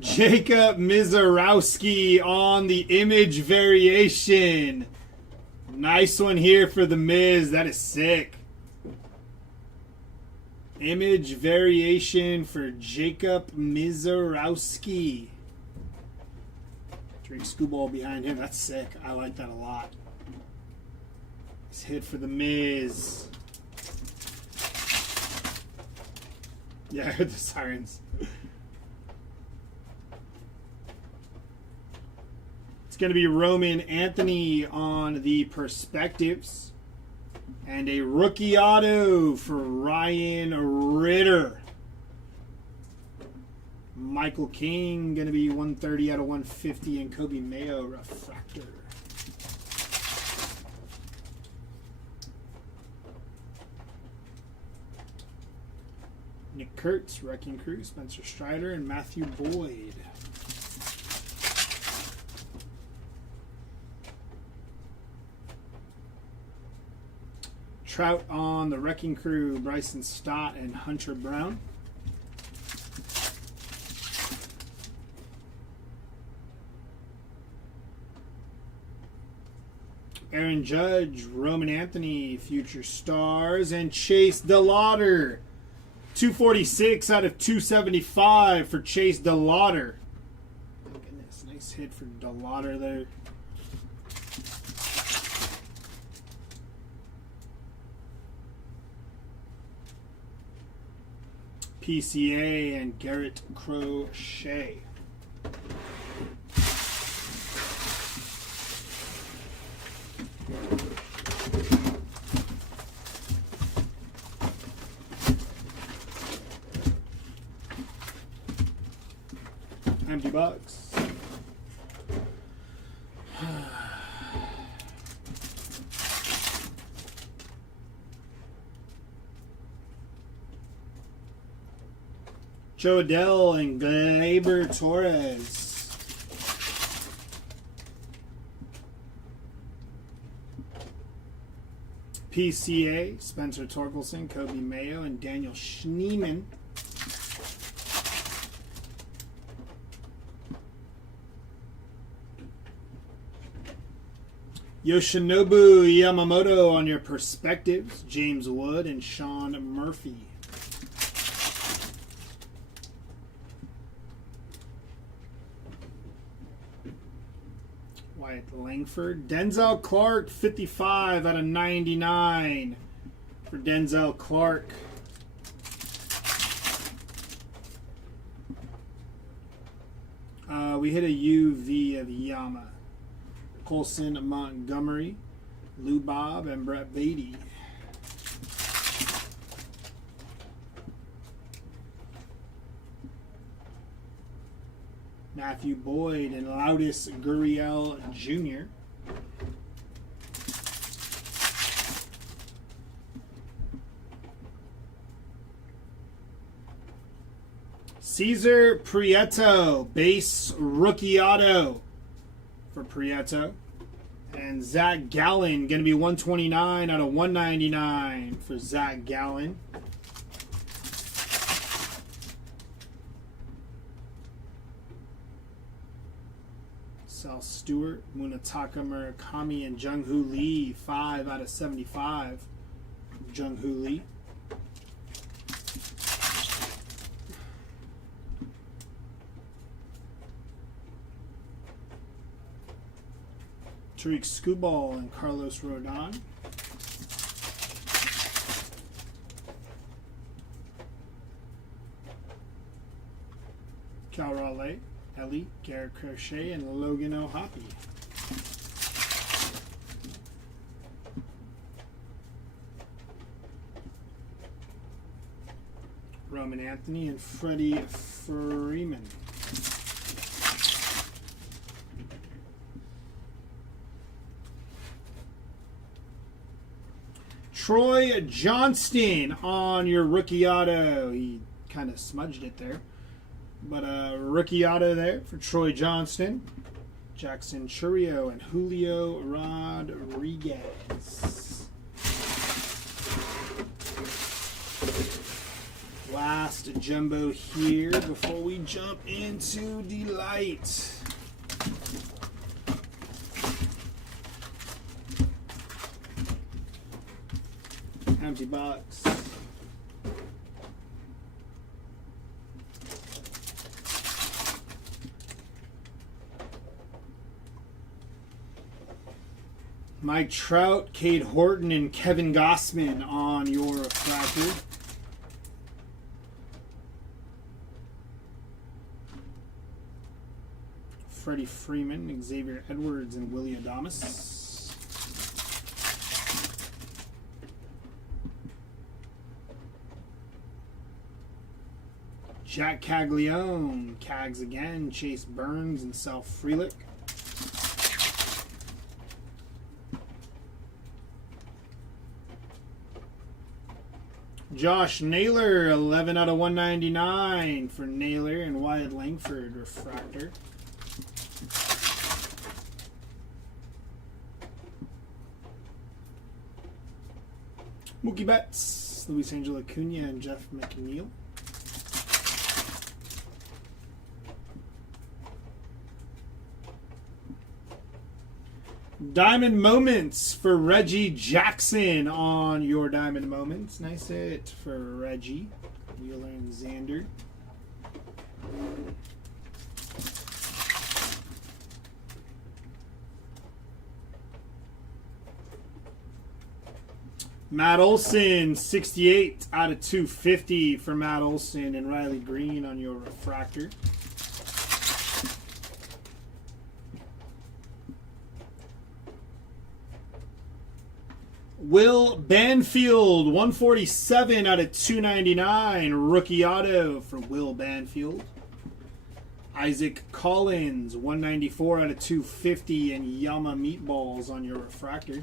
Jacob Mizorowski on the image variation. Nice one here for the Miz. That is sick. Image variation for Jacob Mizorowski. Drake Skubal behind him. That's sick. I like that a lot. Nice hit for the Miz. Yeah, I heard the sirens. It's going to be Roman Anthony on the perspectives. And a rookie auto for Ryan Ritter. Michael King, going to be 130 out of 150, and Kobe Mayo refractor. Nick Kurtz, Wrecking Crew, Spencer Strider, and Matthew Boyd. Trout on the Wrecking Crew, Bryson Stott and Hunter Brown. Aaron Judge, Roman Anthony, Future Stars, and Chase DeLauder. 246 out of 275 for Chase DeLauder. Oh, goodness. Nice hit for DeLauder there. PCA and Garrett Crochet. Empty box. Joe Adele and Gleyber Torres. PCA, Spencer Torkelson, Kobe Mayo, and Daniel Schneemann. Yoshinobu Yamamoto on your perspectives, James Wood and Sean Murphy. Wyatt Langford. Denzel Clark, 55 out of 99 for Denzel Clark. We hit a UV of Yama. Colson Montgomery, Lou Bob, and Brett Beatty. Matthew Boyd and Loudis Gurriel Jr. Cesar Prieto, base rookie auto for Prieto. And Zach Gallen, going to be 129 out of 199 for Zach Gallen. Sal Stewart, Munetaka Murakami, and Jung-Hoo Lee, 5 out of 75. Jung-Hoo Lee. Tariq Skubal and Carlos Rodon. Cal Raleigh, Ellie, Garrett Crochet, and Logan O'Hoppe. Roman Anthony and Freddie Freeman. Troy Johnston on your rookie auto. He kind of smudged it there. But rookie auto there for Troy Johnston. Jackson Churio and Julio Rodriguez. Last jumbo here before we jump into Delight. Empty box. Mike Trout, Cade Horton, and Kevin Gossman on your refractor. Freddie Freeman, Xavier Edwards, and Willie Adames. Jack Caglione, Cags again, Chase Burns, and Sal Frelick. Josh Naylor, 11 out of 199 for Naylor and Wyatt Langford refractor. Mookie Betts, Luis Angel Acuna, and Jeff McNeil. Diamond Moments for Reggie Jackson on your Diamond Moments. Nice hit for Reggie. Wheeler and Xander. Matt Olson, 68 out of 250 for Matt Olson and Riley Green on your refractor. Will Banfield, 147 out of 299, rookie auto for Will Banfield. Isaac Collins, 194 out of 250, and Yama Meatballs on your refractor.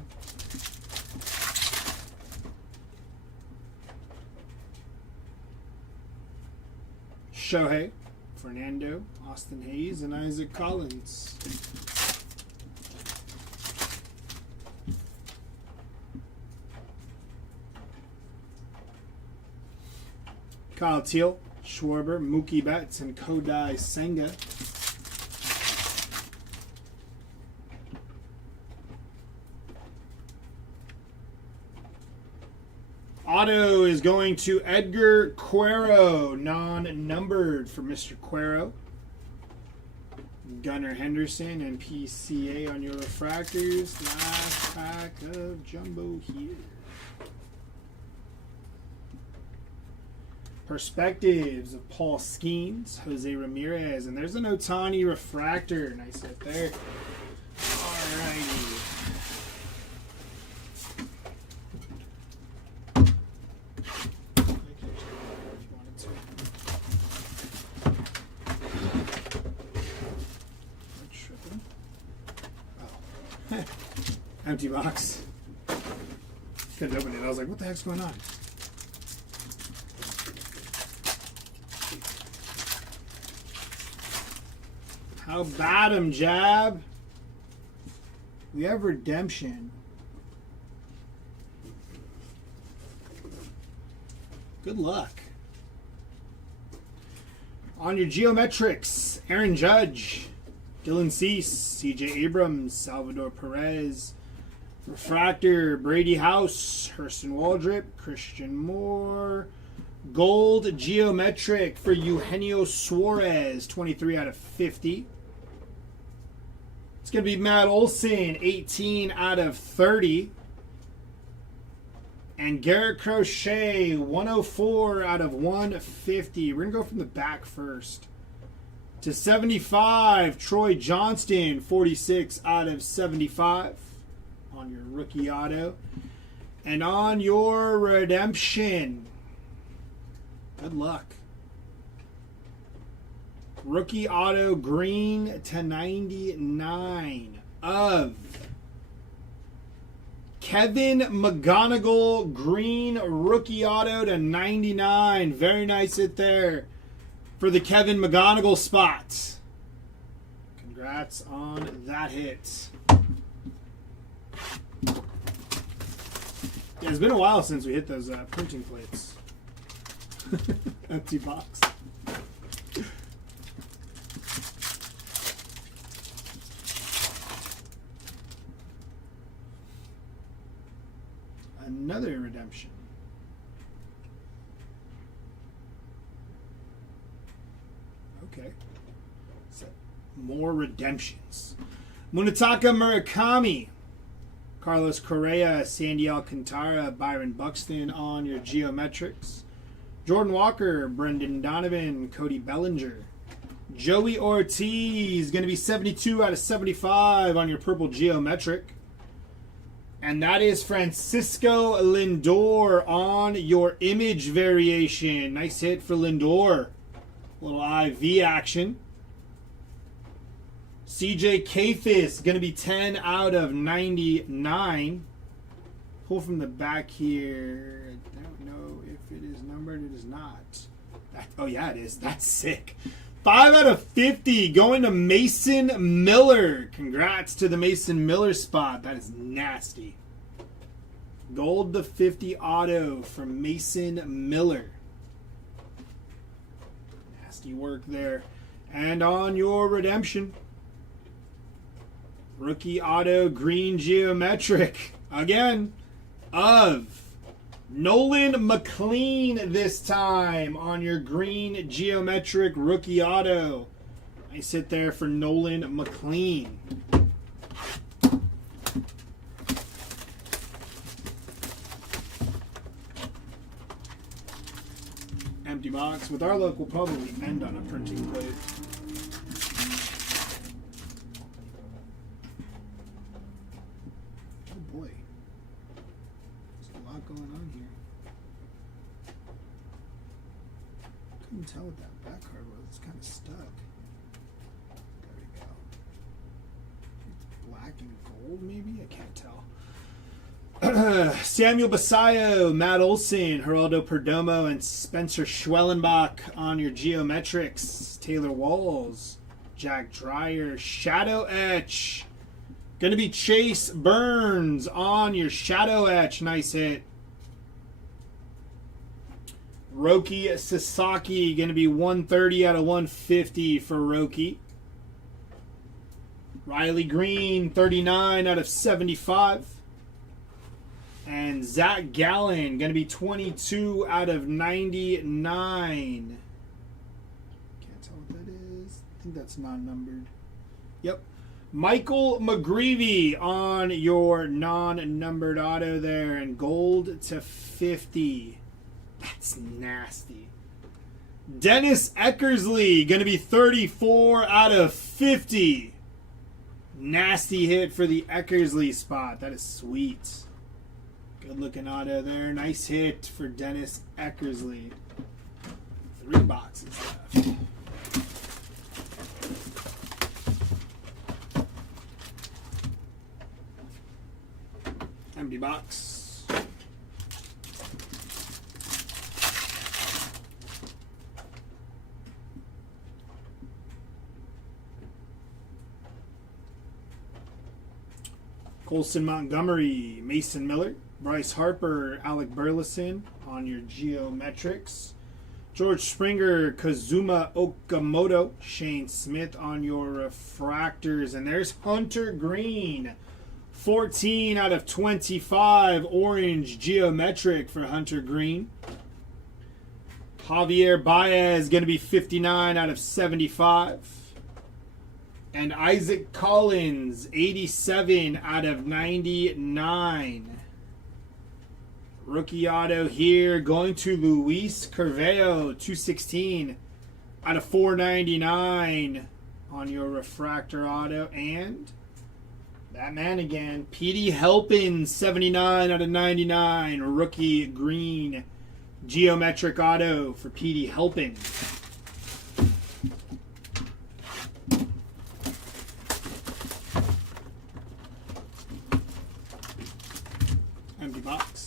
Shohei, Fernando, Austin Hayes, and Isaac Collins. Kyle Teal, Schwarber, Mookie Betts, and Kodai Senga. Auto is going to Edgar Cuero, non-numbered for Mr. Cuero. Gunnar Henderson and PCA on your refractors. Last pack of jumbo here. Perspectives of Paul Skeens, Jose Ramirez, and there's an Ohtani refractor. Nice hit there. Alrighty. Oh. Empty box. Couldn't open it. I was like, what the heck's going on? How about him, Jab? We have redemption. Good luck. On your geometrics, Aaron Judge, Dylan Cease, CJ Abrams, Salvador Perez, refractor, Brady House, Hurston Waldrip, Christian Moore. Gold geometric for Eugenio Suarez, 23 out of 50. It's going to be Matt Olson, 18 out of 30. And Garrett Crochet, 104 out of 150. We're going to go from the back first. To 75, Troy Johnston, 46 out of 75 on your rookie auto. And on your redemption, good luck. Rookie auto green to 99 of Kevin McGonigal, green rookie auto to 99. Very nice hit there for the Kevin McGonigal spot. Congrats on that hit. Yeah, it's been a while since we hit those printing plates. Empty box. Another redemption. Okay. So, more redemptions. Munetaka Murakami, Carlos Correa, Sandy Alcantara, Byron Buxton on your geometrics. Jordan Walker, Brendan Donovan, Cody Bellinger. Joey Ortiz, going to be 72 out of 75 on your purple geometric. And that is Francisco Lindor on your image variation. Nice hit for Lindor. Little IV action. CJ Kayfis, going to be 10 out of 99. Pull from the back here. I don't know if it is numbered. It is not. Oh, yeah, it is. That's sick. 5 out of 50 going to Mason Miller. Congrats to the Mason Miller spot. That is nasty. Gold to 50 auto from Mason Miller. Nasty work there. And on your redemption, rookie auto green geometric again of Nolan McLean this time on your green geometric rookie auto. Nice hit there for Nolan McLean. Empty box. With our luck, we'll probably end on a printing plate. Oh boy. There's a lot going on here. Couldn't tell what that back card was. It's kind of stuck. There we go. It's black and gold, maybe? I can't tell. Samuel Basayo, Matt Olson, Geraldo Perdomo, and Spencer Schwellenbach on your geometrics. Taylor Walls, Jack Dreyer, Shadow Etch. Going to be Chase Burns on your Shadow Etch. Nice hit. Roki Sasaki, going to be 130 out of 150 for Roki. Riley Green, 39 out of 75. And Zach Gallen, going to be 22 out of 99. Can't tell what that is. I think that's non-numbered. Yep. Michael McGreevy on your non-numbered auto there. And gold to 50. That's nasty. Dennis Eckersley, going to be 34 out of 50. Nasty hit for the Eckersley spot. That is sweet. Good looking auto there. Nice hit for Dennis Eckersley. 3 boxes left. Empty box. Colson Montgomery, Mason Miller, Bryce Harper, Alec Burleson on your geometrics. George Springer, Kazuma Okamoto, Shane Smith on your refractors. And there's Hunter Green, 14 out of 25, orange geometric for Hunter Green. Javier Baez going to be 59 out of 75. And Isaac Collins, 87 out of 99. Rookie auto here going to Luis Carvalho, 216 out of 499 on your refractor auto. And that man again, Petey Helpin, 79 out of 99. Rookie green geometric auto for Petey Helpin. Empty box.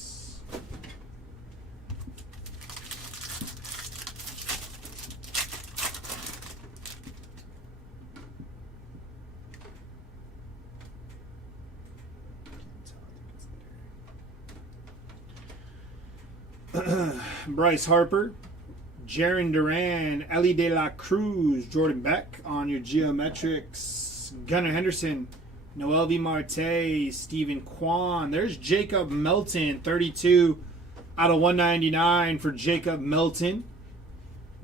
Bryce Harper, Jaron Duran, Ellie De La Cruz, Jordan Beck on your geometrics. Gunnar Henderson, Noel V. Marte, Stephen Kwan. There's Jacob Melton, 32 out of 199 for Jacob Melton.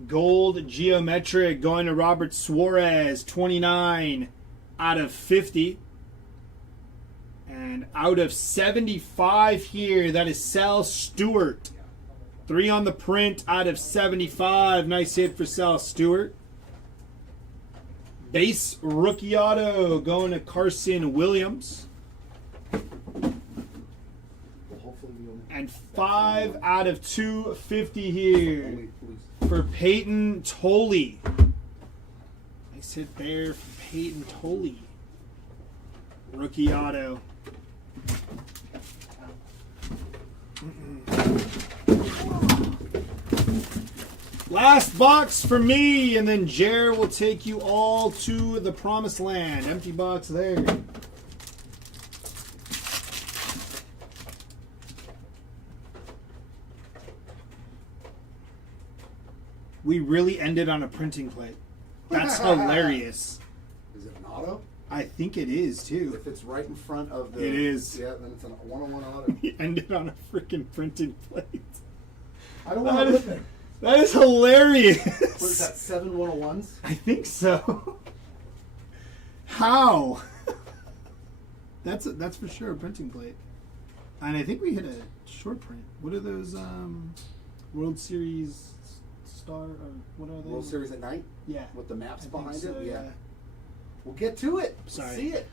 Gold geometric going to Robert Suarez, 29 out of 50. And out of 75 here, that is Sal Stewart. 3 on the print out of 75. Nice hit for Sal Stewart. Base rookie auto going to Carson Williams. And 5 out of 250 here for Peyton Tolley. Nice hit there for Peyton Tolley. Rookie auto. Last box for me, and then Jer will take you all to the promised land. Empty box there. We really ended on a printing plate. That's hilarious. Is it an auto? I think it is too. If it's right in front of the... It is. Yeah, then it's a 101 auto. We ended on a freaking printing plate. I don't want to look at it. That is hilarious. What is that, 7 101s? I think so. How? That's for sure a printing plate. And I think we hit a short print. What are those World Series star or what are they? World Series at night? Yeah. With the maps I behind think so, it? Yeah. We'll get to it. Sorry. See it.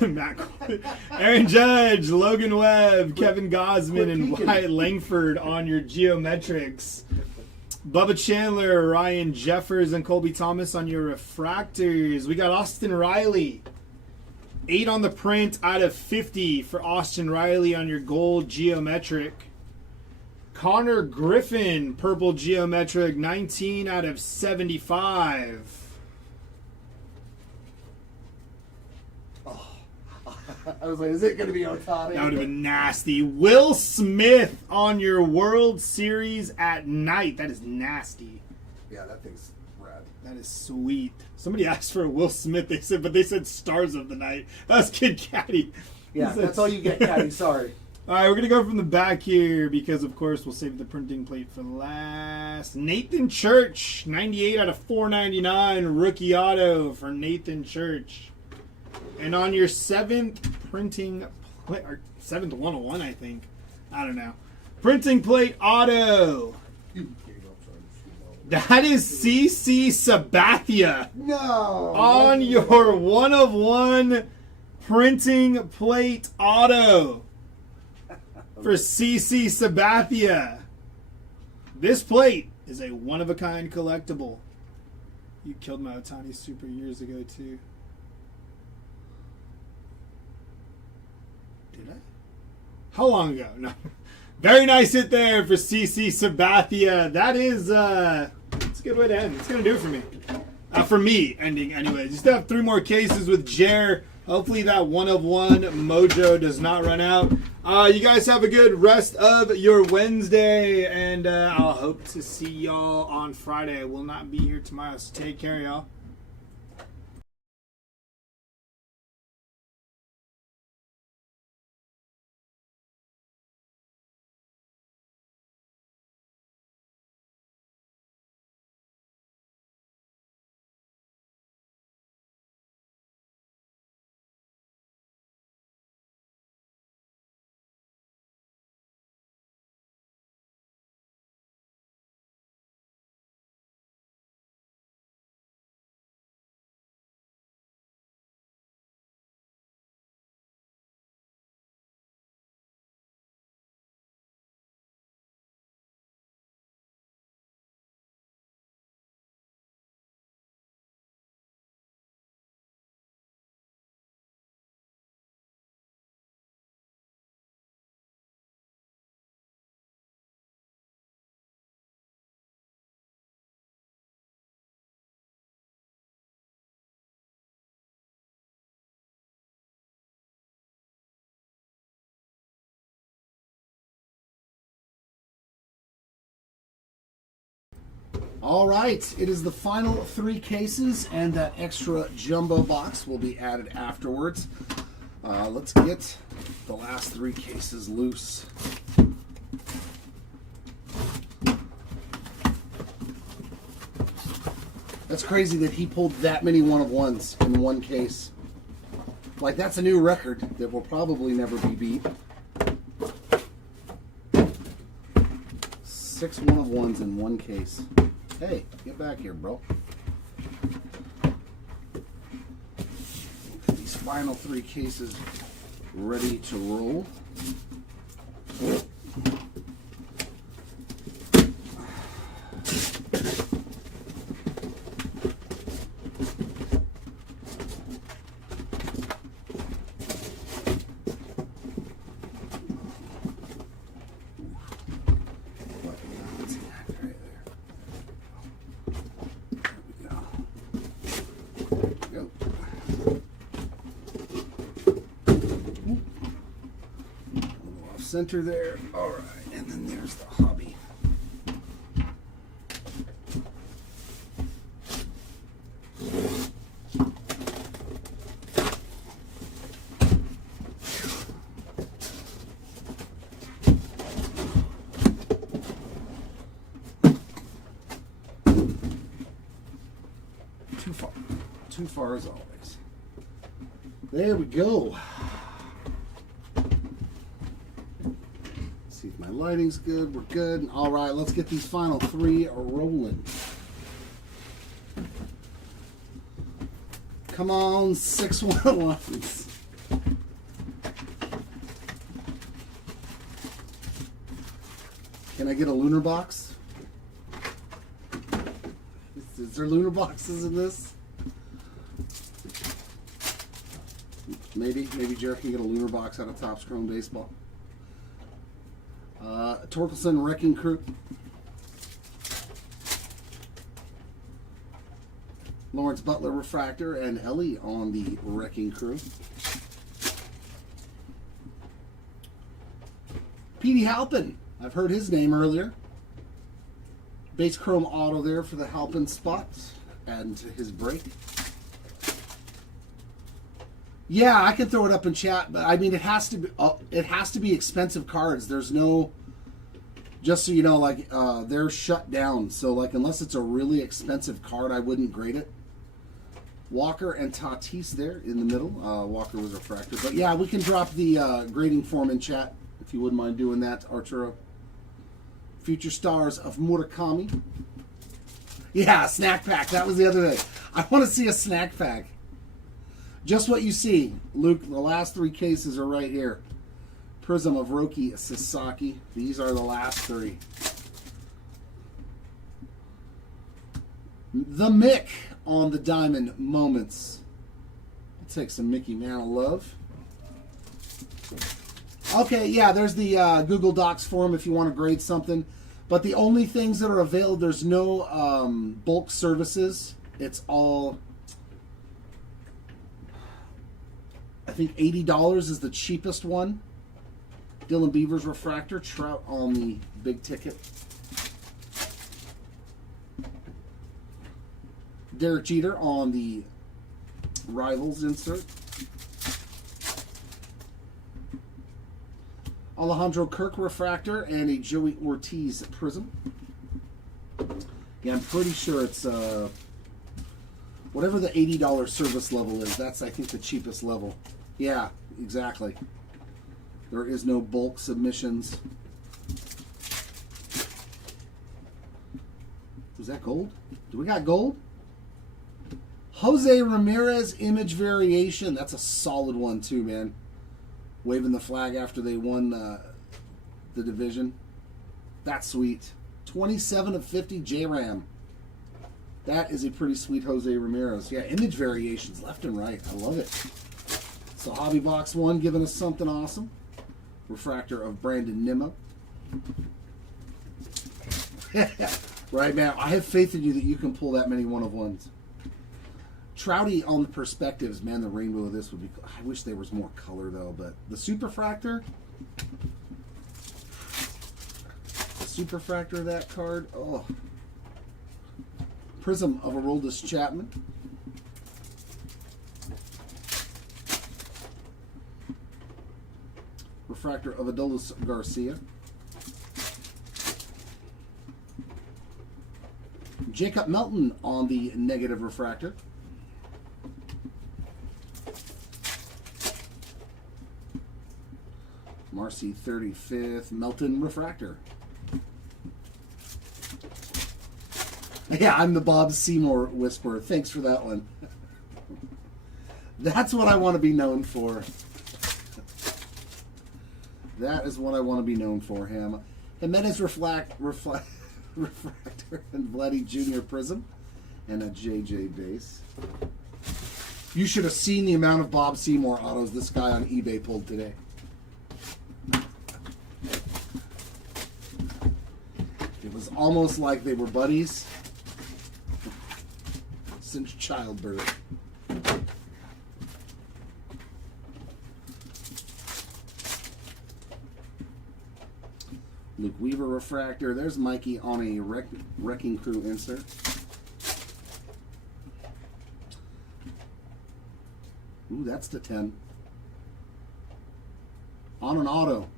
Matt, Aaron Judge, Logan Webb, Kevin Gosman, and peeking. Wyatt Langford on your geometrics. Bubba Chandler, Ryan Jeffers, and Colby Thomas on your refractors. We got Austin Riley. 8 on the print out of 50 for Austin Riley on your gold geometric. Connor Griffin, purple geometric, 19 out of 75. I was like, is it going to be Otani? That would have been nasty. Will Smith on your World Series at night. That is nasty. Yeah, that thing's rad. That is sweet. Somebody asked for a Will Smith. They said stars of the night. That was Kid Caddy. Yeah, that's all you get, Caddy. Sorry. All right, we're going to go from the back here because, of course, we'll save the printing plate for last. Nathan Church, 98 out of 499. Rookie auto for Nathan Church. And on your 7th printing plate, or 7th 101, I think. I don't know. Printing plate auto. That is CC Sabathia. No. On your 1 of 1 printing plate auto for CC Sabathia. This plate is a one-of-a-kind collectible. You killed my Otani Super years ago, too. Did I? How long ago? No. Very nice hit there for CC Sabathia. That is, it's a good way to end. It's going to do it for me. For me, ending anyway. Just have 3 more cases with Jer. Hopefully that 1 of 1 mojo does not run out. You guys have a good rest of your Wednesday, and I'll hope to see y'all on Friday. I will not be here tomorrow, so take care, y'all. All right, it is the final 3 cases, and that extra jumbo box will be added afterwards. Let's get the last 3 cases loose. That's crazy that he pulled that many 1 of 1s in 1 case. Like, that's a new record that will probably never be beat. 6 1 of 1s in 1 case. Hey, get back here, bro. These final 3 cases ready to roll. Center there. All right, and then there's the hobby. too far as always. There we go. See if my lighting's good. We're good. All right, let's get these final 3 rolling. Come on, 611s. Can I get a lunar box? Is there lunar boxes in this? Maybe Jared can get a lunar box out of Topps Chrome Baseball. Torkelson Wrecking Crew. Lawrence Butler Refractor and Ellie on the Wrecking Crew. Petey Halpin. I've heard his name earlier. Base Chrome Auto there for the Halpin spot. Adding to his break. Yeah, I can throw it up in chat, but I mean it has to be expensive cards. There's no, just so you know, like they're shut down. So like unless it's a really expensive card, I wouldn't grade it. Walker and Tatis there in the middle. Walker was refractor, but yeah, we can drop the grading form in chat if you wouldn't mind doing that, Arturo. Future Stars of Murakami. Yeah, snack pack. That was the other thing. I want to see a snack pack. Just what you see, Luke. The last 3 cases are right here. Prism of Roki Sasaki. These are the last 3. The Mick on the Diamond Moments. I'll take some Mickey Mantle love. Okay, yeah, there's the Google Docs form if you want to grade something. But the only things that are available, there's no bulk services. It's all, I think $80 is the cheapest one. Dylan Beavers Refractor, Trout on the big ticket. Derek Jeter on the Rivals insert. Alejandro Kirk Refractor and a Joey Ortiz Prism. Yeah, I'm pretty sure it's whatever the $80 service level is. That's, I think, the cheapest level. Yeah, exactly. There is no bulk submissions. Was that gold? Do we got gold? Jose Ramirez Image Variation. That's a solid one too, man. Waving the flag after they won the division. That's sweet. 27 of 50 J-Ram. That is a pretty sweet Jose Ramirez. Yeah, image variations left and right. I love it. So Hobby Box 1 giving us something awesome. Refractor of Brandon Nimmo. Right, man. I have faith in you that you can pull that many one-of-ones. Trouty on the perspectives, man. The rainbow of this would be. I wish there was more color though, but the Superfractor. The Superfractor of that card. Oh. Prism of Aroldis Chapman. Refractor of Adolis Garcia. Jacob Melton on the negative refractor. Marcy 35th Melton refractor. Yeah, I'm the Bob Seymour whisperer. Thanks for that one. That's what I want to be known for. That is what I want to be known for, him. Jimenez refractor and Vladdy Jr. Prism and a JJ base. You should have seen the amount of Bob Seymour autos this guy on eBay pulled today. It was almost like they were buddies since childbirth. Luke Weaver refractor. There's Mikey on a Wrecking Crew insert. Ooh, that's the 10. On an auto.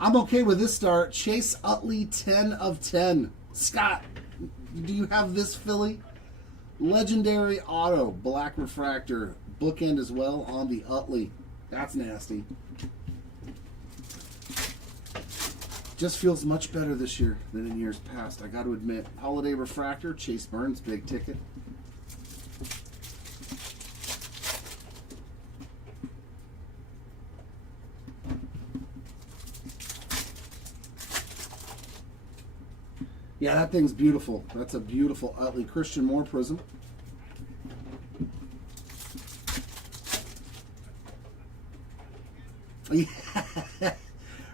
I'm okay with this start. Chase Utley, 10 of 10. Scott, do you have this Philly? Legendary Auto, black refractor, bookend as well on the Utley. That's nasty. Just feels much better this year than in years past, I got to admit. Holiday refractor, Chase Burns, big ticket. Yeah, that thing's beautiful. That's a beautiful Utley. Christian Moore Prism.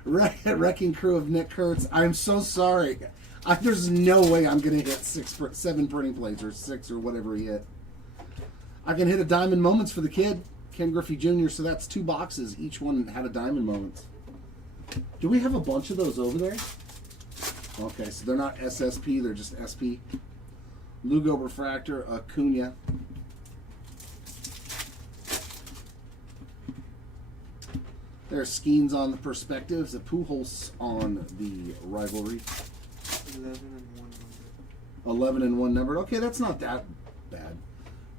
Wrecking Crew of Nick Kurtz. I'm so sorry. There's no way I'm going to hit 7 printing plates or 6 or whatever he hit. I can hit a Diamond Moments for the kid, Ken Griffey Jr., so that's 2 boxes. Each one had a Diamond Moments. Do we have a bunch of those over there? Okay, so they're not SSP, they're just SP. Lugo Refractor, Acuna. There's Skeens on the Perspectives, a Pujols on the Rivalry. 11 and 1 numbered. Okay, that's not that bad.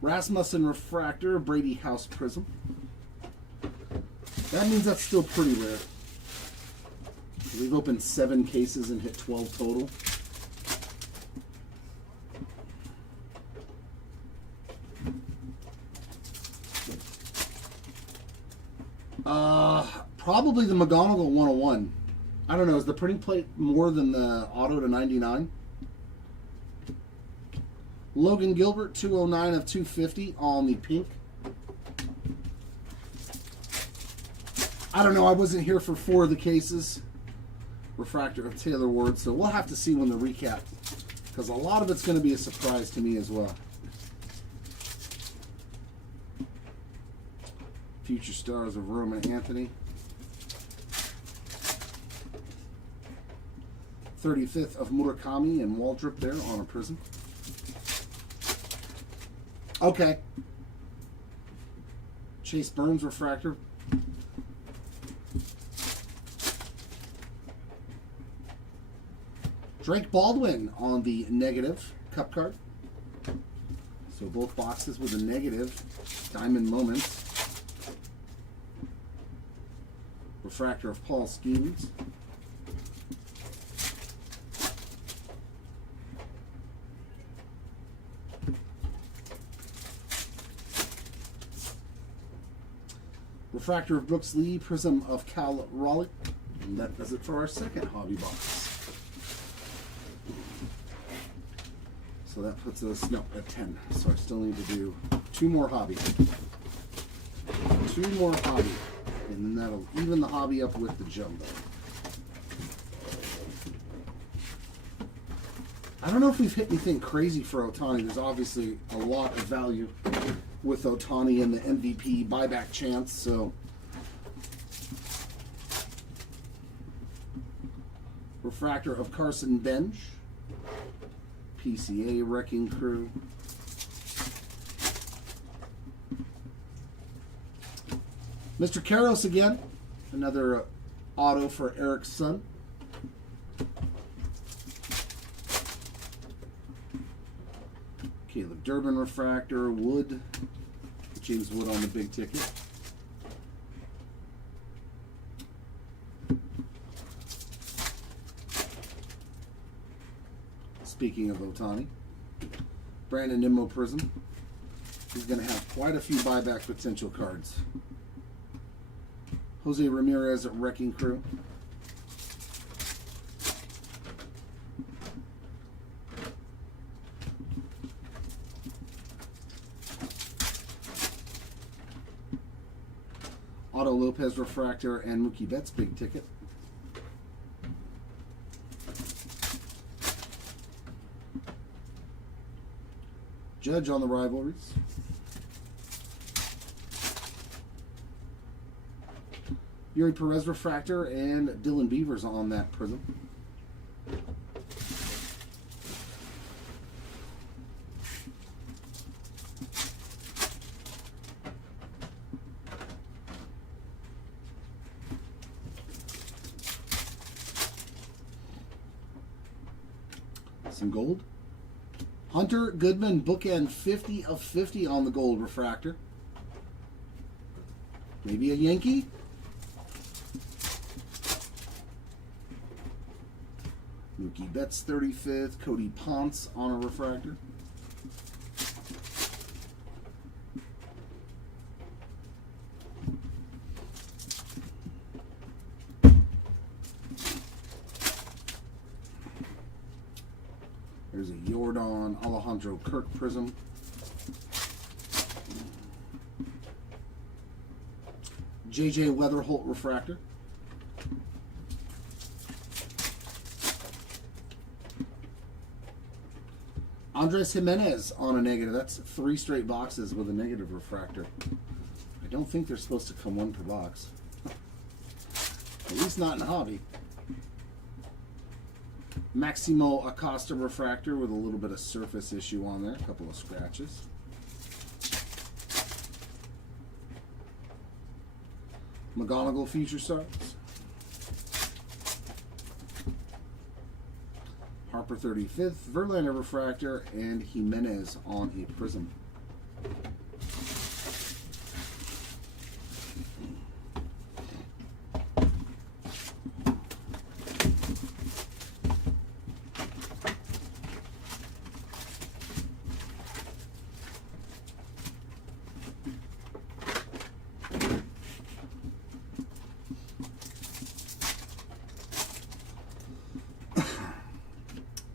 Rasmussen Refractor, Brady House Prism. That means that's still pretty rare. We've opened 7 cases and hit 12 total. Probably the McGonigal 101. I don't know, is the printing plate more than the auto to 99? Logan Gilbert, 209 of 250 on the pink. I don't know, I wasn't here for 4 of the cases. Refractor of Taylor Ward, so we'll have to see when the recap, because a lot of it's going to be a surprise to me as well. Future Stars of Roman Anthony. 35th of Murakami and Waldrop there on a prism. Okay. Chase Burns Refractor. Drake Baldwin on the negative cup card. So both boxes with a negative. Diamond Moments. Refractor of Paul Skeens. Refractor of Brooks Lee, Prism of Cal Raleigh. And that does it for our second hobby box. So that puts us, no, at 10. So I still need to do 2 more hobby. 2 more hobby. And then that'll even the hobby up with the jumbo. I don't know if we've hit anything crazy for Ohtani. There's obviously a lot of value with Ohtani and the MVP buyback chance, so. Refractor of Carson Bench. PCA Wrecking Crew. Mr. Karros again. Another auto for Eric's son. Caleb Durbin Refractor, Wood. James Wood on the big ticket. Speaking of Ohtani, Brandon Nimmo Prism. He's going to have quite a few buyback potential cards. Jose Ramirez at Wrecking Crew. Otto Lopez Refractor and Mookie Betts big ticket. Judge on the rivalries. Yuri Perez Refractor and Dylan Beavers on that prism. Some gold. Hunter Goodman bookend 50 of 50 on the gold refractor. Maybe a Yankee. Mookie Betts 35th. Cody Ponce on a refractor. There's a Yordan Alejandro Kirk Prism. JJ Weatherholt refractor. Andres Jimenez on a negative. That's 3 straight boxes with a negative refractor. I don't think they're supposed to come 1 per box. At least not in hobby. Maximo Acosta refractor with a little bit of surface issue on there. A couple of scratches. McGonigal Future Stars. Harper 35th. Verlander refractor. And Jimenez on a prism.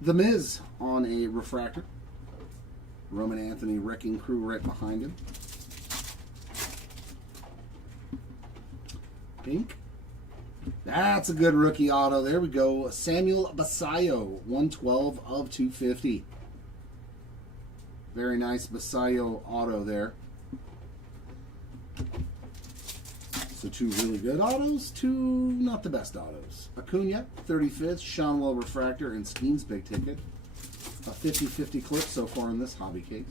The Miz on a refractor. Roman Anthony Wrecking Crew right behind him. Pink. That's a good rookie auto. There we go. Samuel Basallo, 112 of 250. Very nice Basallo auto there. So 2 really good autos, 2 not the best autos. Acuna, 35th, Seanwell refractor, and Skeens big ticket. A 50-50 clip so far in this hobby case.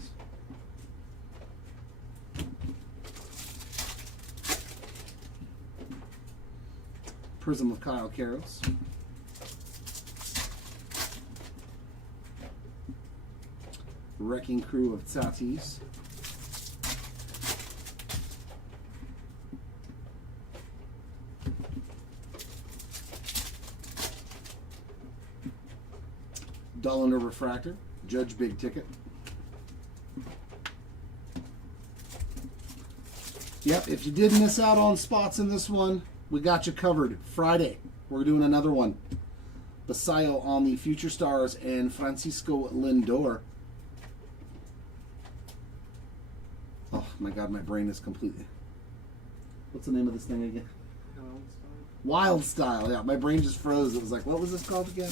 Prism of Kyle Karros. Wrecking Crew of Tatis. Dollander refractor, Judge big ticket. Yep, if you did miss out on spots in this one, we got you covered. Friday, we're doing another one. Basallo on the Future Stars and Francisco Lindor. Oh my God, my brain is completely... What's the name of this thing again? Wild Style. Yeah, my brain just froze. It was like, what was this called again?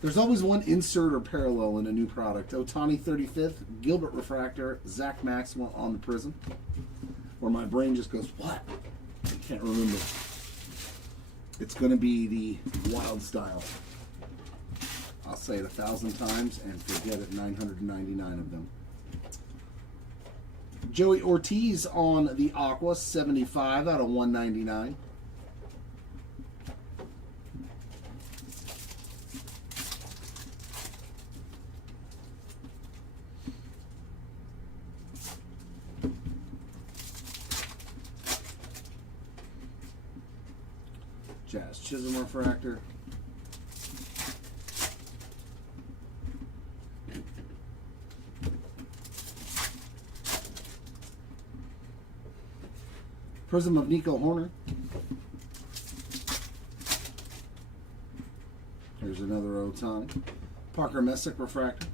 There's always one insert or parallel in a new product. Otani 35th, Gilbert refractor, Zach Maxwell on the prism. Where my brain just goes, what? I can't remember. It's going to be the Wild Style. I'll say it 1,000 times and forget it 999 of them. Joey Ortiz on the Aqua, 75 out of 199. Jazz Chisholm refractor. Prism of Nico Horner. Here's another Otani. Parker Messick refractor.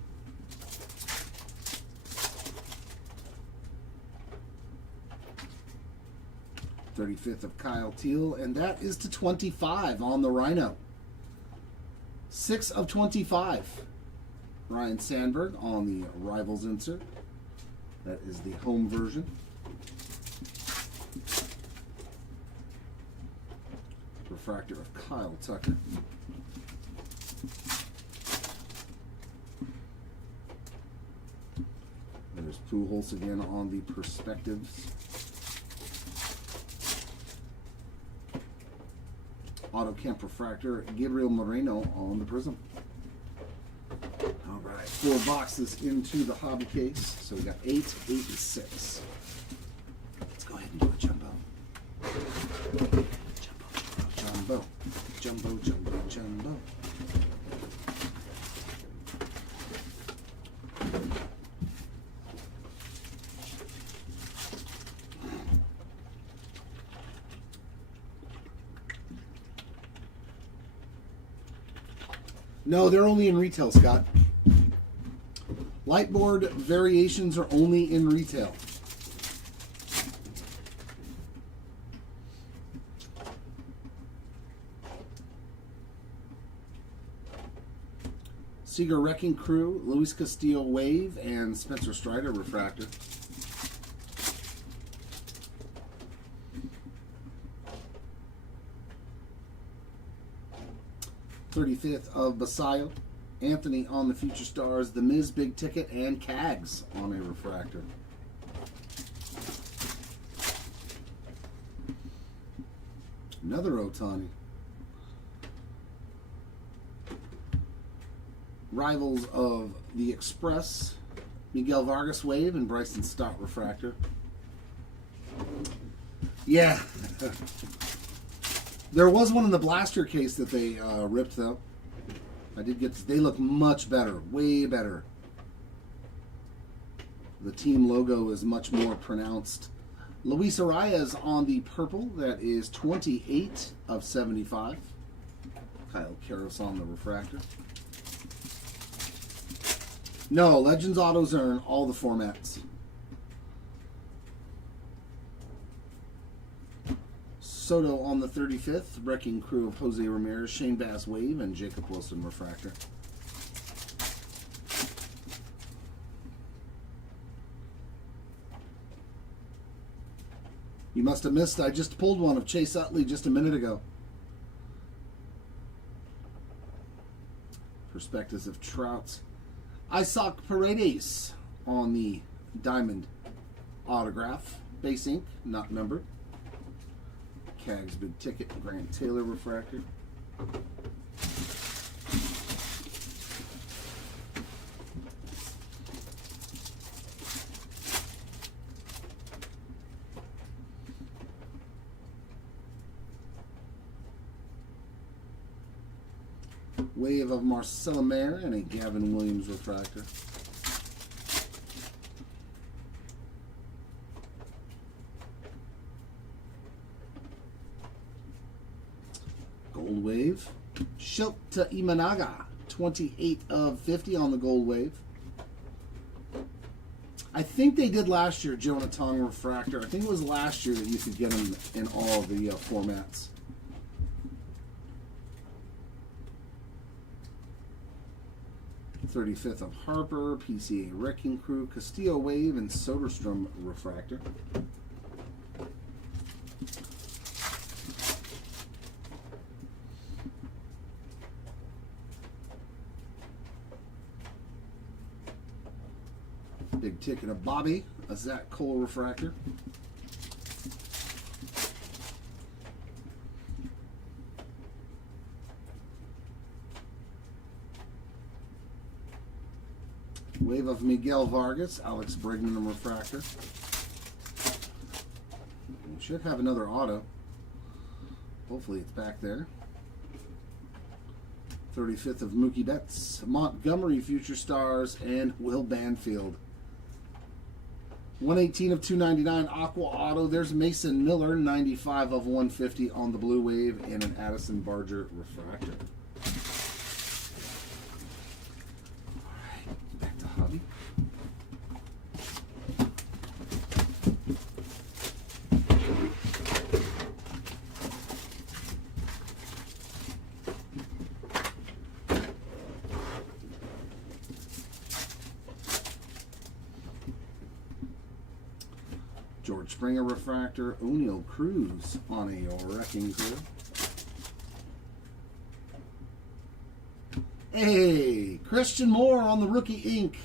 '35th of Kyle Teal, and that is to 25 on the Rhino. 6 of 25. Ryan Sandberg on the Rivals insert. That is the home version. Refractor of Kyle Tucker. There's Pujols again on the Perspectives. Auto Camp refractor, Gabriel Moreno on the prism. All right. 4 boxes into the hobby case. So we got 8, 8, and 6. Let's go ahead and do a jumbo. Jumbo, jumbo, jumbo, jumbo, jumbo. No, they're only in retail, Scott. Lightboard variations are only in retail. Seeger Wrecking Crew, Luis Castillo Wave, and Spencer Strider Refractor. '35th of Basayo, Anthony on the Future Stars, The Miz Big Ticket, and Cags on a refractor. Another Otani. Rivals of the Express, Miguel Vargas Wave, and Bryson Stott refractor. Yeah. There was one in the blaster case that they ripped, though. I did get. They look much better, way better. The team logo is much more pronounced. Luis Arias on the purple. That is 28 of 75. Kyle Karras on the refractor. No, Legends autos are in all the formats. Soto on the 35th, Wrecking Crew of Jose Ramirez, Shane Bass Wave, and Jacob Wilson refractor. You must have missed, I just pulled one of Chase Utley just a minute ago. Perspectives of Trouts. Isaac Paredes on the diamond autograph. Base ink, not numbered. Cags Big Ticket, Grant Taylor refractor. Wave of Marcelo Mayer and a Gavin Williams refractor. Gold Wave. Shilta Imanaga, 28 of 50 on the Gold Wave. I think they did last year, Jonah Tong refractor. I think it was last year that you could get them in all of the formats. '35th of Harper, PCA Wrecking Crew, Castillo Wave, and Soderstrom refractor. Big Ticket of Bobby, a Zach Cole refractor. Wave of Miguel Vargas, Alex Bregman refractor. We should have another auto. Hopefully it's back there. 35th of Mookie Betts, Montgomery Future Stars, and Will Banfield. 118 of 299 Aqua Auto. There's Mason Miller, 95 of 150 on the Blue Wave, and an Addison Barger refractor. Alright, back to hobby. George Springer refractor, O'Neal Cruz on a Wrecking Crew. Hey, Christian Moore on the Rookie Ink.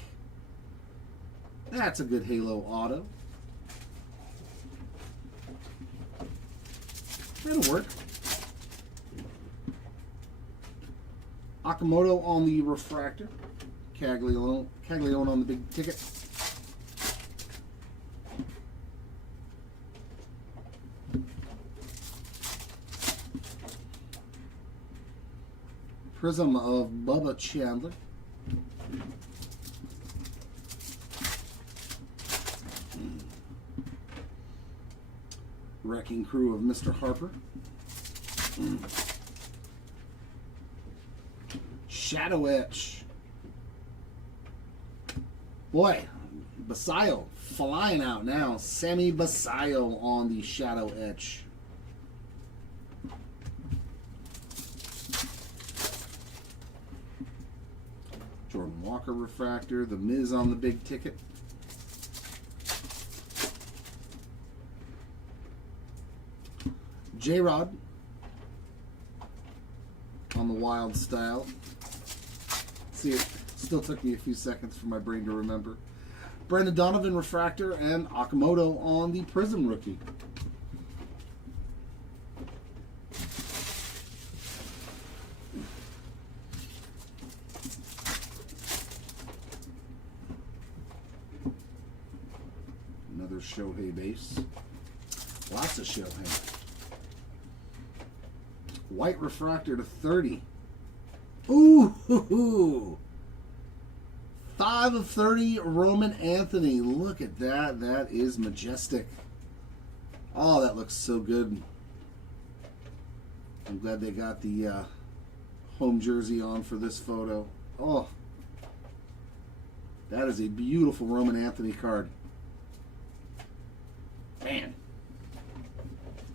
That's a good Halo auto. That'll work. Akamoto on the refractor. Caglione on the big ticket. Prism of Bubba Chandler. Wrecking Crew of Mr. Harper. Shadow Etch. Boy, Basayo flying out now. Sammy Basayo on the Shadow Etch. Jordan Walker refractor. The Miz on the big ticket. J-Rod on the Wild Style. See, it still took me a few seconds for my brain to remember. Brendan Donovan refractor and Okamoto on the Prism rookie. Another Shohei base. Lots of Shohei. White refractor to 30. Ooh! 5 of 30 Roman Anthony. Look at that. That is majestic. Oh, that looks so good. I'm glad they got the home jersey on for this photo. Oh, that is a beautiful Roman Anthony card. Man,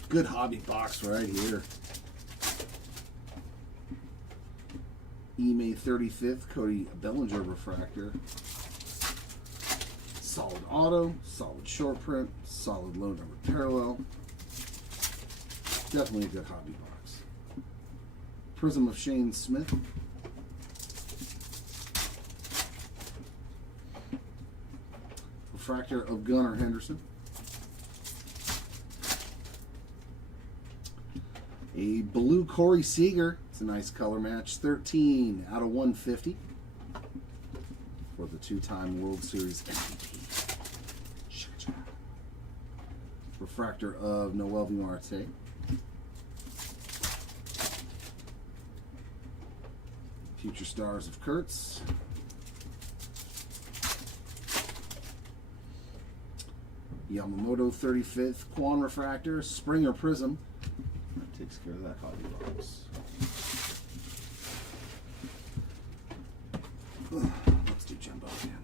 good hobby box right here. eBay 35th, Cody Bellinger refractor. Solid auto, solid short print, solid low number parallel. Definitely a good hobby box. Prism of Shane Smith. Refractor of Gunnar Henderson. A blue Corey Seager. It's a nice color match. 13 out of 150 for the two-time World Series MVP. Refractor of Noel Marte. Future Stars of Kurtz. Yamamoto 35th. Quan refractor. Springer Prism. That takes care of that hobby box. Let's do Jumbo again.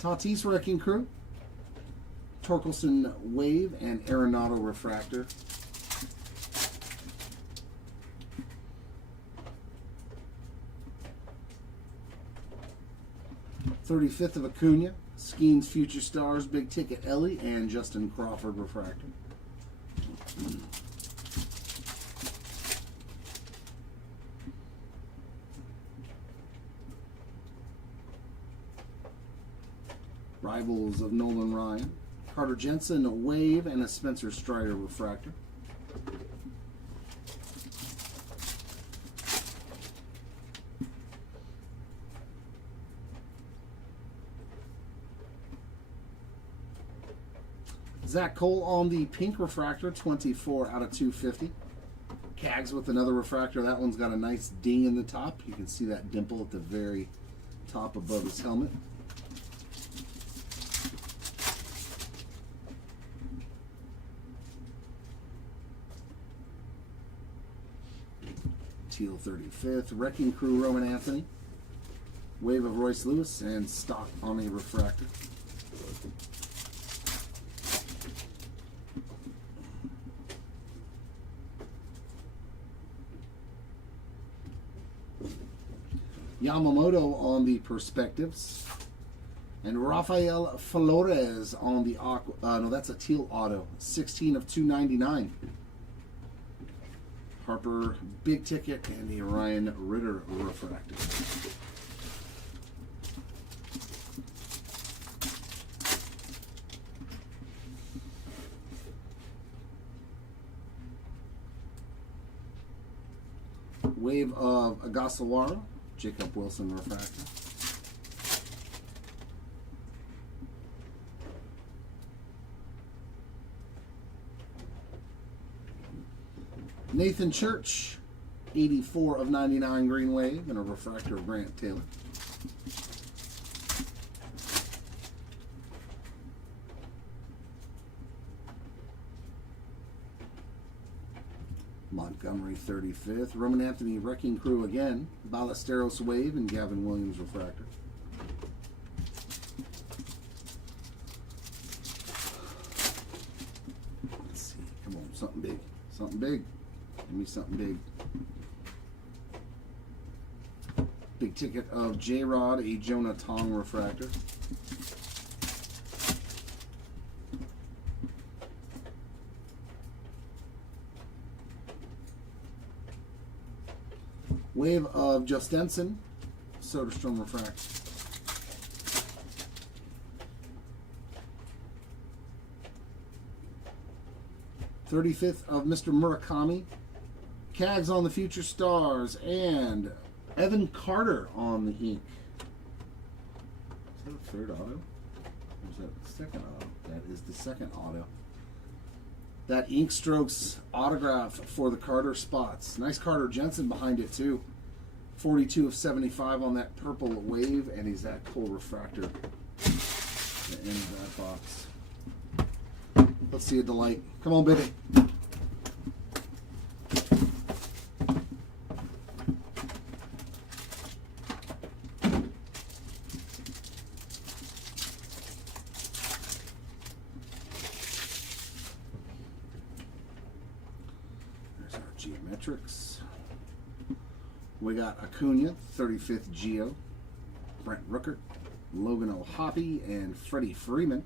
Tatis Wrecking Crew, Torkelson Wave, and Arenado Refractor. '35th of Acuna, Skeens Future Stars, Big Ticket Ellie, and Justin Crawford Refractor. Rivals of Nolan Ryan, Carter Jensen, a Wave, and a Spencer Strider Refractor. Zach Cole on the pink refractor, 24 out of 250. Cags with another refractor. That one's got a nice ding in the top. You can see that dimple at the very top above his helmet. Teal 35th, Wrecking Crew Roman Anthony, Wave of Royce Lewis, and stock on a refractor. Yamamoto on the Perspectives. And Rafael Flores on the Aqua. No, that's a teal auto. 16 of 299. Harper Big Ticket and the Ryan Ritter Refractor. Wave of Agasawara, Jacob Wilson Refractor. Nathan Church, 84 of 99 Green Wave, and a refractor of Grant Taylor. Montgomery 35th. Roman Anthony Wrecking Crew again. Ballesteros Wave and Gavin Williams Refractor. Let's see. Come on, something big. Something big. Give me something big. Big ticket of J-Rod, a Jonah Tong Refractor. Wave of Justensen, Soderstrom Refractor. '35th of Mr. Murakami, Cags on the Future Stars, and Evan Carter on the ink. Is that the third auto? Or is that the second auto? That is the second auto. That ink strokes autograph for the Carter spots. Nice Carter Jensen behind it too. 42 of 75 on that purple wave, and he's that cool refractor at the end of that box. Let's see a delight. Come on, baby. Geometrics. We got Acuna, 35th Geo, Brent Rooker, Logan O'Hoppe, and Freddie Freeman.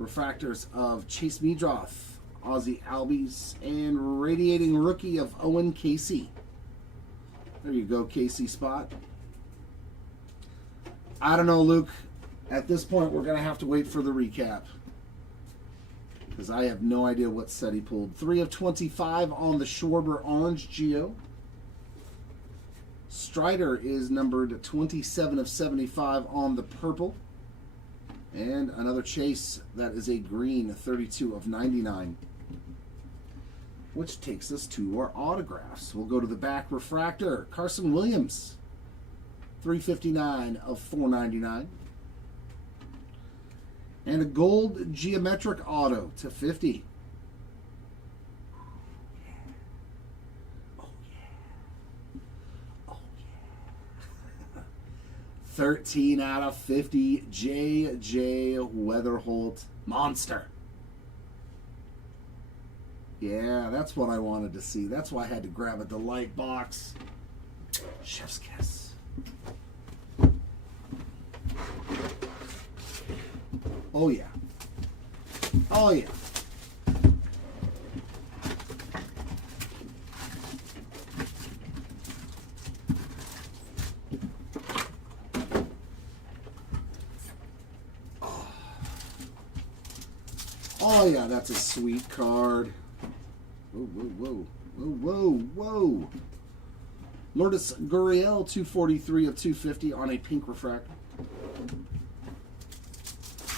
Refractors of Chase Meadroth, Ozzie Albies, and radiating rookie of Owen Casey. There you go, Casey spot. I don't know, Luke. At this point, we're going to have to wait for the recap, because I have no idea what set he pulled. 3 of 25 on the Schwarber Orange Geo. Strider is numbered 27 of 75 on the purple. And another Chase, that is a green, 32 of 99. Which takes us to our autographs. We'll go to the back refractor. Carson Williams, 359 of 499. And a gold geometric auto to 50. Oh yeah. Oh yeah. 13 out of 50. J.J. Weatherholt Monster. Yeah, that's what I wanted to see. That's why I had to grab a Delight box. Chef's kiss. Oh yeah. Oh yeah. Oh yeah, that's a sweet card. Whoa, whoa, whoa. Whoa, whoa, whoa. Lourdes Gurriel, 243 of 250 on a pink refractor.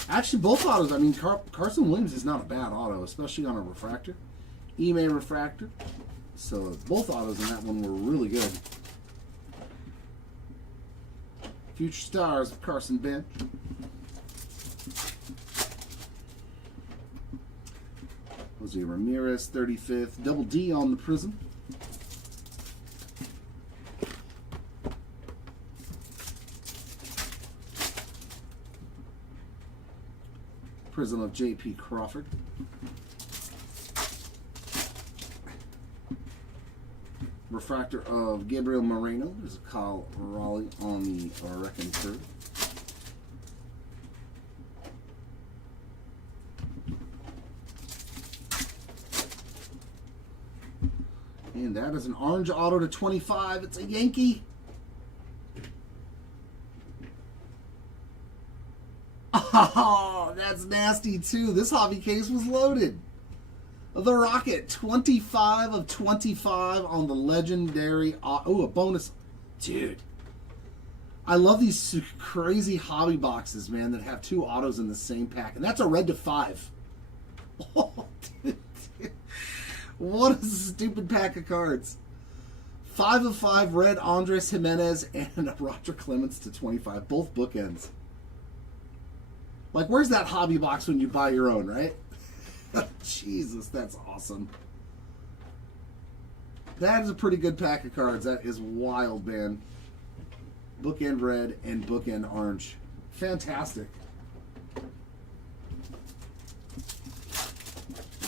Actually, both autos, I mean, Carson Williams is not a bad auto, especially on a refractor. eBay refractor. So both autos in that one were really good. Future Stars of Carson Bench. Jose Ramirez, 35th. Double D on the Prism. Prism of J.P. Crawford. Refractor of Gabriel Moreno. There's a Kyle Raleigh on the Wrecking Crew. And that is an orange auto to 25. It's a Yankee. Oh, that's nasty too. This hobby case was loaded. The Rocket, 25 of 25 on the legendary. Oh, a bonus. Dude. I love these crazy hobby boxes, man, that have 2 autos in the same pack. And that's a red to 5. Oh, dude. What a stupid pack of cards. 5 of 5 red Andres Jimenez and a Roger Clemens to 25. Both bookends. Like, where's that hobby box when you buy your own, right? Jesus, that's awesome. That is a pretty good pack of cards. That is wild, man. Bookend red and bookend orange. Fantastic.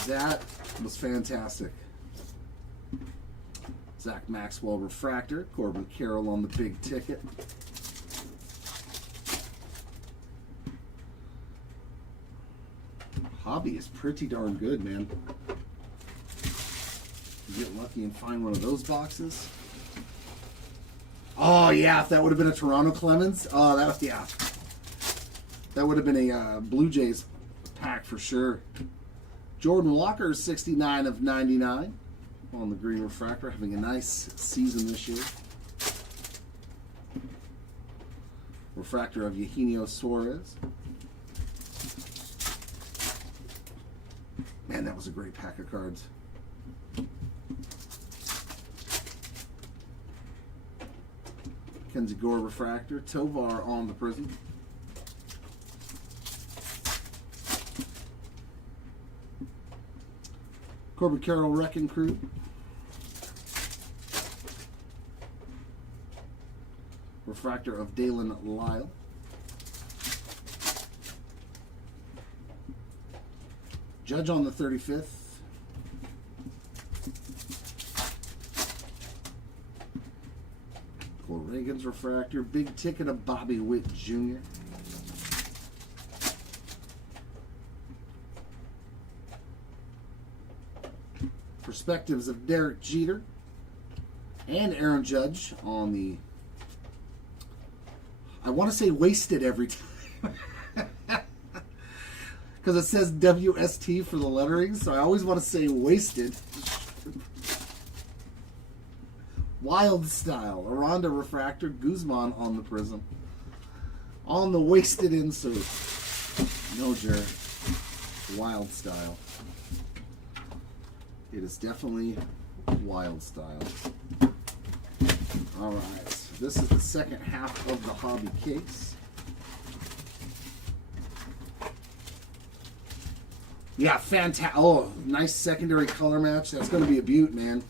That was fantastic. Zach Maxwell refractor. Corbin Carroll on the big ticket. Hobby is pretty darn good, man. You get lucky and find one of those boxes. Oh yeah, if that would have been a Toronto Clemens, oh that was, yeah, that would have been a Blue Jays pack for sure. Jordan Walker, 69 of 99 on the green refractor, having a nice season this year. Refractor of Eugenio Suarez. Man, that was a great pack of cards. Kenzie Gore refractor. Tovar on the Prism. Corbin Carroll Wrecking Crew. Refractor of Dalen Lyle. Judge on the 35th. Cole Reagan's refractor. Big ticket of Bobby Witt Jr. Perspectives of Derek Jeter and Aaron Judge on the, I want to say wasted every time. Because it says WST for the lettering, so I always want to say wasted. Wild Style, Aranda refractor, Guzman on the Prism. On the wasted insert. No, Jared. Wild Style. It is definitely Wild Style. Alright, so this is the second half of the hobby case. Yeah, fantastic. Oh, nice secondary color match. That's going to be a beaut, man.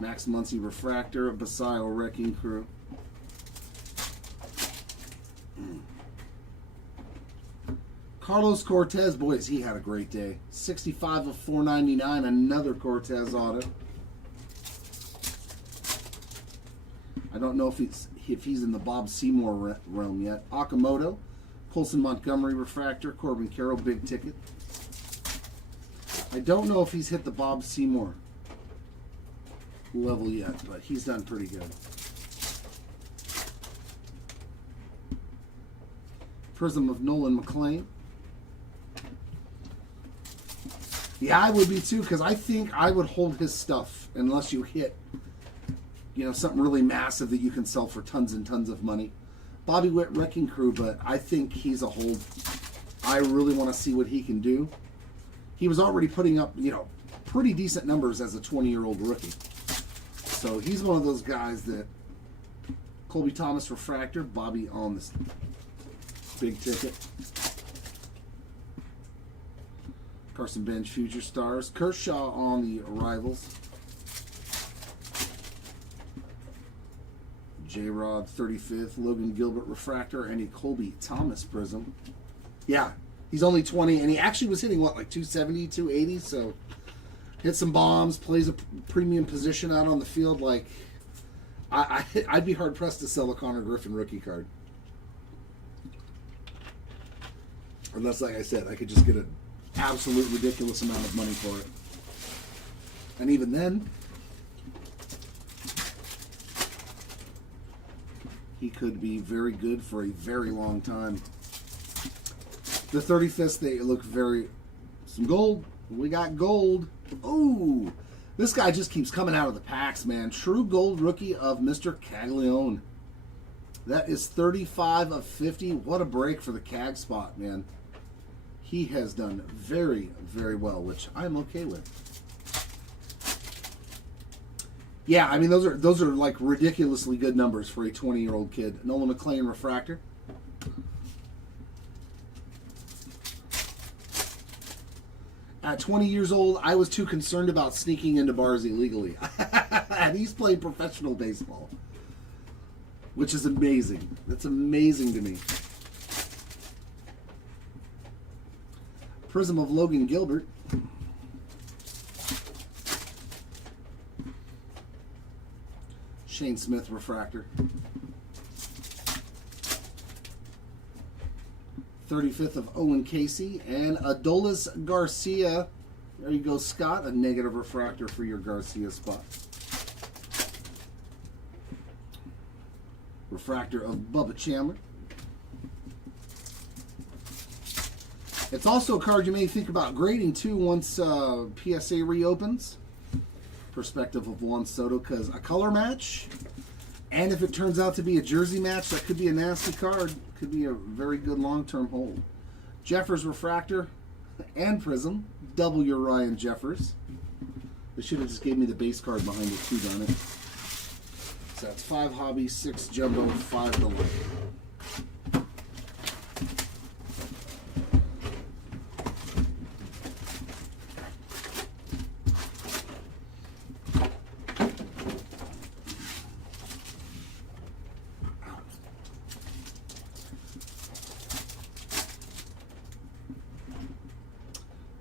Max Muncy refractor, Basayo Wrecking Crew. Carlos Cortez, boys, he had a great day. 65 of 499, another Cortez auto. I don't know if he's in the Bob Seymour realm yet. Okamoto, Colson Montgomery refractor, Corbin Carroll big ticket. I don't know if he's hit the Bob Seymour level yet, but he's done pretty good. Prism of Nolan McLean. Yeah, I would be too, because I think I would hold his stuff unless you hit, you know, something really massive that you can sell for tons and tons of money. Bobby Witt Wrecking Crew, but I think he's a hold. I really want to see what he can do. He was already putting up, you know, pretty decent numbers as a 20-year-old rookie. So he's one of those guys that Colby Thomas refractor, Bobby on this big ticket. Carson Bench Future Stars, Kershaw on the arrivals. J-Rod 35th, Logan Gilbert refractor, and a Colby Thomas Prism. Yeah, He's only 20, and he actually was hitting, what, like 270, 280? So, hit some bombs, plays a premium position out on the field. Like, I'd be hard-pressed to sell a Connor Griffin rookie card. Unless, like I said, I could just get an absolute ridiculous amount of money for it. And even then, he could be very good for a very long time. The 35th, they look very... Some gold. We got gold. Ooh. This guy just keeps coming out of the packs, man. True gold rookie of Mr. Caglione. That is 35 of 50. What a break for the Cag spot, man. He has done very, very well, which I'm okay with. Yeah, I mean, those are like ridiculously good numbers for a 20-year-old kid. Nolan McLean refractor. At 20 years old, I was too concerned about sneaking into bars illegally. And he's played professional baseball, which is amazing. That's amazing to me. Prism of Logan Gilbert. Shane Smith refractor. 35th of Owen Casey. And Adolis Garcia. There you go, Scott. A negative refractor for your Garcia spot. Refractor of Bubba Chandler. It's also a card you may think about grading too once PSA reopens. Perspective of Juan Soto, because a color match, and if it turns out to be a jersey match, that could be a nasty card. Could be a very good long-term hold. Jeffers refractor and prism. Double your Ryan Jeffers. They should have just gave me the base card behind it too, darn it. So that's 5 hobby, 6 jumbo, 5 delay.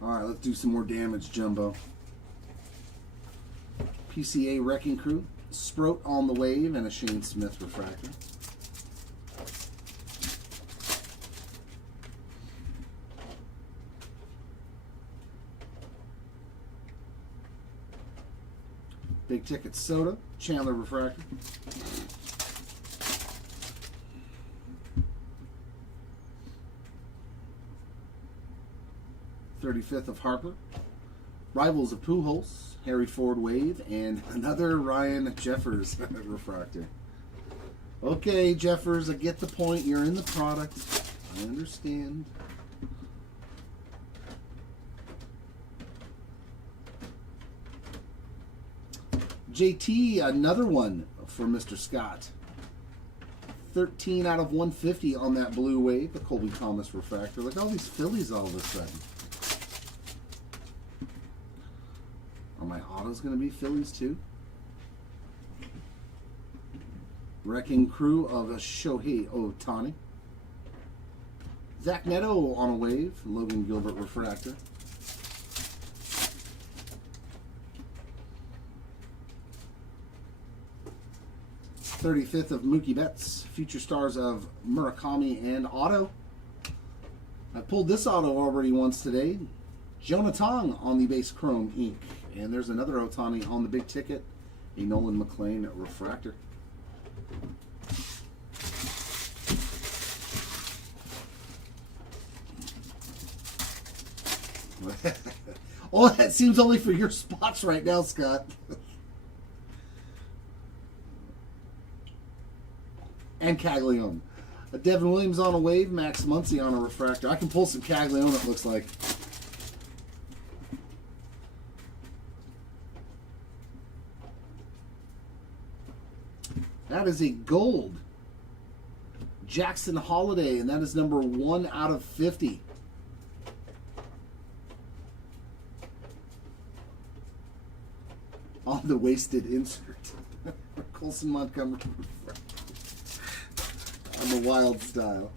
Alright, let's do some more damage, Jumbo. PCA Wrecking Crew, Sprout on the Wave, and a Shane Smith refractor. Big Ticket Soda, Chandler refractor. .35th of Harper, Rivals of Pujols, Harry Ford Wave, and another Ryan Jeffers refractor. Okay, Jeffers, I get the point. You're in the product. I understand. JT, another one for Mr. Scott. 13 out of 150 on that blue wave, the Colby Thomas refractor. Look at all these Phillies all of a sudden. Are my autos going to be Phillies too? Wrecking Crew of Shohei Ohtani. Zach Neto on a wave. Logan Gilbert refractor. .35th of Mookie Betts. Future stars of Murakami and auto. I pulled this auto already once today. Jonah Tong on the base chrome ink. And there's another Ohtani on the big ticket. A Nolan McLean refractor. Oh, that seems only for your spots right now, Scott. And Caglione. Devin Williams on a wave, Max Muncy on a refractor. I can pull some Caglione, it looks like. That is a gold Jackson Holiday, and that is number 1 out of 50. On the wasted insert. Colson Montgomery. I'm a wild style.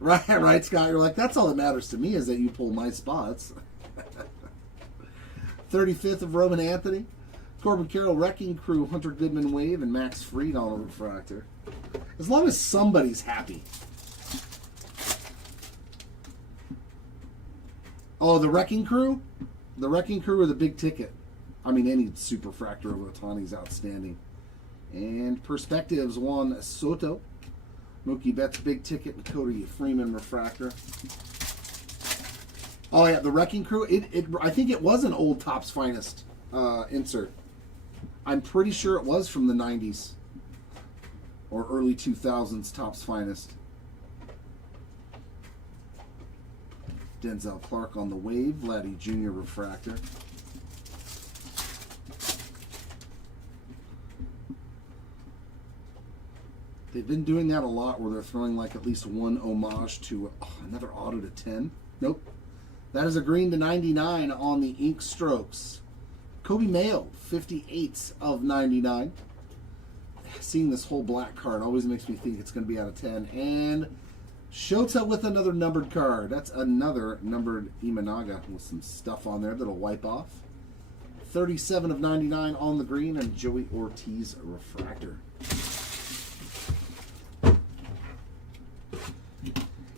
Right, Scott. You're like, that's all that matters to me is that you pull my spots. 35th of Roman Anthony, Corbin Carroll, Wrecking Crew, Hunter Goodman Wave, and Max Fried on a refractor. As long as somebody's happy. Oh, the Wrecking Crew? The Wrecking Crew or the big ticket? I mean, any super fractor of Otani is outstanding. And Perspectives, Juan Soto. Mookie Betts, big ticket, and Cody Freeman refractor. Oh, yeah, the Wrecking Crew. I think it was an old Topps Finest insert. I'm pretty sure it was from the 90s or early 2000s Topps Finest. Denzel Clark on the Wave, Vladdy Jr. refractor. They've been doing that a lot where they're throwing like at least one homage to another auto to 10. Nope. That is a green to 99 on the Ink Strokes. Kobe Mayo, 58 of 99. Seeing this whole black card always makes me think it's going to be out of 10. And Shota with another numbered card. That's another numbered Imanaga with some stuff on there that'll wipe off. 37 of 99 on the green, and Joey Ortiz refractor.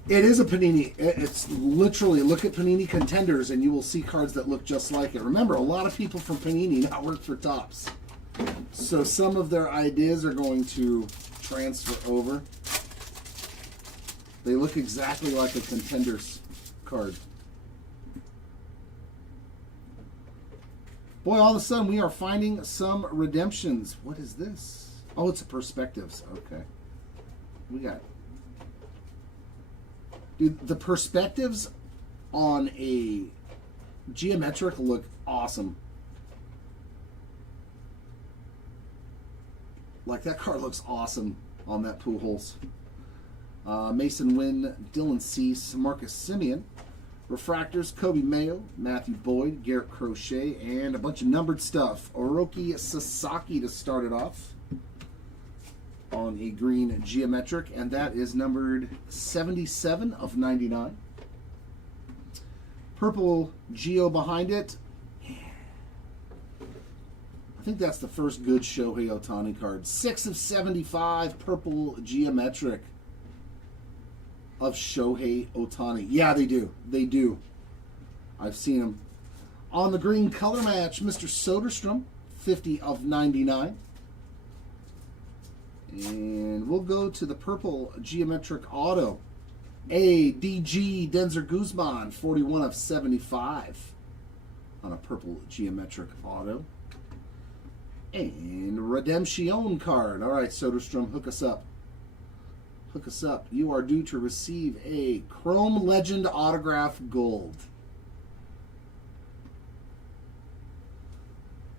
It is a Panini. It's literally, look at Panini Contenders and you will see cards that look just like it. Remember, a lot of people from Panini now work for Topps. So some of their ideas are going to transfer over. They look exactly like a Contenders card. Boy, all of a sudden we are finding some redemptions. What is this? Oh, it's a Perspectives. Okay. We got... Dude, the Perspectives on a geometric look awesome. Like, that card looks awesome on that Pujols. Mason Wynn, Dylan Cease, Marcus Semien. Refractors, Kobe Mayo, Matthew Boyd, Garrett Crochet, and a bunch of numbered stuff. Oroki Sasaki to start it off on a green geometric, and that is numbered 77 of 99. Purple Geo behind it. I think that's the first good Shohei Ohtani card. 6 of 75, purple geometric of Shohei Ohtani. Yeah, they do. They do. I've seen them. On the green color match, Mr. Soderstrom, 50 of 99. And we'll go to the purple geometric auto. ADG Denzer Guzman, 41 of 75 on a purple geometric auto. And Redemption card. All right, Soderstrom, hook us up. Hook us up. You are due to receive a Chrome Legend autograph gold.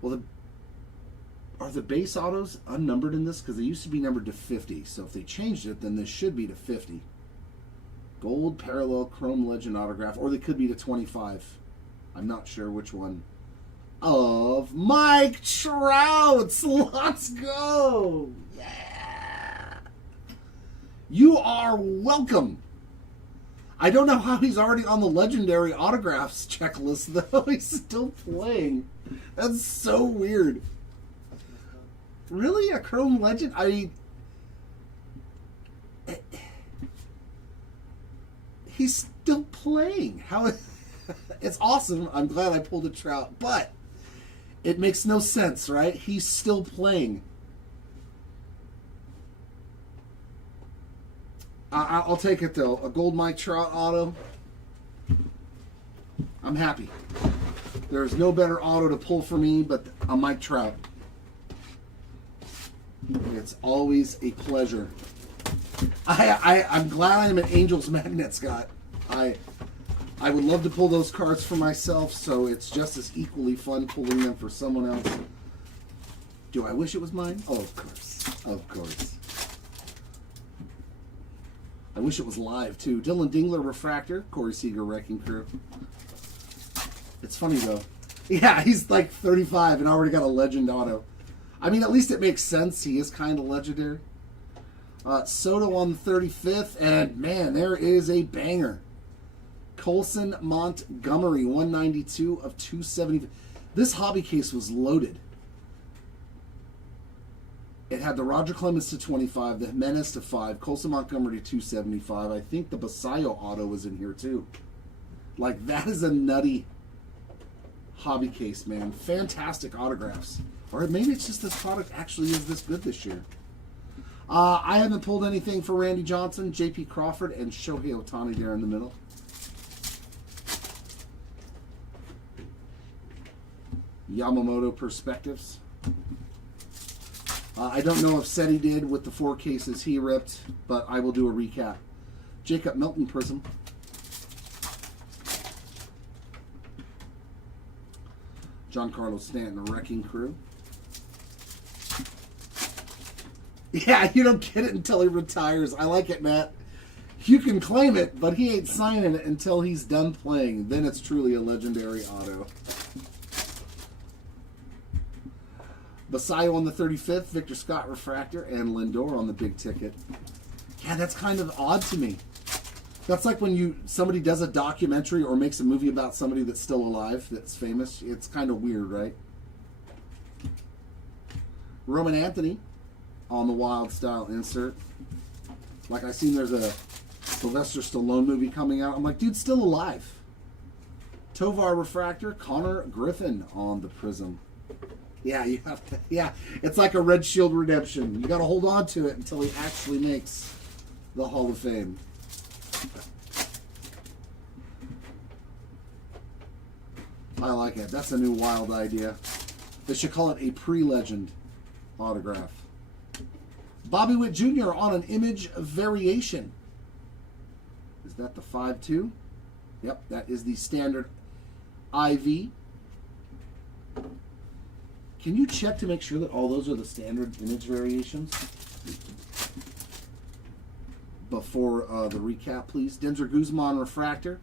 Well, are the base autos unnumbered in this? Because they used to be numbered to 50. So if they changed it, then this should be to 50. Gold parallel Chrome Legend autograph. Or they could be to 25. I'm not sure which one. Of Mike Trout. Let's go. Yeah. You are welcome. I don't know how he's already on the legendary autographs checklist, though. He's still playing. That's so weird. Really? A Chrome Legend? I mean, he's still playing. How? It's awesome. I'm glad I pulled a Trout, but it makes no sense, right? He's still playing. I'll take it, though. A gold Mike Trout auto. I'm happy. There's no better auto to pull for me but a Mike Trout. It's always a pleasure. I'm glad I'm an Angels magnet, Scott. I would love to pull those cards for myself, so it's just as equally fun pulling them for someone else. Do I wish it was mine? Oh, of course. Of course. I wish it was live, too. Dylan Dingler, Refractor. Corey Seager, Wrecking Crew. It's funny, though. Yeah, he's like 35 and already got a legend auto. I mean, at least it makes sense. He is kind of legendary. Soto on the 35th, and man, there is a banger. Colson Montgomery, 192 of 270. This hobby case was loaded. It had the Roger Clemens to 25, the Jimenez to 5, Colson Montgomery to 275. I think the Basayo auto was in here too. Like, that is a nutty hobby case, man. Fantastic autographs. Or maybe it's just this product actually is this good this year. I haven't pulled anything for Randy Johnson, J.P. Crawford, and Shohei Ohtani there in the middle. Yamamoto Perspectives. I don't know if Seti did with the 4 cases he ripped, but I will do a recap. Jacob Milton Prism. Giancarlo Stanton Wrecking Crew. Yeah, you don't get it until he retires. I like it, Matt. You can claim it, but he ain't signing it until he's done playing. Then it's truly a legendary auto. Basayo on the 35th, Victor Scott Refractor, and Lindor on the big ticket. Yeah, that's kind of odd to me. That's like when somebody does a documentary or makes a movie about somebody that's still alive, that's famous. It's kind of weird, right? Roman Anthony on the Wild Style insert. Like, I seen there's a Sylvester Stallone movie coming out. I'm like, dude's still alive. Tovar Refractor, Connor Griffin on the Prism. Yeah, you have to. Yeah, it's like a Red Shield redemption. You got to hold on to it until he actually makes the Hall of Fame. I like it. That's a new wild idea. They should call it a pre-legend autograph. Bobby Witt Jr. on an image variation. Is that the 5-2? Yep, that is the standard IV. Can you check to make sure that all those are the standard image variations? Before the recap, please. Denzer Guzman Refractor.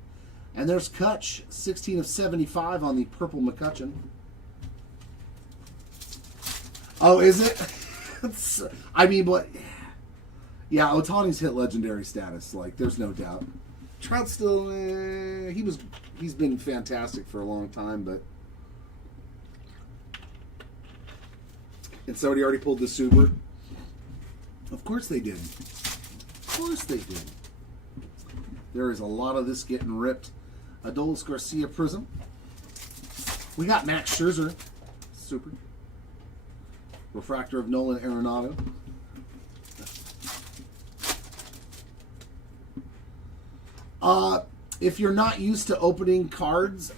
And there's Kutch, 16 of 75 on the purple McCutcheon. Oh, is it? I mean, but yeah, Ohtani's hit legendary status. Like, there's no doubt. Trout's still, he's been fantastic for a long time, but. And somebody already pulled the Suber. Of course they did. Of course they did. There is a lot of this getting ripped. Adolis Garcia Prism. We got Max Scherzer. Super. Refractor of Nolan Arenado. If you're not used to opening cards,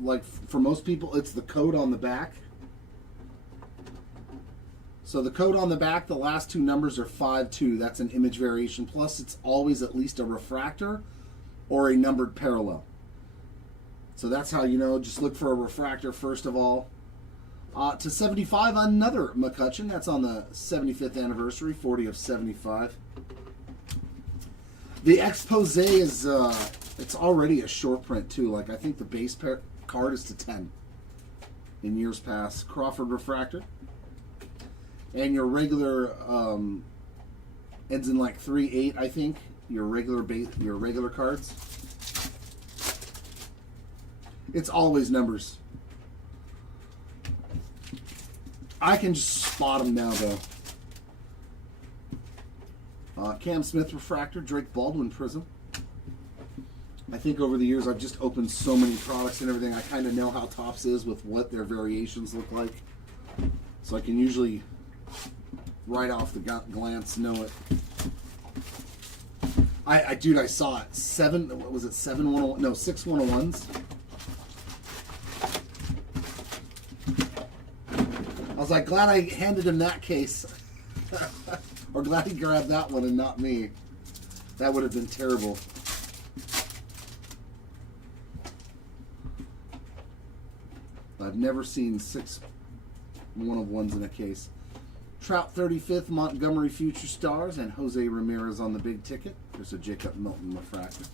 like for most people, it's the code on the back. So the code on the back, the last 2 numbers are 5-2. That's an image variation. Plus, it's always at least a refractor or a numbered parallel. So that's how you know. Just look for a refractor first of all. To 75, another McCutcheon. That's on the 75th anniversary, 40 of 75. The expose is, it's already a short print too. Like, I think the base card is to 10 in years past. Crawford Refractor. And your regular ends in like 3-8, I think. Your regular cards. It's always numbers. I can just spot them now, though. Cam Smith Refractor, Drake Baldwin Prism. I think over the years I've just opened so many products and everything. I kind of know how Topps is with what their variations look like. So I can usually, right off the glance, know it. Dude, I saw it. 7 101? No, 6 101s. I was like, glad I handed him that case. Or glad he grabbed that one and not me. That would have been terrible. I've never seen 6 101s in a case. Trout 35th, Montgomery Future Stars, and Jose Ramirez on the big ticket. There's a Jacob Milton Refractor.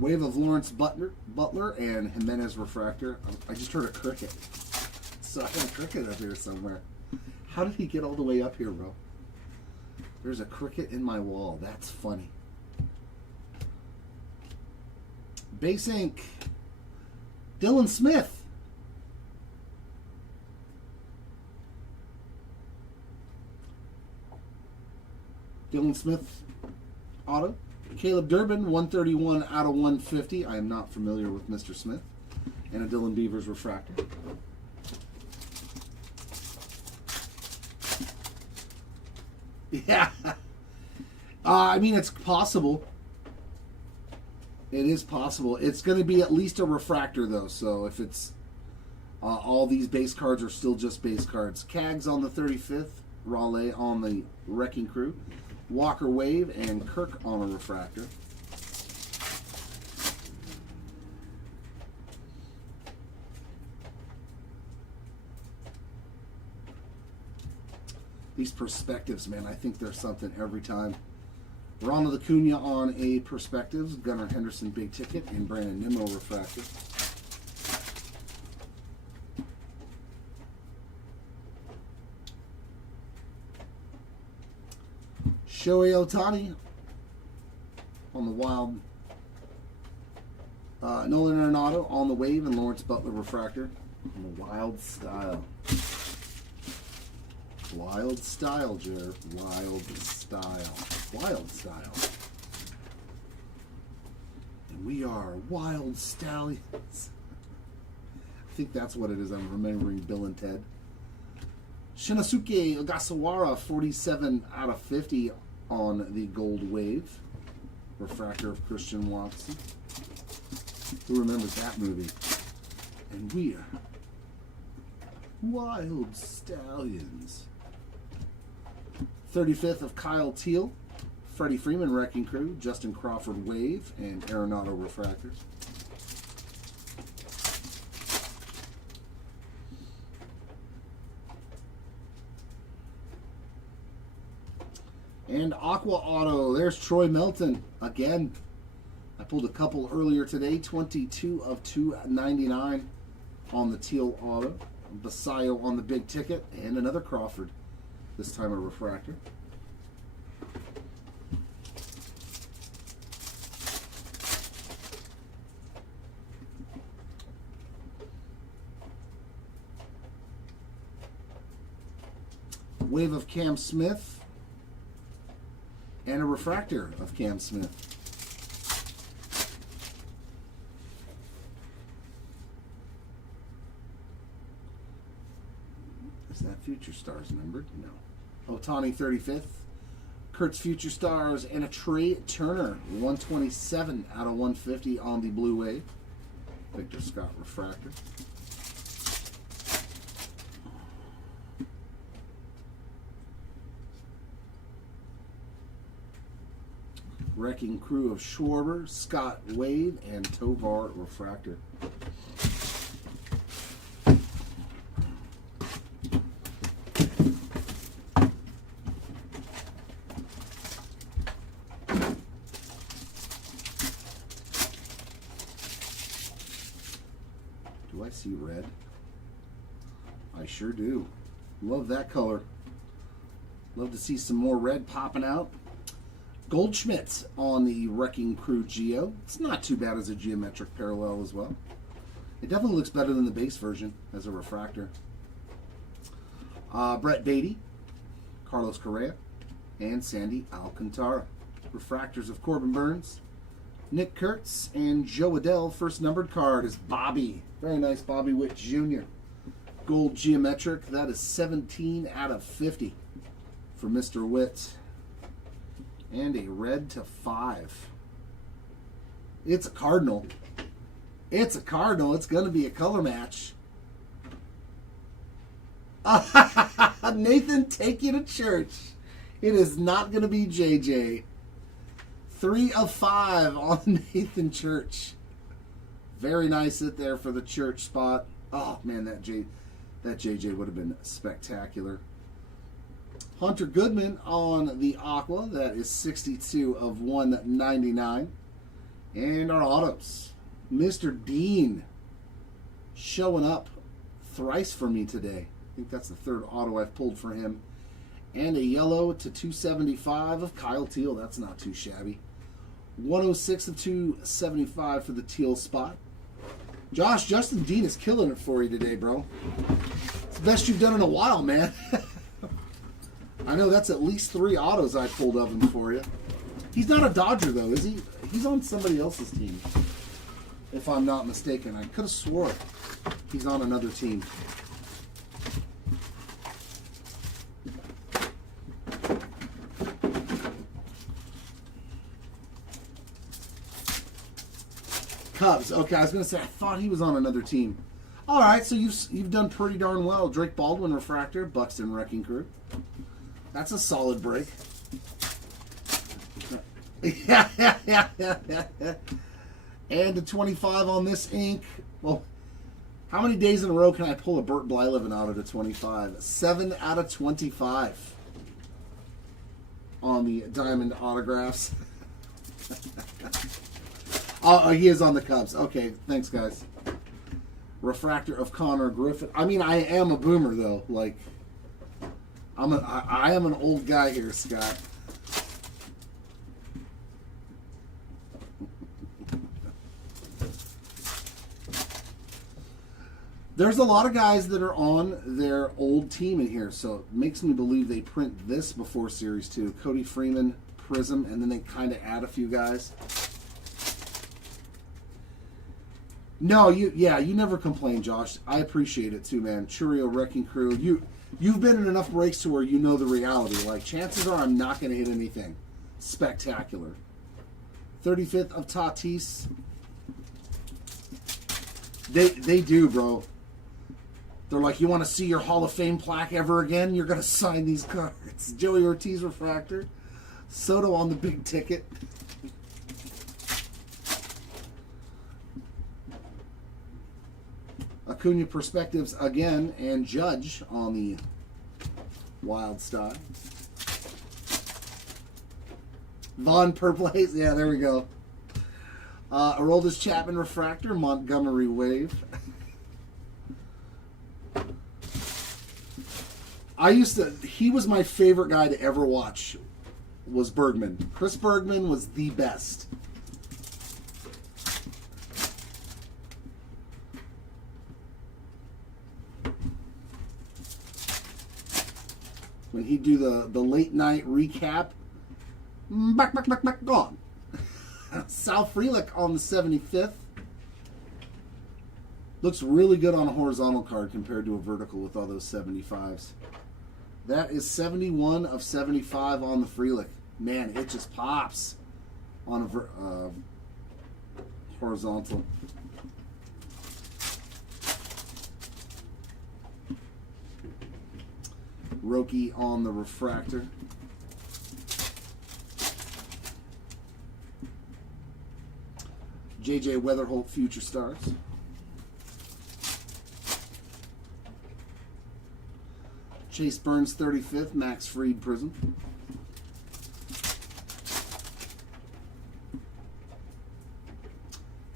Wave of Lawrence Butler and Jimenez refractor. I just heard a cricket. So I have a cricket up here somewhere. How did he get all the way up here, bro? There's a cricket in my wall. That's funny. Base ink. Dylan Smith. Dylan Smith auto. Caleb Durbin, 131 out of 150. I am not familiar with Mr. Smith. And a Dylan Beavers refractor. Yeah. I mean, it's possible. It is possible. It's going to be at least a refractor, though. So if it's all these base cards are still just base cards. Cags on the 35th. Raleigh on the Wrecking Crew. Walker Wave and Kirk on a refractor. These perspectives, man, I think there's something every time. Ronald Acuna on a perspectives, Gunnar Henderson big ticket, and Brandon Nimmo refractor. Shohei Ohtani on the Wild. Nolan Arenado on the Wave and Lawrence Butler refractor on the Wild Style. Wild Style, Jer. Wild Style. Wild Style. And we are Wild Stallions. I think that's what it is. I'm remembering Bill and Ted. Shinosuke Ogasawara, 47 out of 50 on the Gold Wave. Refractor of Christian Watson. Who remembers that movie? And we are Wild Stallions. 35th of Kyle Teal. Freddie Freeman Wrecking Crew. Justin Crawford Wave. And Arenado refractors. And Aqua Auto, there's Troy Melton again. I pulled a couple earlier today, 22 of 299 on the Teal Auto. Basayo on the big ticket, and another Crawford, this time a refractor. Wave of Cam Smith. And a refractor of Cam Smith. Is that Future Stars numbered? No. Ohtani 35th. Kurtz Future Stars and a Trey Turner. 127 out of 150 on the Blue Wave. Victor Scott refractor. Wrecking Crew of Schwarber, Scott Wade, and Tovar refractor. Do I see red? I sure do. Love that color. Love to see some more red popping out. Goldschmidt on the Wrecking Crew Geo. It's not too bad as a geometric parallel as well. It definitely looks better than the base version as a refractor. Brett Beatty, Carlos Correa, and Sandy Alcantara. Refractors of Corbin Burns, Nick Kurtz, and Joe Adell. First numbered card is Bobby. Very nice, Bobby Witt Jr. Gold geometric. That is 17 out of 50 for Mr. Witt. And a red to 5. It's a Cardinal. It's a Cardinal. It's going to be a color match. Nathan, take you to church. It is not going to be JJ. 3 of 5 on Nathan Church. Very nice hit there for the Church spot. Oh, man, that JJ would have been spectacular. Hunter Goodman on the Aqua. That is 62 of 199. And our autos. Mr. Dean showing up thrice for me today. I think that's the third auto I've pulled for him. And a yellow to 275 of Kyle Teal. That's not too shabby. 106 of 275 for the Teal spot. Josh, Justin Dean is killing it for you today, bro. It's the best you've done in a while, man. I know that's at least 3 autos I pulled of him for you. He's not a Dodger, though, is he? He's on somebody else's team, if I'm not mistaken. I could have swore he's on another team. Cubs. Okay, I was going to say, I thought he was on another team. All right, so you've done pretty darn well. Drake Baldwin Refractor, Buxton Wrecking Crew. That's a solid break. Yeah. And a 25 on this ink. Well, how many days in a row can I pull a Burt Blyleven auto to 25? 7 out of 25 on the Diamond autographs. Oh, he is on the Cubs. Okay, thanks, guys. Refractor of Connor Griffith. I mean, I am a boomer, though. Like, I am an old guy here, Scott. There's a lot of guys that are on their old team in here, so it makes me believe they print this before Series 2. Cody Freeman, Prism, and then they kind of add a few guys. No, you never complain, Josh. I appreciate it too, man. Churio Wrecking Crew. You've been in enough breaks to where you know the reality. Like, chances are I'm not going to hit anything spectacular. 35th of Tatis. They do, bro. They're like, you want to see your Hall of Fame plaque ever again? You're going to sign these cards. Joey Ortiz Refractor. Soto on the big ticket. Acuna Perspectives again, and Judge on the Wild Style. Vaughn Purple Haze, yeah, there we go. Aroldis Chapman Refractor, Montgomery Wave. He was my favorite guy to ever watch, was Bergman. Chris Bergman was the best. When he'd do the late night recap, back, gone. Sal Frelick on the 75th. Looks really good on a horizontal card compared to a vertical with all those 75s. That is 71 of 75 on the Frelick. Man, it just pops on a horizontal. Roki on the refractor. JJ Weatherholt Future Stars. Chase Burns 35th, Max Fried Prism.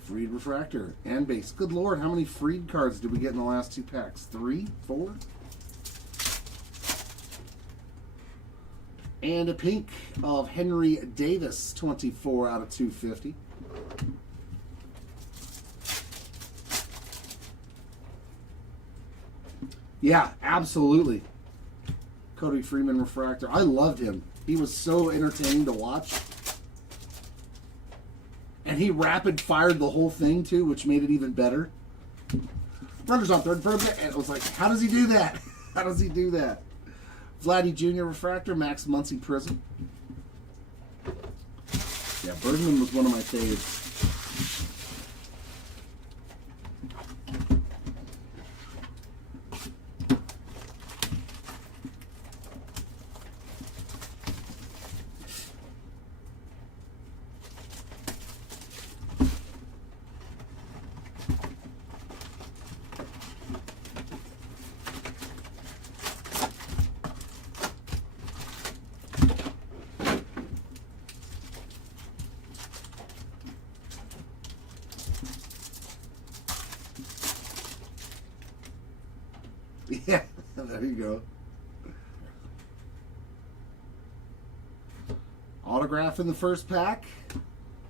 Fried Refractor and base. Good Lord, how many Fried cards did we get in the last 2 packs? 3? 4? And a pink of Henry Davis, 24 out of 250. Yeah, absolutely. Cody Freeman Refractor. I loved him. He was so entertaining to watch. And he rapid fired the whole thing too, which made it even better. Runners on third, and it was like, how does he do that? How does he do that? Vladdy Jr. Refractor, Max Muncy Prism. Yeah, Bergman was one of my faves. There you go. Autograph in the first pack.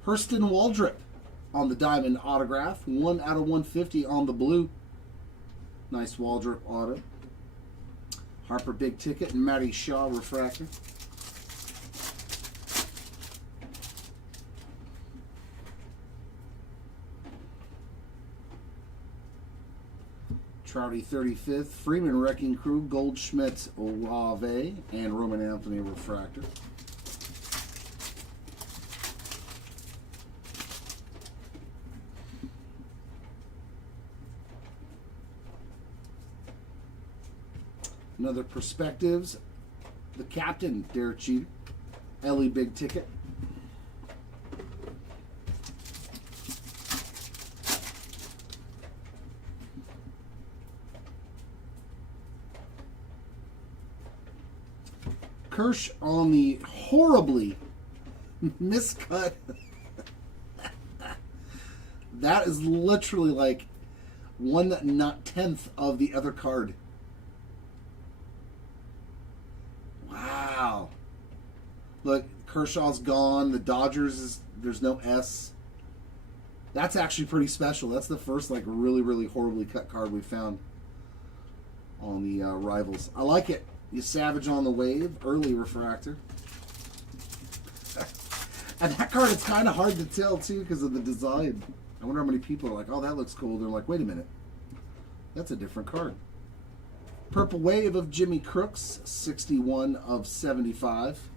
Hurston Waldrop on the diamond autograph. 1 out of 150 on the blue. Nice Waldrop auto. Harper big ticket and Matty Shaw refractor. Trouty 35th, Freeman Wrecking Crew, Goldschmidt Olave, and Roman Anthony refractor. Another Perspectives, the captain, Derek Jeter, Ellie big ticket. Kirsch on the horribly miscut. That is literally like 1/10 of the other card. Wow. Look, Kershaw's gone. The Dodgers there's no S. That's actually pretty special. That's the first like really horribly cut card we found on the Rivals. I like it. You Savage on the Wave, early refractor. And that card, it's kind of hard to tell, too, because of the design. I wonder how many people are like, oh, that looks cool. They're like, wait a minute. That's a different card. Purple Wave of Jimmy Crooks, 61 of 75.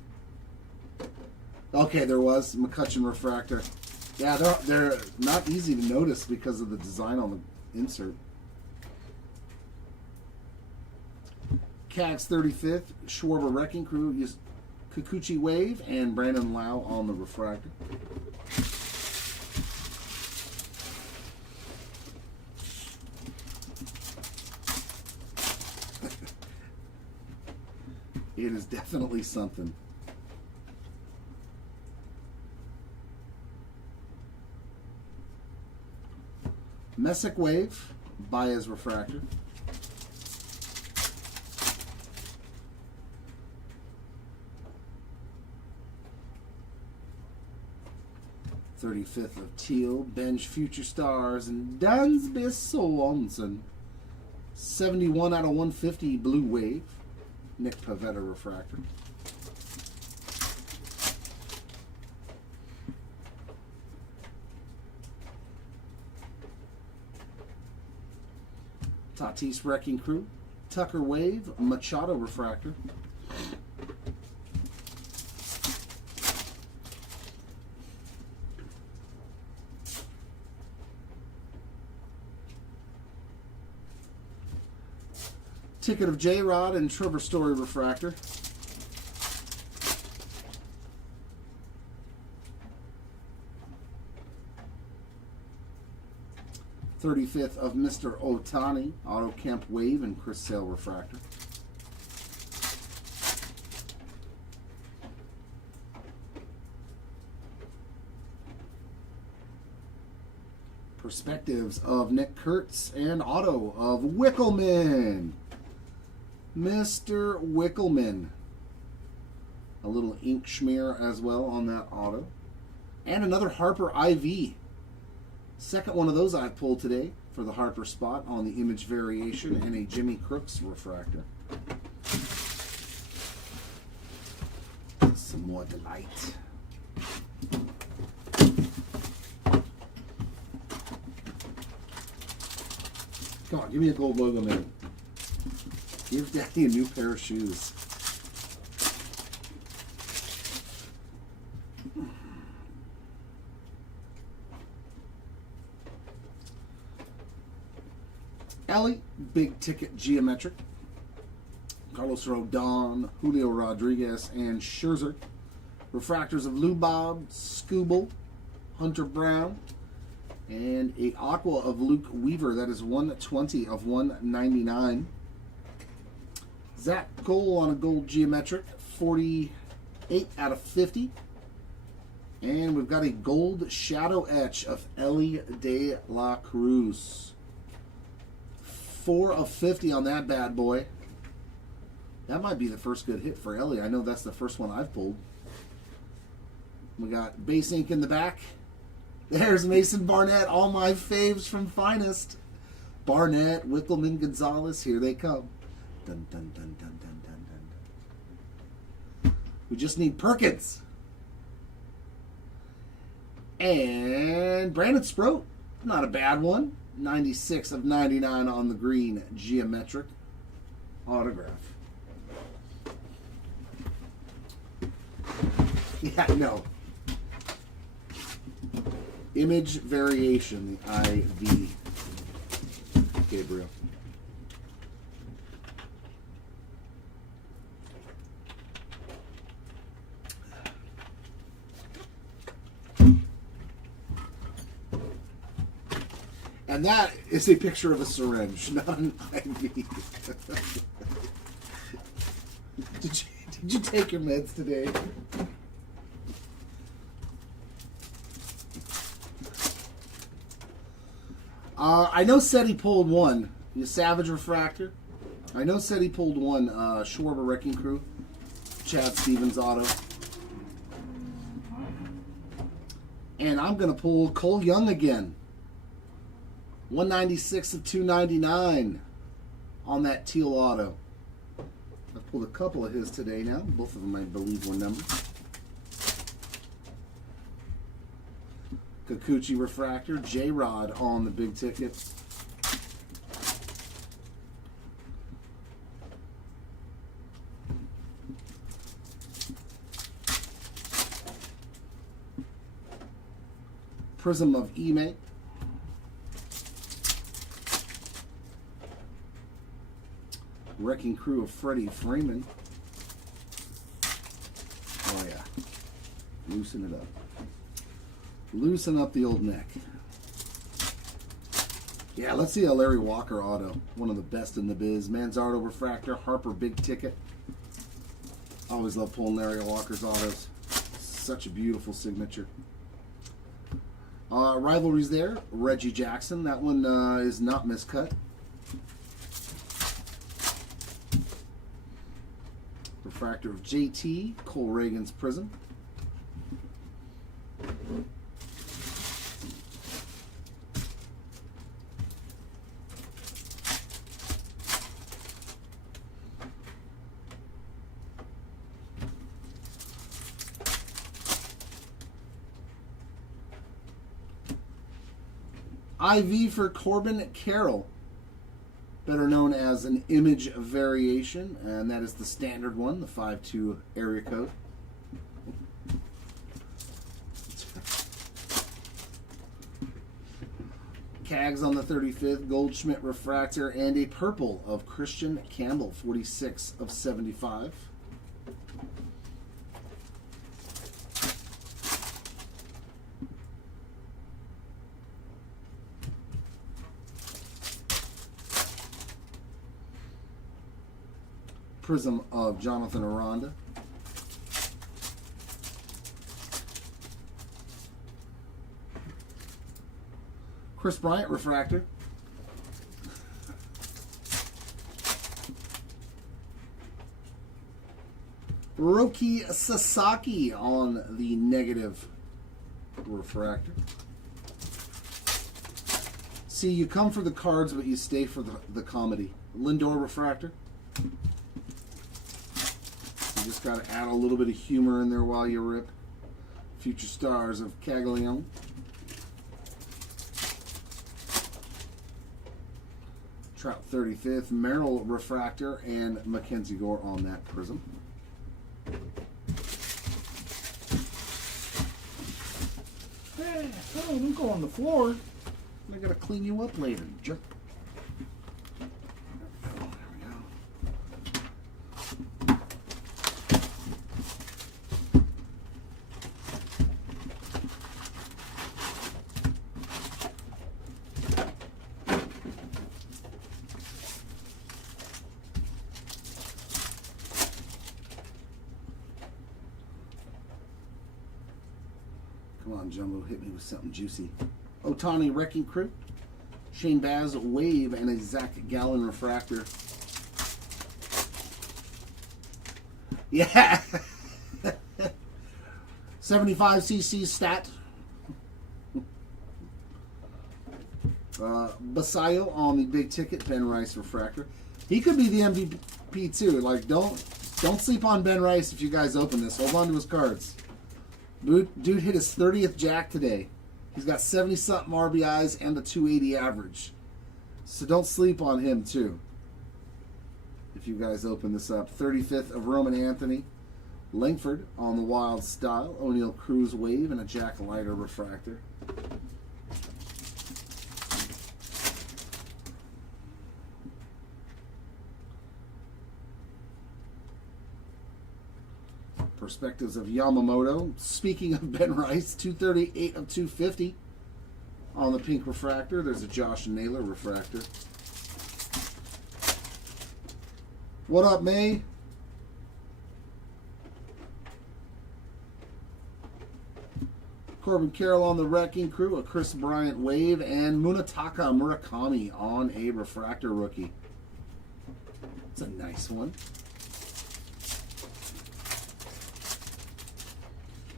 Okay, there was McCutcheon refractor. Yeah, they're not easy to notice because of the design on the insert. Cags 35th, Schwarber Wrecking Crew, Kikuchi Wave, and Brandon Lau on the refractor. It is definitely something. Messick Wave, Baez refractor. 35th of Teal, Bench Future Stars, and Dansby Swanson. 71 out of 150 Blue Wave, Nick Pavetta refractor. Tatis Wrecking Crew, Tucker Wave, Machado refractor. Ticket of J-Rod and Trevor Story refractor. '35th of Mr. Otani, Otto Kemp Wave and Chris Sale refractor. Perspectives of Nick Kurtz and auto of Wickelman. Mr. Wickelman. A little ink smear as well on that auto. And another Harper IV. Second one of those I've pulled today for the Harper spot on the image variation and a Jimmy Crooks refractor. Some more delight. Come on, give me a gold logo, man. Give Daddy a new pair of shoes. Ellie, big ticket geometric. Carlos Rodon, Julio Rodriguez, and Scherzer. Refractors of Lou Bob, Scooble, Hunter Brown, and a aqua of Luke Weaver. That is 120 of 199. Zach Cole on a gold geometric, 48 out of 50. And we've got a gold shadow etch of Ellie De La Cruz. 4 of 50 on that bad boy. That might be the first good hit for Ellie. I know that's the first one I've pulled. We got base ink in the back. There's Mason Barnett, all my faves from Finest. Barnett, Wickelman, Gonzalez, here they come. Dun, dun, dun, dun, dun, dun, dun. We just need Perkins. And Brandon Sproat, not a bad one. 96 of 99 on the green, geometric autograph. Yeah, no. Image variation, the IV. Gabriel. And that is a picture of a syringe, not an IV. Did you take your meds today? I know said he pulled one. The Savage Refractor. I know said he pulled one. Schwarber Wrecking Crew. Chad Stevens auto. And I'm going to pull Cole Young again. 196 of 299 on that teal auto. I've pulled a couple of his today now. Both of them, I believe, were numbered. Kikuchi Refractor, J-Rod on the big ticket. Prism of eBay. Wrecking Crew of Freddie Freeman. Oh yeah. Loosen it up. Loosen up the old neck. Yeah, let's see a Larry Walker auto. One of the best in the biz. Manzardo Refractor, Harper Big Ticket. I always love pulling Larry Walker's autos. Such a beautiful signature. Rivalries there. Reggie Jackson. That one is not miscut. Refractor of JT. Cole Reagan's Prism. IV for Corbin Carroll, better known as an image variation, and that is the standard one, the 5-2 area code. Cags on the 35th, Goldschmidt Refractor, and a purple of Christian Campbell, 46 of 75. Prism of Jonathan Aranda. Chris Bryant Refractor. Roki Sasaki on the negative refractor. See, you come for the cards, but you stay for the comedy. Lindor Refractor. Just got to add a little bit of humor in there while you rip. Future Stars of Caglione. Trout 35th, Merrill Refractor, and Mackenzie Gore on that prism. Hey, oh, don't go on the floor. I got to clean you up later, jerk. Come on, Jumbo, hit me with something juicy. Otani Wrecking Crew, Shane Baz Wave, and a Zach Gallen Refractor. Yeah. 75cc stat. Basayo on the big ticket Ben Rice refractor. He could be the MVP too. Like, don't sleep on Ben Rice if you guys open this. Hold on to his cards. Dude hit his 30th jack today. He's got 70-something RBIs and a 280 average. So don't sleep on him too. If you guys open this up. 35th of Roman Anthony. Langford on the Wild Style. O'Neal Cruz Wave and a Jack Leiter refractor. Perspectives of Yamamoto. Speaking of Ben Rice, 238 of 250 on the pink refractor. There's a Josh Naylor refractor. What up, May? Corbin Carroll on the Wrecking Crew, a Chris Bryant Wave, and Munetaka Murakami on a refractor rookie. It's a nice one.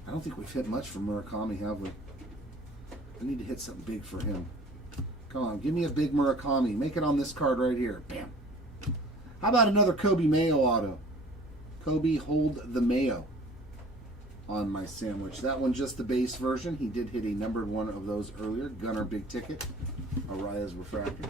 I don't think we've hit much for Murakami, have we? I need to hit something big for him. Come on, give me a big Murakami. Make it on this card right here. Bam. How about another Kobe Mayo auto? Kobe, hold the Mayo on my sandwich. That one just the base version. He did hit a numbered one of those earlier. Gunner big ticket. Araya's refractor.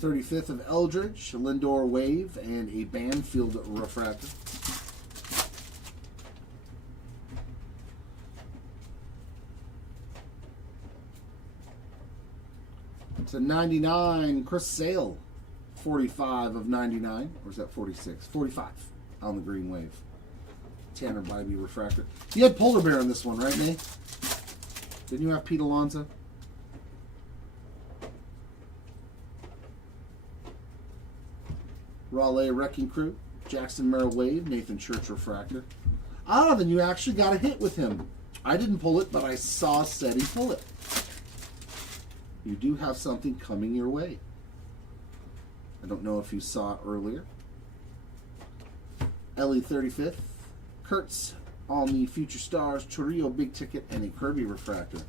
'35th of Eldridge, Lindor Wave, and a Banfield refractor. To 99, Chris Sale, 45 of 99, or is that 46? 45 on the green wave. Tanner Bybee refractor. You had Polar Bear in this one, right, Nate? Didn't you have Pete Alonso? Raleigh Wrecking Crew, Jackson Merrill Wave, Nathan Church refractor. Ah, then you actually got a hit with him. I didn't pull it, but I saw Seti pull it. You do have something coming your way. I don't know if you saw it earlier. Ellie 35th, Kurtz on the Future Stars, Chorillo big ticket, and a Kirby refractor.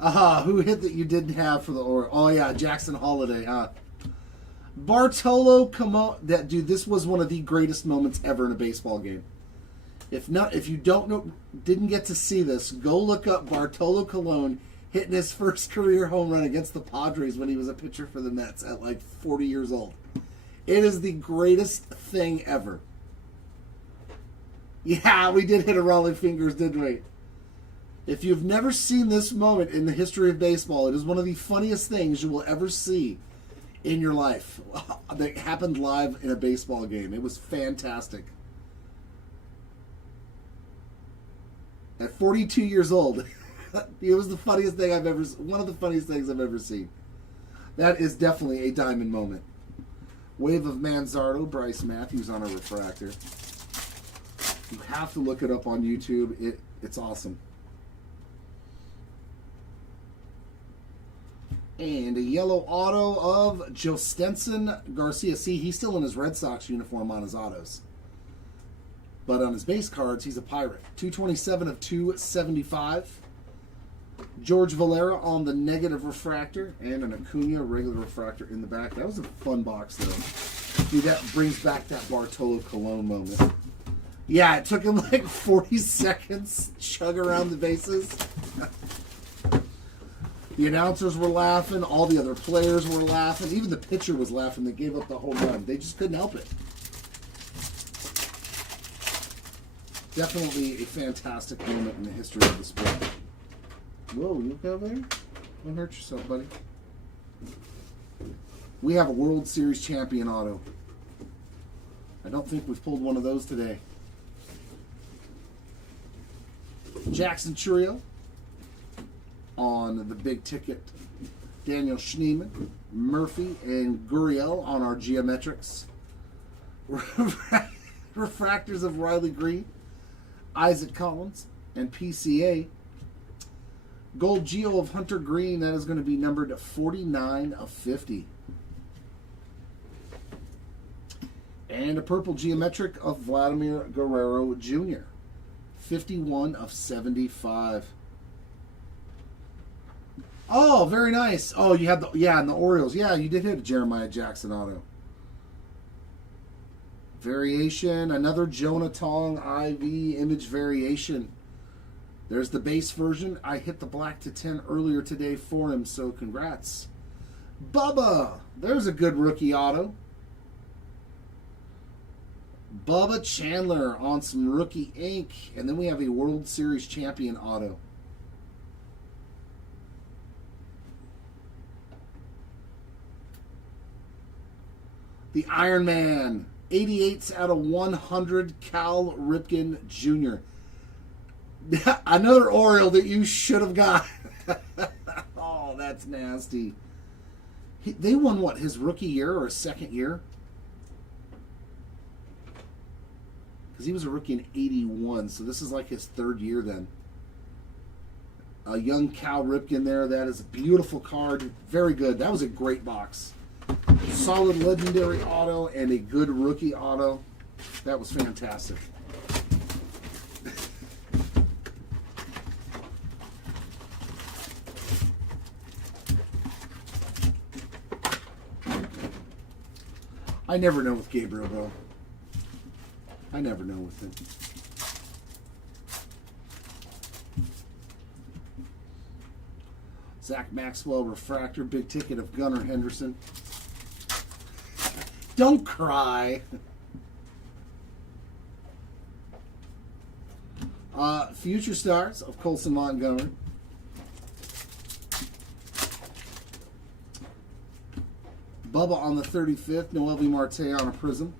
Aha, who hit that you didn't have for the Orioles? Oh yeah, Jackson Holiday, huh? Bartolo Colon. That dude, this was one of the greatest moments ever in a baseball game. If you don't know, didn't get to see this, go look up Bartolo Colon hitting his first career home run against the Padres when he was a pitcher for the Mets at like 40 years old. It is the greatest thing ever. Yeah, we did hit a Raleigh fingers, didn't we? If you've never seen this moment in the history of baseball, it is one of the funniest things you will ever see in your life that happened live in a baseball game. It was fantastic. At 42 years old, it was the funniest thing one of the funniest things I've ever seen. That is definitely a diamond moment. Wave of Manzardo, Bryce Matthews on a refractor. You have to look it up on YouTube. It's awesome. And a yellow auto of Jostenson Garcia. See, he's still in his Red Sox uniform on his autos. But on his base cards, he's a Pirate. 227 of 275. George Valera on the negative refractor. And an Acuna regular refractor in the back. That was a fun box, though. Dude, that brings back that Bartolo Colon moment. Yeah, it took him like 40 seconds to chug around the bases. The announcers were laughing. All the other players were laughing. Even the pitcher was laughing. They gave up the home run. They just couldn't help it. Definitely a fantastic moment in the history of the sport. Whoa, you okay over there? Don't hurt yourself, buddy. We have a World Series champion auto. I don't think we've pulled one of those today. Jackson Chorillo on the big ticket Daniel Schneemann, Murphy, and Gurriel on our geometrics. Refractors of Riley Green, Isaac Collins, and PCA. Gold Geo of Hunter Green, that is going to be numbered 49 of 50. And a purple geometric of Vladimir Guerrero Jr., 51 of 75. Oh, very nice. Oh, you had and the Orioles. Yeah, you did hit a Jeremiah Jackson auto. Variation, another Jonah Tong IV image variation. There's the base version. I hit the black to 10 earlier today for him, so congrats. Bubba, there's a good rookie auto. Bubba Chandler on some rookie ink. And then we have a World Series champion auto. The Iron Man, 88s out of 100, Cal Ripken Jr. Another Oriole that you should have got. Oh, that's nasty. They won what, his rookie year or his second year? Because he was a rookie in 81, so this is like his third year then. A young Cal Ripken there. That is a beautiful card. Very good. That was a great box. Solid legendary auto and a good rookie auto. That was fantastic. I never know with Gabriel, though. I never know with him. Zach Maxwell refractor, big ticket of Gunnar Henderson. Don't cry. Future Stars of Colson Montgomery. Bubba on the 35th. Noelvi Marte on a prism.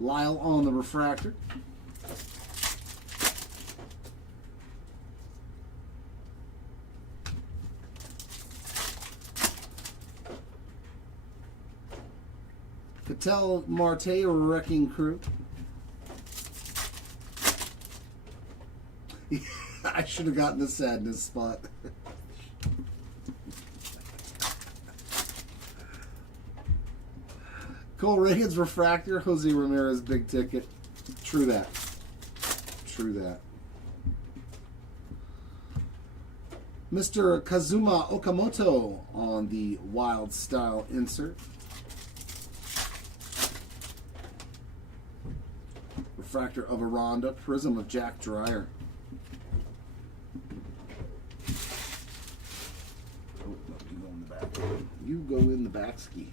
Lyle on the refractor. Cattell Marte, Wrecking Crew. I should have gotten the sadness spot. Cole Reagan's refractor, Jose Ramirez big ticket. True that. True that. Mr. Kazuma Okamoto on the Wild Style insert. Refractor of Aranda, prism of Jack Dreyer. Oh, no, you go in the back. You go in the back ski.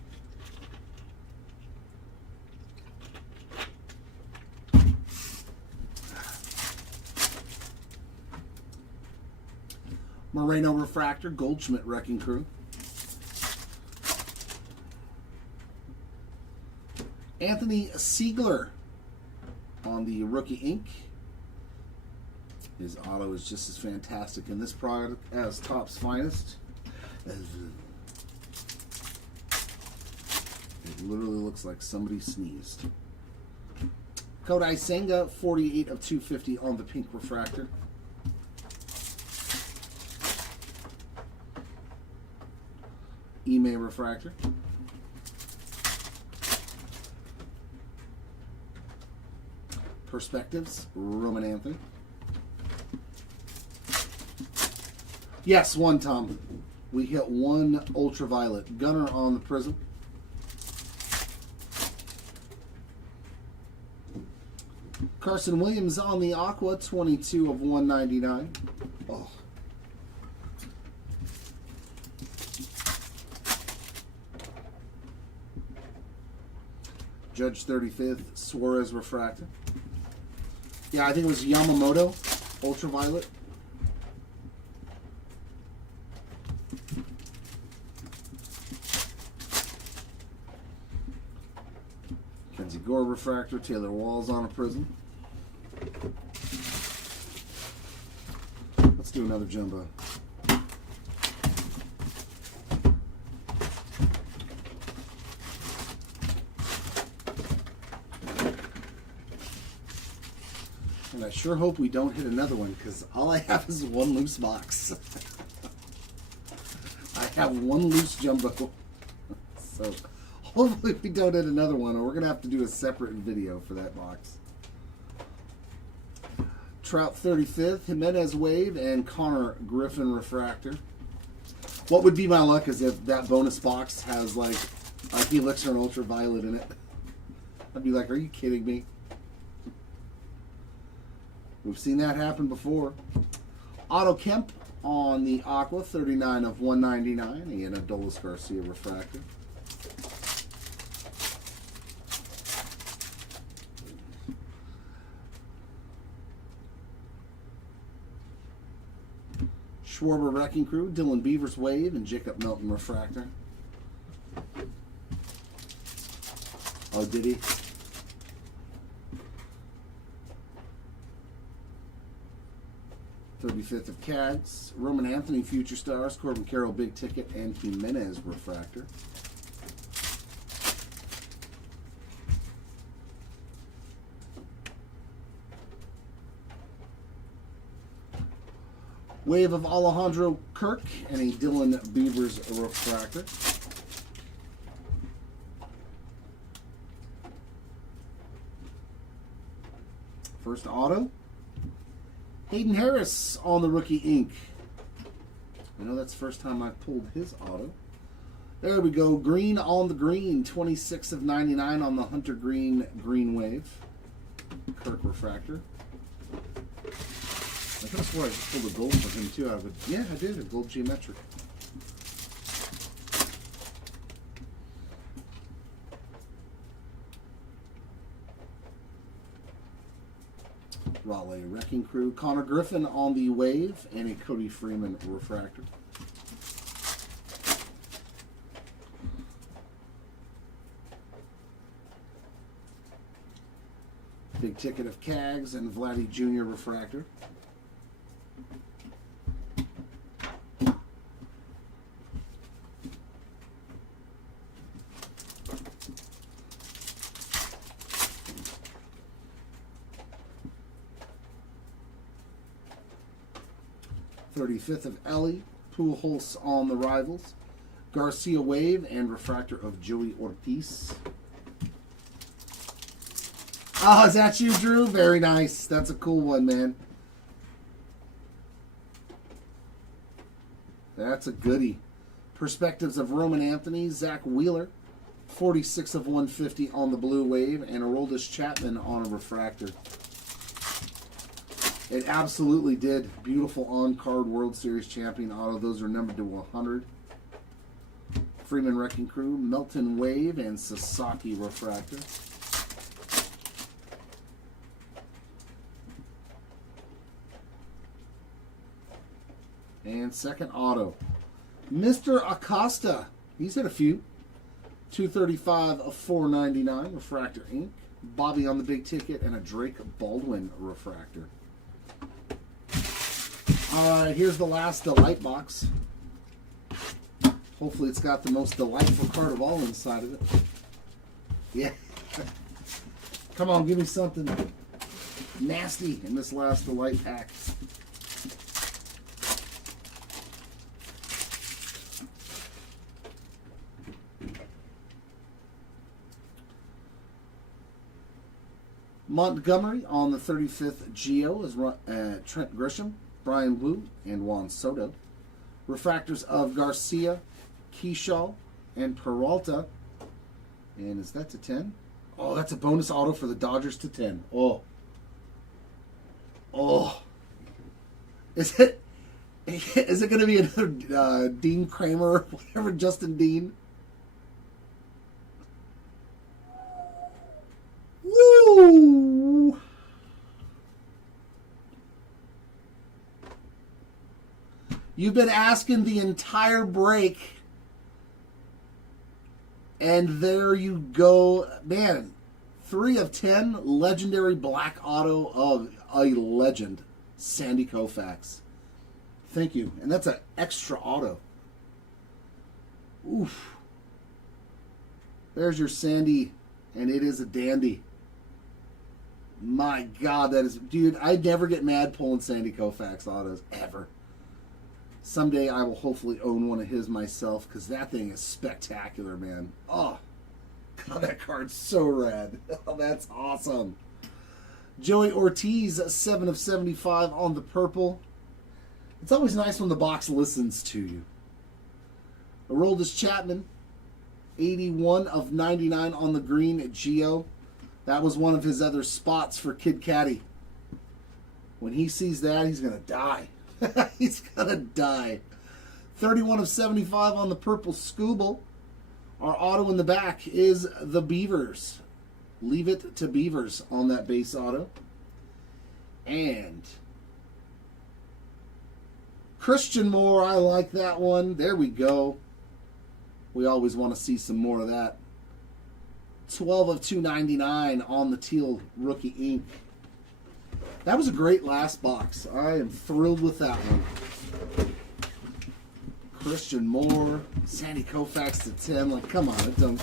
Moreno refractor, Goldschmidt Wrecking Crew. Anthony Siegler on the rookie ink. His auto is just as fantastic in this product as Topps Finest. It literally looks like somebody sneezed. Kodai Senga, 48 of 250 on the pink refractor. eBay refractor. Perspectives, Roman Anthony. Yes, one, Tom. We hit one ultraviolet. Gunner on the prism. Carson Williams on the aqua, 22 of 199. Oh. Judge 35th, Suarez refractor. Yeah, I think it was Yamamoto, ultraviolet. Kenzie Gore refractor, Taylor Walls on a prism. do another jumbo. And I sure hope we don't hit another one, because all I have is one loose box. I have one loose jumbo. So hopefully we don't hit another one, or we're going to have to do a separate video for that box. Trout 35th, Jimenez Wave, and Connor Griffin Refractor. What would be my luck is if that bonus box has like a Helix or an Ultraviolet in it. I'd be like, are you kidding me? We've seen that happen before. Otto Kemp on the Aqua, 39 of 199, and a Adolis Garcia Refractor. Schwarber Wrecking Crew, Dylan Beavers Wave, and Jacob Melton Refractor. Oh, did he? '35th of Cads, Roman Anthony Future Stars, Corbin Carroll Big Ticket, and Jimenez Refractor. Wave of Alejandro Kirk and a Dylan Beavers Refractor. First auto. Hayden Harris on the rookie ink. I know that's the first time I've pulled his auto. There we go. Green on the green. 26 of 99 on the Hunter Green Green Wave. Kirk Refractor. I could have swore I pulled a gold for him too out of it. Yeah, I did. A gold geometric. Raleigh Wrecking Crew. Connor Griffin on the Wave, and a Cody Freeman Refractor. Big Ticket of Cags and Vladdy Jr. Refractor. '35th of Ellie, Pujols on the Rivals, Garcia Wave, and Refractor of Joey Ortiz. Oh, is that you, Drew? Very nice. That's a cool one, man. That's a goodie. Perspectives of Roman Anthony, Zach Wheeler, 46 of 150 on the Blue Wave, and Aroldis Chapman on a Refractor. It absolutely did. Beautiful on-card World Series champion auto. Those are numbered to 100. Freeman Wrecking Crew, Melton Wave, and Sasaki Refractor. And second auto. Mr. Acosta. He's hit a few. 235 of 499. Refractor ink. Bobby on the Big Ticket, and a Drake Baldwin Refractor. Alright, here's the last Delight box. Hopefully it's got the most delightful card of all inside of it. Yeah. Come on, give me something nasty in this last Delight pack. Montgomery on the 35th Geo is Trent Grisham, Brian Blue, and Juan Soto. Refractors of Garcia, Keyshaw, and Peralta. And is that to 10? Oh, that's a bonus auto for the Dodgers to 10. Oh. Oh. Is it going to be another Dean Kramer or whatever, Justin Dean? Woo! You've been asking the entire break, and there you go. Man, 3 of 10, legendary black auto of a legend, Sandy Koufax. Thank you. And that's an extra auto. Oof. There's your Sandy, and it is a dandy. My God, that is... Dude, I never get mad pulling Sandy Koufax autos, ever. Someday I will hopefully own one of his myself, because that thing is spectacular, man. Oh, God, that card's so rad. Oh, that's awesome. Joey Ortiz, 7 of 75 on the purple. It's always nice when the box listens to you. Aroldis Chapman, 81 of 99 on the green at Geo. That was one of his other spots for Kid Caddy. When he sees that, he's going to die. He's going to die. 31 of 75 on the purple Scooble. Our auto in the back is the Beavers. Leave it to Beavers on that base auto. And Christian Moore, I like that one. There we go. We always want to see some more of that. 12 of 299 on the teal rookie ink. That was a great last box. I am thrilled with that one. Christian Moore, Sandy Koufax to 10. Like, come on, it don't.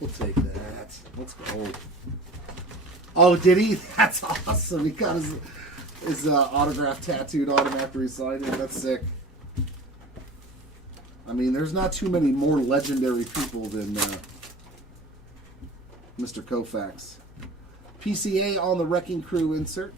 We'll take that. Let's go. Oh, did he? That's awesome. He got his autograph tattooed on him after he signed it. That's sick. I mean, there's not too many more legendary people than Mr. Koufax. PCA on the Wrecking Crew insert.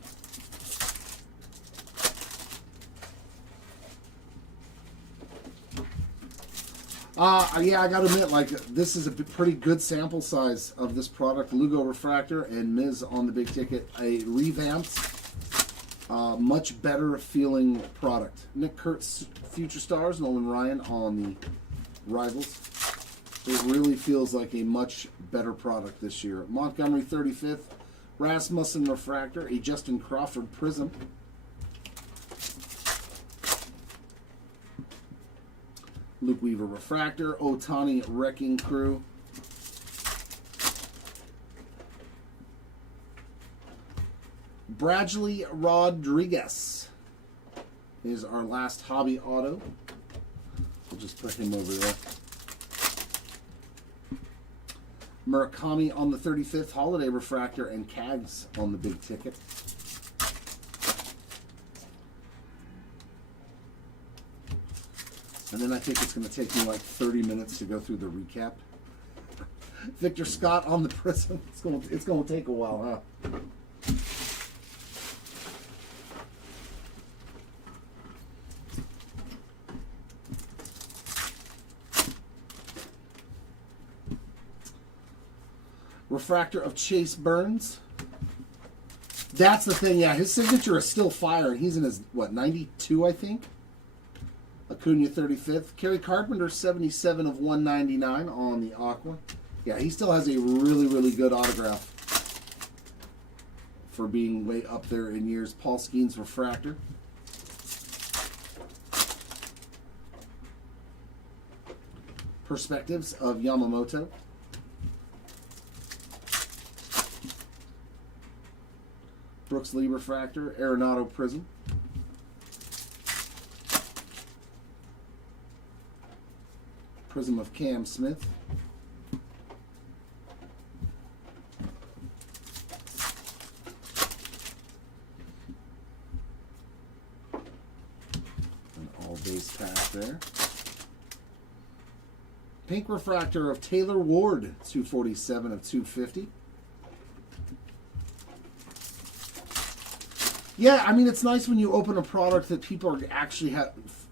Yeah, I gotta admit, like, this is a pretty good sample size of this product. Lugo Refractor and Miz on the big ticket. A revamped, much better feeling product. Nick Kurtz, Future Stars, Nolan Ryan on the Rivals. It really feels like a much better product this year. Montgomery 35th, Rasmussen Refractor, a Justin Crawford Prism. Luke Weaver Refractor, Otani Wrecking Crew. Bradley Rodriguez is our last hobby auto. We'll just put him over there. Murakami on the 35th, Holiday Refractor, and Cags on the big ticket. And then I think it's going to take me like 30 minutes to go through the recap. Victor Scott on the Prism. It's going to take a while, huh? Refractor of Chase Burns. That's the thing, yeah. His signature is still fire. He's in his, what, 92, I think? Acuna 35th. Kerry Carpenter 77 of 199 on the Aqua. Yeah, he still has a really, really good autograph for being way up there in years. Paul Skeens Refractor. Perspectives of Yamamoto. Brooks Lee Refractor, Arenado Prism. Prism of Cam Smith. An all base pack there. Pink Refractor of Taylor Ward, 247 of 250. Yeah, I mean, it's nice when you open a product that people are actually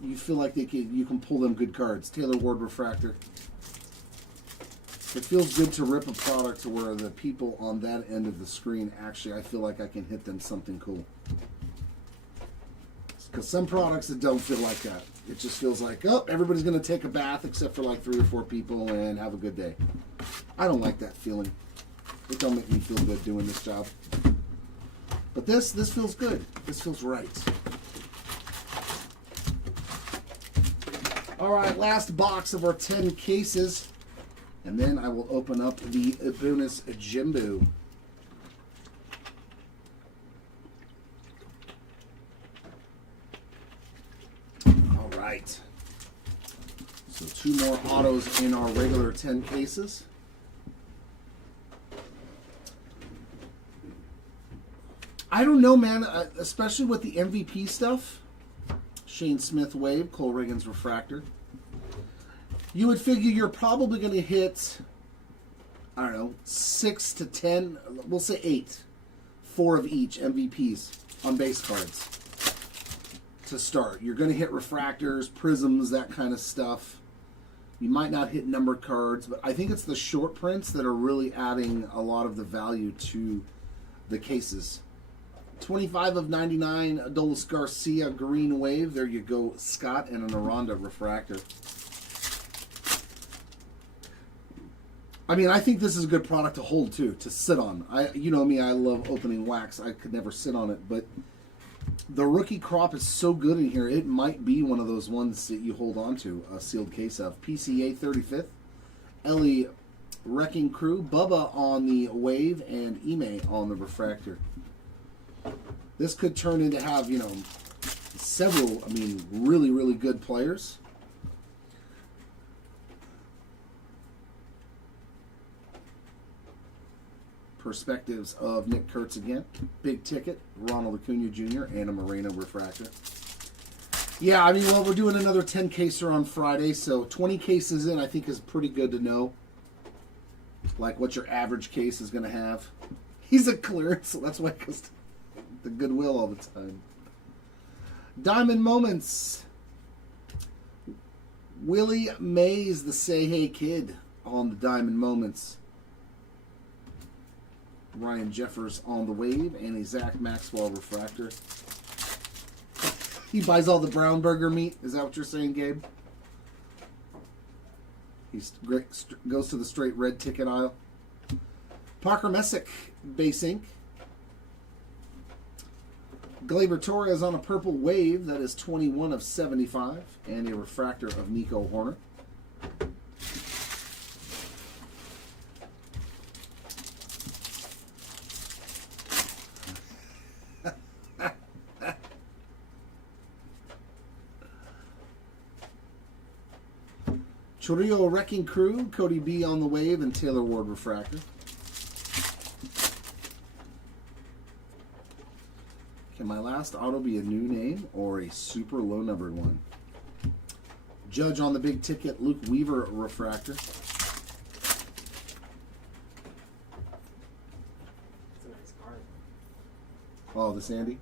you feel like you can pull them good cards. Taylor Ward Refractor. It feels good to rip a product to where the people on that end of the screen actually, I feel like I can hit them something cool. Because some products that don't feel like that. It just feels like, oh, everybody's going to take a bath except for like 3 or 4 people and have a good day. I don't like that feeling. It don't make me feel good doing this job. But this feels good. This feels right. All right, last box of our 10 cases. And then I will open up the bonus Jimbo. right. So 2 more autos in our regular 10 cases. I don't know, man. Especially with the MVP stuff. Shane Smith Wave, Cole Riggins Refractor. You would figure you're probably going to hit, I don't know, 6 to 10, we'll say 8. 4 of each MVPs on base cards to start. You're going to hit refractors, prisms, that kind of stuff. You might not hit numbered cards, but I think it's the short prints that are really adding a lot of the value to the cases. 25 of 99, Adolis Garcia Green Wave. There you go, Scott, and an Aranda Refractor. I mean, I think this is a good product to hold too, to sit on. You know me, I love opening wax. I could never sit on it, but the rookie crop is so good in here. It might be one of those ones that you hold on to, a sealed case of. PCA 35th, Ellie Wrecking Crew, Bubba on the Wave, and Ime on the Refractor. This could turn into have, you know, several, I mean, really, really good players. Perspectives of Nick Kurtz again. Big Ticket, Ronald Acuna Jr., and a Moreno Refractor. Yeah, I mean, well, we're doing another 10-caser on Friday, so 20 cases in I think is pretty good to know. Like what your average case is going to have. He's a clearance, so that's why it goes to the Goodwill all the time. Diamond Moments. Willie Mays, the Say Hey Kid, on the Diamond Moments. Ryan Jeffers on the Wave, and a Zach Maxwell Refractor. He buys all the brown burger meat. Is that what you're saying, Gabe? He goes to the straight red ticket aisle. Parker Messick, Base Ink. Gleyber Torres on a purple Wave. That is 21 of 75. And a Refractor of Nico Horner. Chorillo Wrecking Crew, Cody B on the Wave, and Taylor Ward Refractor. Can my last auto be a new name or a super low numbered one? Judge on the Big Ticket, Luke Weaver Refractor. It's a nice card. Oh, the Sandy.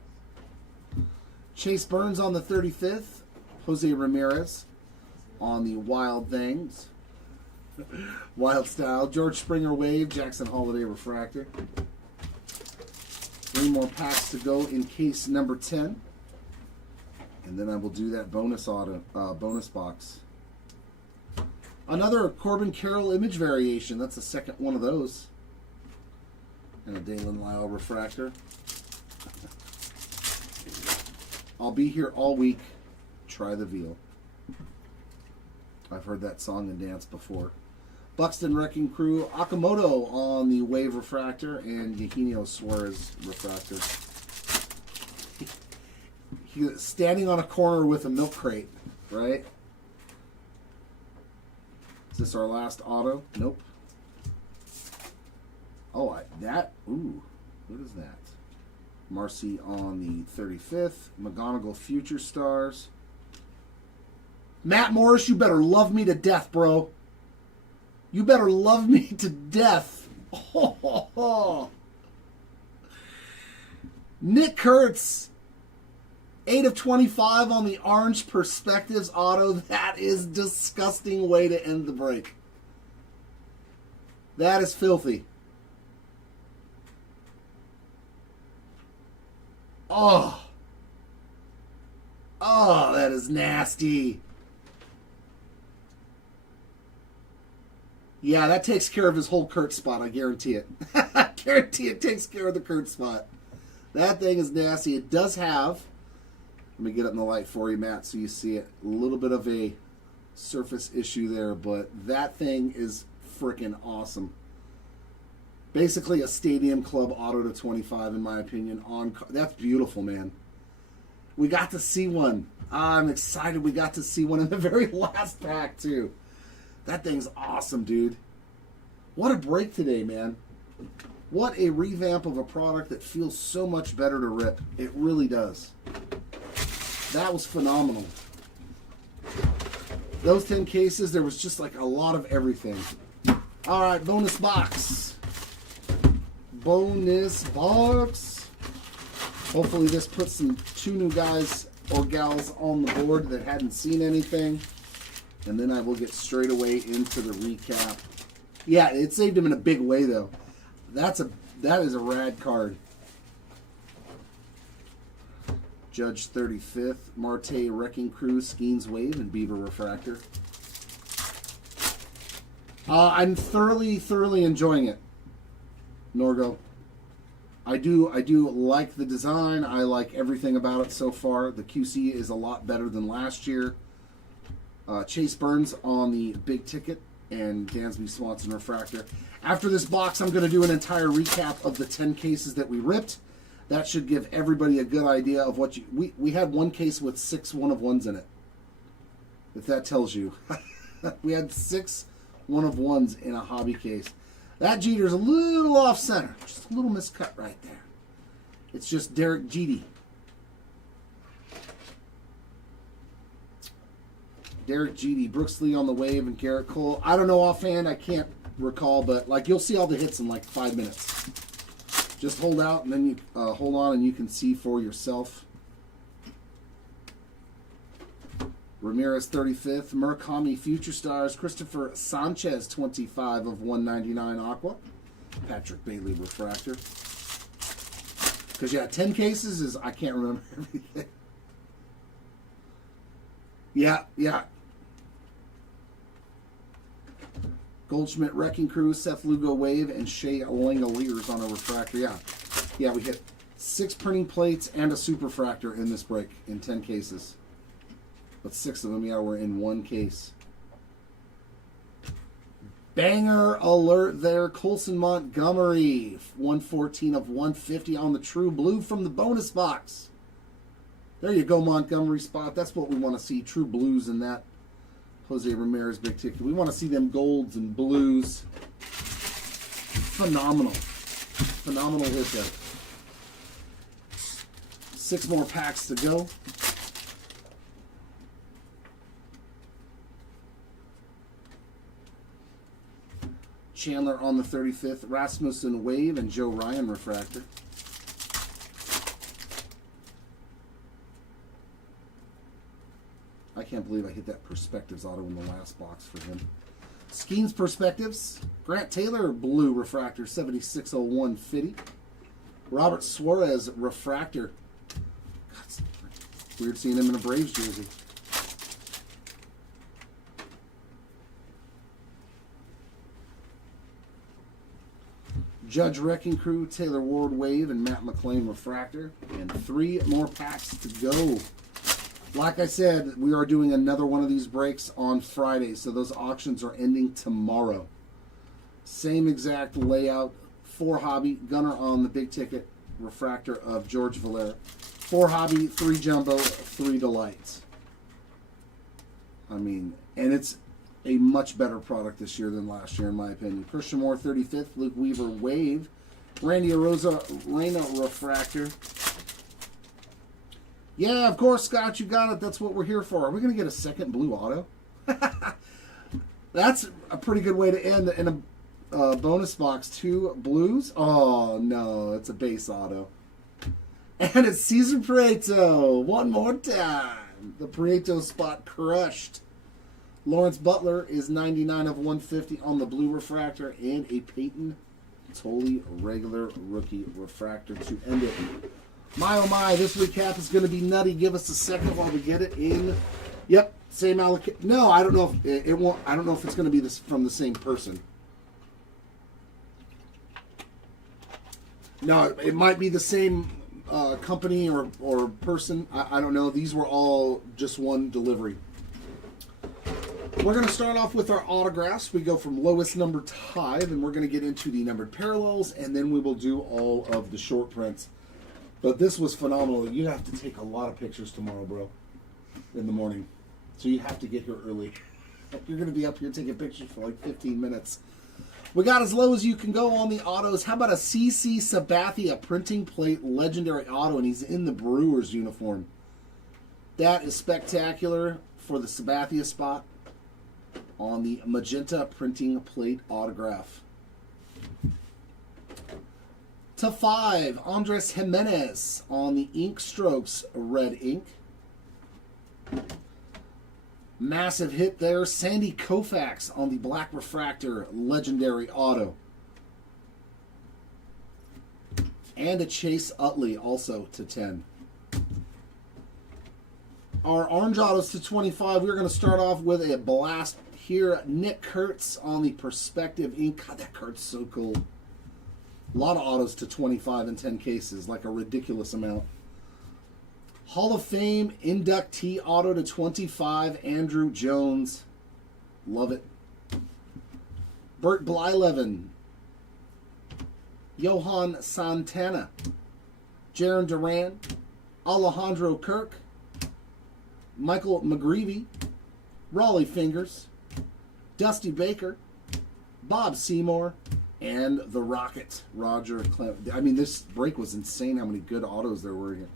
Chase Burns on the 35th, Jose Ramirez on the Wild Things. Wild Style. George Springer Wave, Jackson Holiday Refractor. 3 more packs to go in case number 10. And then I will do that bonus bonus box. Another Corbin Carroll image variation. That's the second one of those. And a Dalen Lyle Refractor. I'll be here all week. Try the veal. I've heard that song and dance before. Buxton Wrecking Crew, Akamoto on the Wave Refractor, and Eugenio Suarez Refractor. He's standing on a corner with a milk crate, right? Is this our last auto? Nope. Oh, ooh, what is that? Marcy on the 35th, McGonigal Future Stars. Matt Morris, you better love me to death, bro. You better love me to death. Oh. Nick Kurtz, 8 of 25 on the Orange Perspectives auto. That is a disgusting way to end the break. That is filthy. Oh. Oh, that is nasty. Yeah, that takes care of his whole Kurt spot, I guarantee it. I guarantee it takes care of the Kurt spot. That thing is nasty. It does have, let me get it in the light for you, Matt, so you see it. A little bit of a surface issue there, but that thing is freaking awesome. Basically a Stadium Club auto to 25, in my opinion. That's beautiful, man. We got to see one. I'm excited we got to see one in the very last pack, too. That thing's awesome, dude. What a break today, man. What a revamp of a product that feels so much better to rip. It really does. That was phenomenal. Those 10 cases, there was just like a lot of everything. All right, bonus box. Bonus box. Hopefully this puts two new guys or gals on the board that hadn't seen anything. And then I will get straight away into the recap. Yeah, it saved him in a big way, though. That is a rad card. Judge 35th, Marte Wrecking Crew, Skeens Wave, and Beaver Refractor. I'm thoroughly enjoying it, Norgo. I do like the design. I like everything about it so far. The QC is a lot better than last year. Chase Burns on the big ticket and Dansby Swanson Refractor. After this box, I'm going to do an entire recap of the 10 cases that we ripped. That should give everybody a good idea of what you... We had one case with 6 1-of-1s in it. If that tells you. We had 6 1-of-1s in a hobby case. That Jeter's a little off center. Just a little miscut right there. It's just Derek Jeter. Derek Jeter, Brooks Lee on the wave, and Garrett Cole. I don't know offhand. I can't recall, but like you'll see all the hits in like 5 minutes. Just hold out and then you hold on and you can see for yourself. Ramirez 35th, Murakami Future Stars, Christopher Sanchez 25 of 199 Aqua, Patrick Bailey Refractor. Because yeah, 10 cases is I can't remember everything. Yeah. Goldschmidt Wrecking Crew, Seth Lugo Wave, and Shea Langoliers on a refractor. Yeah, we hit 6 printing plates and a super refractor in this break in 10 cases. But 6 of them, yeah, were in one case. Banger alert there. Colson Montgomery, 114 of 150 on the True Blue from the bonus box. There you go, Montgomery spot. That's what we want to see. True Blues in that Jose Ramirez big ticket. We want to see them golds and blues. Phenomenal. Phenomenal hit there. 6 more packs to go. Chandler on the 35th, Rasmussen Wave, and Joe Ryan Refractor. I can't believe I hit that Perspectives auto in the last box for him. Skeens Perspectives, Grant Taylor Blue Refractor, 7601 Fitty. Robert Suarez Refractor. God, it's weird seeing him in a Braves jersey. Judge Wrecking Crew, Taylor Ward Wave, and Matt McClain Refractor. And 3 more packs to go. Like I said, we are doing another one of these breaks on Friday, so those auctions are ending tomorrow. Same exact layout. 4 hobby, Gunner on the big ticket, refractor of George Valera. 4 hobby, 3 jumbo, 3 delights. I mean, and it's a much better product this year than last year, in my opinion. Christian Moore, 35th, Luke Weaver Wave, Randy Reyna Refractor. Yeah, of course, Scott, you got it. That's what we're here for. Are we going to get a second blue auto? That's a pretty good way to end in a bonus box. 2 blues. Oh, no, it's a base auto. And it's Cesar Prieto. One more time. The Prieto spot crushed. Lawrence Butler is 99 of 150 on the blue refractor, and a Peyton Tolley regular rookie refractor to end it. My oh my, this recap is going to be nutty. Give us a second while we get it in. Yep, same allocation. No, I don't know if it won't. I don't know if it's going to be this from the same person. No, it might be the same company or person. I don't know. These were all just one delivery. We're going to start off with our autographs. We go from lowest number to high, and we're going to get into the numbered parallels, and then we will do all of the short prints. But this was phenomenal. You have to take a lot of pictures tomorrow, bro. in the morning. So you have to get here early. You're going to be up here taking pictures for like 15 minutes. We got as low as you can go on the autos. How about a CC Sabathia printing plate legendary auto, and he's in the Brewers uniform. That is spectacular for the Sabathia spot on the magenta printing plate autograph. To 5, Andres Jimenez on the Ink Strokes red ink. Massive hit there. Sandy Koufax on the Black Refractor legendary auto. And a Chase Utley also to 10. Our orange autos to 25, we're going to start off with a blast here. Nick Kurtz on the Perspective ink. God, that Kurtz so cool. A lot of autos to 25 in 10 cases, like a ridiculous amount. Hall of Fame inductee auto to 25, Andrew Jones. Love it. Bert Blyleven. Johan Santana. Jaron Duran. Alejandro Kirk. Michael McGreevy. Raleigh Fingers. Dusty Baker. Bob Seymour. And the Rocket, Roger Clem. I mean, this break was insane how many good autos there were here.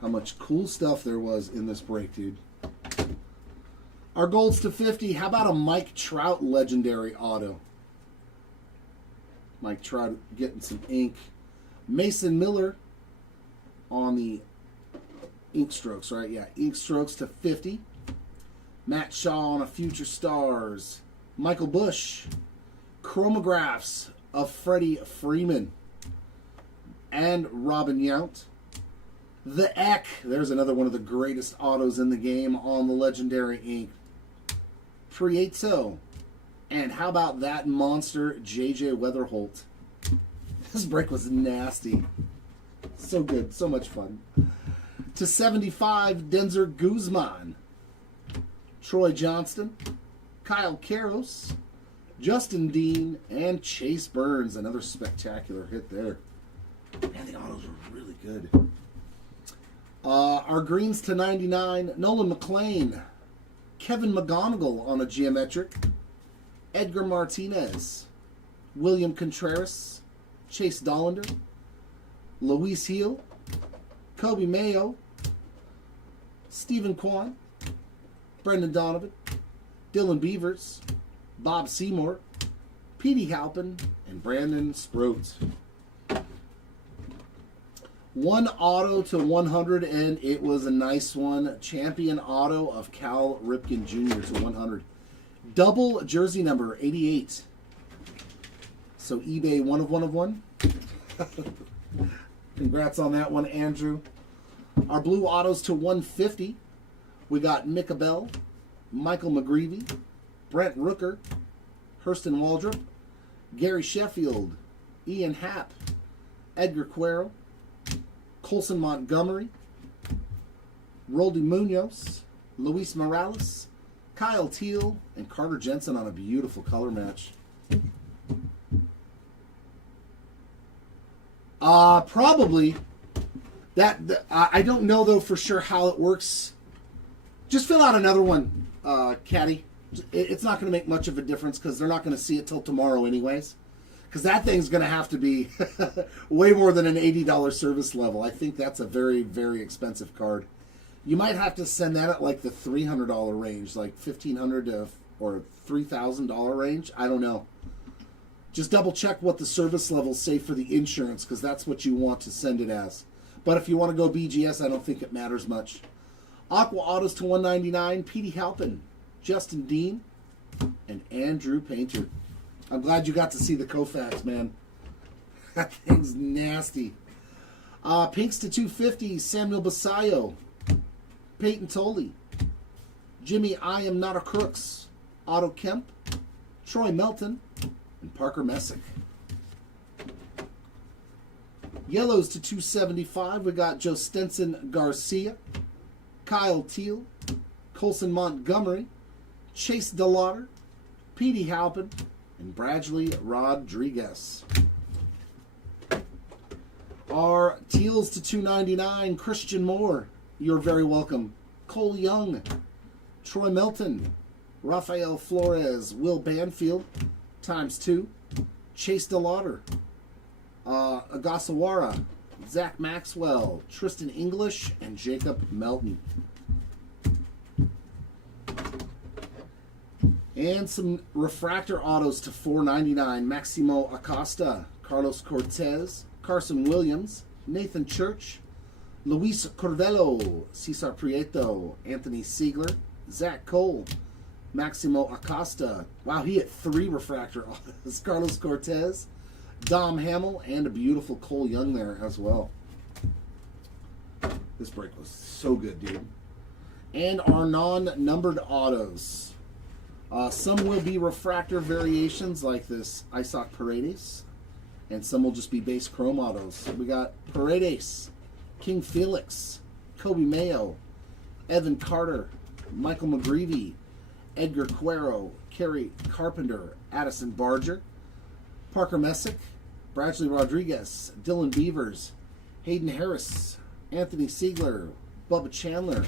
How much cool stuff there was in this break, dude. Our golds to 50. How about a Mike Trout legendary auto? Mike Trout getting some ink. Mason Miller on the Ink Strokes, right? Yeah, Ink Strokes to 50. Matt Shaw on a Future Stars. Michael Bush. Chromographs of Freddie Freeman and Robin Yount. The Eck, there's another one of the greatest autos in the game on the legendary ink. Prieto. And how about that monster, JJ Weatherholt? This break was nasty. So good, so much fun. To 75, Denzer Guzman. Troy Johnston. Kyle Karros. Justin Dean, and Chase Burns. Another spectacular hit there. Man, the autos were really good. Our greens to 99. Nolan McLean. Kevin McGonigal on a geometric. Edgar Martinez. William Contreras. Chase Dollander. Luis Heel. Kobe Mayo. Stephen Kwan. Brendan Donovan. Dylan Beavers. Bob Seymour, Petey Halpin, and Brandon Sproats. One auto to 100, and it was a nice one. Champion auto of Cal Ripken Jr. to 100. Double jersey number 88. So eBay 1 of 1 of 1. Congrats on that one, Andrew. Our blue autos to 150. We got Micah Bell, Michael McGreevy, Brent Rooker, Hurston Waldrop, Gary Sheffield, Ian Happ, Edgar Cuero, Colson Montgomery, Roldy Munoz, Luis Morales, Kyle Teal, and Carter Jensen on a beautiful color match. Probably. I don't know, though, for sure how it works. Just fill out another one, Caddy. It's not going to make much of a difference because they're not going to see it till tomorrow anyways. Because that thing's going to have to be way more than an $80 service level. I think that's a very, very expensive card. You might have to send that at like the $300 range, like $1,500 to or $3,000 range. I don't know. Just double check what the service levels say for the insurance because that's what you want to send it as. But if you want to go BGS, I don't think it matters much. Aqua Autos to 199, Petey Halpin, Justin Dean, and Andrew Painter. I'm glad you got to see the Koufax, man. That thing's nasty. Pinks to 250, Samuel Basayo, Peyton Tolley, Jimmy I Am Not a Crooks, Otto Kemp, Troy Melton, and Parker Messick. Yellows to 275, we got Joe Stenson Garcia, Kyle Teal, Colson Montgomery, Chase DeLauder, Petey Halpin, and Bradley Rodriguez. Our Teals to 299, Christian Moore, you're very welcome. Cole Young, Troy Melton, Rafael Flores, Will Banfield, ×2, Chase DeLauder, Agasawara, Zach Maxwell, Tristan English, and Jacob Melton. And some refractor autos to $4.99. Maximo Acosta, Carlos Cortez, Carson Williams, Nathan Church, Luis Corvello, Cesar Prieto, Anthony Siegler, Zach Cole, Maximo Acosta. Wow, he hit 3 refractor autos. Carlos Cortez, Dom Hamill, and a beautiful Cole Young there as well. This break was so good, dude. And our non-numbered autos. Some will be refractor variations like this Isaac Paredes, and some will just be base chrome autos. We got Paredes, King Felix, Kobe Mayo, Evan Carter, Michael McGreevy, Edgar Cuero, Kerry Carpenter, Addison Barger, Parker Messick, Bradley Rodriguez, Dylan Beavers, Hayden Harris, Anthony Siegler, Bubba Chandler,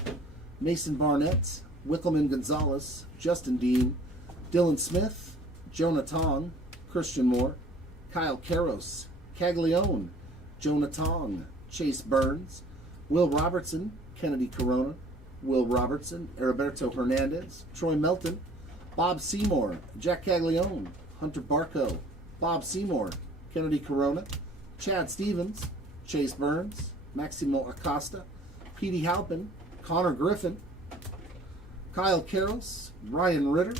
Mason Barnett, Wickelman Gonzalez, Justin Dean, Dylan Smith, Jonah Tong, Christian Moore, Kyle Karros, Caglione, Jonah Tong, Chase Burns, Will Robertson, Kennedy Corona, Will Robertson, Heriberto Hernandez, Troy Melton, Bob Seymour, Jack Caglione, Hunter Barco, Bob Seymour, Kennedy Corona, Chad Stevens, Chase Burns, Maximo Acosta, Petey Halpin, Connor Griffin, Kyle Karros, Ryan Ritter,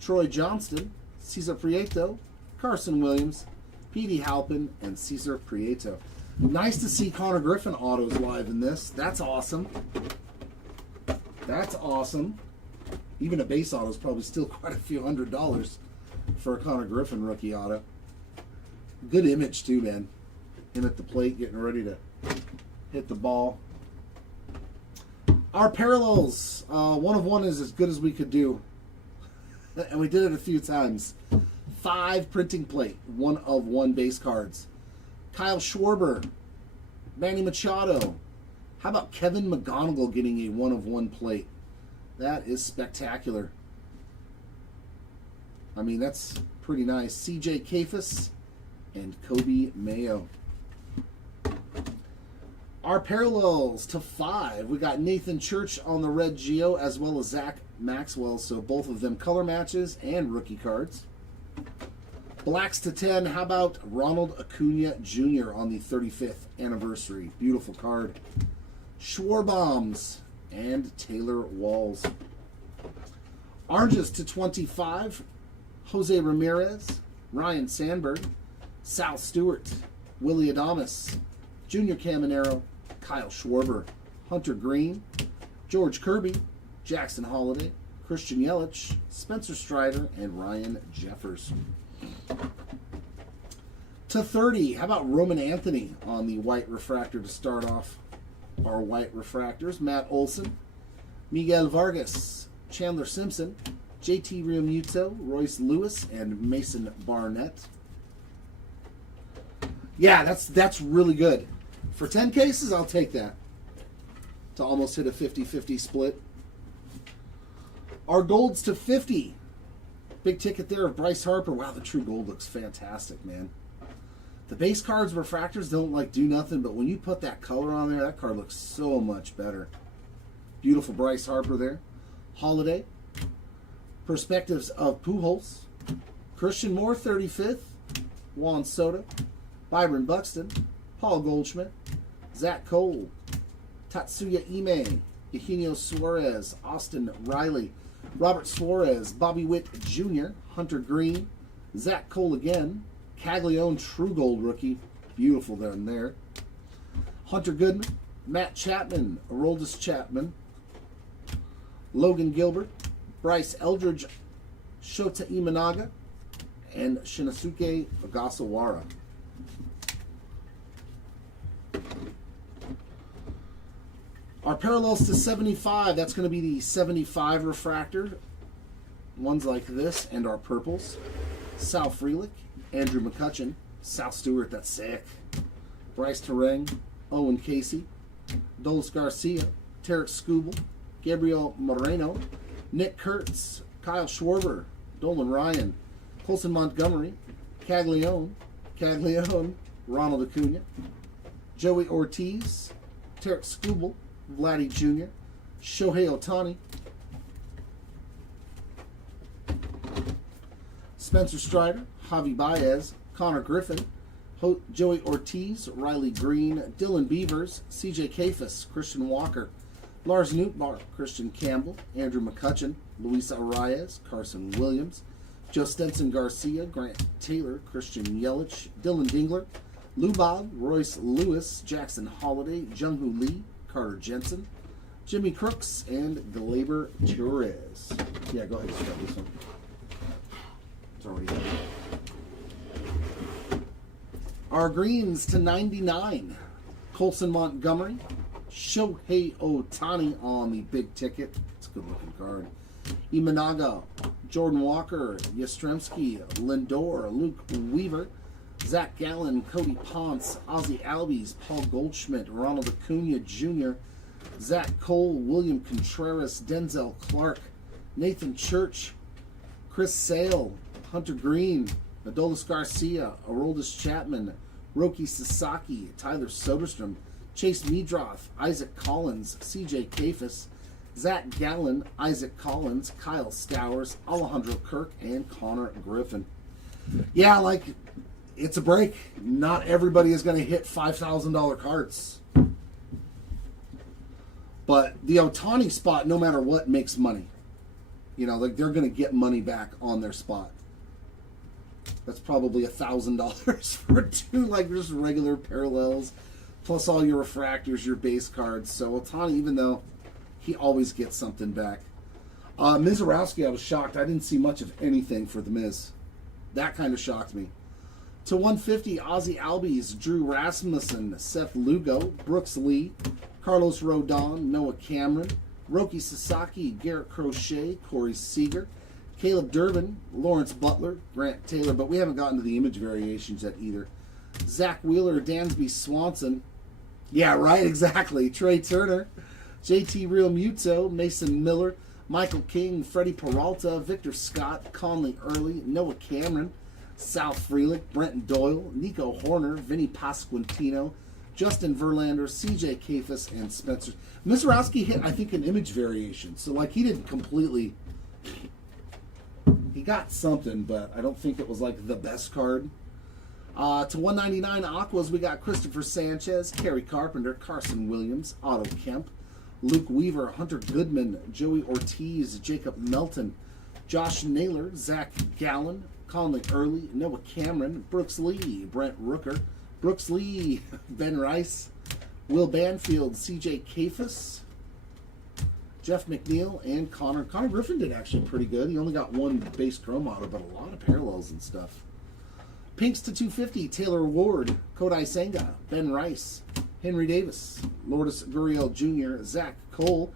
Troy Johnston, Cesar Prieto, Carson Williams, Petey Halpin, and Cesar Prieto. Nice to see Connor Griffin autos live in this. That's awesome. That's awesome. Even a base auto is probably still quite a few $100s for a Connor Griffin rookie auto. Good image too, man. Him at the plate getting ready to hit the ball. Our parallels, 1 of 1 is as good as we could do. And we did it a few times. 5 printing plate, 1 of 1 base cards. Kyle Schwarber, Manny Machado. How about Kevin McGonigal getting a 1 of 1 plate? That is spectacular. I mean, that's pretty nice. CJ Kafis and Kobe Mayo. Our parallels to 5. We got Nathan Church on the red Geo as well as Zach Maxwell. So both of them color matches and rookie cards. Blacks to 10. How about Ronald Acuna Jr. on the 35th anniversary? Beautiful card. Schwarbombs and Taylor Walls. Oranges to 25. Jose Ramirez, Ryan Sandberg, Sal Stewart, Willie Adames, Junior Caminero, Kyle Schwarber, Hunter Green, George Kirby, Jackson Holiday, Christian Yelich, Spencer Strider, and Ryan Jeffers. To 30, how about Roman Anthony on the white refractor to start off our white refractors? Matt Olson, Miguel Vargas, Chandler Simpson, JT Realmuto, Royce Lewis, and Mason Barnett. Yeah, that's really good. For 10 cases, I'll take that. To almost hit a 50-50 split. Our golds to 50. Big ticket there of Bryce Harper. Wow, the true gold looks fantastic, man. The base cards, refractors don't do nothing, but when you put that color on there, that card looks so much better. Beautiful Bryce Harper there. Holiday. Perspectives of Pujols. Christian Moore, 35th. Juan Soto. Byron Buxton. Paul Goldschmidt. Zach Cole. Tatsuya Ime. Eugenio Suarez. Austin Riley. Robert Suarez. Bobby Witt Jr. Hunter Green. Zach Cole again. Caglione True Gold rookie. Beautiful down there. Hunter Goodman. Matt Chapman. Aroldis Chapman. Logan Gilbert. Bryce Eldridge, Shota Imanaga, and Shinosuke Ogasawara. Our parallels to 75, that's going to be the 75 refractor. Ones like this, and our purples. Sal Frelick, Andrew McCutcheon, Sal Stewart, that's sick. Bryce Terang, Owen Casey, Dolis Garcia, Tarek Skubal, Gabriel Moreno, Nick Kurtz, Kyle Schwarber, Dolan Ryan, Colson Montgomery, Caglione, Ronald Acuna, Joey Ortiz, Tarek Skubal, Vladdy Jr., Shohei Ohtani, Spencer Strider, Javi Baez, Connor Griffin, Joey Ortiz, Riley Green, Dylan Beavers, CJ Kafis, Christian Walker, Lars Nootbaar, Christian Campbell, Andrew McCutcheon, Luis Arias, Carson Williams, Joe Stenson Garcia, Grant Taylor, Christian Yelich, Dylan Dingler, Lou Bob, Royce Lewis, Jackson Holiday, Jung-Hoo Lee, Carter Jensen, Jimmy Crooks, and Gleyber Torres. Yeah, go ahead and start this one. It's already done. Our greens to 99. Colson Montgomery, Shohei Ohtani on the big ticket. It's a good looking card. Imanaga, Jordan Walker, Yastrzemski, Lindor, Luke Weaver, Zach Gallen, Cody Ponce, Ozzie Albies, Paul Goldschmidt, Ronald Acuna Jr., Zach Cole, William Contreras, Denzel Clark, Nathan Church, Chris Sale, Hunter Green, Adolis Garcia, Aroldis Chapman, Roki Sasaki, Tyler Soderstrom, Chase Meadroth, Isaac Collins, CJ Kafis, Zach Gallen, Isaac Collins, Kyle Stowers, Alejandro Kirk, and Connor Griffin. Yeah, like, it's a break. Not everybody is going to hit $5,000 cards. But the Ohtani spot, no matter what, makes money. You know, like, they're going to get money back on their spot. That's probably $1,000 for two, like, just regular parallels, plus all your refractors, your base cards. So Ohtani, even though he always gets something back. Mizorowski, I was shocked. I didn't see much of anything for the Miz. That kind of shocked me. To 150, Ozzie Albies, Drew Rasmussen, Seth Lugo, Brooks Lee, Carlos Rodon, Noah Cameron, Roki Sasaki, Garrett Crochet, Corey Seager, Caleb Durbin, Lawrence Butler, Grant Taylor, but we haven't gotten to the image variations yet either. Zach Wheeler, Dansby Swanson. Yeah, right, exactly. Trey Turner, JT Real Muto, Mason Miller, Michael King, Freddie Peralta, Victor Scott, Conley Early, Noah Cameron, Sal Frelick, Brenton Doyle, Nico Horner, Vinny Pasquantino, Justin Verlander, CJ Kafis, and Spencer. Mizorowski hit, I think, an image variation. So, like, he didn't completely... He got something, but I don't think it was, like, the best card. To 199 Aquas, we got Christopher Sanchez, Kerry Carpenter, Carson Williams, Otto Kemp, Luke Weaver, Hunter Goodman, Joey Ortiz, Jacob Melton, Josh Naylor, Zach Gallen, Conley Early, Noah Cameron, Brooks Lee, Brent Rooker, Brooks Lee, Ben Rice, Will Banfield, CJ Kafis, Jeff McNeil, and Connor. Connor Griffin did actually pretty good. He only got one base chrome auto, but a lot of parallels and stuff. Pinks to 250, Taylor Ward, Kodai Senga, Ben Rice, Henry Davis, Lourdes Gurriel Jr., Zach Cole,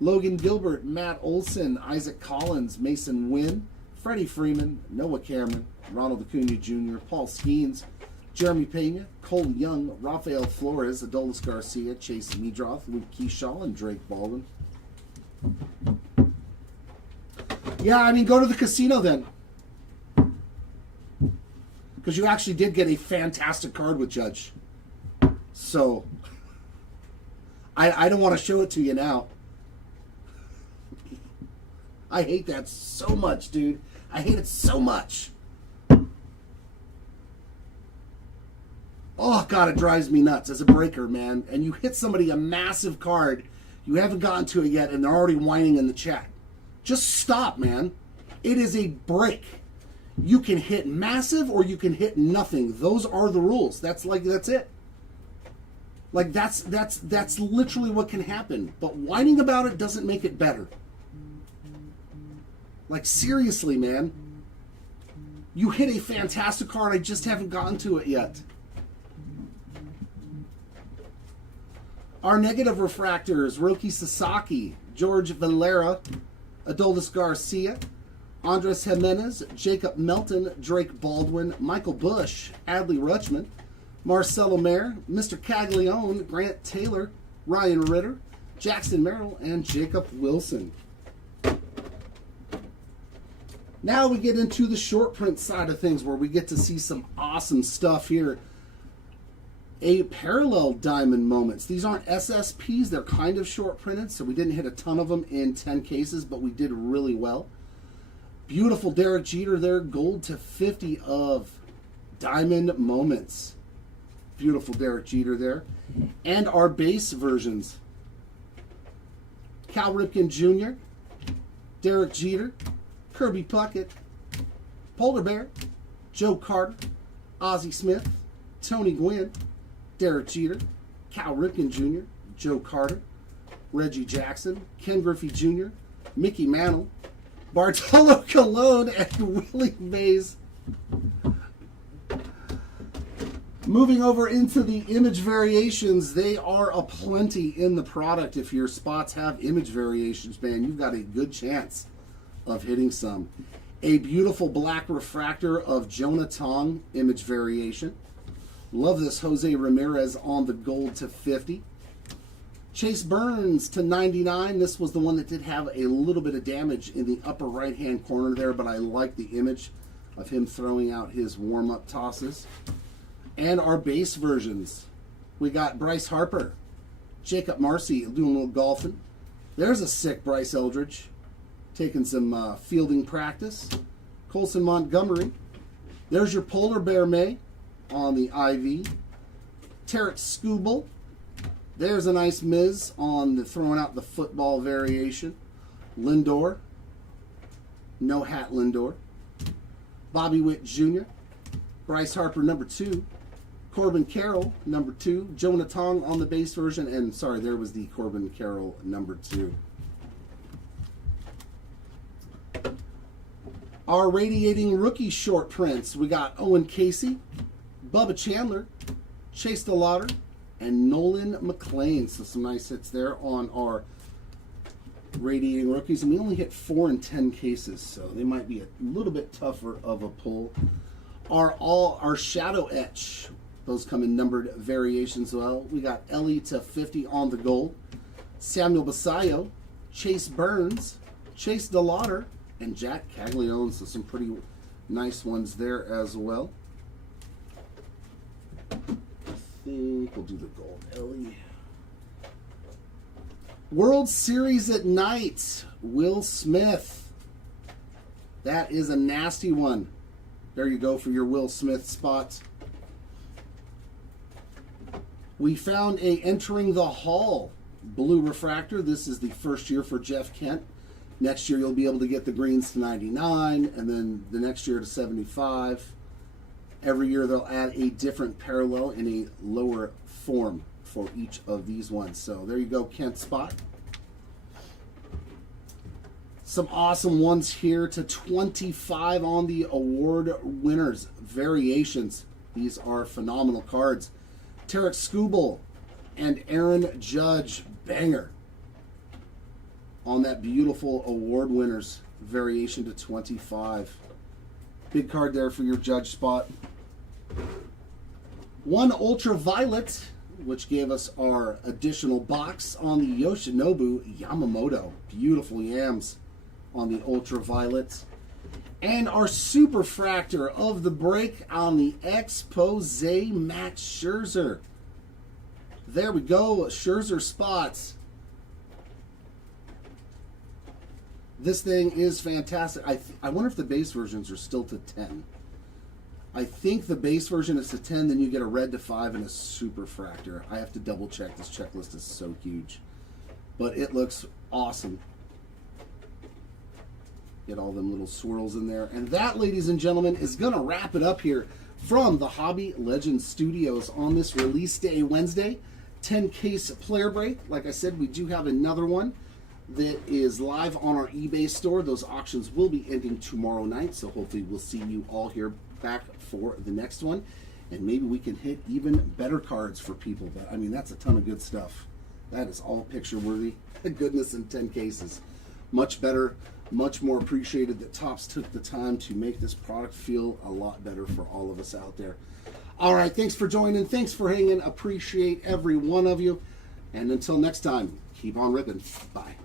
Logan Gilbert, Matt Olson, Isaac Collins, Mason Wynn, Freddie Freeman, Noah Cameron, Ronald Acuna Jr., Paul Skeens, Jeremy Pena, Cole Young, Rafael Flores, Adolis Garcia, Chase Meadroth, Luke Keyshaw, and Drake Baldwin. Yeah, I mean, go to the casino then. Because you actually did get a fantastic card with Judge. So, I don't want to show it to you now. I hate that so much, dude. I hate it so much. Oh, God, it drives me nuts as a breaker, man. And you hit somebody a massive card, you haven't gotten to it yet, and they're already whining in the chat. Just stop, man. It is a break. You can hit massive or you can hit nothing. Those are the rules. That's it. Like, that's literally what can happen. But whining about it doesn't make it better. Like, seriously, man. You hit a fantastic card. I just haven't gotten to it yet. Our negative refractors, Roki Sasaki, George Valera, Adolis Garcia, Andres Jimenez, Jacob Melton, Drake Baldwin, Michael Bush, Adley Rutschman, Marcelo Mayer, Mr. Caglione, Grant Taylor, Ryan Ritter, Jackson Merrill, and Jacob Wilson. Now we get into the short print side of things where we get to see some awesome stuff here. A parallel diamond moments. These aren't SSPs, they're kind of short printed, so we didn't hit a ton of them in 10 cases, but we did really well. Beautiful Derek Jeter there, gold to 50 of diamond moments. Beautiful Derek Jeter there. And our base versions. Cal Ripken Jr., Derek Jeter, Kirby Puckett, Polar Bear, Joe Carter, Ozzie Smith, Tony Gwynn, Derek Jeter, Cal Ripken Jr., Joe Carter, Reggie Jackson, Ken Griffey Jr., Mickey Mantle, Bartolo Colon, and Willie Mays. Moving over into the image variations, they are aplenty in the product. If your spots have image variations, man, you've got a good chance of hitting some. A beautiful black refractor of Jonah Tong image variation. Love this Jose Ramirez on the gold to 50. Chase Burns to 99. This was the one that did have a little bit of damage in the upper right hand corner there, but I like the image of him throwing out his warm-up tosses. And our base versions. We got Bryce Harper, Jacob Marcy doing a little golfing. There's a sick Bryce Eldridge taking some fielding practice. Colson Montgomery. There's your Polar Bear May on the IV. Tarek Skubal. There's a nice Miz on the throwing out the football variation. Lindor. No hat Lindor. Bobby Witt Jr. Bryce Harper number 2. Corbin Carroll number 2. Jonah Tong on the base version. And sorry, there was the Corbin Carroll number 2. Our radiating rookie short prints. We got Owen Casey, Bubba Chandler, Chase DeLauder, and Nolan McLean. So some nice hits there on our radiating rookies. And we only hit 4 in 10 cases, so they might be a little bit tougher of a pull. Our shadow etch. Those come in numbered variations as well. We got Ellie to 50 on the gold. Samuel Basayo, Chase Burns, Chase DeLauder, and Jack Caglione. So some pretty nice ones there as well. I think we'll do the gold Ellie. World Series at night. Will Smith. That is a nasty one. There you go for your Will Smith spots. We found a Entering the Hall blue refractor. This is the first year for Jeff Kent. Next year you'll be able to get the greens to 99, and then the next year to 75. Every year they'll add a different parallel in a lower form for each of these ones. So there you go, Kent spot. Some awesome ones here to 25 on the award winners variations. These are phenomenal cards. Tarek Skubal and Aaron Judge, banger on that beautiful award winners variation to 25. Big card there for your Judge spot. One Ultraviolet, which gave us our additional box on the Yoshinobu Yamamoto. Beautiful yams on the Ultraviolet. And our Superfractor of the break on the Expose, Max Scherzer. There we go, Scherzer spots. This thing is fantastic. I wonder if the base versions are still to 10. I think the base version is to 10, then you get a red to 5 and a Superfractor. I have to double check. This checklist is so huge. But it looks awesome. Get all them little swirls in there. And that, ladies and gentlemen, is going to wrap it up here from the Hobby Legends Studios on this release day Wednesday. 10-case player break. Like I said, we do have another one that is live on our eBay store. Those auctions will be ending tomorrow night, so hopefully we'll see you all here back for the next one. And maybe we can hit even better cards for people. But I mean, that's a ton of good stuff. That is all picture worthy. Goodness, in 10 cases. Much better, much more appreciated that Topps took the time to make this product feel a lot better for all of us out there. All right, thanks for joining. Thanks for hanging. Appreciate every one of you. And until next time, keep on ripping. Bye.